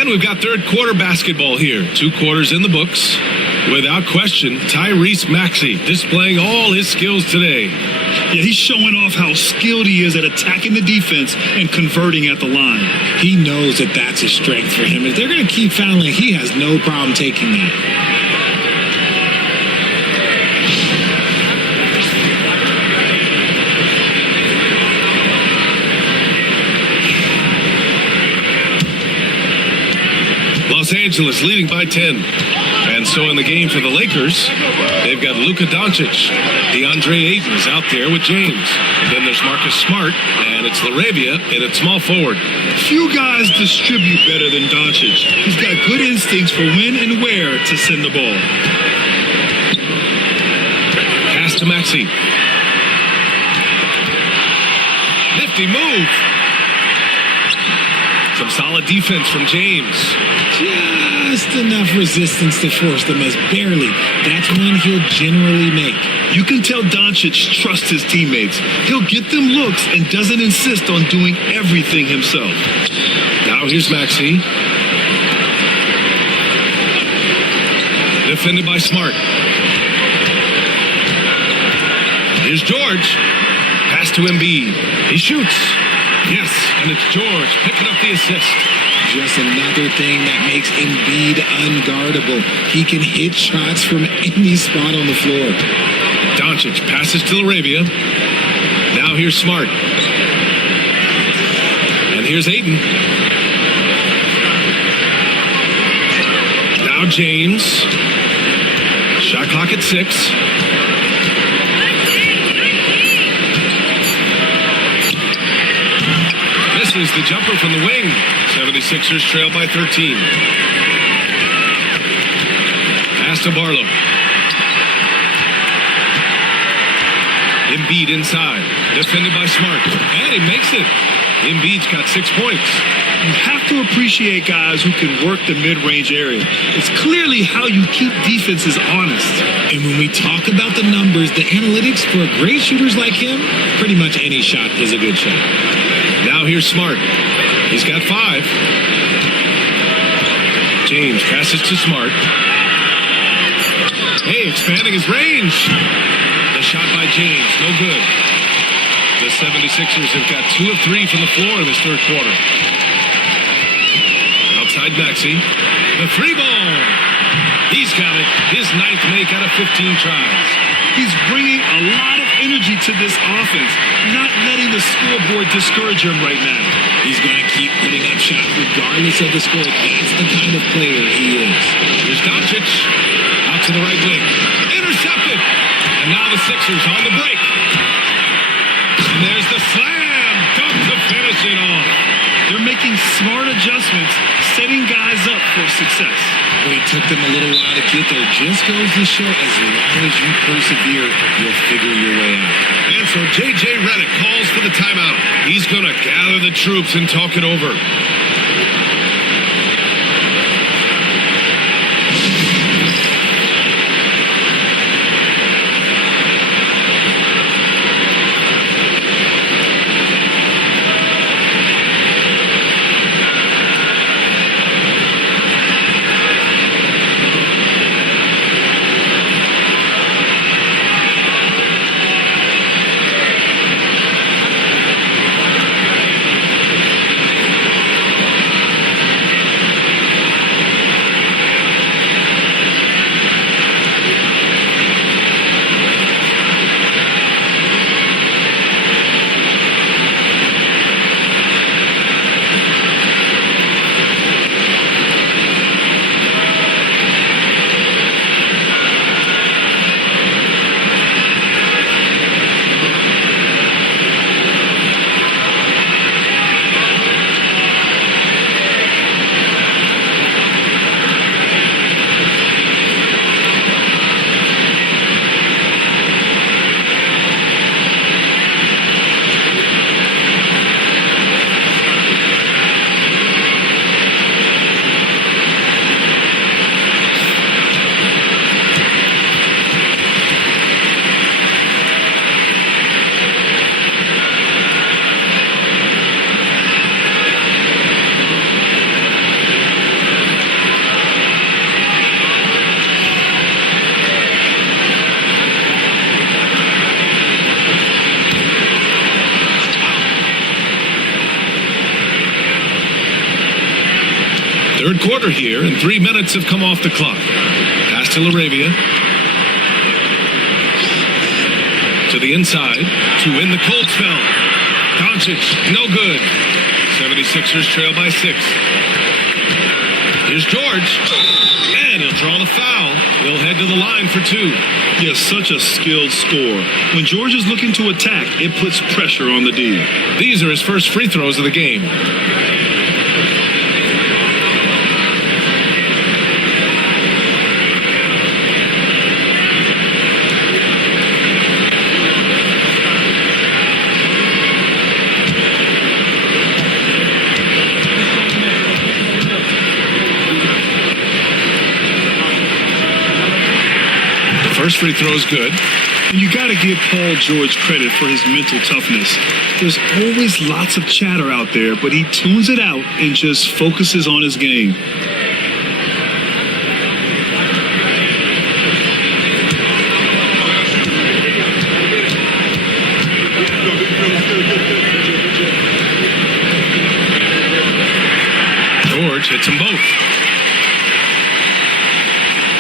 And we've got third quarter basketball here. 2 quarters in the books. Without question, Tyrese Maxey displaying all his skills today. Yeah, he's showing off how skilled he is at attacking the defense and converting at the line. He knows that that's a strength for him. If they're going to keep fouling, he has no problem taking that. Los Angeles leading by 10. And so in the game for the Lakers, they've got Luka Doncic. DeAndre Ayton's out there with James. Then there's Marcus Smart, and it's LaRavia in at small forward. Few guys distribute better than Doncic. He's got good instincts for when and where to send the ball. Pass to Maxey. Nifty move. Some solid defense from James. Just enough resistance to force the miss. Barely. That's one he'll generally make. You can tell Doncic trusts his teammates. He'll get them looks and doesn't insist on doing everything himself. Now here's Maxey. defended by Smart. Here's George. Pass to Embiid. He shoots. Yes, and it's George picking up the assist. Just another thing that makes Embiid unguardable. He can hit shots from any spot on the floor. Doncic passes to Arabia. Now here's Smart. And here's Ayton. Now James. Shot clock at 6. Misses the jumper from the wing. 76ers trail by 13. Pass to Barlow. Embiid inside. Defended by Smart. And he makes it. Embiid's got 6 points. You have to appreciate guys who can work the mid-range area. It's clearly how you keep defenses honest. And when we talk about the numbers, the analytics for great shooters like him, pretty much any shot is a good shot. Now here's Smart. He's got 5. James passes to Smart. Hey, expanding his range. The shot by James, no good. The 76ers have got 2 of 3 from the floor in this third quarter. Outside Maxey. The 3 ball. He's got it. His 9th make out of 15 tries. He's bringing a lot of energy to this offense, not letting the scoreboard discourage him right now. He's going to keep putting up shots regardless of the score. That's the kind of player he is. Here's Doncic. Out to the right wing. Intercepted. And now the Sixers on the break. And there's the slam dunk to finish it off. They're making smart adjustments, setting guys up for success. Well, it took them a little while to get there. Just goes to show, as long as you persevere, you'll figure your way out. And so J.J. Redick calls for the timeout. He's going to gather the troops and talk it over. Third quarter here, and 3 minutes have come off the clock. Pass to Laravia. To the inside to win the cold spell. Doncic, no good. 76ers trail by 6. Here's George. And he'll draw the foul. He'll head to the line for 2. He has such a skilled scorer. When George is looking to attack, it puts pressure on the D. These are his first free throws of the game. First free throw is good. And you got to give Paul George credit for his mental toughness. There's always lots of chatter out there, but he tunes it out and just focuses on his game. Gets them both.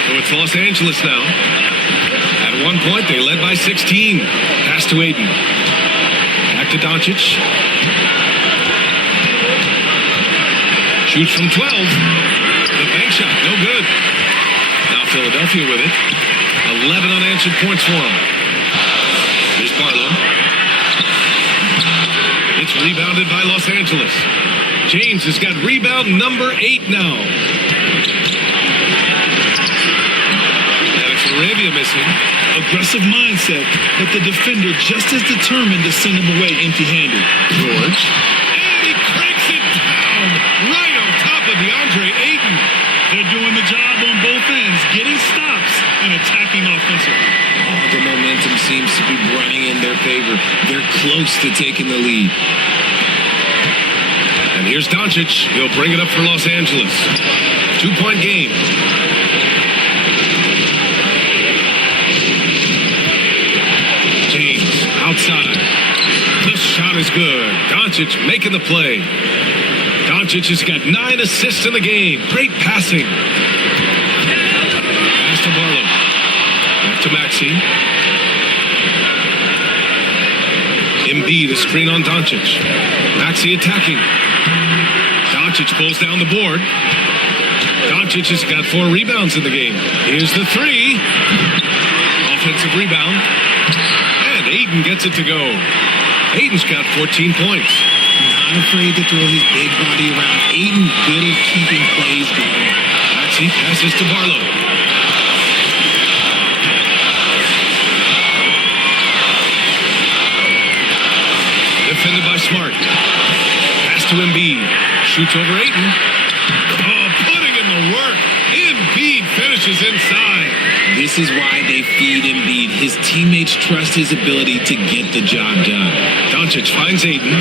So it's Los Angeles now. At one point, they led by 16. Pass to Aiden. Back to Doncic. Shoots from 12. The bank shot, no good. Now Philadelphia with it. 11 unanswered points for them. Here's Barlow. It's rebounded by Los Angeles. James has got rebound number 8 now. And it's Arabia missing. Aggressive mindset, but the defender just as determined to send him away empty-handed. George. And he cranks it down right on top of DeAndre Ayton. They're doing the job on both ends, getting stops and attacking offensively. Oh, the momentum seems to be running in their favor. They're close to taking the lead. And here's Doncic. He'll bring it up for Los Angeles. 2-point game. James outside. The shot is good. Doncic making the play. Doncic has got 9 assists in the game. Great passing. Pass to Barlow. Back to Maxey. Embiid, a screen on Doncic. Maxey attacking. Doncic pulls down the board. Doncic has got 4 rebounds in the game. Here's the 3. Offensive rebound. And Ayton gets it to go. Ayton's got 14 points. Not afraid to throw his big body around. Ayton good at keeping plays going. Maxey passes to Barlow. Defended by Smart. Pass to Embiid. Shoots over Ayton. Oh, putting in the work. Embiid finishes inside. This is why they feed Embiid. His teammates trust his ability to get the job done. Doncic finds Ayton.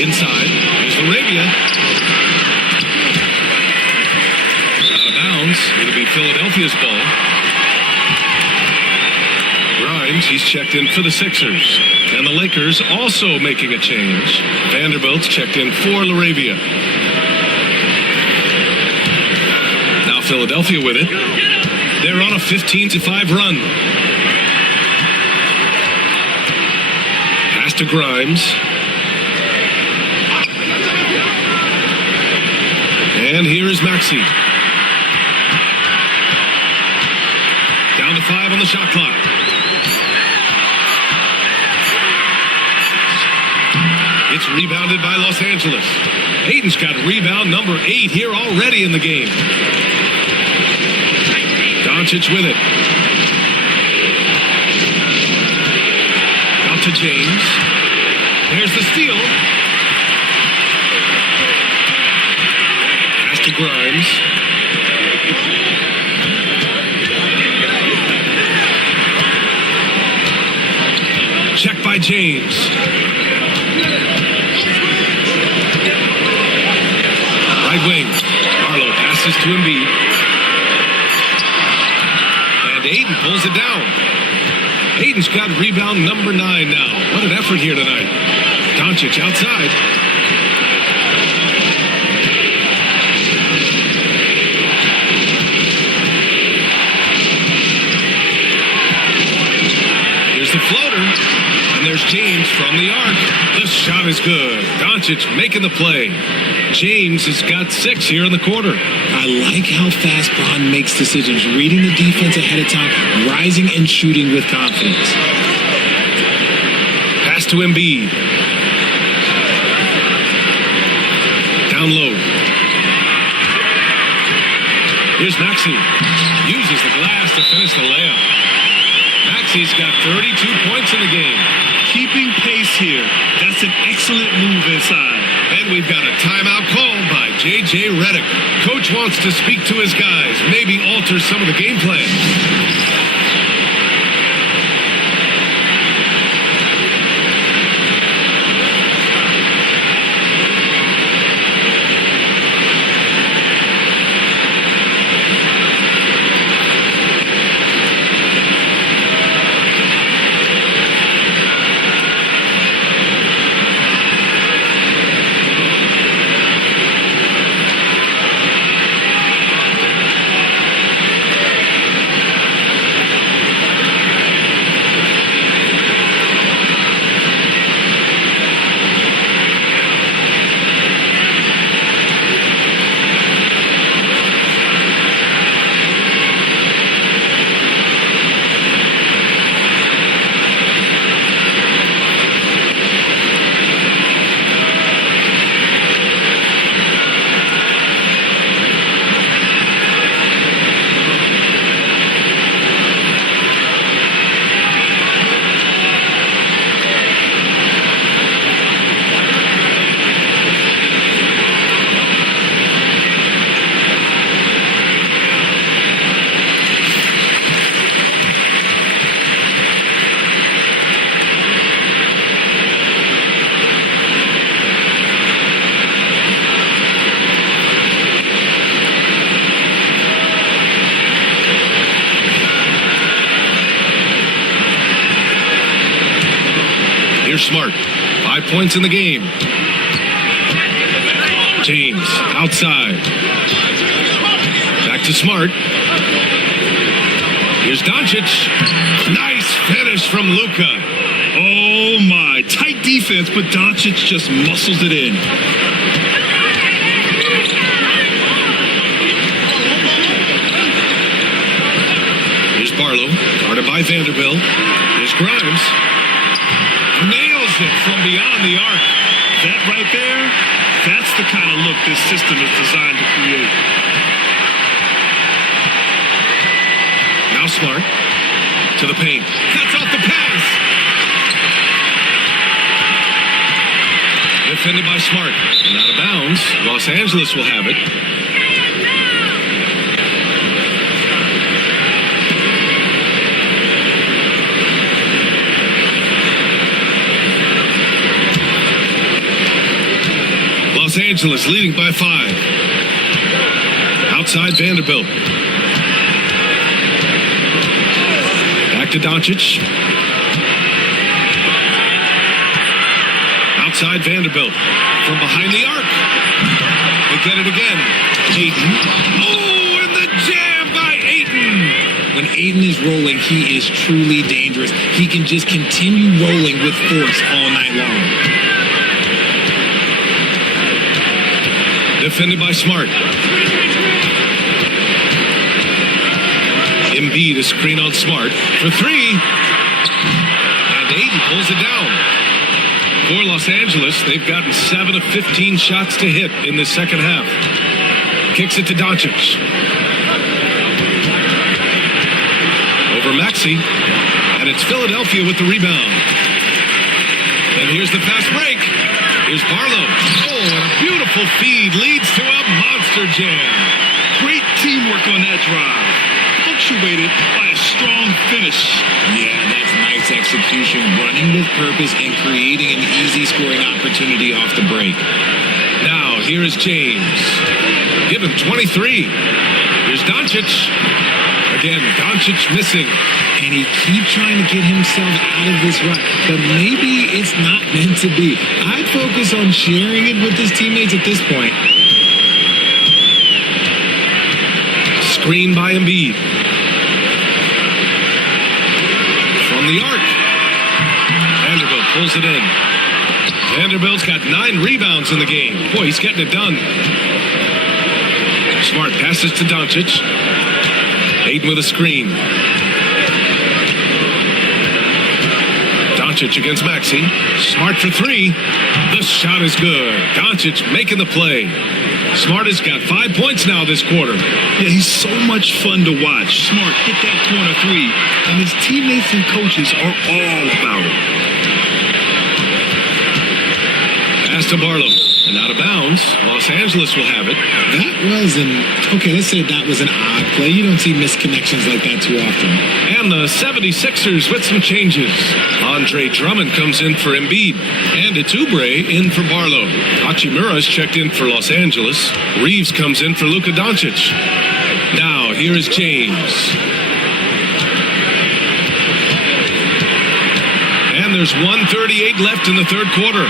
Inside. Here's Arabia. Out of bounds. It'll be Philadelphia's ball. Grimes, he's checked in for the Sixers. And the Lakers also making a change. Vanderbilt's checked in for LaRavia. Now Philadelphia with it. They're on a 15-5 run. Pass to Grimes. And here is Maxey. Down to 5 on the shot clock. It's rebounded by Los Angeles. Ayton's got rebound number 8 here already in the game. Doncic with it. Out to James. There's the steal. Pass to Grimes. Check by James. Right wing. Barlow passes to Embiid. And Ayton pulls it down. Ayton's got rebound number 9 now. What an effort here tonight. Doncic outside. Here's the floater. And there's James from the arc. The shot is good. Doncic making the play. James has got 6 here in the quarter. I like how fast Bron makes decisions, reading the defense ahead of time, rising and shooting with confidence. Pass to Embiid. Down low. Here's Maxey. Uses the glass to finish the layup. Maxey's got 32 points in the game. Keeping pace here. That's an excellent move inside. And we've got a timeout called by J.J. Redick. Coach wants to speak to his guys, maybe alter some of the game plan. Here's Smart. 5 points in the game. James outside. Back to Smart. Here's Doncic. Nice finish from Luka. Oh, my. Tight defense, but Doncic just muscles it in. Here's Barlow. Guarded by Vanderbilt. Here's Grimes. Nails it from beyond the arc. That right there, that's the kind of look this system is designed to create. Now Smart to the paint. Cuts off the pass. Defended by Smart. And out of bounds. Los Angeles will have it. Los Angeles leading by 5. Outside Vanderbilt. Back to Doncic. Outside Vanderbilt. From behind the arc. They get it again. Ayton. Oh, and the jam by Ayton. When Ayton is rolling, he is truly dangerous. He can just continue rolling with force all night long. Defended by Smart. Embiid is screen on Smart for 3. And Ayton pulls it down. For Los Angeles, they've gotten 7 of 15 shots to hit in the second half. Kicks it to Doncic. Over Maxey. And it's Philadelphia with the rebound. And here's the fast break. Here's Barlow. Oh, and a beautiful feed leads to a monster jam. Great teamwork on that drive. Punctuated by a strong finish. Yeah, that's nice execution. Running with purpose and creating an easy scoring opportunity off the break. Now, here is James. Give him 23. Here's Doncic. Again, Doncic missing. And he keeps trying to get himself out of this rut. But maybe it's not meant to be. I'd focus on sharing it with his teammates at this point. Screen by Embiid. From the arc. Vanderbilt pulls it in. Vanderbilt's got 9 rebounds in the game. Boy, he's getting it done. Smart passes to Doncic. Ayton with a screen. Doncic against Maxey. Smart for 3. The shot is good. Doncic making the play. Smart has got 5 points now this quarter. Yeah, he's so much fun to watch. Smart hit that corner 3, and his teammates and coaches are all about it. Pass to Barlow. And out of bounds. Los Angeles will have it. That was let's say that was an odd play. You don't see misconnections like that too often. And the 76ers with some changes. Andre Drummond comes in for Embiid. And it's Oubre in for Barlow. Hachimura's checked in for Los Angeles. Reeves comes in for Luka Doncic. Now, here is James. And there's 1:38 left in the third quarter.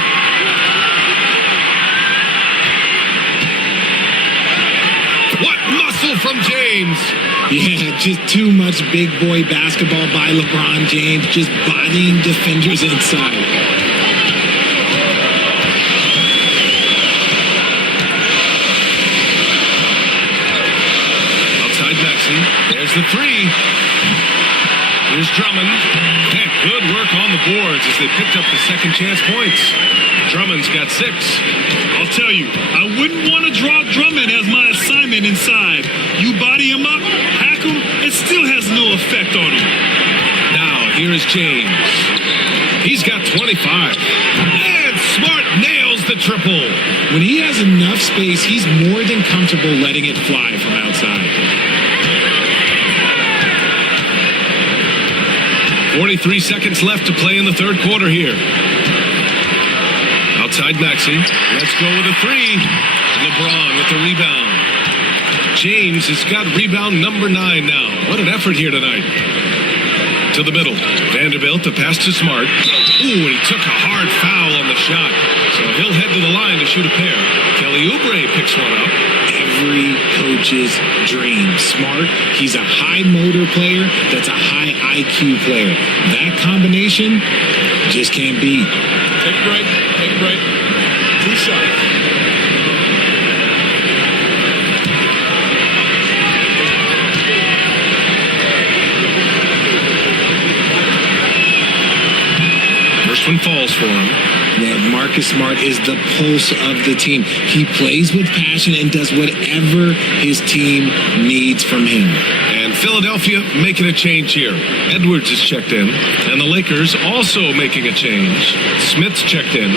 From James. Yeah, just too much big boy basketball by LeBron James, just bodying defenders inside. Outside Maxey. There's the 3. Here's Drummond. And good work on the boards as they picked up the second chance points. Drummond's got 6. I'll tell you, I wouldn't want to draw Drummond as my assignment inside. You body him up, hack him, it still has no effect on him. Now, here is James. He's got 25. And Smart nails the triple. When he has enough space, he's more than comfortable letting it fly from outside. 43 seconds left to play in the third quarter here. Outside Maxey. Let's go with a 3. LeBron with the rebound. James has got rebound number 9 now. What an effort here tonight. To the middle. Vanderbilt to pass to Smart. Ooh, and he took a hard foul on the shot. So he'll head to the line to shoot a pair. Kelly Oubre picks one up. Every coach's dream. Smart, he's a high motor player that's a high IQ player. That combination just can't be. Take a break. Take a break. 2 shots. First one falls for him. Yeah, Marcus Smart is the pulse of the team. He plays with passion and does whatever his team needs from him. And Philadelphia making a change here. Edwards is checked in. And the Lakers also making a change. Smith's checked in.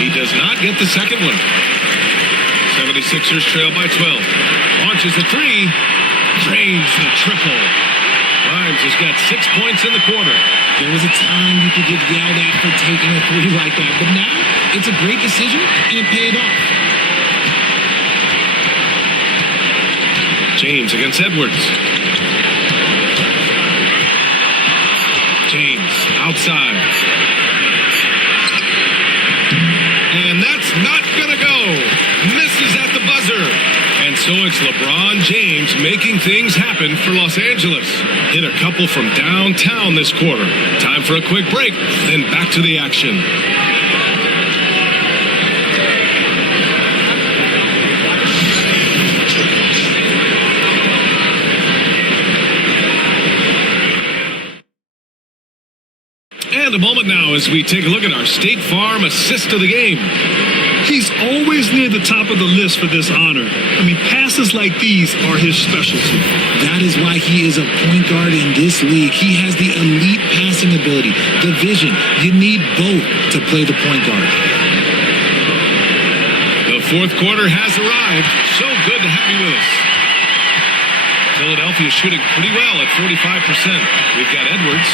He does not get the second one. 76ers trail by 12. Launches a three. Drains the triple. Grimes has got 6 points in the quarter. There was a time you could get yelled at for taking a three like that, but now it's a great decision and it paid off. James against Edwards. James outside. And that's not gonna go. Misses at the buzzer. And so it's LeBron James making things happen for Los Angeles. Hit a couple from downtown this quarter. Time for a quick break, then back to the action. And a moment now as we take a look at our State Farm assist of the game. He's always near the top of the list for this honor. I mean, passes like these are his specialty. That is why he is a point guard in this league. He has the elite passing ability, the vision. You need both to play the point guard. The fourth quarter has arrived. So good to have you with us. Philadelphia shooting pretty well at 45%. We've got Edwards,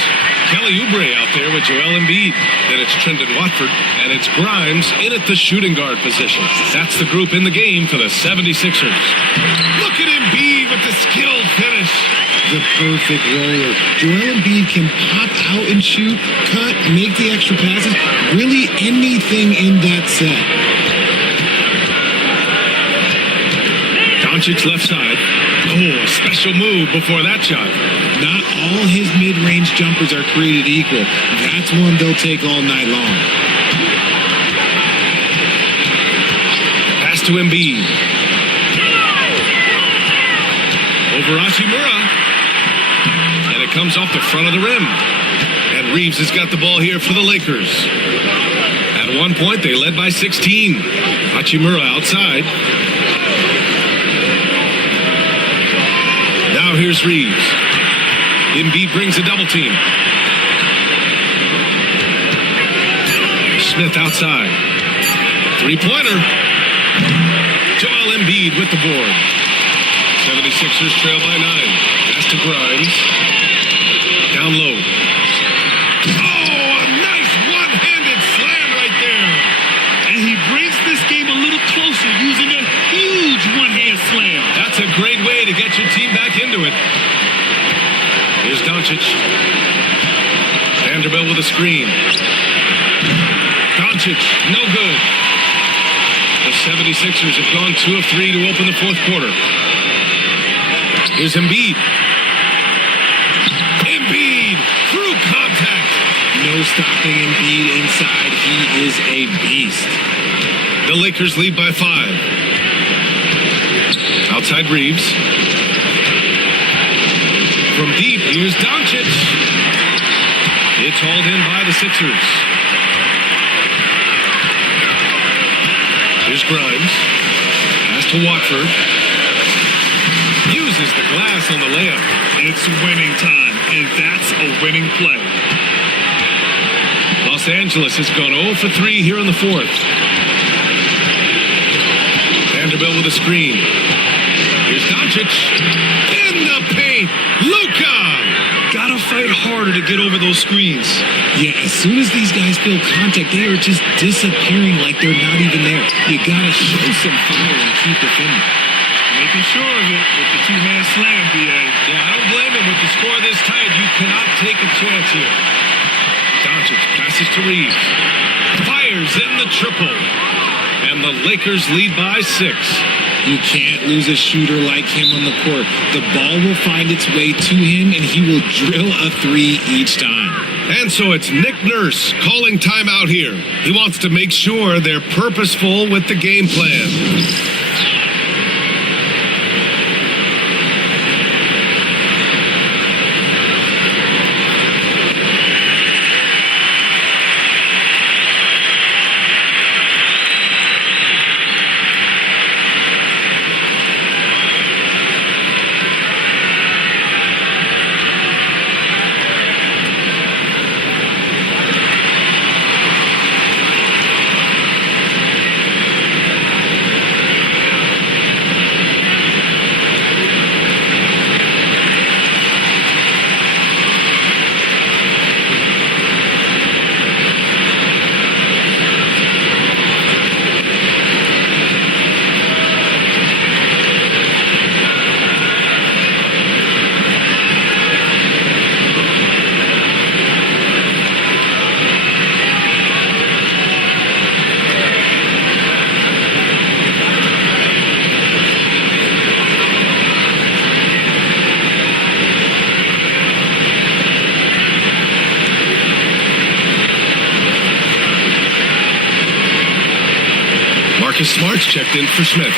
Kelly Oubre out there with Joel Embiid. Then it's Trendon Watford, and it's Grimes in at the shooting guard position. That's the group in the game for the 76ers. Look at Embiid with the skilled finish. The perfect roller. Joel Embiid can pop out and shoot, cut, make the extra passes. Really anything in that set. Doncic left side. Oh, a special move before that shot. Not all his mid-range jumpers are created equal. That's one they'll take all night long. Pass to Embiid. Over Hachimura. And it comes off the front of the rim. And Reeves has got the ball here for the Lakers. At one point, they led by 16. Hachimura outside. Now here's Reeves. Embiid brings a double team. Smith outside. Three-pointer. Joel Embiid with the board. 76ers trail by 9. Pass to Grimes. Down low. Oh, a nice one-handed slam right there. And he brings this game a little closer using a huge one-hand slam. That's a great way to get your team back into it. Here's Doncic. Vanderbilt with a screen. Doncic, no good. The 76ers have gone 2 of 3 to open the fourth quarter. Here's Embiid. Embiid through contact. No stopping Embiid inside. He is a beast. The Lakers lead by 5. Outside Reeves. From deep, here's Doncic. It's hauled in by the Sixers. Here's Grimes. Pass to Watford. Uses the glass on the layup. It's winning time, and that's a winning play. Los Angeles has gone 0 for 3 here in the fourth. Vanderbilt with a screen. Here's Doncic. In the paint. Luka. Gotta fight harder to get over those screens. Yeah, as soon as these guys feel contact, they are just disappearing like they're not even there. You gotta show some fire and keep defending. Making sure of it with the two-hand slam, B.A. Yeah, I don't blame him with the score this tight. You cannot take a chance here. Doncic passes to Reeves. Fires in the triple. And the Lakers lead by 6. You can't lose a shooter like him on the court. The ball will find its way to him, and he will drill a 3 each time. And so it's Nick Nurse calling timeout here. He wants to make sure they're purposeful with the game plan. Marcus Smart's checked in for Smith.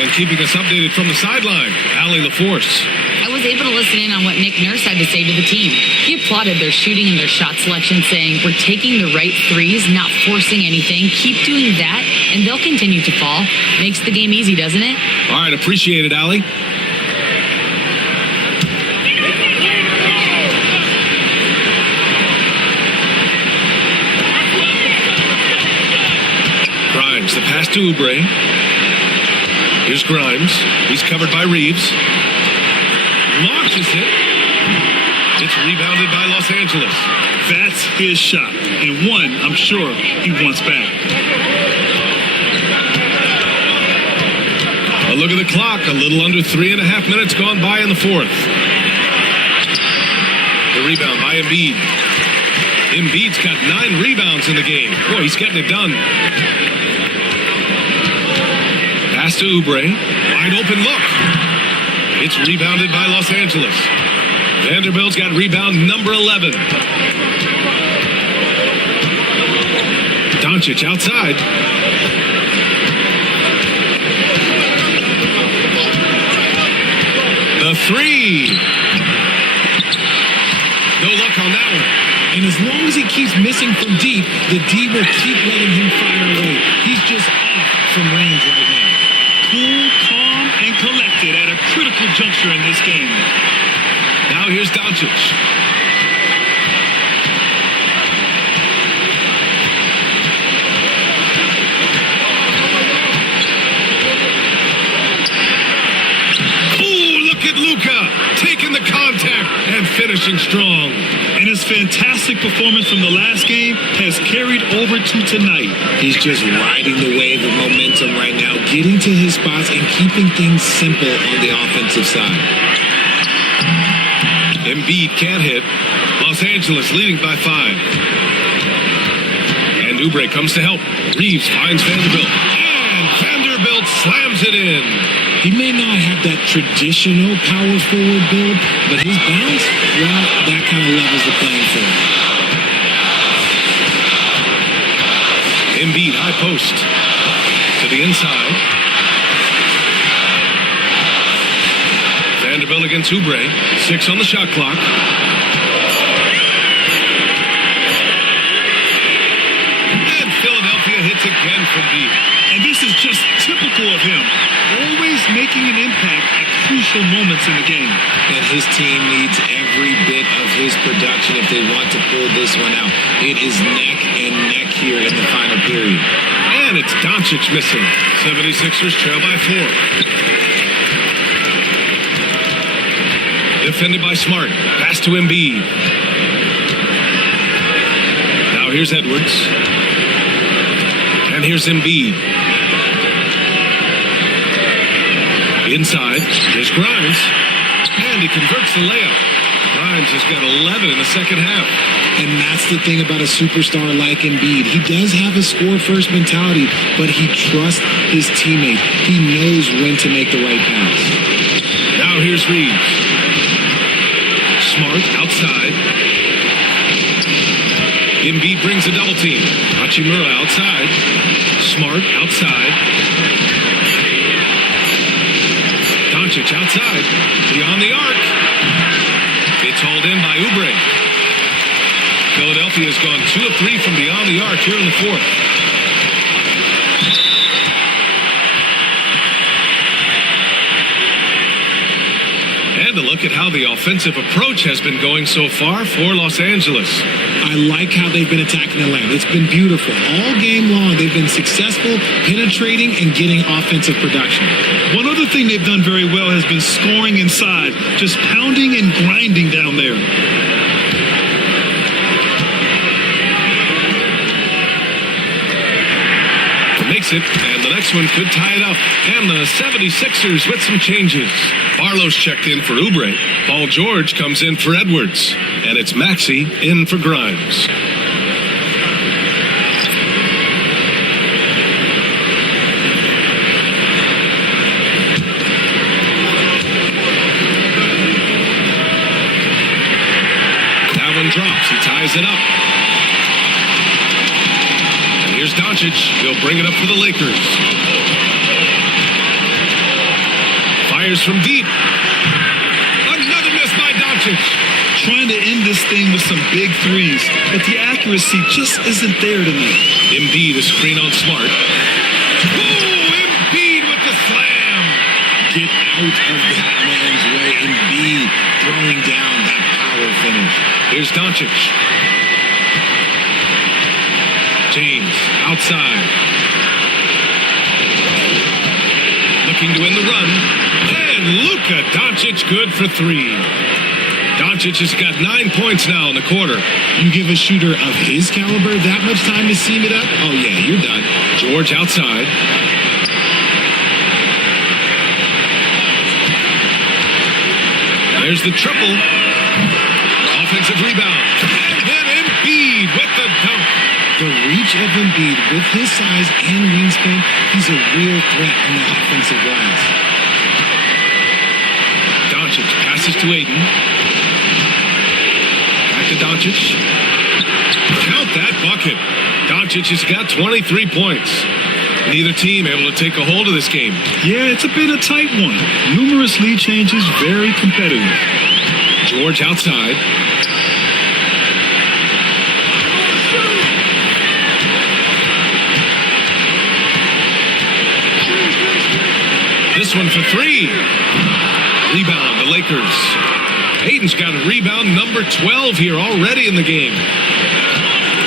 And keeping us updated from the sideline, Allie LaForce. I was able to listen in on what Nick Nurse had to say to the team. He applauded their shooting and their shot selection, saying, "We're taking the right threes, not forcing anything. Keep doing that, and they'll continue to fall." Makes the game easy, doesn't it? All right, appreciate it, Allie. Grimes, the pass to Oubre. Here's Grimes. He's covered by Reeves. Launches it. It's rebounded by Los Angeles. That's his shot. And one, I'm sure, he wants back. A look at the clock. A little under 3.5 minutes gone by in the fourth. The rebound by Embiid. Embiid's got 9 rebounds in the game. Boy, he's getting it done. Pass to Oubre. Wide open look. It's rebounded by Los Angeles. Vanderbilt's got rebound number 11. Doncic outside. The 3. No luck on that one. And as long as he keeps missing from deep, the D will keep letting him fire away. He's just off from range right now. Cool, calm, and collected at a critical juncture in this game. Now here's Doncic. Ooh, look at Luka taking the contact and finishing strong. And his fantastic performance from the last game has carried over to tonight. He's just riding the wave of momentum right now, getting to his spots and keeping things simple on the offensive side. Embiid can't hit. Los Angeles leading by 5. And Oubre comes to help. Reeves finds Vanderbilt. And Vanderbilt slams it in. He may not have that traditional power forward build, but his bounce, well, that kind of levels the playing field. Embiid high post to the inside. Vanderbilt against Oubre. 6 on the shot clock. And Philadelphia hits again from deep. And this is just typical of him. Always making an impact at crucial moments in the game. And his team needs every bit of his production if they want to pull this one out. It is neck and neck here in the final period. And it's Doncic missing. 76ers trail by 4. Defended by Smart. Pass to Embiid. Now here's Edwards. And here's Embiid. Inside, there's Grimes, and he converts the layup. Grimes has got 11 in the second half. And that's the thing about a superstar like Embiid. He does have a score-first mentality, but he trusts his teammate. He knows when to make the right pass. Now here's Reeves. Smart outside. Embiid brings a double team. Hachimura outside. Smart outside. Doncic outside. Beyond the arc. It's hauled in by Oubre. Philadelphia has gone 2 of 3 from beyond the arc here in the fourth. And a look at how the offensive approach has been going so far for Los Angeles. I like how they've been attacking the lane. It's been beautiful. All game long, they've been successful penetrating and getting offensive production. One other thing they've done very well has been scoring inside, just pounding and grinding down there. Makes it, and the next one could tie it up. And the 76ers with some changes. Barlow's checked in for Oubre. Paul George comes in for Edwards. And it's Maxey in for Grimes. That one drops. He ties it up. Here's Doncic. He'll bring it up for the Lakers. Fires from deep. Another miss by Doncic. Trying to end this thing with some big threes, but the accuracy just isn't there tonight. Embiid is screen on Smart. Oh, Embiid with the slam. Get out of that man's way. Embiid throwing down that power finish. Here's Doncic. James outside. Looking to win the run. And Luka Doncic good for 3. Doncic has got 9 points now in the quarter. You give a shooter of his caliber that much time to seam it up? Oh, yeah, you're done. George outside. There's the triple. Offensive rebound. And then Embiid with the dunk. The reach of Embiid with his size and wingspan, he's a real threat on the offensive glass. Doncic passes to Ayton. Back to Doncic. Count that bucket. Doncic has got 23 points. Neither team able to take a hold of this game. Yeah, it's a bit of a tight one. Numerous lead changes, very competitive. George outside. This one for 3. Rebound, the Lakers. Ayton's got a rebound, number 12 here already in the game.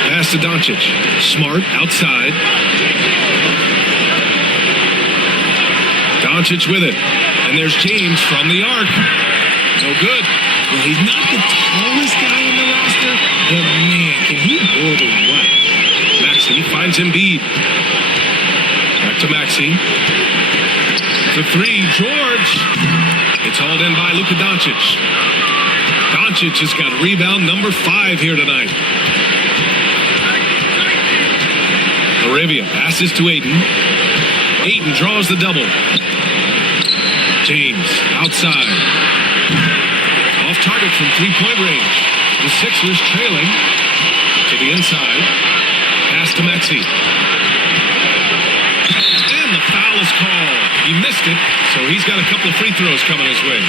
Pass to Doncic. Smart outside. Doncic with it. And there's James from the arc. No good. Well, he's not the tallest guy on the roster, but man, can he board or what? Maxey finds Embiid. Back to Maxey. For 3, George. It's hauled in by Luka Doncic. Doncic has got rebound number 5 here tonight. Arabia passes to Ayton. Ayton draws the double. James outside. Off target from 3-point range. The Sixers trailing to the inside. Pass to Maxey. And the foul is called. He missed it, so he's got a couple of free throws coming his way.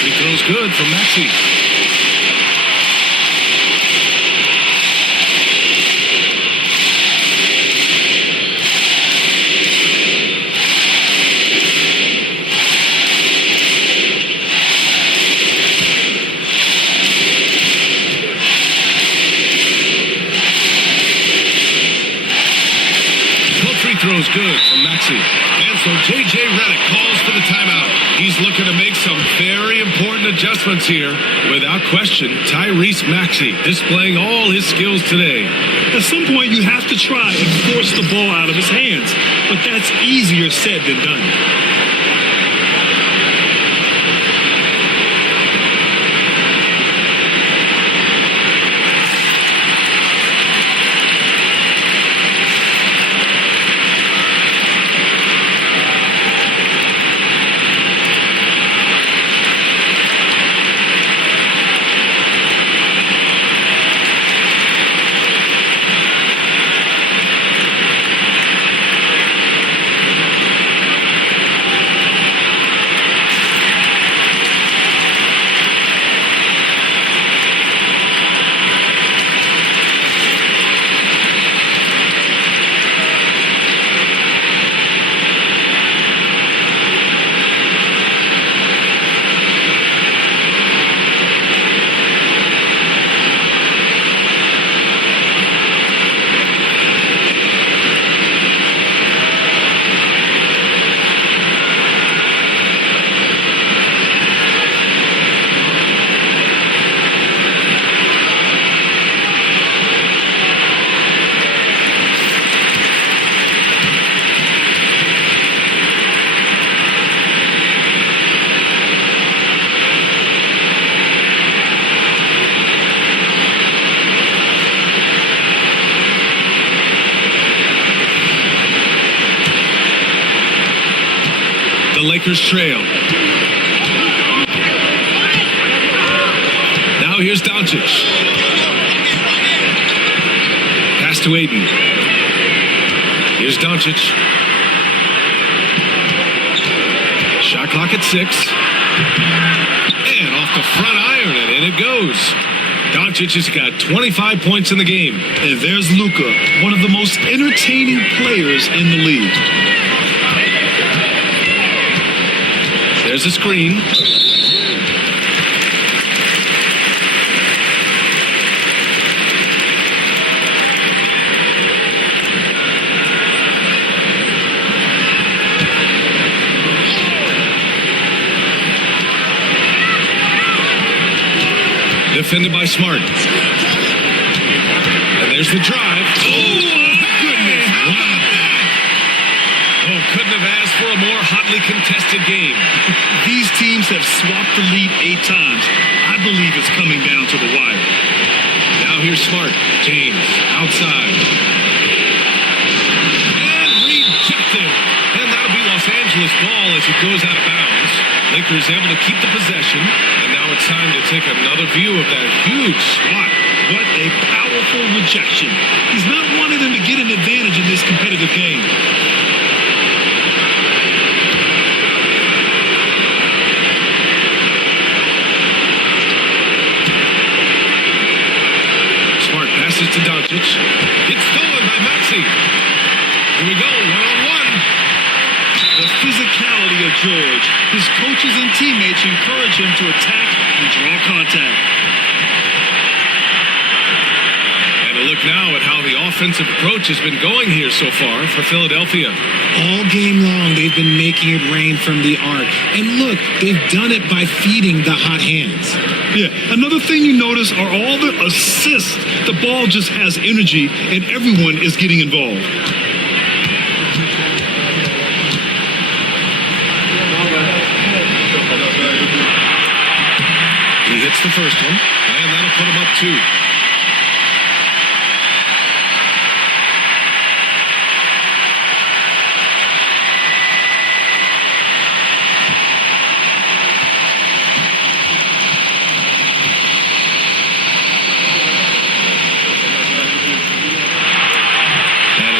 Free throws good from Maxey. is good from Maxey. And so J.J. Redick calls for the timeout. He's looking to make some very important adjustments here. Without question, Tyrese Maxey displaying all his skills today. At some point, you have to try and force the ball out of his hands. But that's easier said than done. Lakers trail. Now here's Doncic. Pass to Aiden. Here's Doncic. Shot clock at 6. And off the front iron, and in it goes. Doncic has got 25 points in the game. And there's Luka, one of the most entertaining players in the league. There's a screen. Defended by Smart. And there's the drive. Oh, goodness. Oh, couldn't have asked for a more hotly contested game. These teams have swapped the lead 8 times. I believe it's coming down to the wire. Now here's Smart. James outside. And rejected. And that'll be Los Angeles ball as it goes out of bounds. Lakers able to keep the possession. And now it's time to take another view of that huge swat. What a powerful rejection. He's not wanting them to get an advantage in this competitive game. Passes to Doncic. It's stolen by Maxey. Here we go, one-on-one. The physicality of George. His coaches and teammates encourage him to attack and draw contact. And a look now at how the offensive approach has been going here so far for Philadelphia. All game long, they've been making it rain from the arc. And look, they've done it by feeding the hot hands. Yeah, another thing you notice are all the assists. The ball just has energy, and everyone is getting involved. He hits the first one, and that'll put him up 2.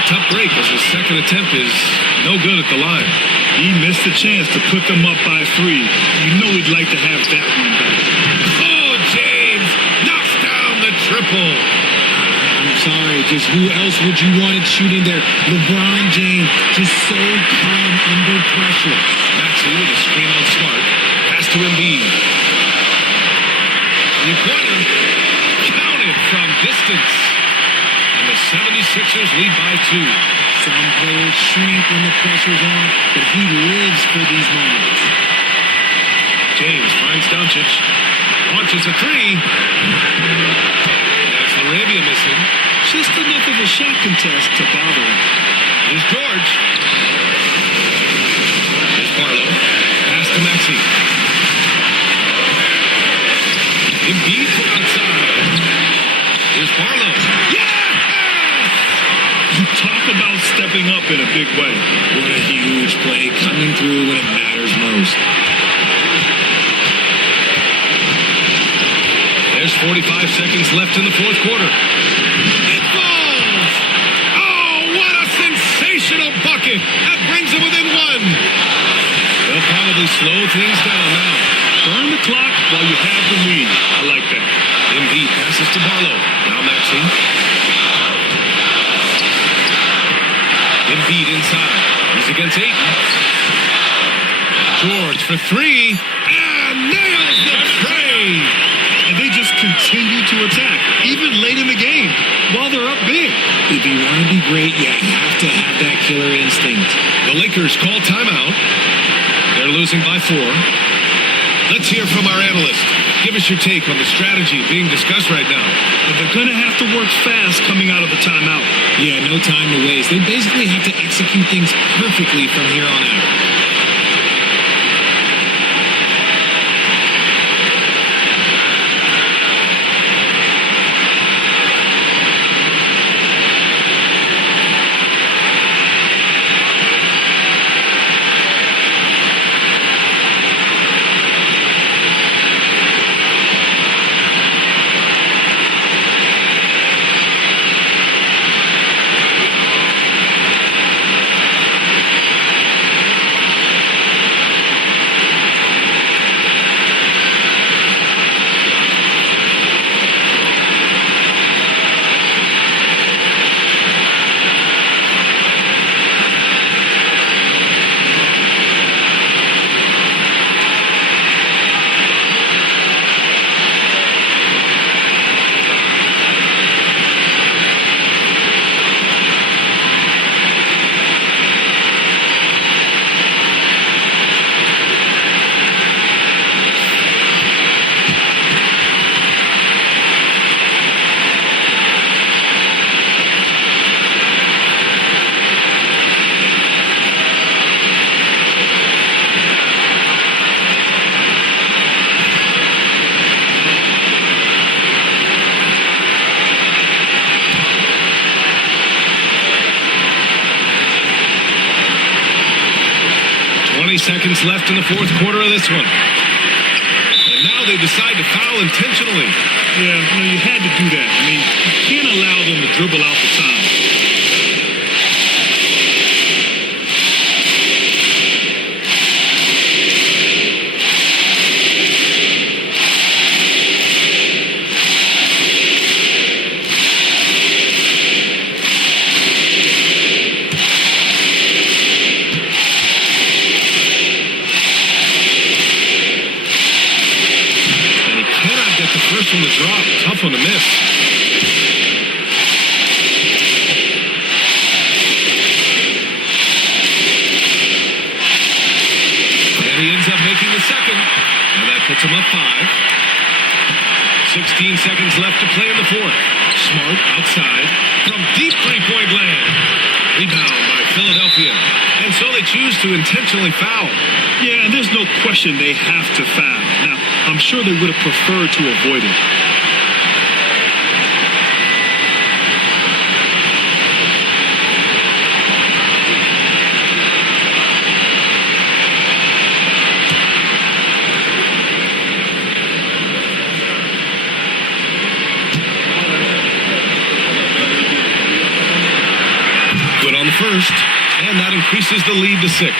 Tough break as his second attempt is no good at the line. He missed the chance to put them up by 3. You know he'd like to have that one back. Oh, James knocks down the triple. I'm sorry, just who else would you want it shooting there? LeBron James, just so calm under pressure. Maxey with a screen on Smart. Pass to Embiid. Three-pointer. Counted from distance. And the 76ers lead by 2. Some players shrink when the pressure's on, but he lives for these moments. James finds Doncic. Launches a three. That's Arabia missing. Just enough of a shot contest to bother him. Here's George. Here's Barlow. Pass to Maxey. Embiid from outside. Here's Barlow. You talk about stepping up in a big way. What a huge play, coming through when it matters most. There's 45 seconds left in the fourth quarter. It falls! Oh, what a sensational bucket! That brings it within one. They'll probably slow things down now. Burn the clock while you have the lead. I like that. Embiid passes to Barlow. Now Maxey. Embiid inside. He's against Ayton. George for three. And nails the tray. And they just continue to attack, even late in the game, while they're up big. If you want to be great, you have to have that killer instinct. The Lakers call timeout. They're losing by 4. Let's hear from our analyst. Give us your take on the strategy being discussed right now. But they're going to have to work fast coming out of the timeout. Yeah, no time to waste. They basically have to execute things perfectly from here on out. Seconds left in the fourth quarter of this one. And now they decide to foul intentionally. Yeah, you had to do that. I mean, you can't allow them to dribble out the time. First one to drop, tough one to miss. And he ends up making the second, and that puts him up 5. 16 seconds left to play in the fourth. Smart outside from deep three-point land. Rebound by Philadelphia. And so they choose to intentionally foul. Yeah, and there's no question they have to foul. Now, I'm sure they would have preferred to avoid it. Good on the first, and that increases the lead to 6.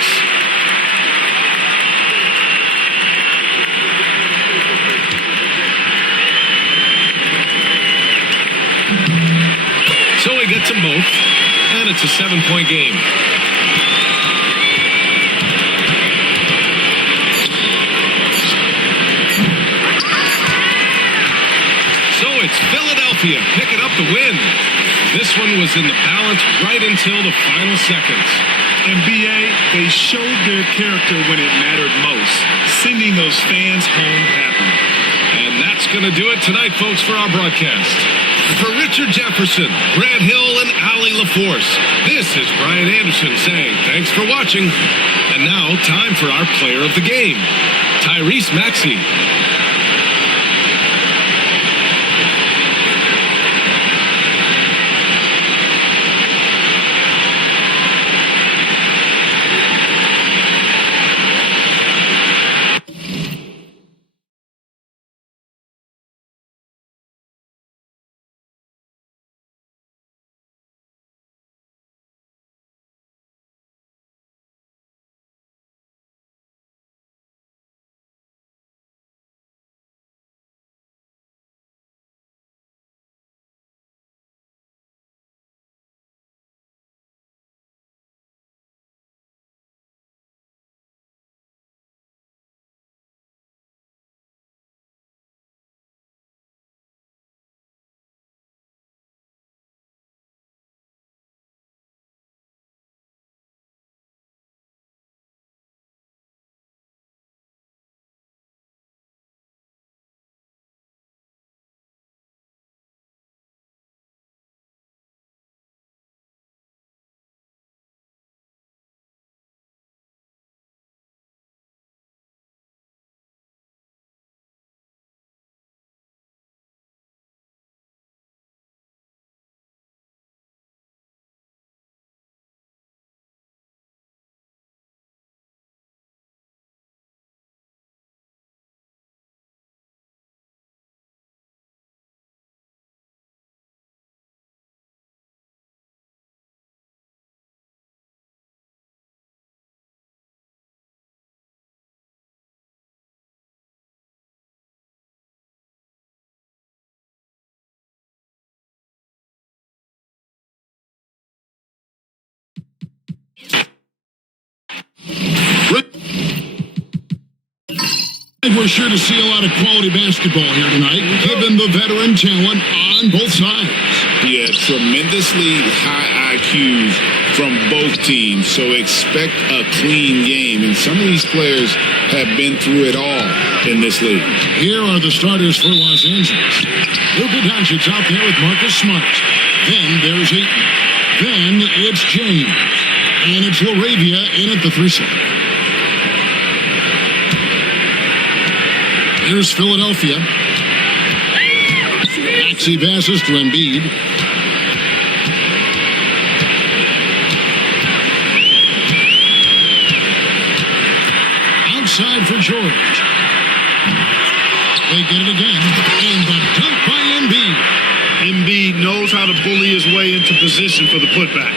So he gets them both, and it's a 7-point game. So it's Philadelphia picking up the win. This one was in the balance right until the final seconds. And BA, they showed their character when it mattered most, sending those fans home happy. And that's going to do it tonight, folks, for our broadcast. For Richard Jefferson, Grant Hill, and Allie LaForce, this is Brian Anderson saying thanks for watching. And now, time for our player of the game, Tyrese Maxey. We're sure to see a lot of quality basketball here tonight, given the veteran talent on both sides. Yeah, tremendously high IQs from both teams, so expect a clean game. And some of these players have been through it all in this league. Here are the starters for Los Angeles. Luka Doncic out there with Marcus Smart. Then there's Ayton. Then it's James. And it's LaRavia in at the 3-slot. Here's Philadelphia. Maxey passes to Embiid. Outside for George. They get it again. And the dunk by Embiid. Embiid knows how to bully his way into position for the putback.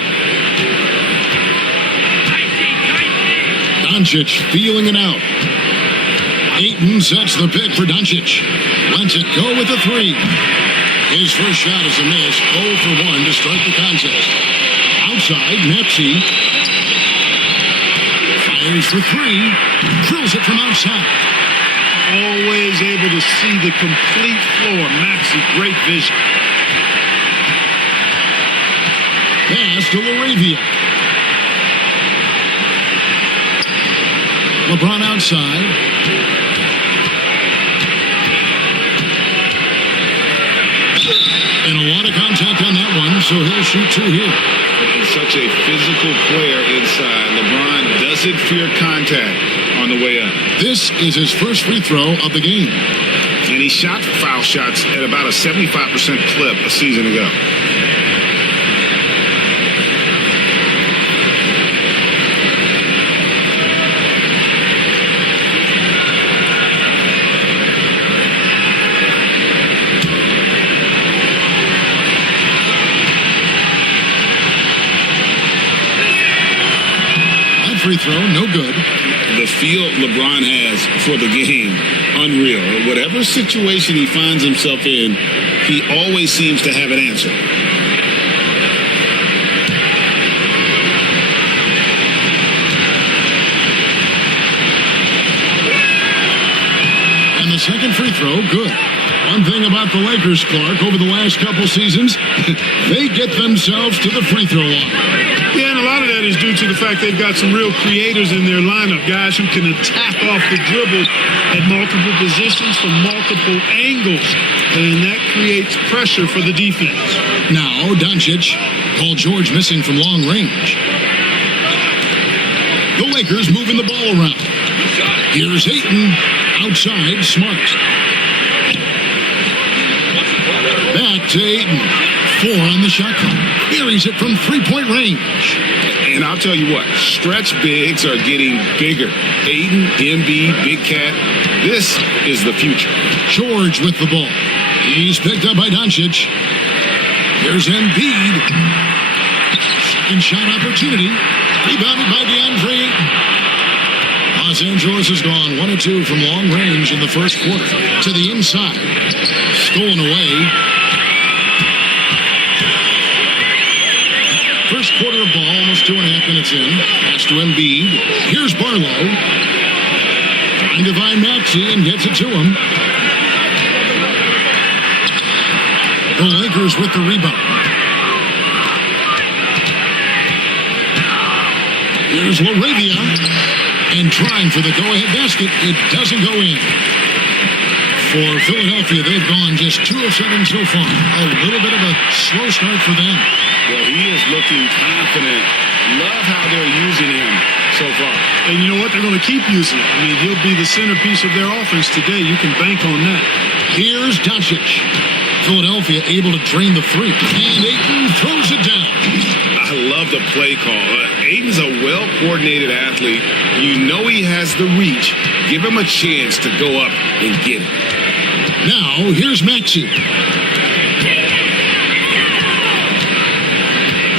Doncic feeling it out. Ayton sets the pick for Doncic. Lets it go with the 3. His first shot is a miss. 0 for 1 to start the contest. Outside, Maxey fires for 3. Drills it from outside. Always able to see the complete floor. Maxey, great vision. Pass to LaRavia. LeBron outside. And a lot of contact on that one, so he'll shoot 2 here. And such a physical player inside. LeBron doesn't fear contact on the way up. This is his first free throw of the game. And he shot foul shots at about a 75% clip a season ago. Free throw, no good. The feel LeBron has for the game, unreal. Whatever situation he finds himself in, he always seems to have an answer. And the second free throw, good. One thing about the Lakers, Clark, over the last couple seasons, they get themselves to the free throw line. Yeah, and a lot of that is due to the fact they've got some real creators in their lineup, guys who can attack off the dribble at multiple positions from multiple angles, and that creates pressure for the defense. Now, Doncic, Paul George missing from long range. The Lakers moving the ball around. Here's Ayton, outside, Smart. Back to Ayton. 4 on the shot clock. Carries it from three-point range. And I'll tell you what, stretch bigs are getting bigger. Ayton, Embiid, Big Cat, this is the future. George with the ball. He's picked up by Doncic. Here's Embiid. Second shot opportunity. Rebounded by DeAndre Ayton. Los Angeles has gone 1 of 2 from long range in the first quarter. To the inside. Stolen away. First quarter of ball, almost 2.5 minutes in. Pass to Embiid. Here's Barlow. Trying to find Maxey and gets it to him. The Lakers with the rebound. Here's LaRavia. And trying for the go-ahead basket. It doesn't go in. For Philadelphia, they've gone just 2 of 7 so far. A little bit of a slow start for them. Well, he is looking confident. Love how they're using him so far. And you know what? They're going to keep using him. I mean, he'll be the centerpiece of their offense today. You can bank on that. Here's Doncic. Philadelphia able to drain the three. And Ayton throws it down. I love the play call. Ayton's a well-coordinated athlete. You know he has the reach. Give him a chance to go up and get it. Now, here's Maxey.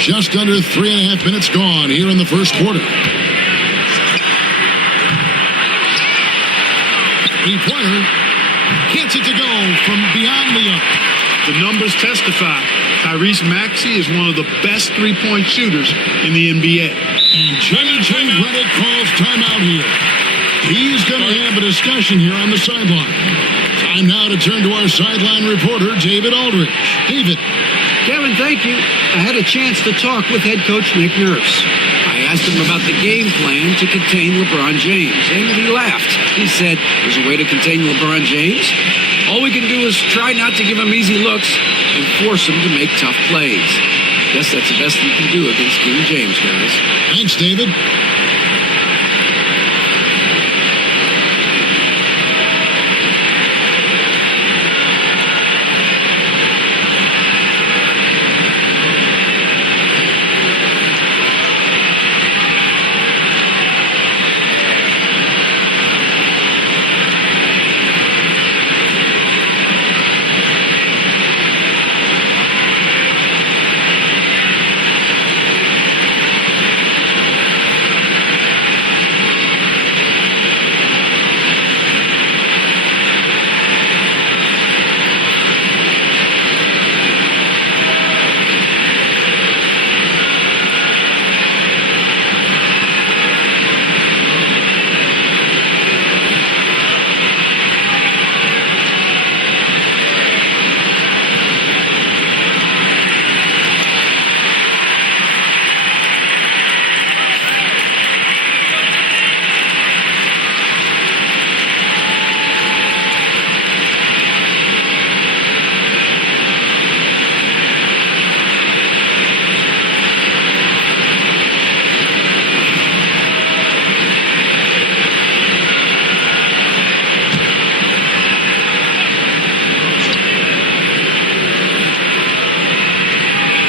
Just under 3.5 minutes gone here in the first quarter. Three-pointer. Gets it to go from beyond the arc. The numbers testify. Tyrese Maxey is one of the best three-point shooters in the NBA. And Jimmy J. Redick calls timeout here. He's going to have a discussion here on the sideline. Time now to turn to our sideline reporter, David Aldridge. David. Kevin, thank you. I had a chance to talk with head coach Nick Nurse. I asked him about the game plan to contain LeBron James, and he laughed. He said, there's a way to contain LeBron James. All we can do is try not to give him easy looks and force him to make tough plays. Guess that's the best you can do against King James, guys. Thanks, David.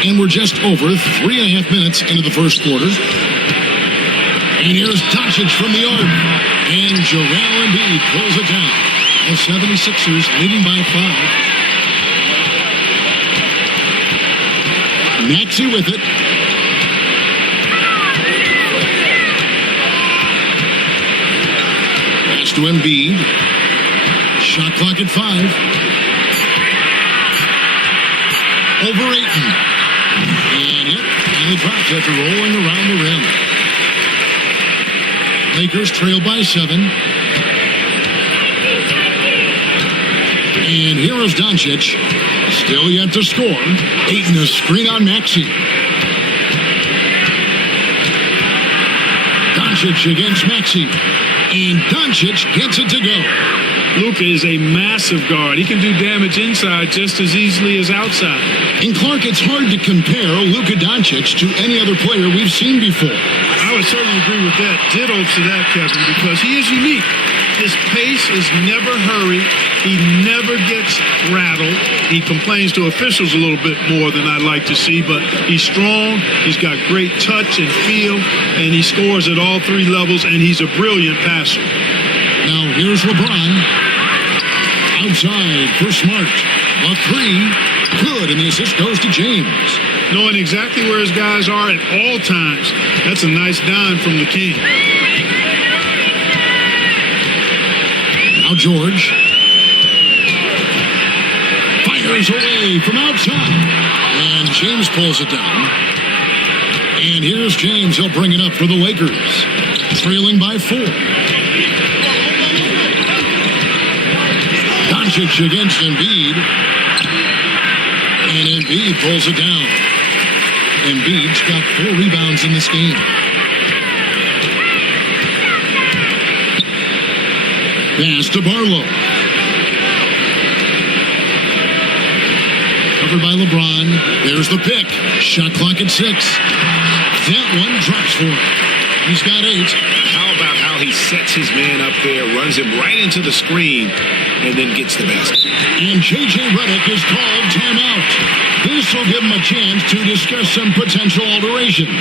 And we're just over 3.5 minutes into the first quarter. And here's Doncic from the arc. And Joel Embiid pulls it down. The 76ers leading by 5. Maxey with it. Pass to Embiid. Shot clock at 5. Over Ayton. And it finally drops after rolling around the rim. Lakers trail by 7. And here is Doncic. Still yet to score. Ayton a screen on Maxey. Doncic against Maxey. And Doncic gets it to go. Luka is a massive guard. He can do damage inside just as easily as outside. And Clark, it's hard to compare Luka Doncic to any other player we've seen before. I would certainly agree with that. Ditto to that, Kevin, because he is unique. His pace is never hurried. He never gets rattled. He complains to officials a little bit more than I'd like to see, but he's strong. He's got great touch and feel, and he scores at all three levels, and he's a brilliant passer. Now here's LeBron. Outside for Smart. A three. Good, and the assist goes to James. Knowing exactly where his guys are at all times. That's a nice dime from the King. Now George. Fires away from outside. And James pulls it down. And here's James. He'll bring it up for the Lakers. Trailing by 4. Doncic against Embiid. And Embiid pulls it down. Embiid's got 4 rebounds in this game. Pass to Barlow. Covered by LeBron. There's the pick. Shot clock at 6. That one drops for him. He's got 8. How about how he sets his man up there, runs him right into the screen, and then gets the basket. And J.J. Redick is called timeout. This will give him a chance to discuss some potential alterations.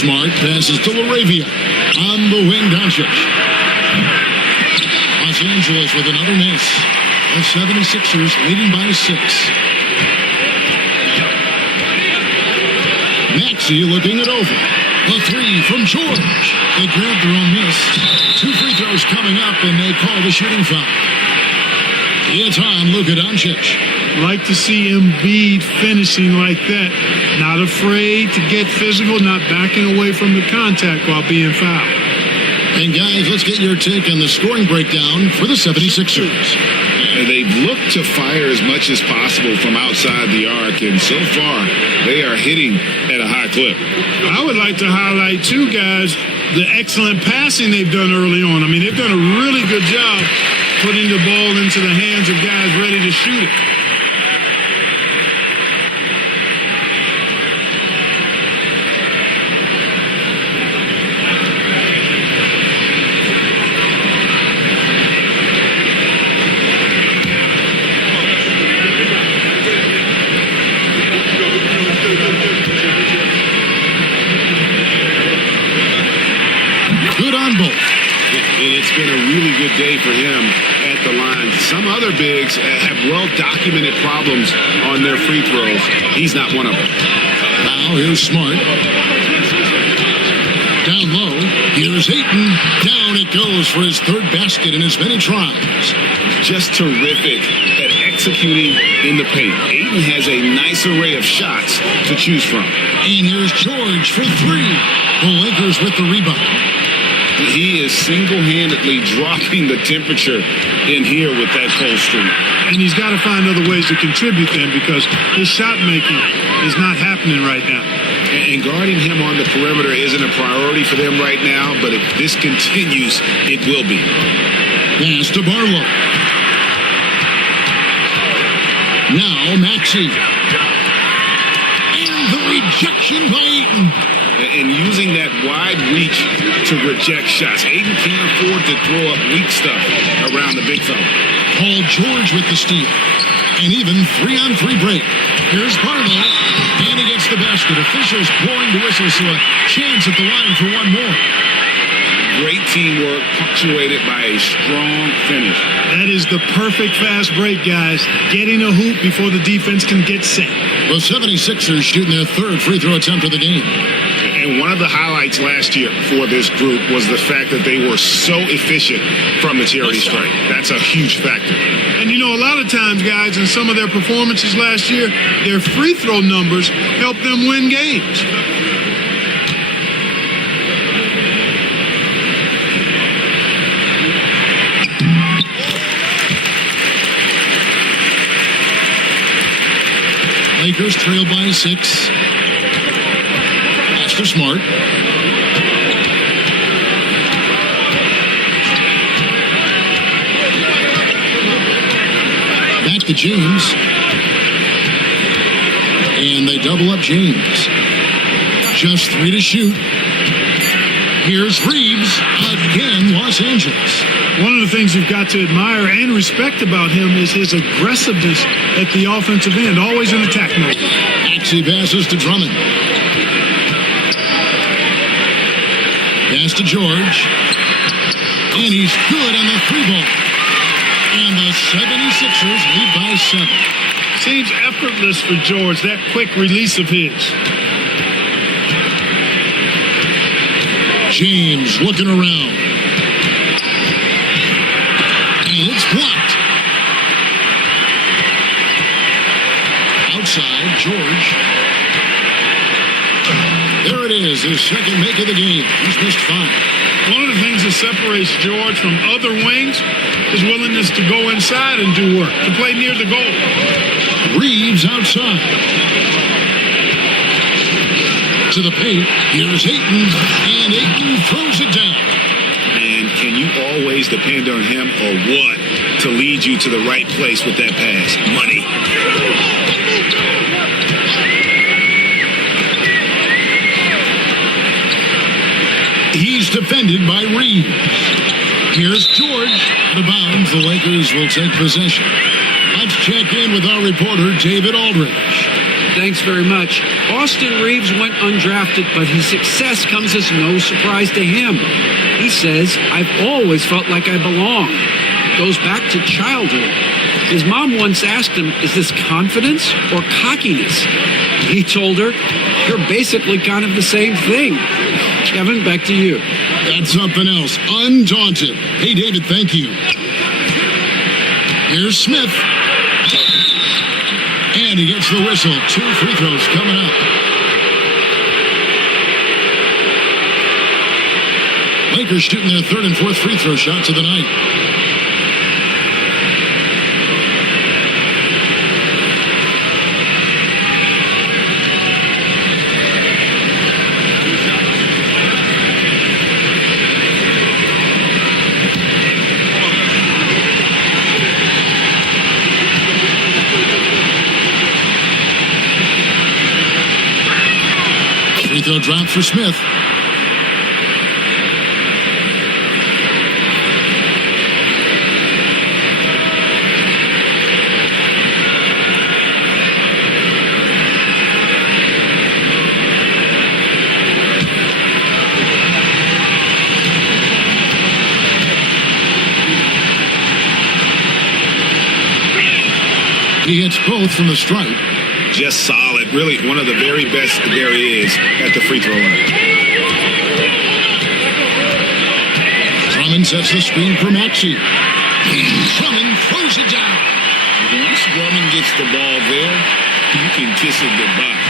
Smart passes to Laravia. On the wing, Doncic. Los Angeles with another miss. The 76ers leading by 6. Maxey looking it over. A 3 from George. They grabbed their own miss. 2 free throws coming up, and they call the shooting foul. It's on Luka Doncic. Like to see Embiid finishing like that. Not afraid to get physical, not backing away from the contact while being fouled. And guys, let's get your take on the scoring breakdown for the 76ers. They've looked to fire as much as possible from outside the arc, and so far they are hitting at a high clip. I would like to highlight, too, guys, the excellent passing they've done early on. I mean, they've done a really good job putting the ball into the hands of guys ready to shoot it. And it's been a really good day for him at the line. Some other bigs have well-documented problems on their free throws. He's not one of them. Now here's Smart. Down low, here's Ayton. Down it goes for his third basket in as many tries. Just terrific at executing in the paint. Ayton has a nice array of shots to choose from. And here's George for three. The Lakers with the rebound. He is single-handedly dropping the temperature in here with that cold streak. And he's got to find other ways to contribute then, because his shot making is not happening right now. And guarding him on the perimeter isn't a priority for them right now, but if this continues, it will be. Pass to Barlow. Now Maxey. And the rejection by Ayton. And using that wide reach to reject shots. Ayton can't afford to throw up weak stuff around the big fella. Paul George with the steal. And even 3-on-3 break. Here's Barlow. And he gets the basket. Officials blowing the whistle, so a chance at the line for one more. Great teamwork, punctuated by a strong finish. That is the perfect fast break, guys. Getting a hoop before the defense can get set. The 76ers shooting their third free throw attempt of the game. And one of the highlights last year for this group was the fact that they were so efficient from the charity stripe. That's a huge factor. And you know, a lot of times, guys, in some of their performances last year, their free throw numbers helped them win games. Lakers trail by 6. Pass to Smart. Back to James. And they double up James. Just 3 to shoot. Here's Reeves. Again, Los Angeles. One of the things you've got to admire and respect about him is his aggressiveness at the offensive end, always in attack mode. Maxey passes to Drummond. Pass to George. And he's good on the 3-ball. And the 76ers lead by 7. Seems effortless for George, that quick release of his. James looking around. And it's blocked. Outside, George. There it is, his second make of the game. He's missed 5. One of the things that separates George from other wings is willingness to go inside and do work, to play near the goal. Reeves outside. To the paint. Here's Ayton. And Ayton throws it down. And can you always depend on him or what to lead you to the right place with that pass? Money. He's defended by Reeves. Here's George. Out of bounds, the Lakers will take possession. Let's check in with our reporter, David Aldridge. Thanks very much. Austin Reeves went undrafted, but his success comes as no surprise to him. He says, "I've always felt like I belong." Goes back to childhood. His mom once asked him, "Is this confidence or cockiness?" He told her, "You're basically kind of the same thing." Kevin, back to you. That's something else. Undaunted. Hey, David, thank you. Here's Smith. And he gets the whistle. 2 free throws coming up. Lakers shooting their third and fourth free throw shots of the night. Free throw drop for Smith. He hits both from the stripe. Just solid. Really one of the very best there is at the free throw line. Drummond sets the screen for Maxey. Drummond throws it down. Once Drummond gets the ball there, you can kiss it goodbye.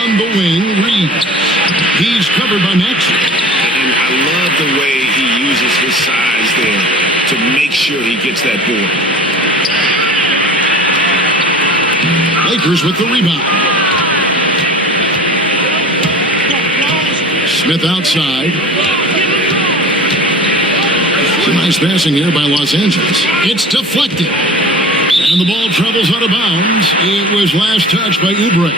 On the wing, Reeves. He's covered by Maxey. And I love the way he uses his size there to make sure he gets that board. Lakers with the rebound. Smith outside. It's a nice passing here by Los Angeles. It's deflected. And the ball travels out of bounds. It was last touched by Oubre.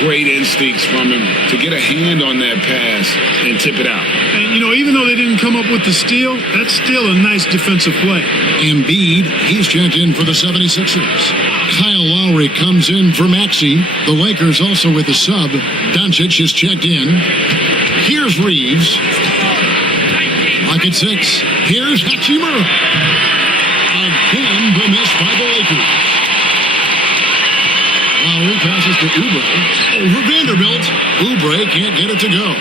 Great instincts from him to get a hand on that pass and tip it out. And, even though they didn't come up with the steal, that's still a nice defensive play. Embiid, he's checked in for the 76ers. Kyle Lowry comes in for Maxey. The Lakers also with a sub. Doncic is checked in. Here's Reeves. Lock at 6. Here's Hachimura. Again, the miss by the Lakers. Lowry passes to Oubre. Over Vanderbilt. Oubre can't get it to go.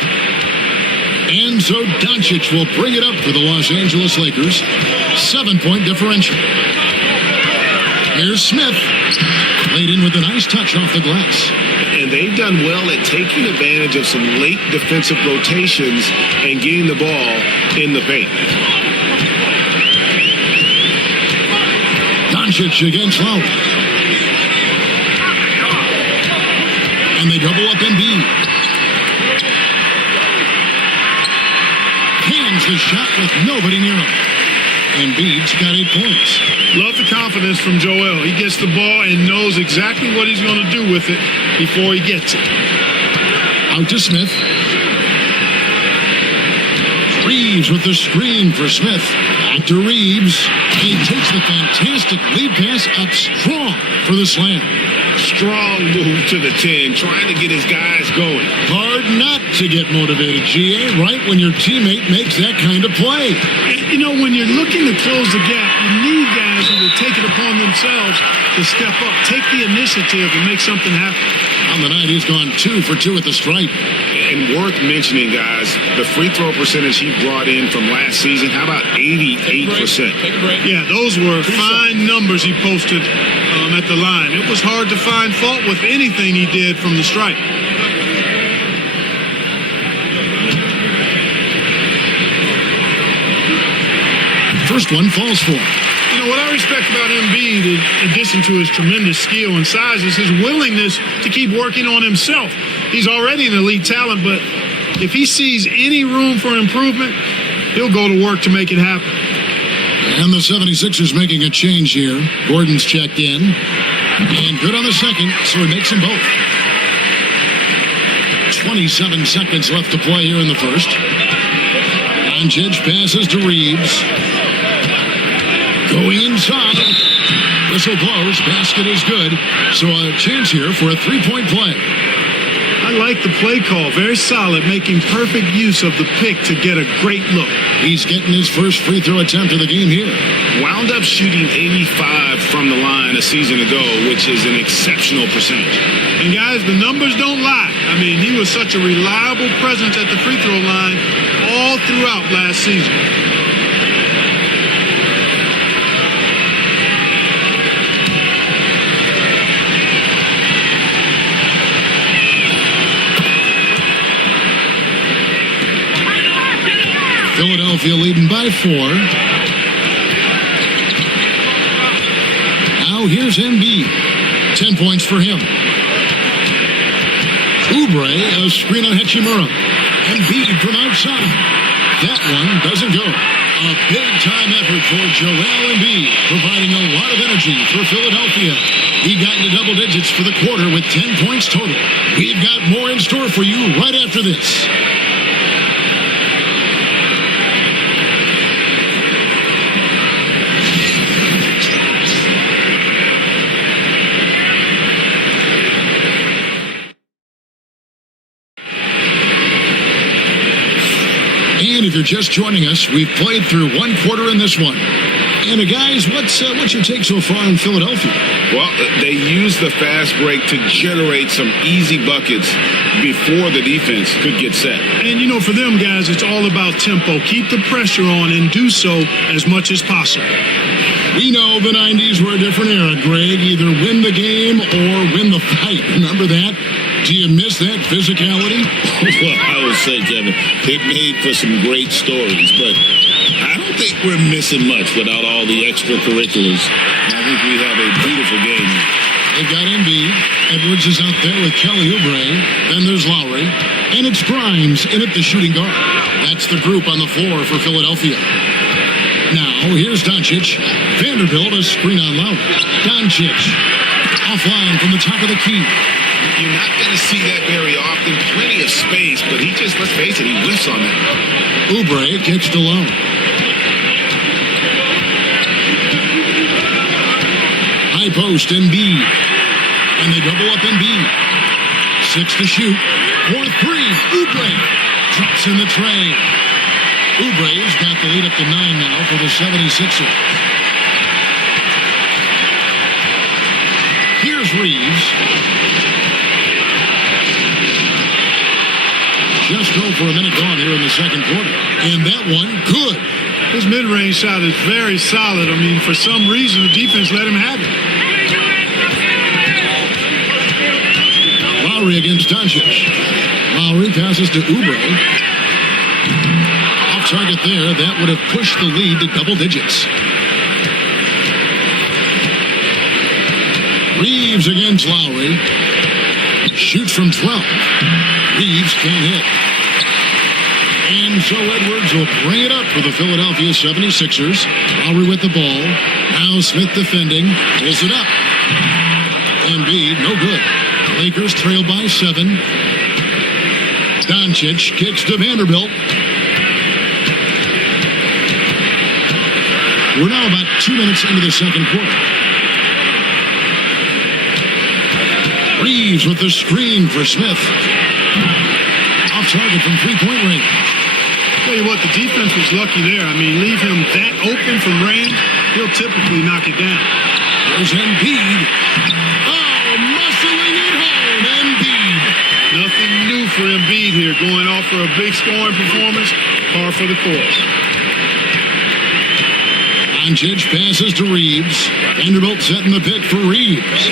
And so Doncic will bring it up for the Los Angeles Lakers. 7-point differential. Here's Smith. Played in with a nice touch off the glass. And they've done well at taking advantage of some late defensive rotations and getting the ball in the paint. Doncic against Lowry. And they double up Embiid. Hands the shot with nobody near him. Embiid's got 8 points. Love the confidence from Joel. He gets the ball and knows exactly what he's going to do with it before he gets it. Out to Smith. Reeves with the screen for Smith. Back to Reeves. He takes the fantastic lead pass up strong for the slam. Strong move to the 10, trying to get his guys going. Hard not to get motivated, GA, right when your teammate makes that kind of play. When you're looking to close the gap, you need guys who will take it upon themselves to step up, take the initiative, and make something happen. On the night, he's gone 2 for 2 at the stripe. And worth mentioning, guys, the free throw percentage he brought in from last season, how about 88%? Take a break. Yeah, those were fine numbers he posted at the line. It was hard to find fault with anything he did from the stripe. First one falls for him. What I respect about Embiid, in addition to his tremendous skill and size, is his willingness to keep working on himself. He's already an elite talent, but if he sees any room for improvement, he'll go to work to make it happen. And the 76ers making a change here. Gordon's checked in. And good on the second, so he makes them both. 27 seconds left to play here in the first. Doncic passes to Reeves. Going inside. Whistle blows. Basket is good. So a chance here for a 3-point play. I like the play call. Very solid, making perfect use of the pick to get a great look. He's getting his first free throw attempt of the game here. Wound up shooting 85 from the line a season ago, which is an exceptional percentage. And guys, the numbers don't lie. He was such a reliable presence at the free throw line all throughout last season. Philadelphia leading by 4. Now here's Embiid. 10 points for him. Oubre, a screen on Hachimura. Embiid from outside. That one doesn't go. A big-time effort for Joel Embiid, providing a lot of energy for Philadelphia. He got into double digits for the quarter with 10 points total. We've got more in store for you right after this. And if you're just joining us, we've played through one quarter in this one. And guys, what's your take so far in Philadelphia? Well, they used the fast break to generate some easy buckets before the defense could get set. And, for them guys, it's all about tempo. Keep the pressure on and do so as much as possible. We know the 90s were a different era, Greg. Either win the game or win the fight. Remember that? Do you miss that physicality? Well, I would say, Kevin, it made for some great stories, but I don't think we're missing much without all the extracurriculars. I think we have a beautiful game. They've got Embiid. Edwards is out there with Kelly Oubre. Then there's Lowry. And it's Grimes in at the shooting guard. That's the group on the floor for Philadelphia. Now, here's Doncic. Vanderbilt, a screen on Lowry. Doncic, offline from the top of the key. You're not going to see that very often. Plenty of space, but he just, let's face it, he whiffs on that. Oubre kicks to Low. High post, Embiid. And they double up Embiid. 6 to shoot. 4-3. Oubre drops in the tray. Oubre's got the lead up to 9 now for the 76ers. Here's Reeves. Just over a minute gone here in the second quarter. And that one, good. His mid-range shot is very solid. For some reason, the defense let him have it. Lowry against Doncic. Lowry passes to Oubre. Off target there. That would have pushed the lead to double digits. Reeves against Lowry. Shoots from 12. Reeves can't hit. And so Edwards will bring it up for the Philadelphia 76ers. Lowry with the ball. Now Smith defending. Pulls it up. Embiid, no good. Lakers trail by 7. Doncic kicks to Vanderbilt. We're now about 2 minutes into the second quarter. Reeves with the screen for Smith. Off target from three-point range. Tell you what, the defense was lucky there. Leave him that open from range, he'll typically knock it down. There's Embiid. Oh, muscling it home, Embiid. Nothing new for Embiid here, going off for a big scoring performance, par for the course. Doncic passes to Reeves. Vanderbilt setting the pick for Reeves.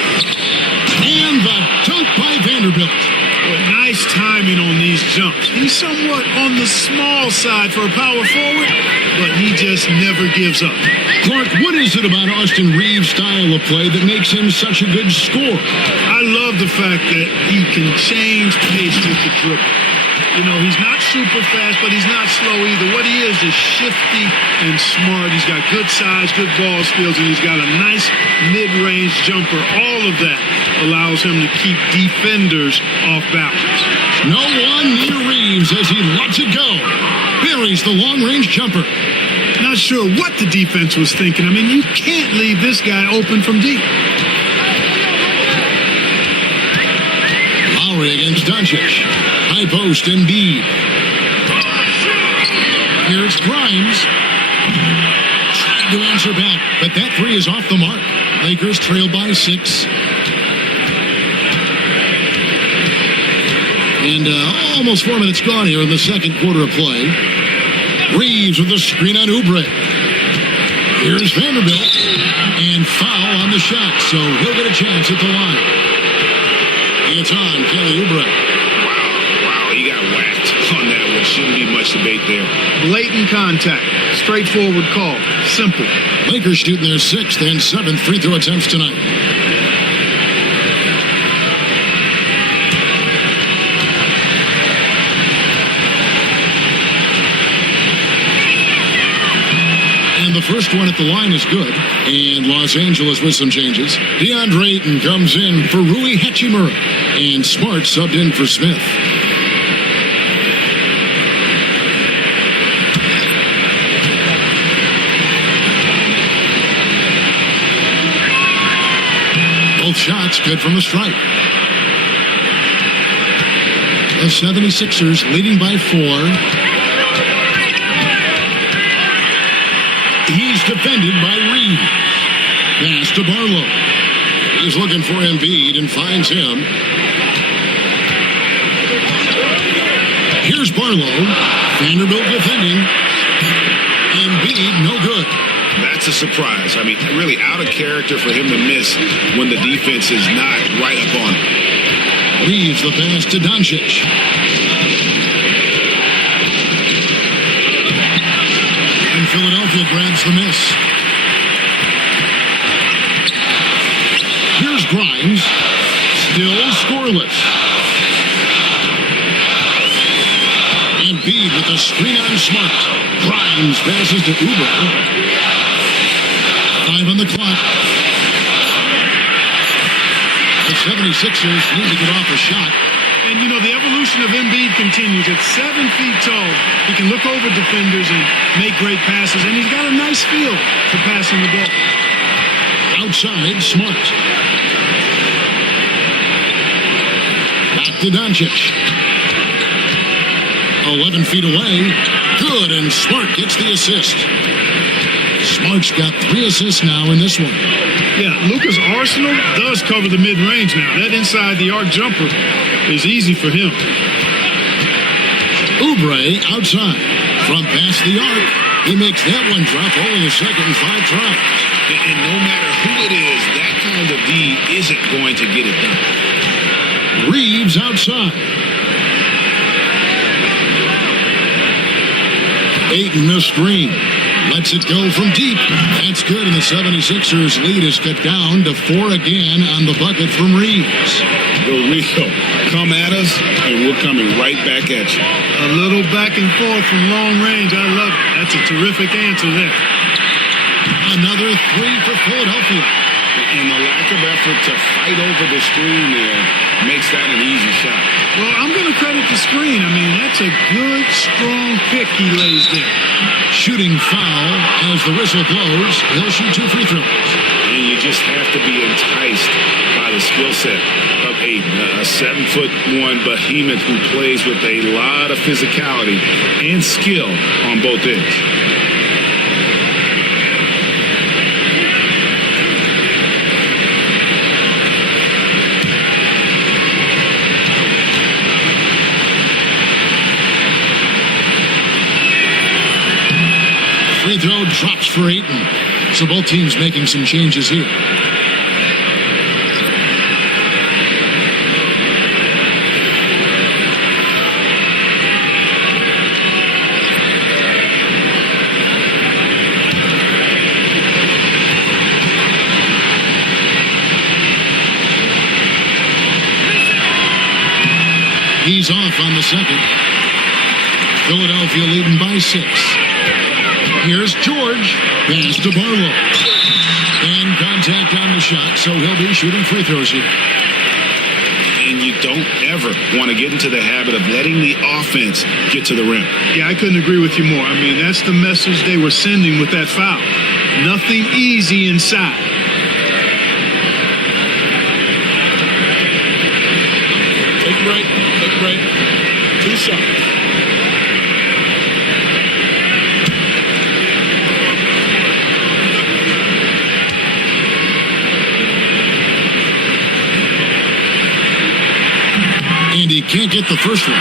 And the dunk by Vanderbilt. Well, nice timing on these jumps. He's somewhat on the small side for a power forward, but he just never gives up. Clark, what is it about Austin Reeves' style of play that makes him such a good scorer? I love the fact that he can change pace with the dribble. He's not super fast, but he's not slow either. What he is shifty and smart. He's got good size, good ball skills, and he's got a nice mid-range jumper. All of that allows him to keep defenders off balance. No one near Reeves as he lets it go. Buries the long-range jumper. Not sure what the defense was thinking. You can't leave this guy open from deep. Lowry against Doncic. High post, Embiid. Here's Grimes. Trying to answer back, but that three is off the mark. Lakers trail by 6. And almost 4 minutes gone here in the second quarter of play. Reeves with the screen on Oubre. Here's Vanderbilt. And foul on the shot, so he'll get a chance at the line. It's on Kelly Oubre. Wow, he got whacked on that one. Shouldn't be much debate there. Blatant contact. Straightforward call. Simple. Lakers shooting their 6th and 7th free throw attempts tonight. And the first one at the line is good. And Los Angeles with some changes. DeAndre Ayton comes in for Rui Hachimura. And Smart subbed in for Smith. Both shots good from the stripe. The 76ers leading by 4. He's defended by Reed. Pass to Barlow. He's looking for Embiid and finds him. Here's Barlow. Vanderbilt defending. Embiid, no good. That's a surprise. I mean, really out of character for him to miss when the defense is not right up on him. Leaves the pass to Doncic. And Philadelphia grabs the miss. Here's Grimes. Still scoreless. Embiid with a screen on Smart. Grimes passes to Uber. 5 on the clock. The 76ers need to get off a shot. And, you know, the evolution of Embiid continues. At 7 feet tall, he can look over defenders and make great passes. And he's got a nice feel for passing the ball. Outside, Smart. Back to Doncic. 11 feet away. Good, and Smart gets the assist. Smart's got 3 assists now in this one. Yeah, Luka's arsenal does cover the mid-range now. That inside-the-arc jumper is easy for him. Oubre outside. From past the arc. He makes that one drop only a second and 5 tries. And no matter who it is, that kind of D isn't going to get it done. Reeves outside. Ayton the screen. Lets it go from deep. That's good, and the 76ers lead is cut down to 4 again on the bucket from Reeves. The Rico, come at us, and we're coming right back at you. A little back and forth from long range. I love it. That's a terrific answer there. Another 3 for Philadelphia. And the lack of effort to fight over the screen there makes that an easy shot. Well, I'm going to credit the screen. I mean, that's a good, strong pick he lays there. Shooting foul as the whistle blows. He'll shoot 2 free throws. And you just have to be enticed by the skill set of Ayton, a 7'1" behemoth who plays with a lot of physicality and skill on both ends. Free throw drops for Ayton. So both teams making some changes here. He's off on the second. Philadelphia leading by 6. Here's George. Pass to Barlow. And contact on the shot, so he'll be shooting free throws here. And you don't ever want to get into the habit of letting the offense get to the rim. Yeah, I couldn't agree with you more. I mean, that's the message they were sending with that foul. Nothing easy inside. Take a break. Take a break. 2 shots. And he can't get the first one.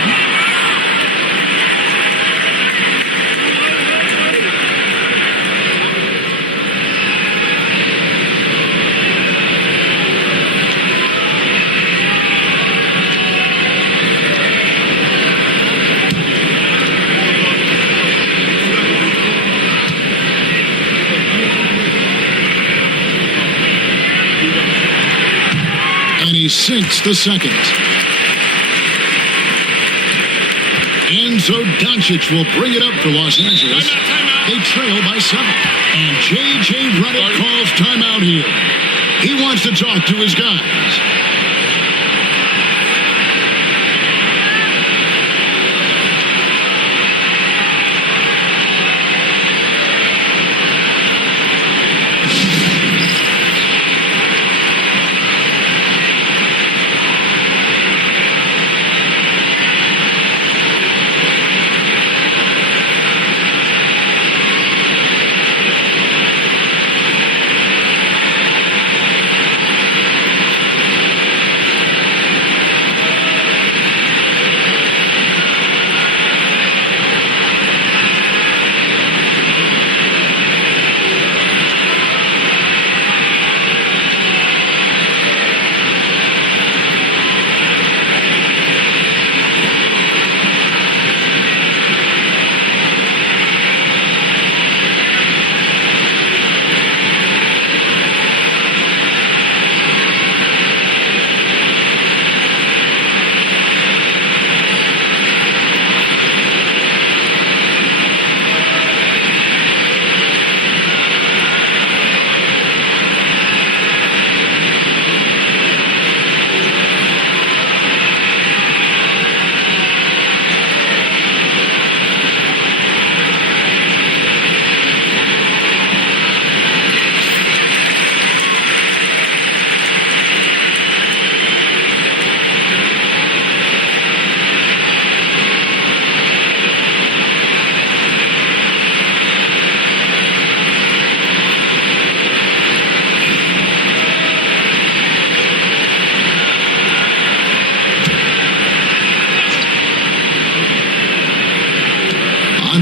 And he sinks the second. And so Doncic will bring it up for Los Angeles. They trail by 7. And J.J. Redick calls timeout here. He wants to talk to his guys.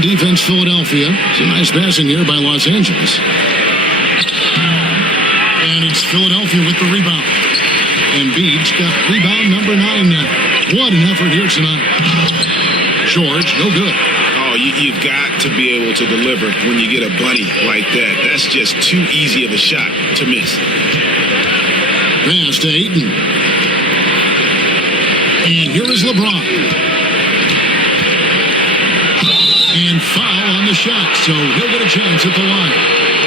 defense, Philadelphia. It's a nice passing here by Los Angeles. And it's Philadelphia with the rebound. Embiid's got rebound number 9 now. What an effort here tonight. George, no good. Oh, you've got to be able to deliver when you get a bunny like that. That's just too easy of a shot to miss. Pass to Ayton. And here is LeBron. And foul on the shot, so he'll get a chance at the line.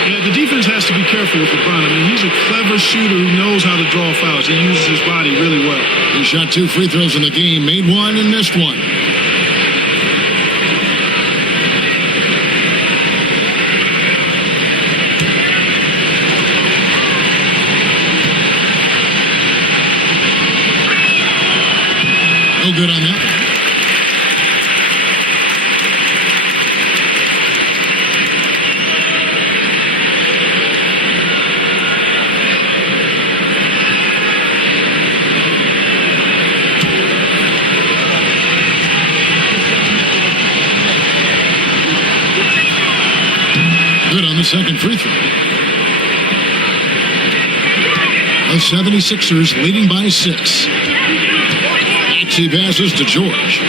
Yeah, the defense has to be careful with LeBron. I mean, he's a clever shooter who knows how to draw fouls. He uses his body really well. He shot 2 free throws in the game, made 1 and missed 1. No good on that. Good on the second free throw. The 76ers leading by 6. Maxey passes to George.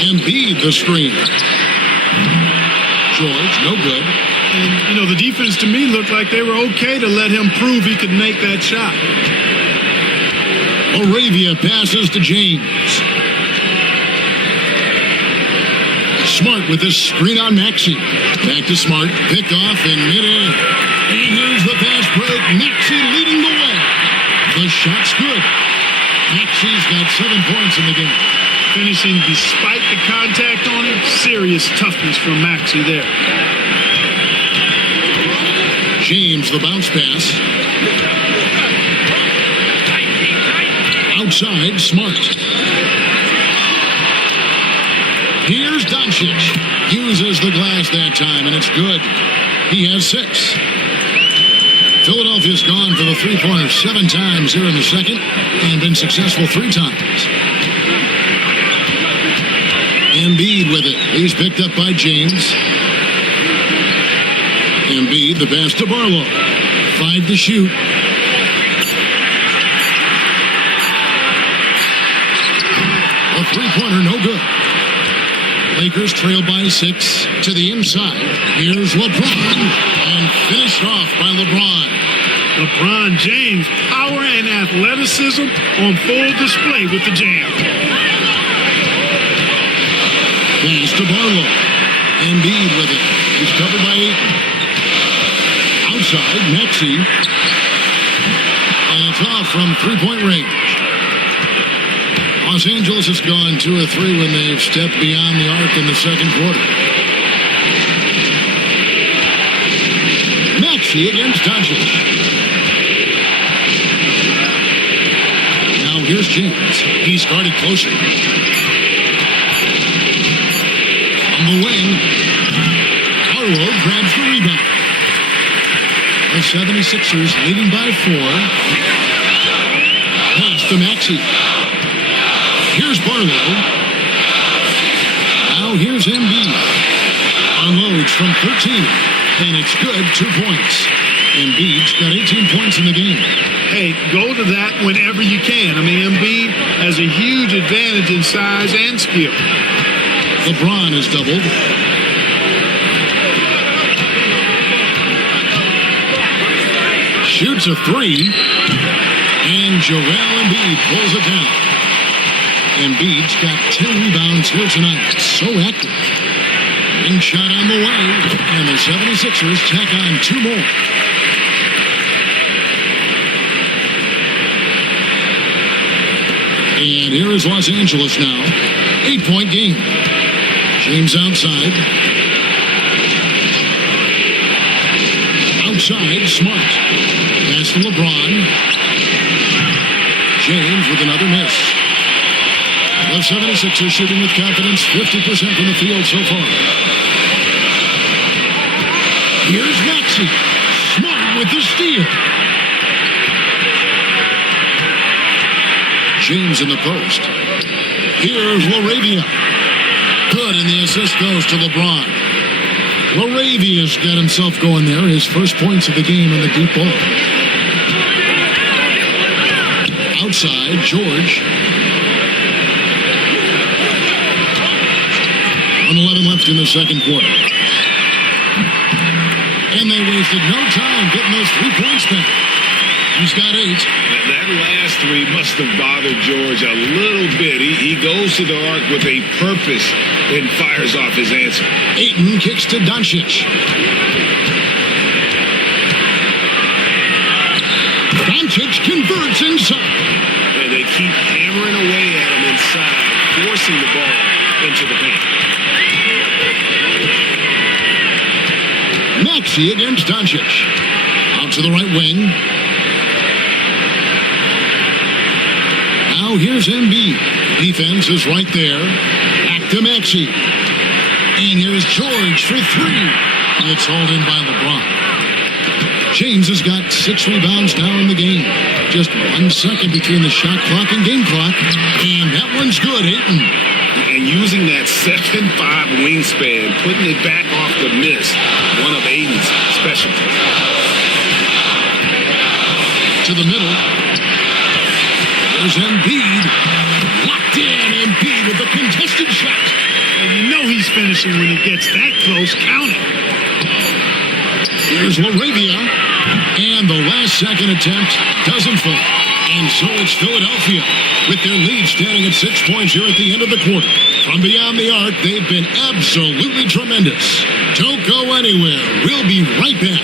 Embiid the screen. George, no good. And, you know, the defense to me looked like they were okay to let him prove he could make that shot. Arabia passes to James. Smart with this screen on Maxey. Back to Smart. Pick off in midair. And here's the fast break. Maxey leading the way. The shot's good. Maxey's got 7 points in the game. Finishing despite the contact on him. Serious toughness from Maxey there. James, the bounce pass. Outside, Smart. Here's Doncic. Uses the glass that time, and it's good. He has 6. Philadelphia's gone for the three-pointer 7 times here in the second and been successful 3 times. Embiid with it. He's picked up by James. Embiid, the pass to Barlow. 5 to shoot. A three-pointer, no good. Lakers trail by 6 to the inside. Here's LeBron, and finished off by LeBron. LeBron James, power and athleticism on full display with the jam. Pass to Barlow. Embiid with it. He's covered by 8. Outside, Maxey. And it's off from three-point range. Los Angeles has gone 2 of 3 when they've stepped beyond the arc in the second quarter. Maxey against Doncic. Now here's James. He's guarded closer. On the wing, Barlow grabs the rebound. The 76ers leading by 4. Pass to Maxey. Here's Barlow. Now here's Embiid. Unloads from 13. And it's good, 2 points. Embiid's got 18 points in the game. Hey, go to that whenever you can. I mean, Embiid has a huge advantage in size and skill. LeBron is doubled. Shoots a 3. And Joel Embiid pulls it down. Embiid's got 10 rebounds here tonight. So active. Ring shot on the way. And the 76ers tack on 2 more. And here is Los Angeles now. 8-point game. James outside. Outside, Smart. Pass to LeBron. James with another miss. The 76ers shooting with confidence, 50% from the field so far. Here's Maxey. Smart with the steal. James in the post. Here's Laravia. Good, and the assist goes to LeBron. Laravia's got himself going there. His first points of the game in the deep ball. Outside, George. 1:11 left in the second quarter. And they wasted no time getting those 3 points back. He's got 8. That last three must have bothered George a little bit. He goes to the arc with a purpose and fires off his answer. Ayton kicks to Doncic. Doncic converts inside. And they keep hammering away at him inside, forcing the ball into the paint. Maxey against Doncic. Out to the right wing. Now here's Embiid. Defense is right there. Back to Maxey. And here's George for 3. It's hauled in by LeBron. James has got 6 rebounds now in the game. Just 1 second between the shot clock and game clock. And that one's good, Ayton. And using that 7'5" wingspan, putting it back off the miss, one of Ayton's specialties. To the middle. There's Embiid. Locked in. Embiid with a contested shot. And you know he's finishing when he gets that close. Count it. Here's Laravia. And the last second attempt doesn't fall. And so it's Philadelphia with their lead standing at 6 points here at the end of the quarter. From beyond the arc, they've been absolutely tremendous. Don't go anywhere. We'll be right back.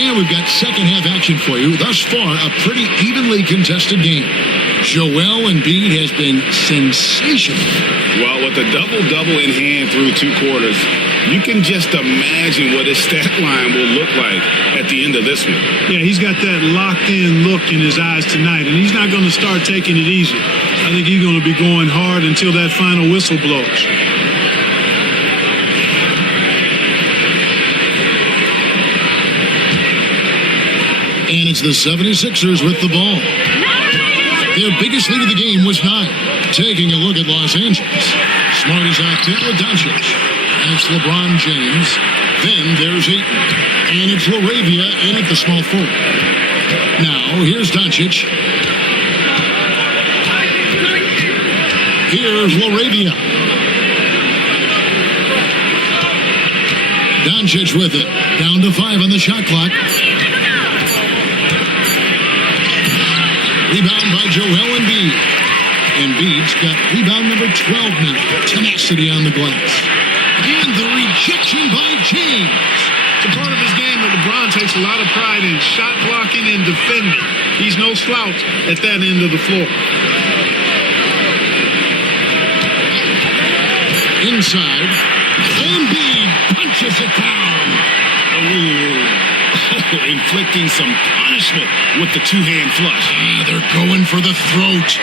And we've got second half action for you. Thus far, a pretty evenly contested game. Joel Embiid has been sensational. Well, with a double-double in hand through 2 quarters, you can just imagine what his stat line will look like at the end of this one. Yeah, he's got that locked-in look in his eyes tonight, and he's not going to start taking it easy. I think he's going to be going hard until that final whistle blows. And it's the 76ers with the ball. Their biggest lead of the game was 9. Taking a look at Los Angeles. Smart is out there with Doncic. And it's LeBron James. Then there's Ayton. And it's Laravia in at the small forward. Now, here's Doncic. Here's Laravia. Doncic with it. Down to 5 on the shot clock. Rebound by Joel Embiid. Embiid's got rebound number 12 now. Tenacity on the glass. And the rejection by James. It's a part of his game that LeBron takes a lot of pride in, shot blocking and defending. He's no slouch at that end of the floor. Inside. Embiid punches it down. Inflicting some punishment with the 2-hand flush. They're going for the throat.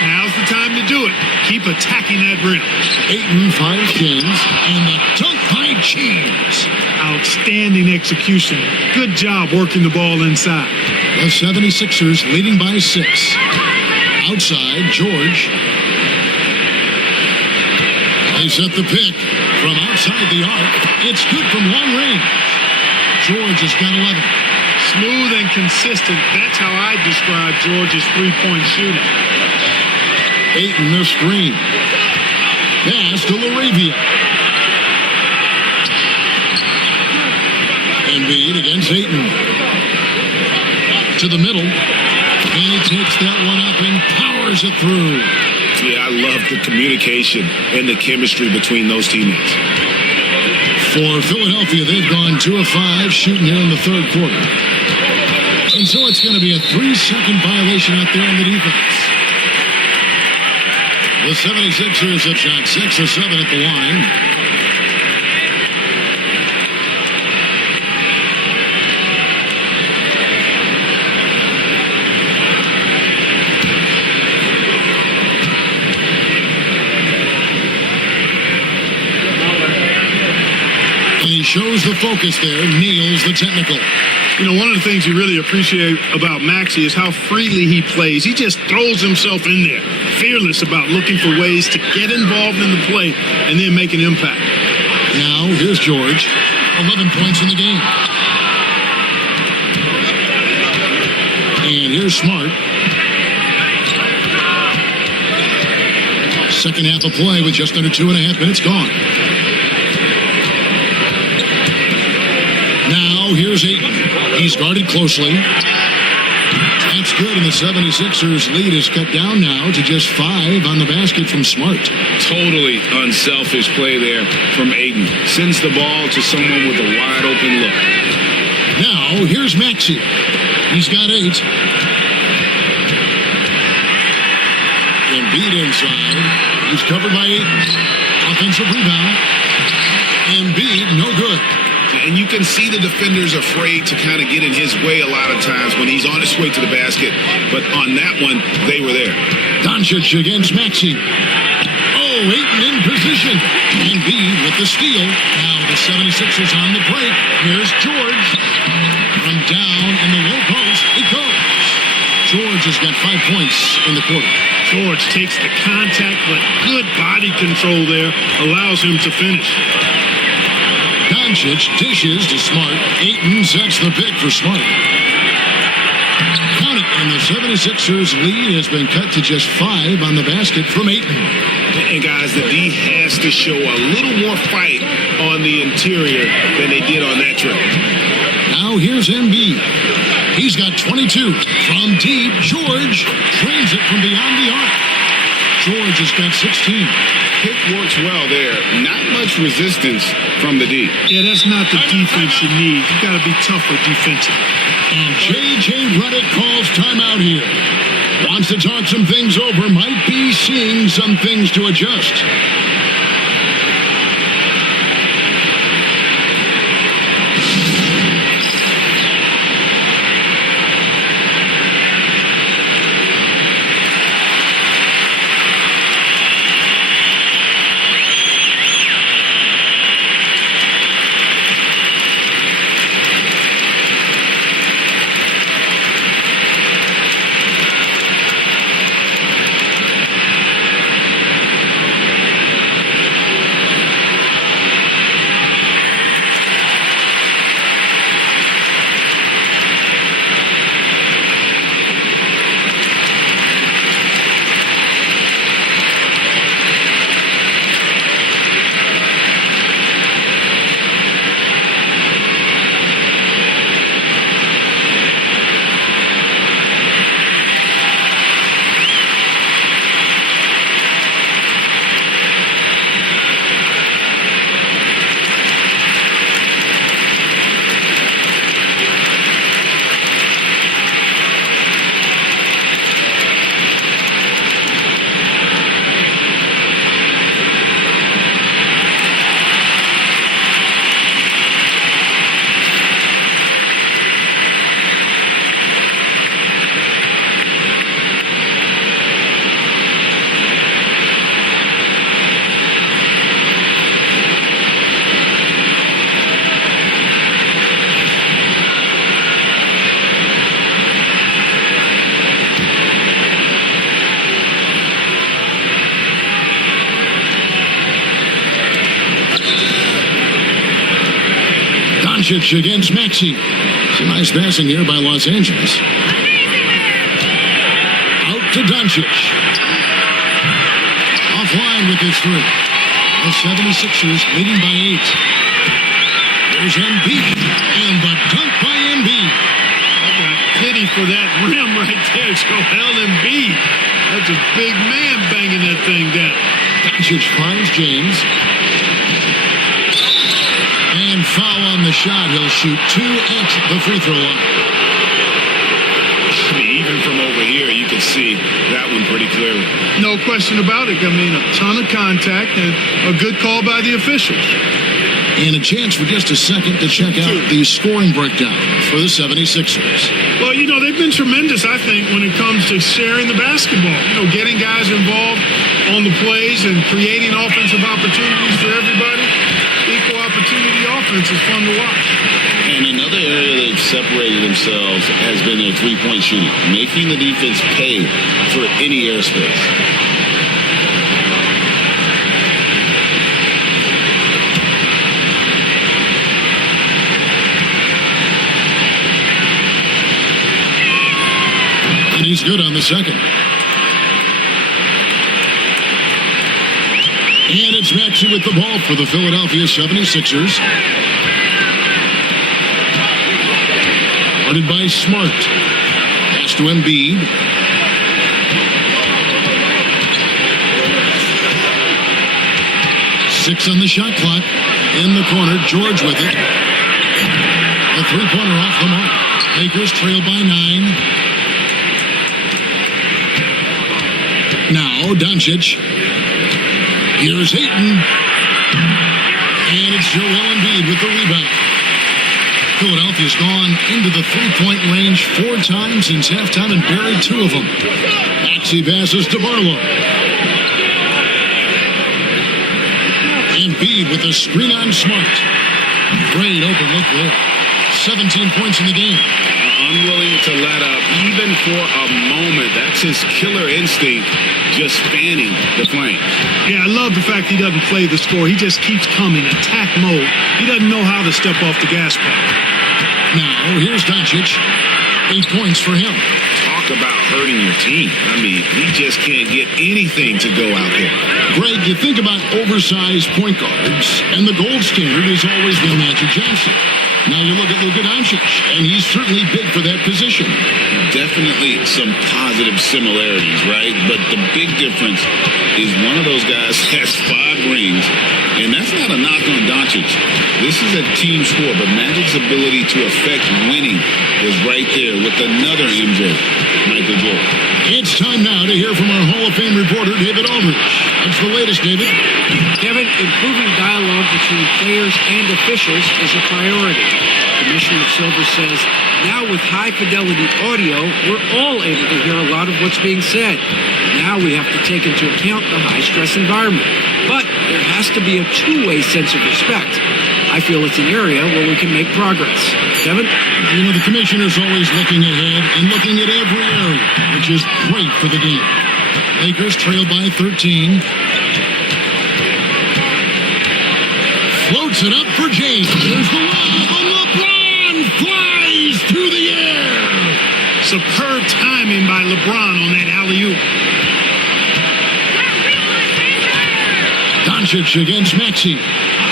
Now's the time to do it. Keep attacking that rim. Ayton finds James, and the dunk by James. Outstanding execution. Good job working the ball inside. The 76ers leading by 6. Outside, George. They set the pick from outside the arc. It's good from long range. George has got 11. Smooth and consistent. That's how I describe George's three-point shooting. Ayton the screen. Pass to Laravia. Embiid against Ayton. To the middle. And he takes that one up and powers it through. Yeah, I love the communication and the chemistry between those teammates. For Philadelphia, they've gone 2 of 5 shooting here in the third quarter. And so it's going to be a 3-second violation out there in the defense. The 76ers have shot 6 of 7 at the line. Shows the focus there, nails the technical. You know, one of the things you really appreciate about Maxey is how freely he plays. He just throws himself in there, fearless about looking for ways to get involved in the play and then make an impact. Now, here's George, 11 points in the game. And here's Smart. Second half of play with just under 2.5 minutes gone. Here's Ayton. He's guarded closely. That's good, and the 76ers lead is cut down now to just 5 on the basket from Smart. Totally unselfish play there from Ayton. Sends the ball to someone with a wide open look. Now, here's Maxey. He's got 8. Embiid inside. He's covered by Ayton. Offensive rebound. Embiid, no good. And you can see the defenders afraid to kind of get in his way a lot of times when he's on his way to the basket. But on that one, they were there. Doncic against Maxey. Oh, Ayton in position. Embiid with the steal. Now the 76ers on the break. Here's George. From down in the low post, it goes. George has got 5 points in the quarter. George takes the contact, but good body control there allows him to finish. Doncic dishes to Smart. Ayton sets the pick for Smart. Count it, and the 76ers lead has been cut to just 5 on the basket from Ayton. And guys, the D has to show a little more fight on the interior than they did on that trip. Now here's Embiid. He's got 22. From deep, George drains it from beyond the arc. George has got 16. Pick works well there. Not much resistance from the D. Yeah, that's not the defense you need. You got to be tougher defensively. And J.J. Redick calls timeout here. Wants to talk some things over. Might be seeing some things to adjust. Doncic against Maxey. Some nice passing here by Los Angeles. Out to Doncic. Offline with his three. The 76ers leading by 8. There's Embiid. And the dunk by Embiid. I got pity for that rim right there, Joel Embiid. That's a big man banging that thing down. Doncic finds James. And foul on the shot. He'll shoot 2 at the free throw line. I mean, even from over here, you can see that one pretty clearly. No question about it. I mean, a ton of contact and a good call by the officials. And a chance for just a second to check out the scoring breakdown for the 76ers. Well, you know, they've been tremendous, I think, when it comes to sharing the basketball. You know, getting guys involved on the plays and creating offensive opportunities for everybody. Equal opportunity offense is fun to watch. And another area they've separated themselves has been their three-point shooting, making the defense pay for any airspace. And he's good on the second. And it's Maxey with the ball for the Philadelphia 76ers. Guarded by Smart. Pass to Embiid. Six on the shot clock. In the corner, George with it. A three-pointer off the mark. Lakers trail by 9. Now, Doncic. Here's Ayton. And it's Joel Embiid with the rebound. Philadelphia's gone into the three-point range 4 times since halftime and buried 2 of them. Maxey passes to Barlow. Embiid with a screen on Smart. Great open look there. 17 points in the game. Unwilling to let up even for a moment. That's his killer instinct, just fanning the flames. Yeah, I love the fact he doesn't play the score. He just keeps coming, attack mode. He doesn't know how to step off the gas pedal. Now, here's Doncic. 8 points for him. Talk about hurting your team. I mean, he just can't get anything to go out there. Greg, you think about oversized point guards, and the gold standard has always been Magic Johnson. Now you look at Luka Doncic, and he's certainly big for that position. Definitely some positive similarities, right? But the big difference is one of those guys has 5 rings, and that's not a knock on Doncic. This is a team sport, but Magic's ability to affect winning was right there with another MJ, Michael Jordan. It's time now to hear from our Hall of Fame reporter, David Aldridge. What's the latest, David? Kevin, improving dialogue between players and officials is a priority. Commissioner Silver says, now with high-fidelity audio, we're all able to hear a lot of what's being said. Now we have to take into account the high-stress environment. But there has to be a two-way sense of respect. I feel it's an area where we can make progress. Kevin? You know, the commissioner's always looking ahead and looking at every area, which is great for the game. Lakers trail by 13. Floats it up for James. There's the lob, and LeBron flies through the air. Superb timing by LeBron on that alley-oop. Doncic against Maxey.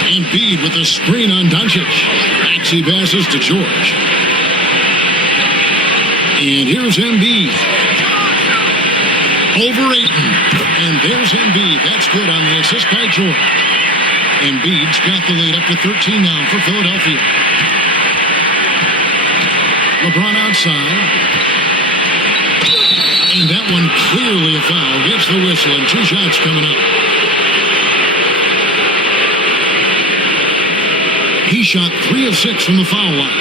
Embiid with a screen on Doncic. Maxey passes to George. And here's Embiid. Over Ayton. And there's Embiid. That's good on the assist by George. Embiid's got the lead up to 13 now for Philadelphia. LeBron outside. And that one clearly a foul. Gets the whistle and 2 shots coming up. He shot 3 of 6 from the foul line.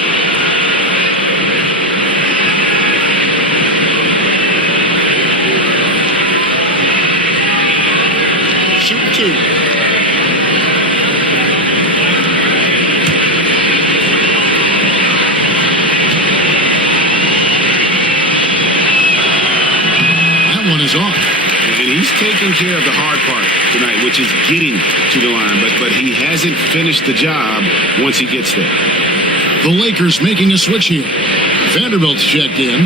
Shoot 2. One is off. And he's taking care of the hard part tonight, which is getting to the line. But he hasn't finished the job once he gets there. The Lakers making a switch here. Vanderbilt's checked in.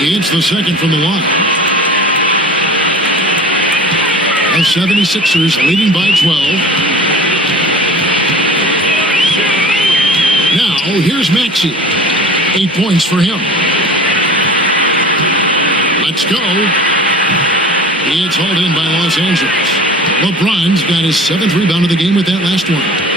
He hits the second from the line. The 76ers leading by 12. Now, here's Maxey. 8 points for him. Let's go. It's hauled in by Los Angeles. LeBron's got his 7th rebound of the game with that last one.